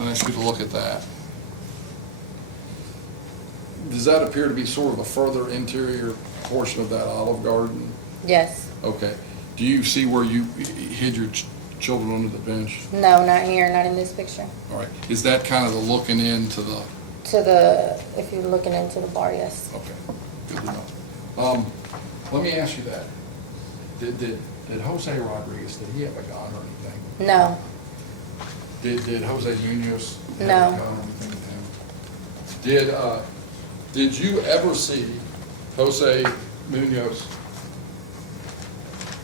I ask you to look at that. Does that appear to be sort of a further interior portion of that Olive Garden? Yes. Okay. Do you see where you hid your children under the bench? No, not here, not in this picture. All right. Is that kind of the looking into the... If you're looking into the bar, yes. Okay. Good to know. Let me ask you that. Did Jose Rodriguez, did he have a gun or anything? No. Did Jose Munoz have No. a gun or anything with him? Did you ever see Jose Munoz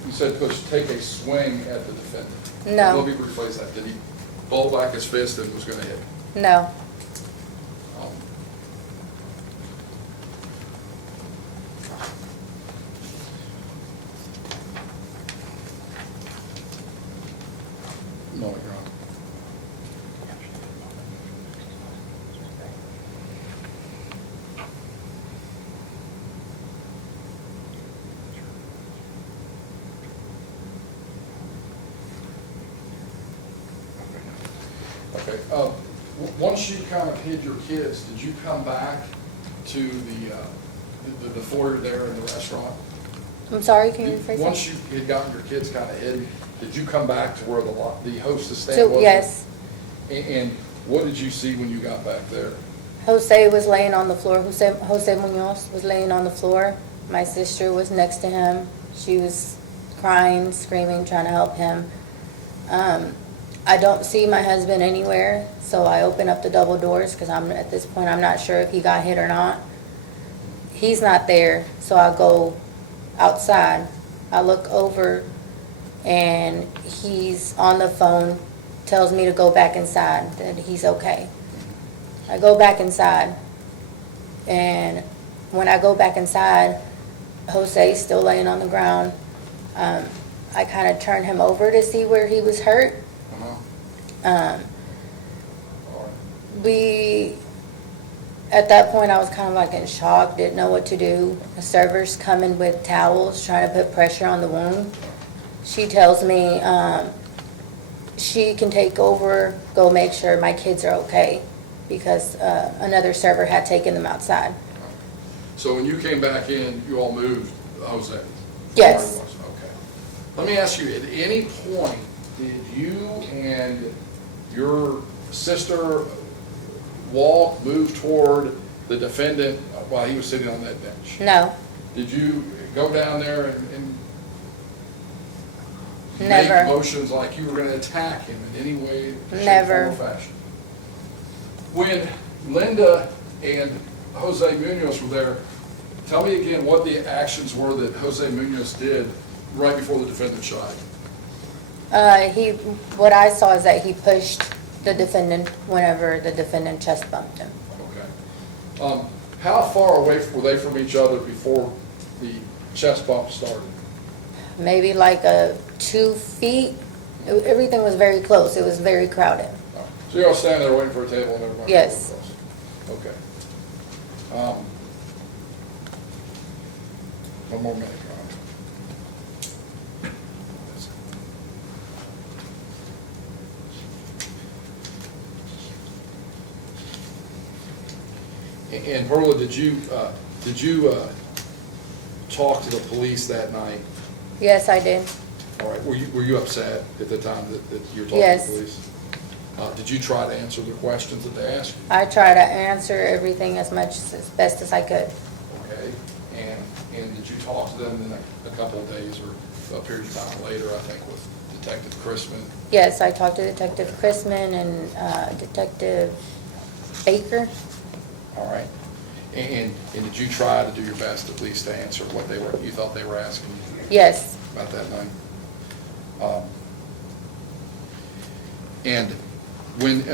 You said take a swing at the defendant. No. Let me rephrase that. Did he ball back his fist and was going to hit? No. No, Your Honor. Okay. Once you kind of hid your kids, did you come back to the foyer there in the restaurant? I'm sorry, can you rephrase that? Once you had gotten your kids kind of hidden, did you come back to where the hostess stand So, was? yes. And what did you see when you got back there? Jose was laying on the floor. Jose Munoz was laying on the floor. My sister was next to him. She was crying, screaming, trying to help him. I don't see my husband anywhere, so I open up the double doors because at this point I'm not sure if he got hit or not. He's not there, so I go outside. I look over and he's on the phone, tells me to go back inside, that he's okay. I go back inside, and when I go back inside, Jose's still laying on the ground. I kind of turned him over to see where he was hurt. At that point, I was kind of like in shock, didn't know what to do. The server's coming with towels, trying to put pressure on the wound. She tells me she can take over, go make sure my kids are okay, because another server had taken them outside. So when you came back in, you all moved Jose? Yes. Okay. Let me ask you, at any point, did you and your sister move toward the defendant while he was sitting on that bench? No. Did you go down there and Never. make motions like you were going to attack him in any way, shape, form, or fashion? When Linda and Jose Munoz were there, tell me again what the actions were that Jose Munoz did right before the defendant shot. What I saw is that he pushed the defendant whenever the defendant chest bumped him. Okay. How far away were they from each other before the chest bump started? Maybe like 2 feet. Everything was very close. It was very crowded. So you're all standing there waiting for a table and everybody? Yes. Okay. One more minute, Ron. And Perla, did you talk to the police that night? Yes, I did. All right. Were you upset at the time that you were talking Yes. to the police? Did you try to answer the questions that they asked you? I tried to answer everything as best as I could. Okay. And did you talk to them in a couple of days or a period of time later, I think, with Detective Chrisman? Yes, I talked to Detective Chrisman and Detective Baker. All right. And did you try to do your best at least to answer what you thought they were asking you? Yes. About that night? And when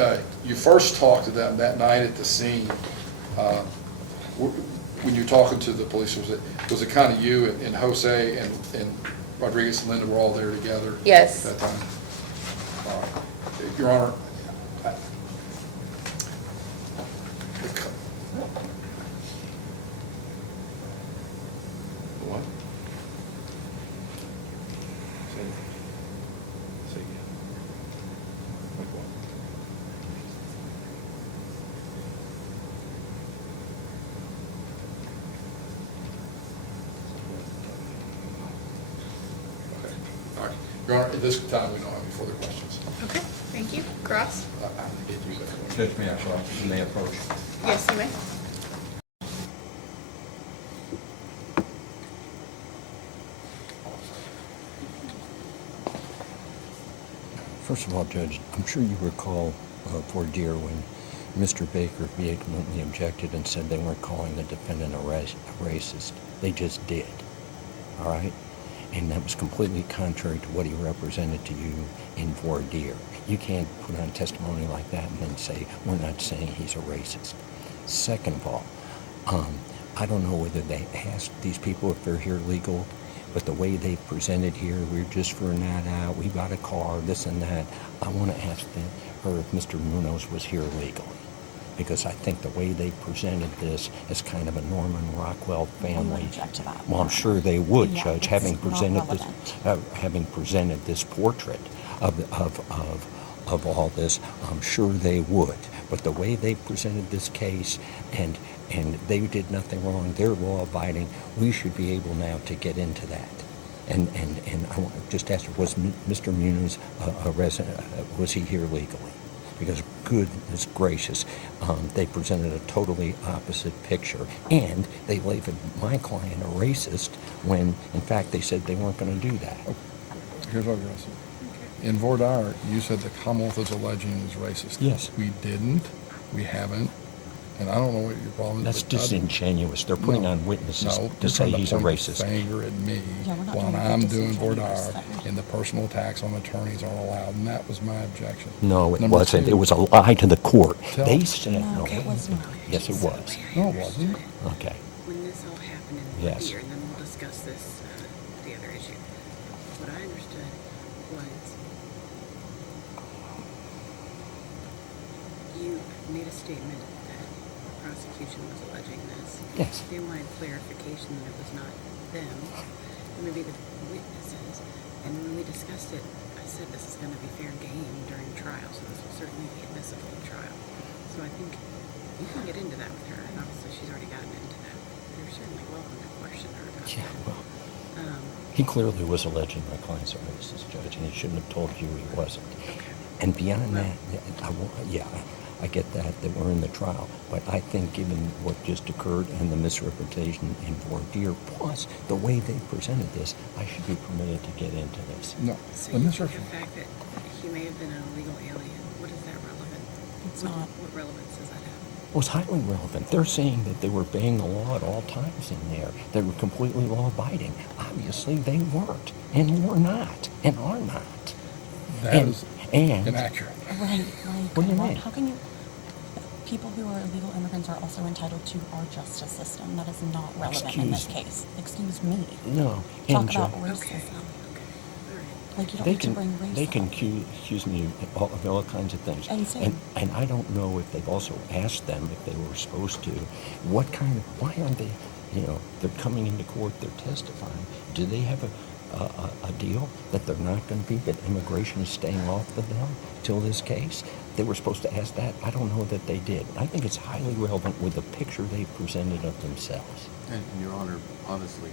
you first talked to them that night at the scene, when you're talking to the police, was it kind of you and Jose and Rodriguez and Linda were all there together? Yes. At that time? All right. Your Honor, what? Say again. Like what? Okay. All right. Your Honor, at this time, we don't have any further questions. Okay, thank you. Cross? Judge, may I approach? Yes, you may. First of all, Judge, I'm sure you recall voir dire when Mr. Baker vehemently objected and said they weren't calling the defendant a racist. They just did. All right? and that was completely contrary to what he represented to you in voir dire. You can't put on testimony like that and then say, we're not saying he's a racist. Second of all, I don't know whether they asked these people if they're here legal, but the way they presented here, we're just for a night out, we got a car, this and that. I want to ask her if Mr. Munoz was here legally, because I think the way they presented this as kind of a Norman Rockwell family. We would object to that. Well, I'm sure they would, Yeah, Judge, it's having not presented this portrait of all this. I'm sure they would. But the way they presented this case, and they did nothing wrong, they're law-abiding, we should be able now to get into that. And I want to just ask, was Mr. Munoz a resident, was he here legally? Because goodness gracious, they presented a totally opposite picture. And they labeled my client a racist when, in fact, they said they weren't going to do that. Here's what I'm going to say. In voir dire, you said the Commonwealth is alleging is racist. Yes. We didn't. We haven't. And I don't know what your problem is. That's but disingenuous. They're putting on witnesses to you're say trying he's a point the racist. finger at me Yeah, we're not while doing a I'm doing voir disingenuous dire, thing. and the personal attacks on attorneys aren't allowed, and that was my objection. No, it Number wasn't. two- It was a lie to the court. Tell- They said No, no. it was not. Yes, it was. No, it wasn't. Okay. When this all happened in Yes. here, and then we'll discuss this, the other issue. What I understood was you made a statement that the prosecution was alleging this. Yes. They wanted clarification that it was not them, it may be the witnesses. And when we discussed it, I said this is going to be fair game during trial, so this will certainly be admissible in trial. So I think you can get into that with her, and obviously she's already gotten into that. You're certainly welcome to question her about Yeah, that. well, he clearly was alleging my client's a racist, Judge, and he shouldn't have told you he wasn't. And beyond that, I get that we're in the trial, but I think given what just occurred and the misrepresentation in voir dire, plus the way they presented this, I should be permitted to get into this. No. So The you think misrep- the fact that he may have been an illegal alien, what is that relevant? It's What- not. What relevance does that have? Well, it's highly relevant. They're saying that they were obeying the law at all times in there. They were completely law-abiding. Obviously, they weren't, and were not, and are not. That And- is and- inaccurate. Right, What do you come on, mean? how can you, people who are illegal immigrants are also entitled to our justice system. That is not relevant in this case. Excuse me. No. Talk and, about Judge, racism. Like, you don't They need to can, bring race they can up. accuse me of all kinds of things. And say- And I don't know if they've also asked them, if they were supposed to, why aren't they, they're coming into court, they're testifying. Do they have a deal that they're not going to be, that immigration is staying off of them till this case? They were supposed to ask that. I don't know that they did. I think it's highly relevant with the picture they presented of themselves. And Your Honor, honestly,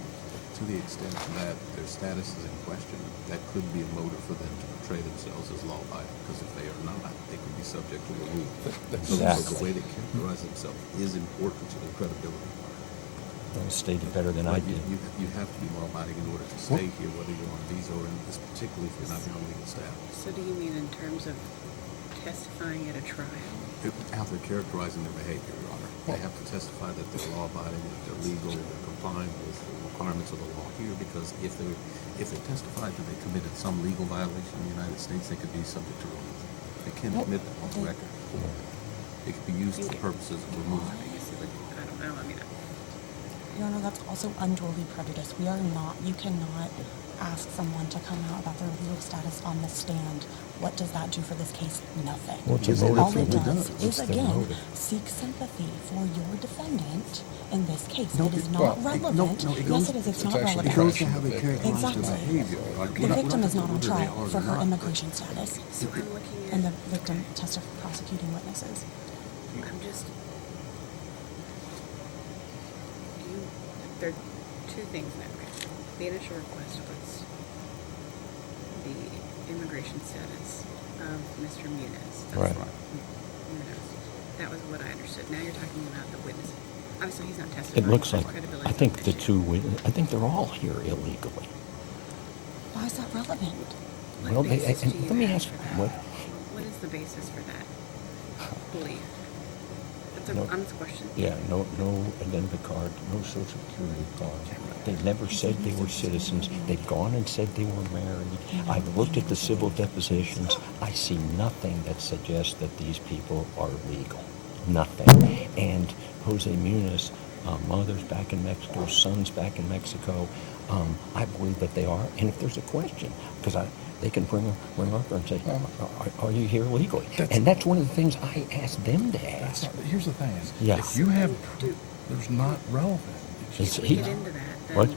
to the extent that their status is in question, that could be a motive for them to portray themselves as law-abiding, because if they are not, they could be subject to removal. So Exactly. the way they characterize themselves is important to their credibility. That was stated better than I But did. you have to be law-abiding in order to stay here, whether you're on visa or in this, particularly if you're not on legal status. So do you mean in terms of testifying at a trial? How they're characterizing their behavior, Your Honor. They have to testify that they're law-abiding, that they're legal, they're complying with the requirements of the law here, because if they testified that they committed some legal violation in the United States, they could be subject to removal. They can't admit that on the record. It could be used for purposes of removal. I guess it would, I don't know, I mean, Your Honor, that's also unduly prejudiced. You cannot ask someone to come out about their legal status on the stand. What does that do for this case? Nothing. Well, it's a motive All for it the does gun. is, It's their again, motive. seek sympathy for your defendant in this case. No, It is it- not well, relevant. no, it Yes, goes- it is. It's it's not actually relevant. It goes to how they characterize their Exactly. behavior. The victim is not on trial for her immigration status, so I'm looking at. and the victim prosecuting witnesses. I'm just. There are two things in that way. The initial request was the immigration status of Mr. Muniz. Right. Munoz. That was what I understood. Now you're talking about the witness. Obviously, he's not It testifying. looks so like, credibility I is think an the issue. I think they're all here illegally. Why is that relevant? What Well, basis do you let me have ask, for that? what, What is the basis for that belief? That I'm the question. Yeah, no identity card, no social security card. They never said they were citizens. They've gone and said they were married. I've looked at the civil depositions. I see nothing that suggests that these people are legal. Nothing. And Jose Muniz, mother's back in Mexico, son's back in Mexico. I believe that they are. And if there's a question, because they can bring up and say, are you here legally? And that's one of the things I asked them to ask. Here's the thing. Yeah. If you have, there's not relevant. It's- If we he- get into that, then What?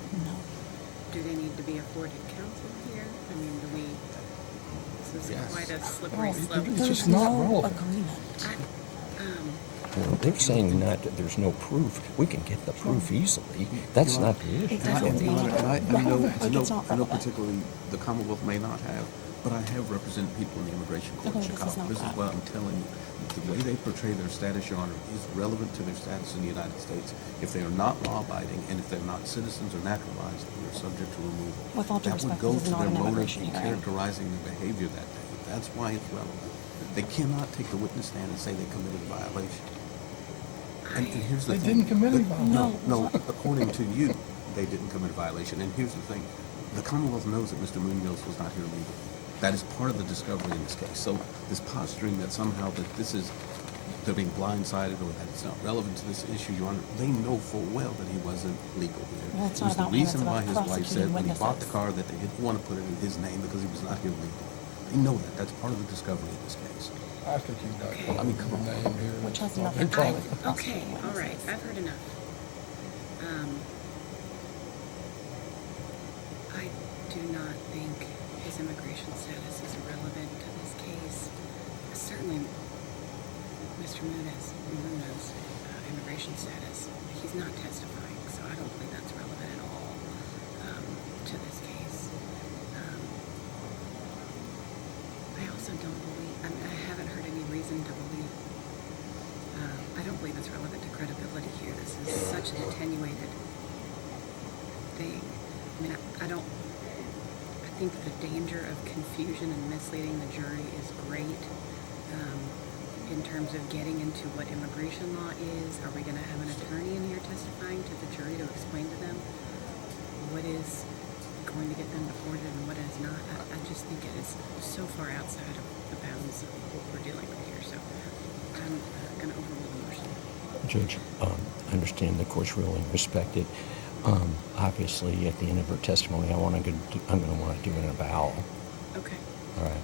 do they need to be afforded counsel here? I mean, do we, this is quite a slippery slope. It's just not relevant. Well, they're saying not that there's no proof. We can get the proof easily. That's not the issue. I know particularly the Commonwealth may not have, but I have represented people in the immigration court in Chicago. This is what I'm telling you. The way they portray their status, Your Honor, is relevant to their status in the United States. If they are not law-abiding and if they're not citizens or naturalized, they're subject to removal. With all due That would respect, go this is to not their an motive immigration in hearing. characterizing their behavior that day. That's why it's relevant. They cannot take the witness stand and say they committed a violation. And here's the They thing. didn't commit any violation. No, according to you, they didn't commit a violation. And here's the thing. The Commonwealth knows that Mr. Munoz was not here legally. That is part of the discovery in this case. So this posturing that somehow that this is, they're being blindsided or that it's not relevant to this issue, Your Honor, they know full well that he wasn't legal here. Well, it's It was not the about him, it's reason why about his wife said prosecuting when he bought the witnesses. car that they didn't want to put it in his name because he was not here legally. They know that. That's part of the discovery in this case. I think you got Okay. I mean, come on. name here. Which has They nothing to do probably- with Okay, all right, I've heard enough. I do not think his immigration status is relevant to this case. Certainly, Mr. Muniz, immigration status, he's not testifying, so I don't believe that's relevant at all to this case. I also don't believe, I mean, I haven't heard any reason to believe, I don't believe it's relevant to credibility here. This is such an attenuated thing. I mean, I don't, I think the danger of confusion and misleading the jury is great in terms of getting into what immigration law is. Are we going to have an attorney in here testifying to the jury to explain to them what is going to get them deported and what is not? I just think it is so far outside of the bounds of what we're dealing with here. So I'm going to overrule the motion. Judge, I understand the court's ruling, respect it. Obviously, at the end of her testimony, I'm going to want to do an avowal. Okay. All right.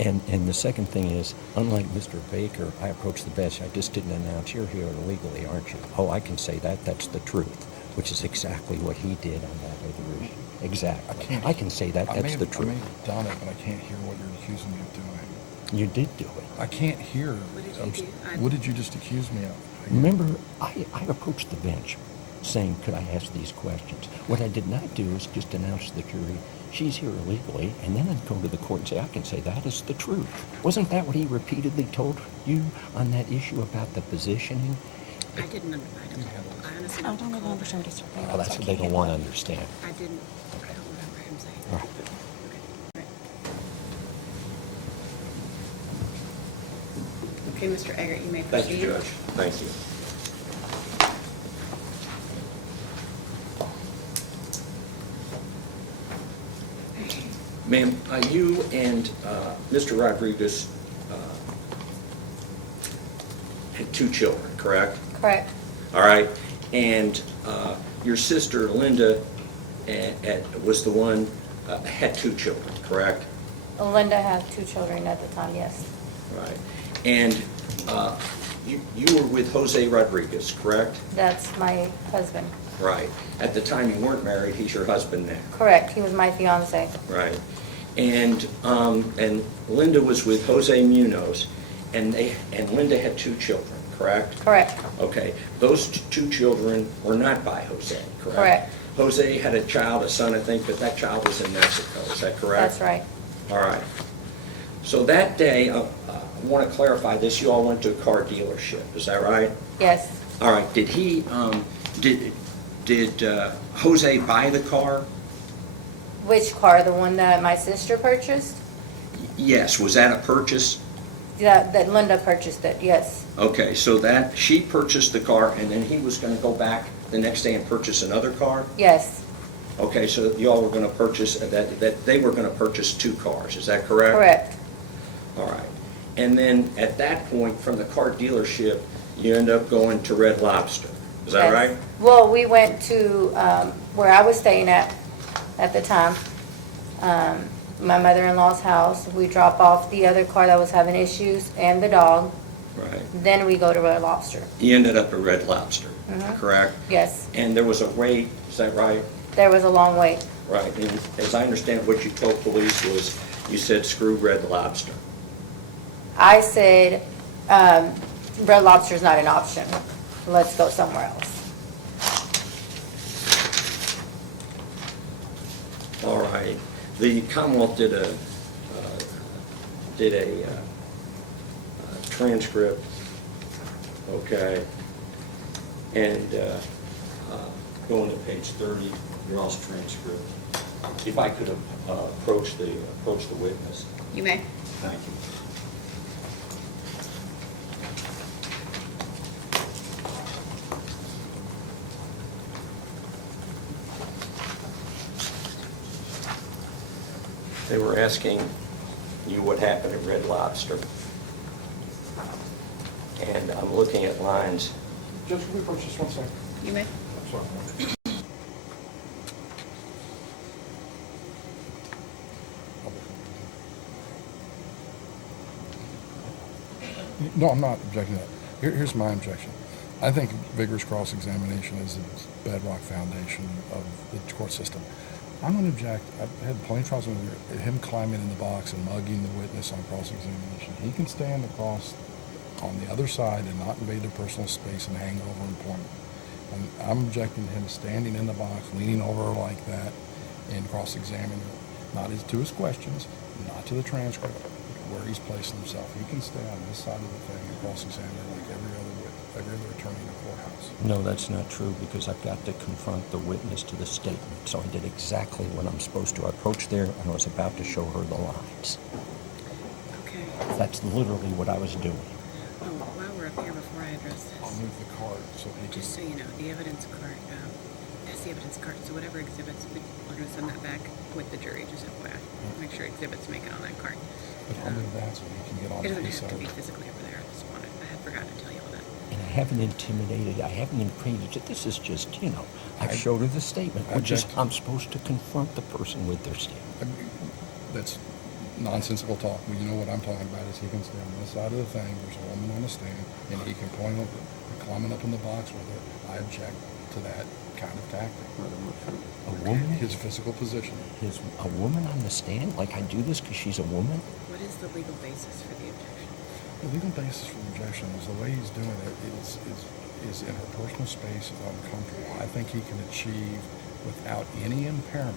And the second thing is, unlike Mr. Baker, I approached the bench. I just didn't announce, you're here illegally, aren't you? Oh, I can say that. That's the truth, which is exactly what he did on that other issue. Exactly. I can say that. That's the I truth. may have done it, but I can't hear what you're accusing me of doing. You did do it. I can't hear. What did you do? What did you just accuse me of? Remember, I approached the bench saying, could I ask these questions? What I did not do is just announce to the jury, she's here illegally, and then I'd go to the court and say, I can say that is the truth. Wasn't that what he repeatedly told you on that issue about the positioning? I didn't understand. I honestly I don't don't even recall understand that. what he's talking Oh, about. that's so I what they can't don't handle want to it. understand. I don't remember him saying All that. right. Okay, Mr. Eggert, you may Thank proceed. you, Judge. Thank you. Ma'am, you and Mr. Rodriguez had 2 children, correct? Correct. All right. And your sister, Linda, was the one, had 2 children, correct? Linda had 2 children at the time, yes. Right. And you were with Jose Rodriguez, correct? That's my husband. Right. At the time you weren't married, he's your husband now. Correct. He was my fiance. Right. And Linda was with Jose Munoz, and Linda had 2 children, correct? Correct. Okay. Those 2 children were not by Jose, correct? Correct. Jose had a child, a son, I think, but that child was in Mexico. Is that correct? That's right. All right. So that day, I want to clarify this, you all went to a car dealership, is that right? Yes. All right. Did he, did Jose buy the car? Which car? The one that my sister purchased? Yes. Was that a purchase? That Linda purchased it, yes. Okay, so that, she purchased the car, and then he was gonna go back the next day and purchase another car? Yes, Okay, so y'all were gonna purchase, that they were gonna purchase 2 cars, is that correct? correct. All right. And then at that point, from the car dealership, you end up going to Red Lobster, is that Yes. right? Well, we went to where I was staying at the time, my mother-in-law's house. We drop off the other car that was having issues and the dog. Right. Then we go to Red Lobster. You ended up at Red Lobster, Mhm. correct? Yes, And there was a wait, is that right? there was a long wait. Right, and as I understand, what you told police was, you said, screw Red Lobster. I said, Red Lobster's not an option. Let's go somewhere else. All right. The Commonwealth did a transcript, okay? And going to page 30, your all's transcript. If I could approach the witness. You may. Thank you. They were asking you what happened at Red Lobster. And I'm looking at lines. Judge, can we approach this 1 second? You may. I'm sorry. No, I'm not objecting to that. Here's my objection. I think vigorous cross-examination is the bedrock foundation of the court system. I'm going to object. I've had plenty of trials with him climbing in the box and mugging the witness on cross-examination. He can stand across on the other side and not invade their personal space and hang over and point. And I'm objecting to him standing in the box, leaning over like that, and cross-examining her. Not to his questions, not to the transcript, but where he's placing himself. He can stay on this side of the thing and cross-examine her like every other attorney in the courthouse. No, that's not true, because I've got to confront the witness to the statement. So I did exactly what I'm supposed to. I approached there, and I was about to show her the lines. Okay. That's literally what I was doing. Oh, while we're up here, before I address I'll this, move the card so he can... just so you know, the evidence card, that's the evidence card, so whatever exhibits, we're gonna send that back with the jury, just FYI. Make sure exhibits make it on that card. But I'll move that so he can get on It doesn't his have to side. be physically over there, I just wanted, I had forgotten to tell you all that. And I haven't intimidated, I haven't impregnated. This is just, I showed her the statement, which is I'm supposed to confront the person with their statement. That's nonsensical talk. Well, you know what I'm talking about is he can stay on this side of the thing, there's a woman on the stand, and he can point over, climbing up in the box with her. I object to that kind of tactic. A woman? His physical position. A woman on the stand? Like I do this because she's a woman? What is the legal basis for the objection? The legal basis for the objection is the way he's doing it is in her personal space is uncomfortable. I think he can achieve, without any impairment,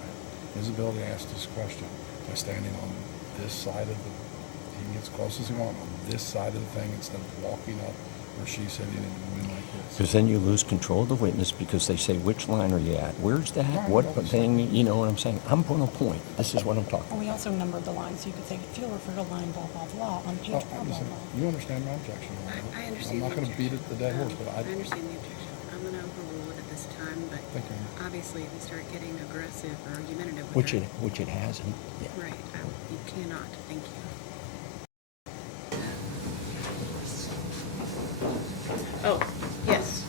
his ability to ask this question by standing on this side of the, he can get as close as he wants on this side of the thing instead of walking up where she's sitting and moving like this. Because then you lose control of the witness because they say, which line are you at? Where's that? Right, What well, thing? You know what I'm saying? I'm going to point. This is what I'm talking And we also numbered the lines, so you could say, if you'll refer to line blah, blah, blah, on page blah, blah, blah. You understand my objection. I understand I'm not the going to beat objection. the dead horse, but I understand the objection. I'm gonna overrule it at this time, but Thank you. obviously if you start getting aggressive or argumentative with Which her. it hasn't. Yeah. Right, you cannot, thank you. Oh, yes.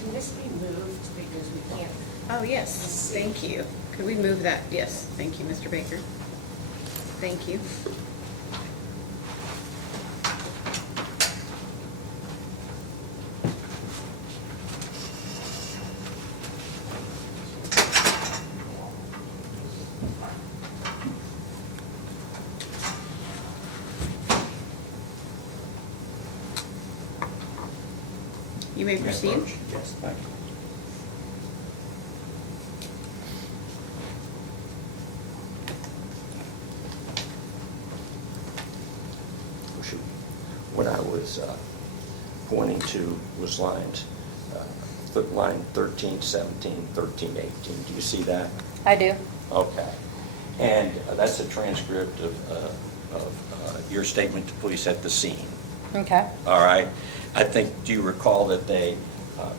Can this be moved because we can't? Oh, yes, thank you. Could we move that? Yes, thank you, Mr. Baker. Thank you. You may proceed. Yes, thank you. What I was pointing to was lines, line 13, 17, 13, 18. Do you see that? I do. Okay. And that's a transcript of your statement to police at the scene. Okay. All right? I think, do you recall that they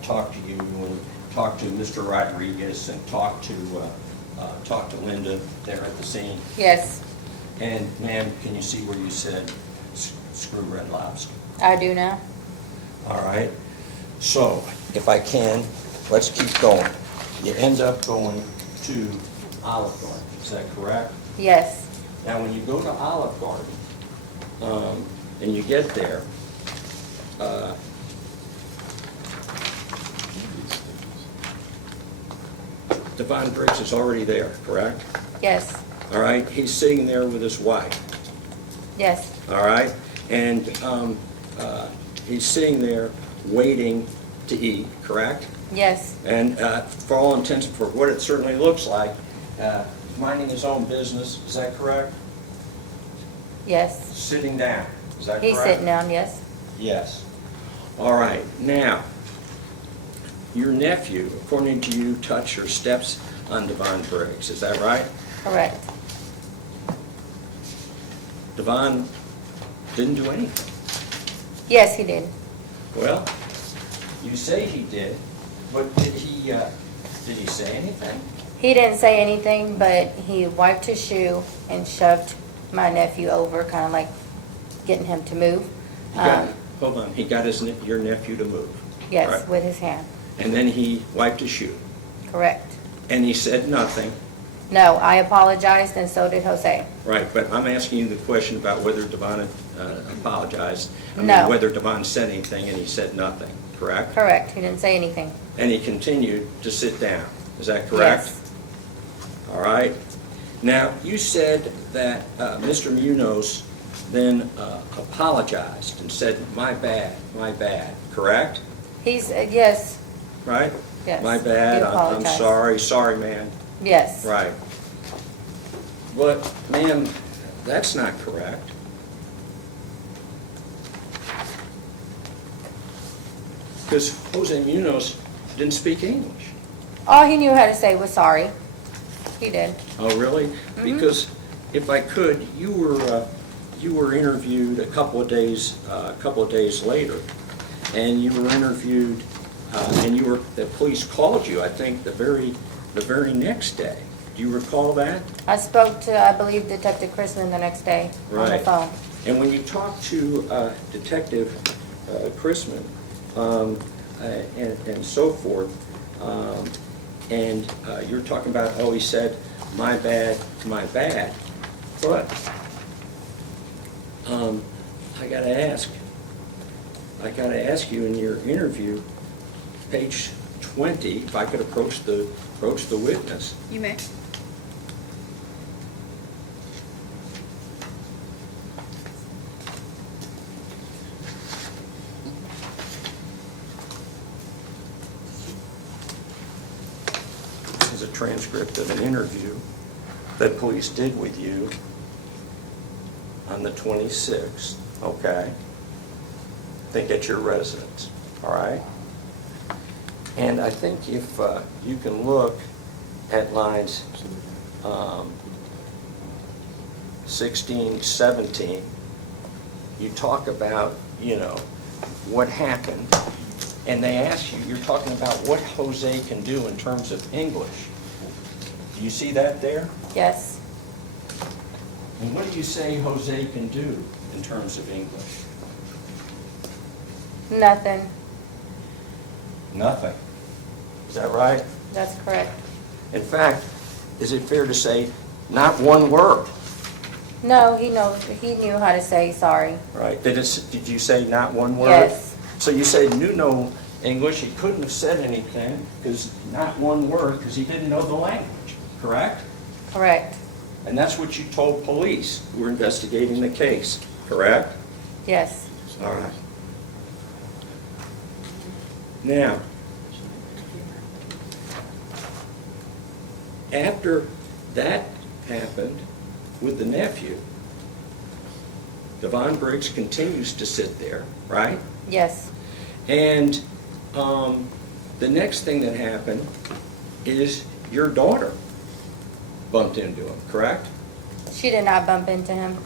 talked to you and talked to Mr. Rodriguez and talked to Linda there at the scene? Yes, And ma'am, can you see where you said screw Red Lobster? I do now. All right? So, if I can, let's keep going. You end up going to Olive Garden, is that correct? Yes. Now, when you go to Olive Garden, and you get there, Devonen Briggs is already there, correct? Yes. All right, he's sitting there with his wife, Yes. all right? And he's sitting there waiting to eat, correct? Yes. And for all intents, for what it certainly looks like, minding his own business, is that correct? Yes. Sitting down, is that correct? He's sitting down, yes. Yes. All right, now, your nephew, according to you, touched or steps on Devonen Briggs, is that right? Correct. Devon didn't do anything. Yes, he did. Well, you say he did, but did he say anything? He didn't say anything, but he wiped his shoe and shoved my nephew over, kind of like getting him to move. Hold on, he got your nephew to move. Yes, right? with his hand. And then he wiped his shoe, Correct. and he said nothing. No, I apologized, and so did Jose. Right, but I'm asking you the question about whether Devon apologized. I mean, No. whether Devon said anything, and he said nothing, correct? Correct. He didn't say anything. And he continued to sit down. Is that correct? Yes. All right. Now, you said that Mr. Munoz then apologized and said, my bad, correct? He said, yes, Right? yes. My bad, He I'm apologized. sorry, man. Yes. Right. But, ma'am, that's not correct. Because Jose Munoz didn't speak English. All he knew how to say was sorry. He did. Oh, really? Because if I could, you were interviewed a couple of days later, and you were interviewed, and the police called you, I think, the very next day. Do you recall that? I spoke to, I believe, Detective Chrisman the next day on the Right. phone. And when you talked to Detective Chrisman and so forth, and you're talking about, oh, he said, my bad, but I gotta ask you in your interview, page 20, if I could approach the witness. You may. This is a transcript of an interview that police did with you on the 26th, okay? I think at your residence, all right? And I think if you can look at lines 16, 17, you talk about, what happened, and they ask you, you're talking about what Jose can do in terms of English. Do you see that there? Yes. And what do you say Jose can do in terms of English? Nothing. Nothing. Is that right? That's correct. In fact, is it fair to say not one word? No, he knew how to say sorry. Right. Did you say not one word? Yes. So you said knew no English. He couldn't have said anything because not one word because he didn't know the language. Correct? Correct. And that's what you told police who were investigating the case. Correct? Yes. All right. Now, after that happened with the nephew, Devonen Briggs continues to sit there, right? Yes. And the next thing that happened is your daughter bumped into him, correct? She did not bump into him.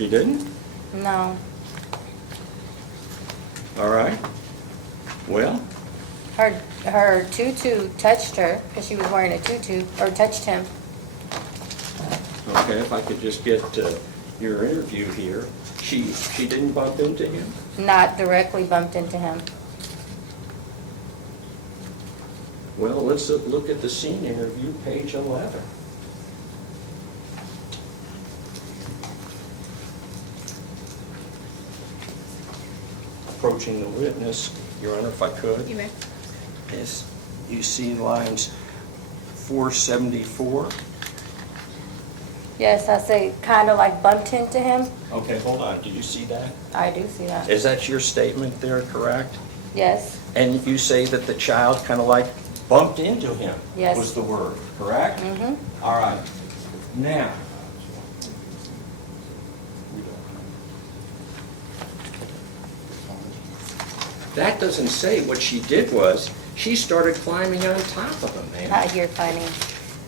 She didn't? No. All right. Well, Her tutu touched her because she was wearing a tutu, or touched him. okay, if I could just get your interview here. She didn't bump into him? Not directly bumped into him. Well, let's look at the scene interview, page 11. Approaching the witness, Your Honor, if I could. You may. Yes, you see lines 474. Yes, I say kind of like bumped into him. Okay, hold on, did you see that? I do see that. Is that your statement there, correct? Yes. And you say that the child kind of like bumped into him? Yes. Was the word, correct? Mm-hmm. All right. Now, that doesn't say what she did was, she started climbing on top of him, man. Out here fighting.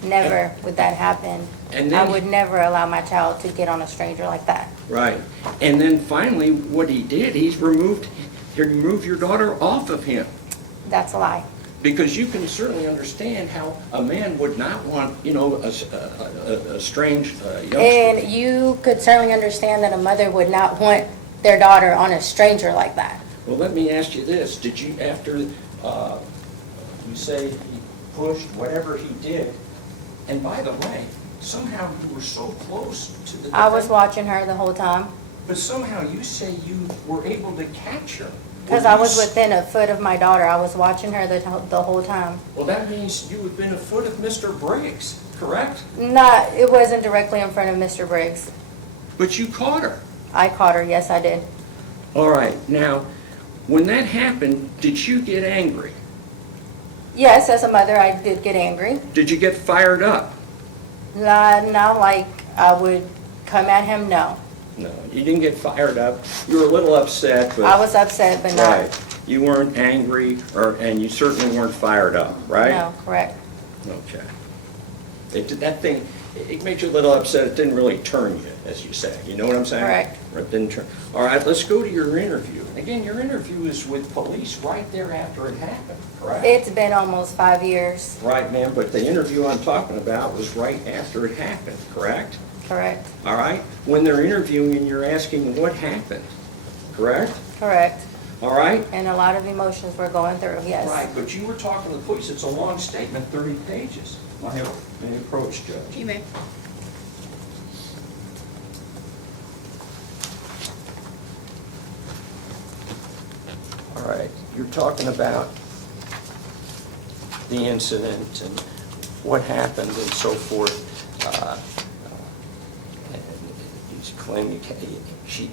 Never would that happen. And I then- would never allow my child to get on a stranger like that. Right. And then finally, what he did, he removed your daughter off of him. That's a lie. Because you can certainly understand how a man would not want, a strange youngster. And you could certainly understand that a mother would not want their daughter on a stranger like that. Well, let me ask you this. Did you, after you say he pushed, whatever he did, and by the way, somehow you were so close to the I was defendant, watching her the whole time but somehow you say you were able to catch her. because Well, I was within a foot of my daughter. I was watching her the whole time. Well, that means you had been a foot of Mr. Briggs, correct? It wasn't directly in front of Mr. Briggs. But you caught her. I caught her, yes, I did. All right, now, when that happened, did you get angry? Yes, as a mother, I did get angry. Did you get fired up? Not like I would come at him, no. No, you didn't get fired up. You were a little upset, but... I was upset, but not, Right. You weren't angry, and you certainly weren't fired up, right? no, correct. Okay. That thing, it made you a little upset. It didn't really turn you, as you say. You know what I'm saying? Correct. It didn't turn. All right, let's go to your interview. Again, your interview is with police right there after it happened, correct? It's been almost 5 years, Right, ma'am, but the interview I'm talking about was right after it happened, correct? correct, All right? When they're interviewing, you're asking what happened, correct? correct. All right? And a lot of emotions were going through, yes. Right, but you were talking to the police. It's a long statement, 30 pages. May I approach, Judge? You may. All right, you're talking about the incident and what happened and so forth. And he's claiming she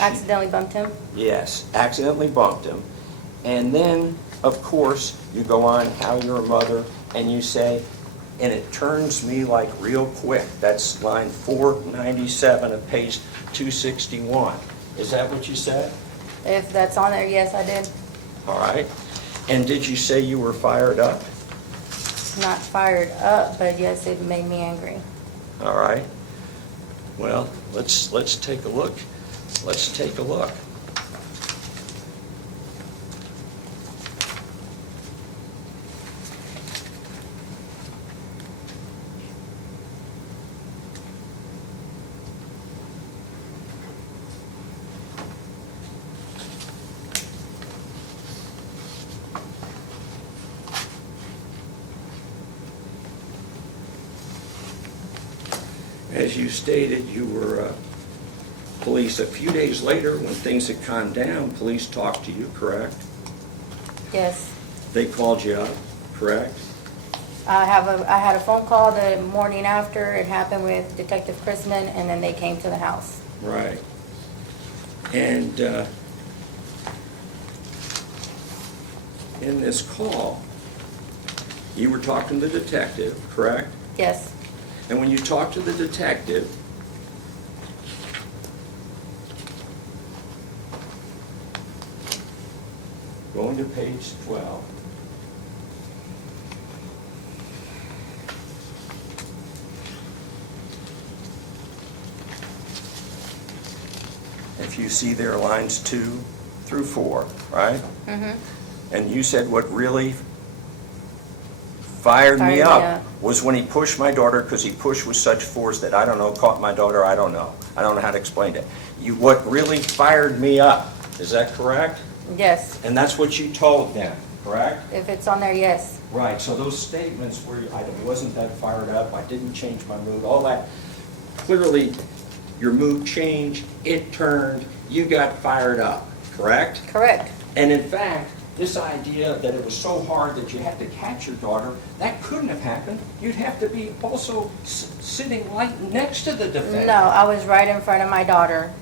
Accidentally bumped him? yes, accidentally bumped him. And then, of course, you go on how you're a mother and you say, and it turns me like real quick. That's line 497 of page 261. Is that what you said? If that's on there, yes, I did. All right. And did you say you were fired up? Not fired up, but yes, it made me angry. All right. Well, let's take a look. Let's take a look. As you stated, you were police. A few days later, when things had calmed down, police talked to you, correct? Yes. They called you up, correct? I had a phone call the morning after it happened with Detective Chrisman, and then they came to the house. Right. And in this call, you were talking to the detective, correct? Yes. And when you talked to the detective, going to page 12. if you see there lines 2 through 4, right? And you said what really fired me up was when he pushed my daughter, because he pushed with such force that, I don't know, caught my daughter, I don't know. I don't know how to explain it. What really fired me up, is that correct? Yes. And that's what you told them, correct? If it's on there, yes. Right, so those statements where I wasn't that fired up, I didn't change my mood, all that, clearly your mood changed, it turned, you got fired up, correct? Correct. And in fact, this idea that it was so hard that you had to catch your daughter, that couldn't have happened. You'd have to be also sitting right next to the defendant. No, I was right in front of my daughter.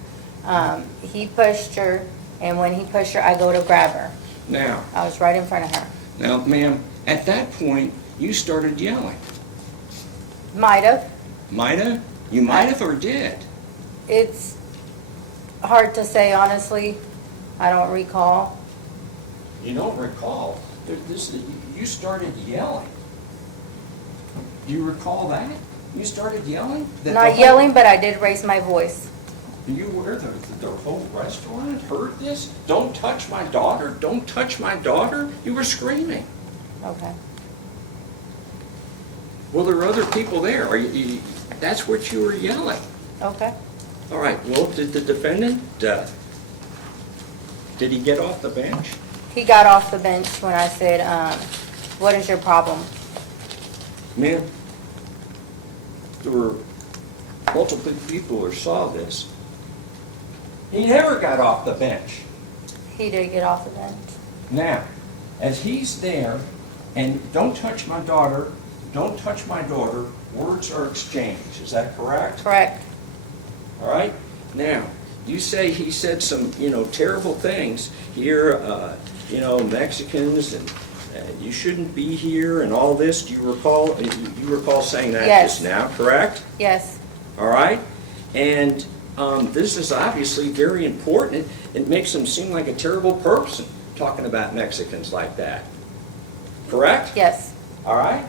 He pushed her, and when he pushed her, I go to grab her. Now, I was right in front of her. now, ma'am, at that point, you started yelling. Might have. Might have? You might have or did? It's hard to say, honestly. I don't recall. You don't recall. You started yelling. Do you recall that? You started yelling? Not yelling, but I did raise my voice. You were, the whole restaurant heard this? Don't touch my daughter, don't touch my daughter? You were screaming. Okay. Well, there were other people there. That's what you were yelling. Okay. All right, well, did the defendant, did he get off the bench? He got off the bench when I said, what is your problem? Ma'am, there were multiple people who saw this. He never got off the bench. He did get off the bench. Now, as he's there, and don't touch my daughter, don't touch my daughter, words are exchanged. Is that correct? Correct. All right? Now, you say he said some, terrible things here, Mexicans, and you shouldn't be here, and all this. Do you recall saying that Yes. just now, correct? Yes. All right? And this is obviously very important. It makes him seem like a terrible person talking about Mexicans like that. Correct? Yes. All right?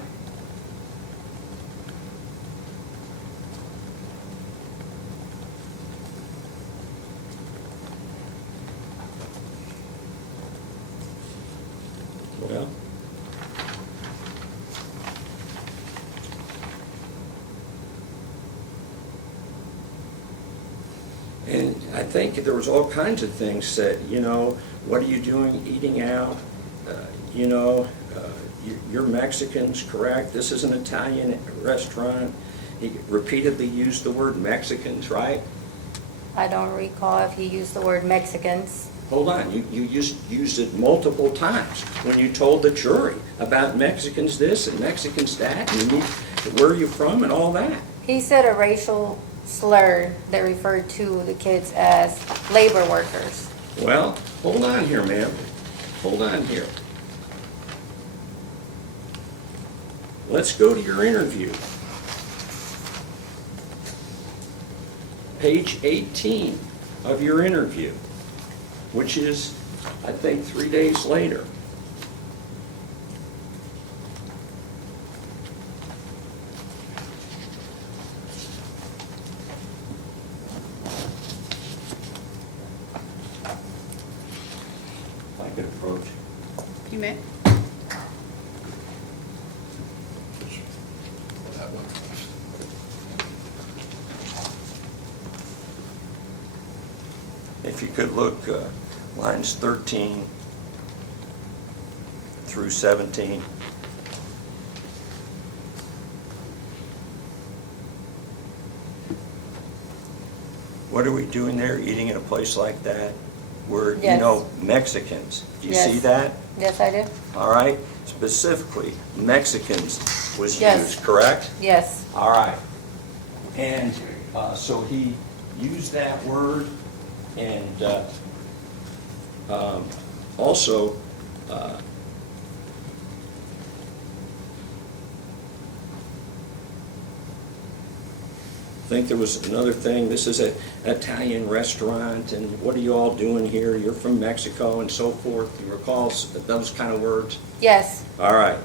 Well, and I think there was all kinds of things said, what are you doing eating out? You're Mexicans, correct? This is an Italian restaurant. He repeatedly used the word Mexicans, right? I don't recall if he used the word Mexicans. Hold on, you used it multiple times when you told the jury about Mexicans this and Mexicans that, and where are you from and all that. He said a racial slur that referred to the kids as labor workers. Well, hold on here, ma'am. Hold on here. Let's go to your interview. Page 18 of your interview, which is, I think, 3 days later. If I could approach. You may. If you could look lines 13 through 17. What are we doing there, eating in a place like that? Where, Yes. Mexicans. Do you Yes. see that? Yes, I do. All right? Specifically, Mexicans was Yes. used, correct? Yes. All right. And so he used that word, and also, I think there was another thing. This is an Italian restaurant, and what are you all doing here? You're from Mexico and so forth. You recall those kind of words? Yes. All right.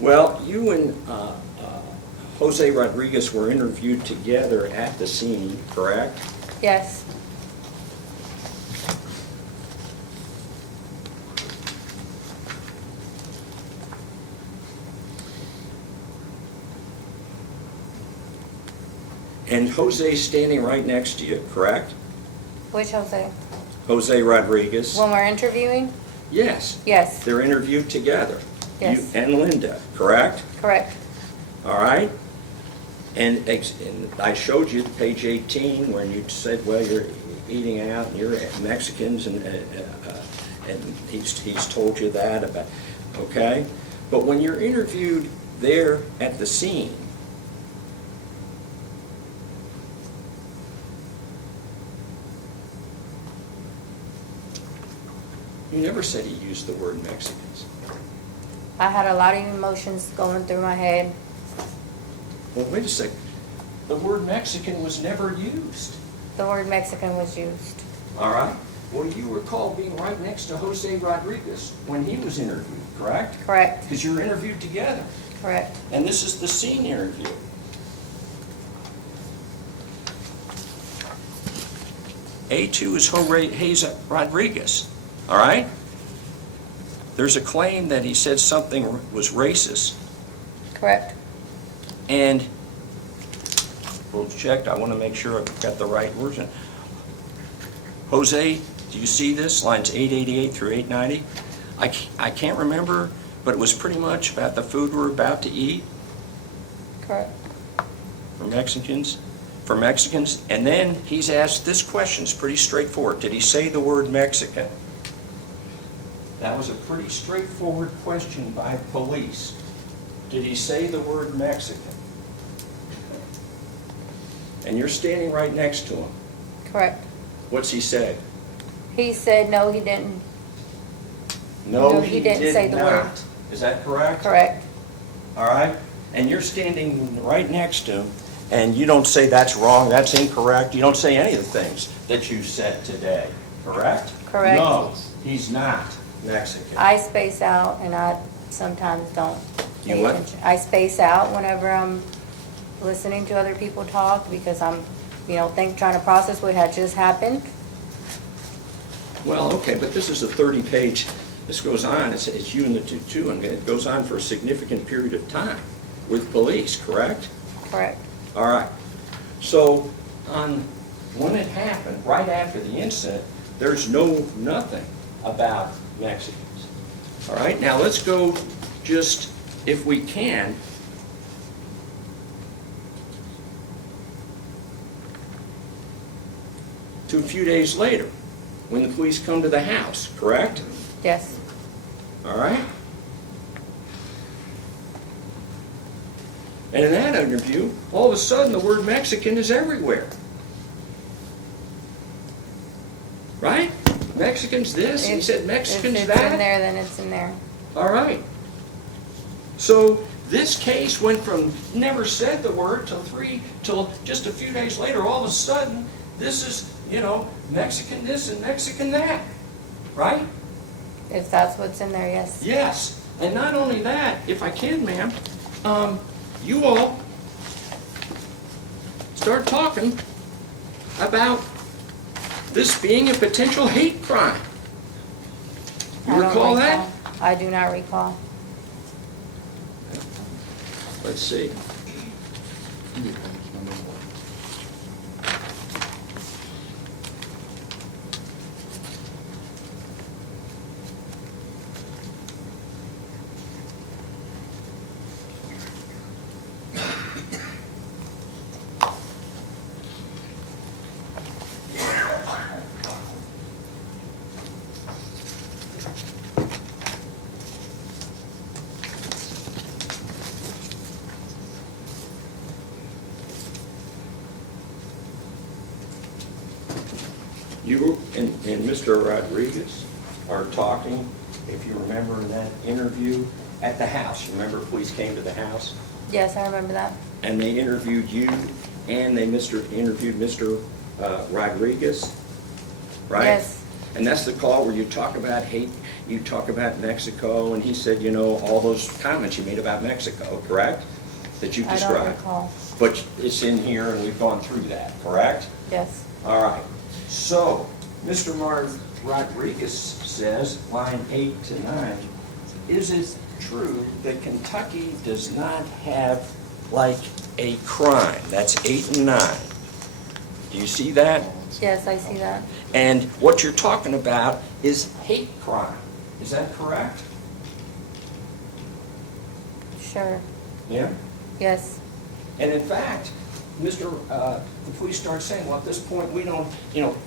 Well, you and Jose Rodriguez were interviewed together at the scene, correct? Yes. And Jose's standing right next to you, correct? Which Jose? Jose Rodriguez? When we're interviewing? Yes. Yes. They're interviewed together. Yes. You and Linda, correct? Correct. All right? And I showed you page 18 when you said, well, you're eating out and you're Mexicans and he's told you that about, okay? But when you're interviewed there at the scene, you never said he used the word Mexicans. I had a lot of emotions going through my head. Well, wait a second. The word Mexican was never used. The word Mexican was used. All right? Well, you recall being right next to Jose Rodriguez when he was interviewed, correct? Correct. Because you were interviewed together. Correct. And this is the scene interview. A2 is Jose Rodriguez, all right? There's a claim that he said something was racist. Correct. And we'll check, I want to make sure I've got the right version. Jose, do you see this? Lines 888 through 890? I can't remember, but it was pretty much about the food we're about to eat. Correct. For Mexicans. And then he's asked, this question's pretty straightforward. Did he say the word Mexican? That was a pretty straightforward question by police. Did he say the word Mexican? And you're standing right next to him. Correct. What's he say? He said, no, he didn't. No, he didn't say the word. Is that correct? Correct. All right? And you're standing right next to him, and you don't say that's wrong, that's incorrect. You don't say any of the things that you said today, correct? Correct. No, he's not Mexican. I space out and I sometimes don't You pay what? attention. I space out whenever I'm listening to other people talk because I'm, trying to process what had just happened. Well, okay, but this is a 30-page, this goes on, it's you and the two, and it goes on for a significant period of time with police, correct? Correct. All right. So when it happened, right after the incident, there's nothing about Mexicans. All right, now let's go just, if we can, to a few days later, when the police come to the house, correct? Yes. All right? And in that interview, all of a sudden the word Mexican is everywhere. Right? Mexicans this, he said Mexicans if that. it's in there, then it's in there. All right. So this case went from never said the word till just a few days later, all of a sudden, this is, Mexican this and Mexican that. Right? If that's what's in there, yes. Yes. And not only that, if I can, ma'am, you all start talking about this being a potential hate crime. You I don't recall that? I do not recall. Let's see. You and Mr. Rodriguez are talking, if you remember in that interview, at the house. You remember police came to the house? Yes, I remember that. And they interviewed you, and they interviewed Mr. Rodriguez, right? Yes. And that's the call where you talk about hate, you talk about Mexico, and he said, all those comments you made about Mexico, correct? That you described. I don't recall. But it's in here, and we've gone through that, correct? Yes. All right. So, Mr. Rodriguez says, line 8 to 9, is it true that Kentucky does not have, like a crime. That's 8 and 9. Do you see that? Yes, I see that. And what you're talking about is hate crime. Is that correct? Sure. Yeah? Yes. And in fact, the police start saying, well, at this point, we don't,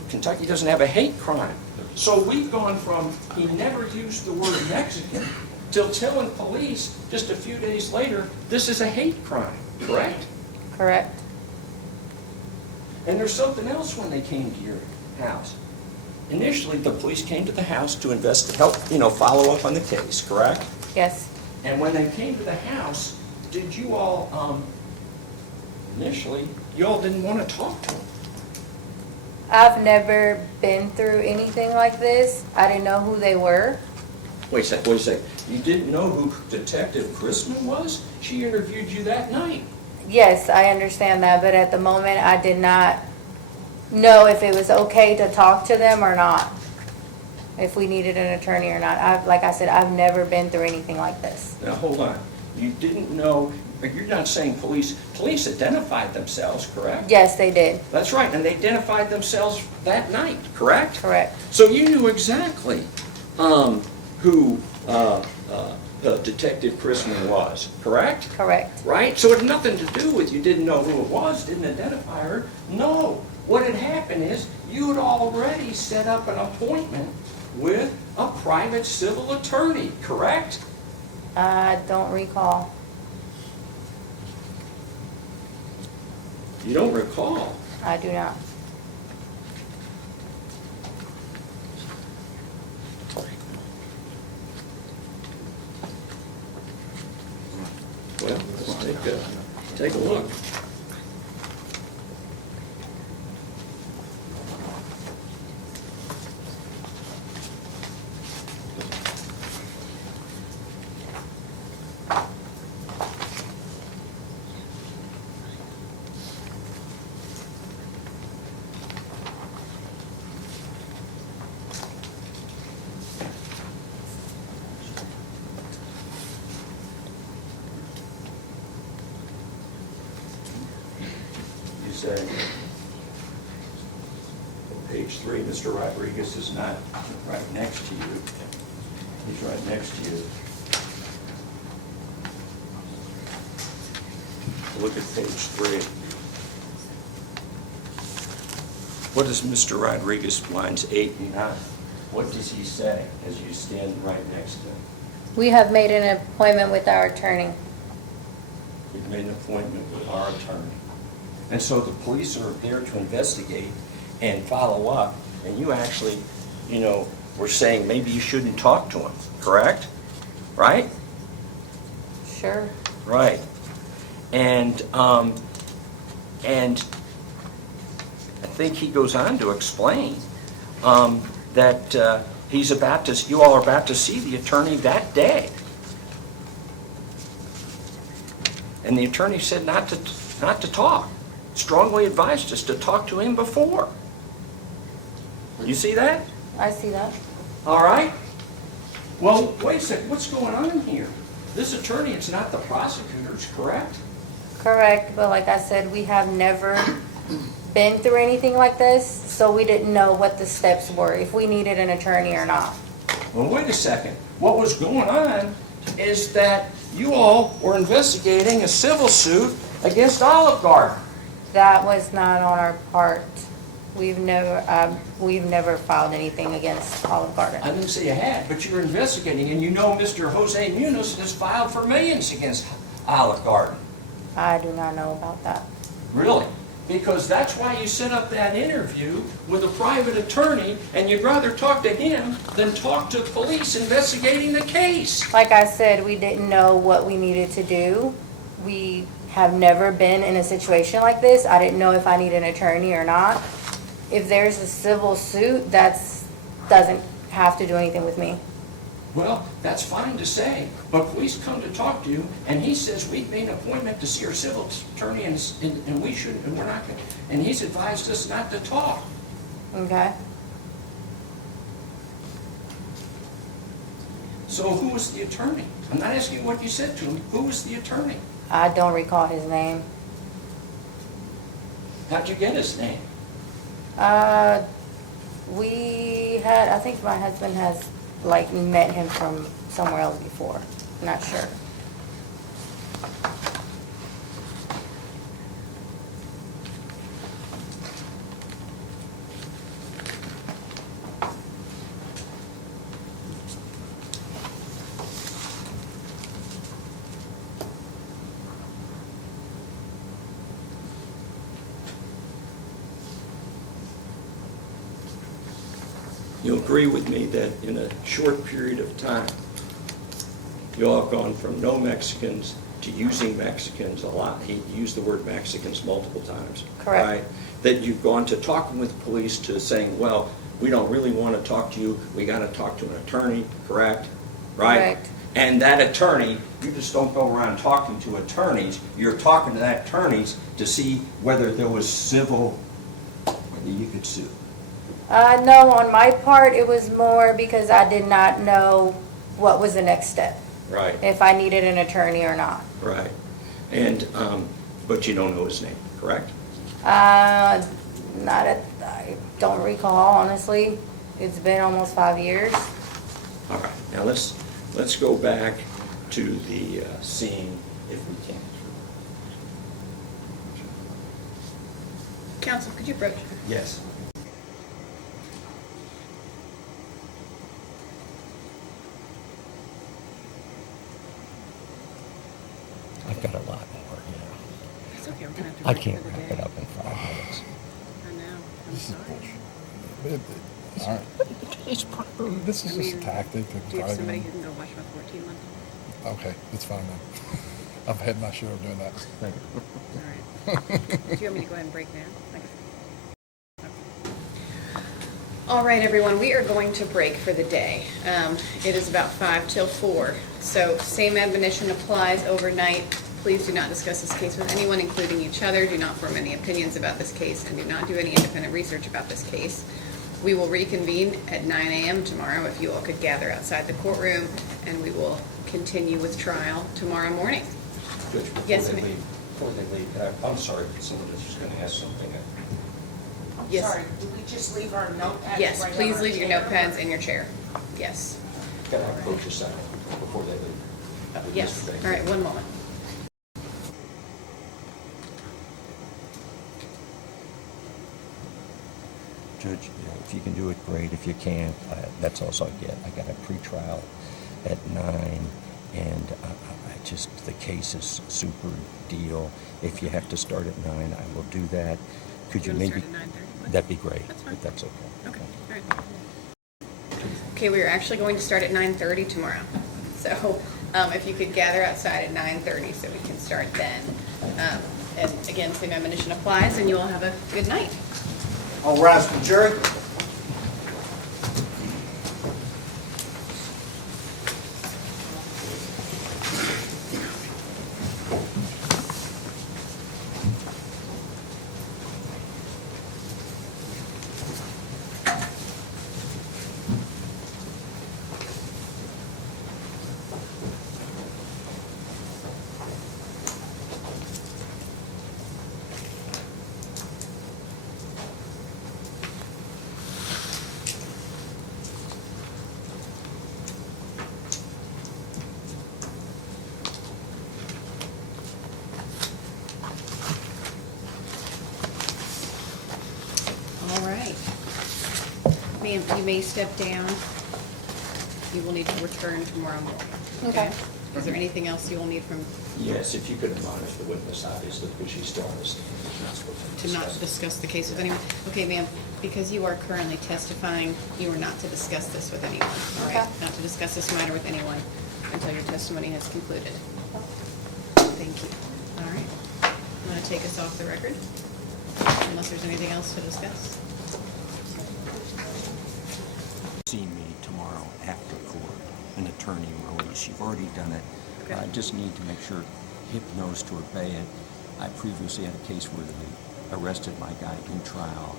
Kentucky doesn't have a hate crime. So we've gone from, he never used the word Mexican, till telling police just a few days later, this is a hate crime, correct? Correct. And there's something else when they came to your house. Initially, the police came to the house to help, follow up on the case, correct? Yes. And when they came to the house, did you all, initially, you all didn't want to talk to them? I've never been through anything like this. I didn't know who they were. Wait a second. You didn't know who Detective Chrisman was? She interviewed you that night. Yes, I understand that, but at the moment, I did not know if it was okay to talk to them or not, if we needed an attorney or not. Like I said, I've never been through anything like this. Now, hold on. You didn't know, but you're not saying police identified themselves, correct? Yes, they did. That's right, and they identified themselves that night, correct? Correct. So you knew exactly who Detective Chrisman was, correct? Correct. Right? So it had nothing to do with you didn't know who it was, didn't identify her. No. What had happened is you had already set up an appointment with a private civil attorney, correct? I don't recall. You don't recall? I do not. Well, let's take a look. Say, page 3, Mr. Rodriguez is not right next to you. He's right next to you. Look at page 3. What does Mr. Rodriguez, lines 8 and 9, what does he say as you stand right next to him? We have made an appointment with our attorney. We've made an appointment with our attorney. And so the police are there to investigate and follow up, and you actually, were saying maybe you shouldn't talk to him, correct? Right? Sure. Right. And I think he goes on to explain that you all are about to see the attorney that day. And the attorney said not to talk. Strongly advised us to talk to him before. You see that? I see that. All right. Well, wait a second. What's going on here? This attorney is not the prosecutor's, correct? Correct, but like I said, we have never been through anything like this, so we didn't know what the steps were, if we needed an attorney or not. Well, wait a second. What was going on is that you all were investigating a civil suit against Olive Garden. That was not on our part. We've never filed anything against Olive Garden. I didn't say you had, but you were investigating, and Mr. Jose Munoz has filed for millions against Olive Garden. I do not know about that. Really? Because that's why you set up that interview with a private attorney, and you'd rather talk to him than talk to police investigating the case. Like I said, we didn't know what we needed to do. We have never been in a situation like this. I didn't know if I need an attorney or not. If there's a civil suit, that doesn't have to do anything with me. Well, that's fine to say, but police come to talk to you, and he says we've made an appointment to see our civil attorney, and we shouldn't, and we're not going to. And he's advised us not to talk. Okay. So who was the attorney? I'm not asking you what you said to him. Who was the attorney? I don't recall his name. How'd you get his name? We had, I think my husband has like met him from somewhere else before. Not sure. You'll agree with me that in a short period of time, you all have gone from no Mexicans to using Mexicans a lot. He used the word Mexicans multiple times. Correct. Right? That you've gone to talking with police to saying, well, we don't really want to talk to you. We got to talk to an attorney, correct? Right? Correct. And that attorney, you just don't go around talking to attorneys. You're talking to that attorneys to see whether there was civil, whether you could sue. No, on my part, it was more because I did not know what was the next step. Right. If I needed an attorney or not. Right. And, but you don't know his name, correct? I don't recall, honestly. It's been almost 5 years. All right. Now let's go back to the scene if we can. Counsel, could you approach? Yes. I've got a lot more, you know. It's okay, we're gonna have to. I break can't for the wrap day. it up in 5 minutes. I know, I'm This is sorry. bullshit. All right. It's proper. This is I just a mean, tactic to Do you try have somebody to. who can go watch my 14-month-old? Okay, that's fine then. I've had my share of doing that. Thank you. All right. Do you want me to go ahead and break now? All right, everyone, we are going to break for the day. It is about 5 till 4, so same admonition applies overnight. Please do not discuss this case with anyone, including each other. Do not form any opinions about this case, and do not do any independent research about this case. We will reconvene at 9 a.m. tomorrow if you all could gather outside the courtroom, and we will continue with trial tomorrow morning. Judge, before Yes, they ma'am. leave, I'm sorry, but someone is just going to ask something. Yes. Sorry, do we just leave our notepads? Yes, right on please our leave your chair? notepads in your chair. Yes. Can I approach a second before they leave? With Yes. Mr. Baker? All right, one moment. Judge, if you can do it, great. If you can't, that's also I get. I got a pretrial at 9, and I just, the case is super deal. If you have to start at 9, I will do that. Could you wanna maybe? start at 9:30? That'd be great. That's fine. If that's okay. Okay, all right. Okay, we are actually going to start at 9:30 tomorrow. So if you could gather outside at 9:30 so we can start then. And again, same admonition applies, and you all have a good night. All rise for the jury. All right. Ma'am, you may step down. You will need to return tomorrow morning. Okay. Is there anything else you will need from, Yes, if you could admonish the witness, obviously, because she's still on the stand. She's not supposed to not discuss the case with anyone? Okay, ma'am, because you are currently testifying, you are not to discuss this with anyone, all right? Okay. Not to discuss this matter with anyone until your testimony has concluded. Thank you. All right. I'm going to take us off the record, unless there's anything else to discuss. See me tomorrow after court, an attorney release. You've already done it. Okay. I just need to make sure HIP knows to obey it. I previously had a case where they arrested my guy in trial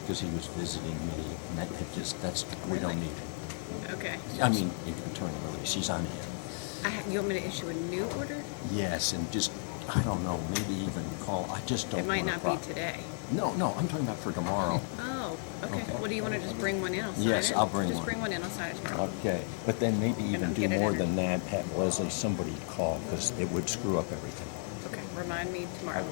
because he was visiting me, and that it just, that's, we don't need it. Okay. I mean, attorney release, he's on here. You want me to issue a new order? Yes, and just, I don't know, maybe even call, I just don't It might want not to be today. No, I'm talking about for tomorrow. Oh, okay. Okay. Well, do you want to just bring one in? I'll sign Yes, it. I'll bring Just one. bring one in, I'll sign it tomorrow. Okay, but then maybe And even I'll do get it more in. than that, have Leslie, somebody call, because it would screw up everything. Okay, remind me tomorrow.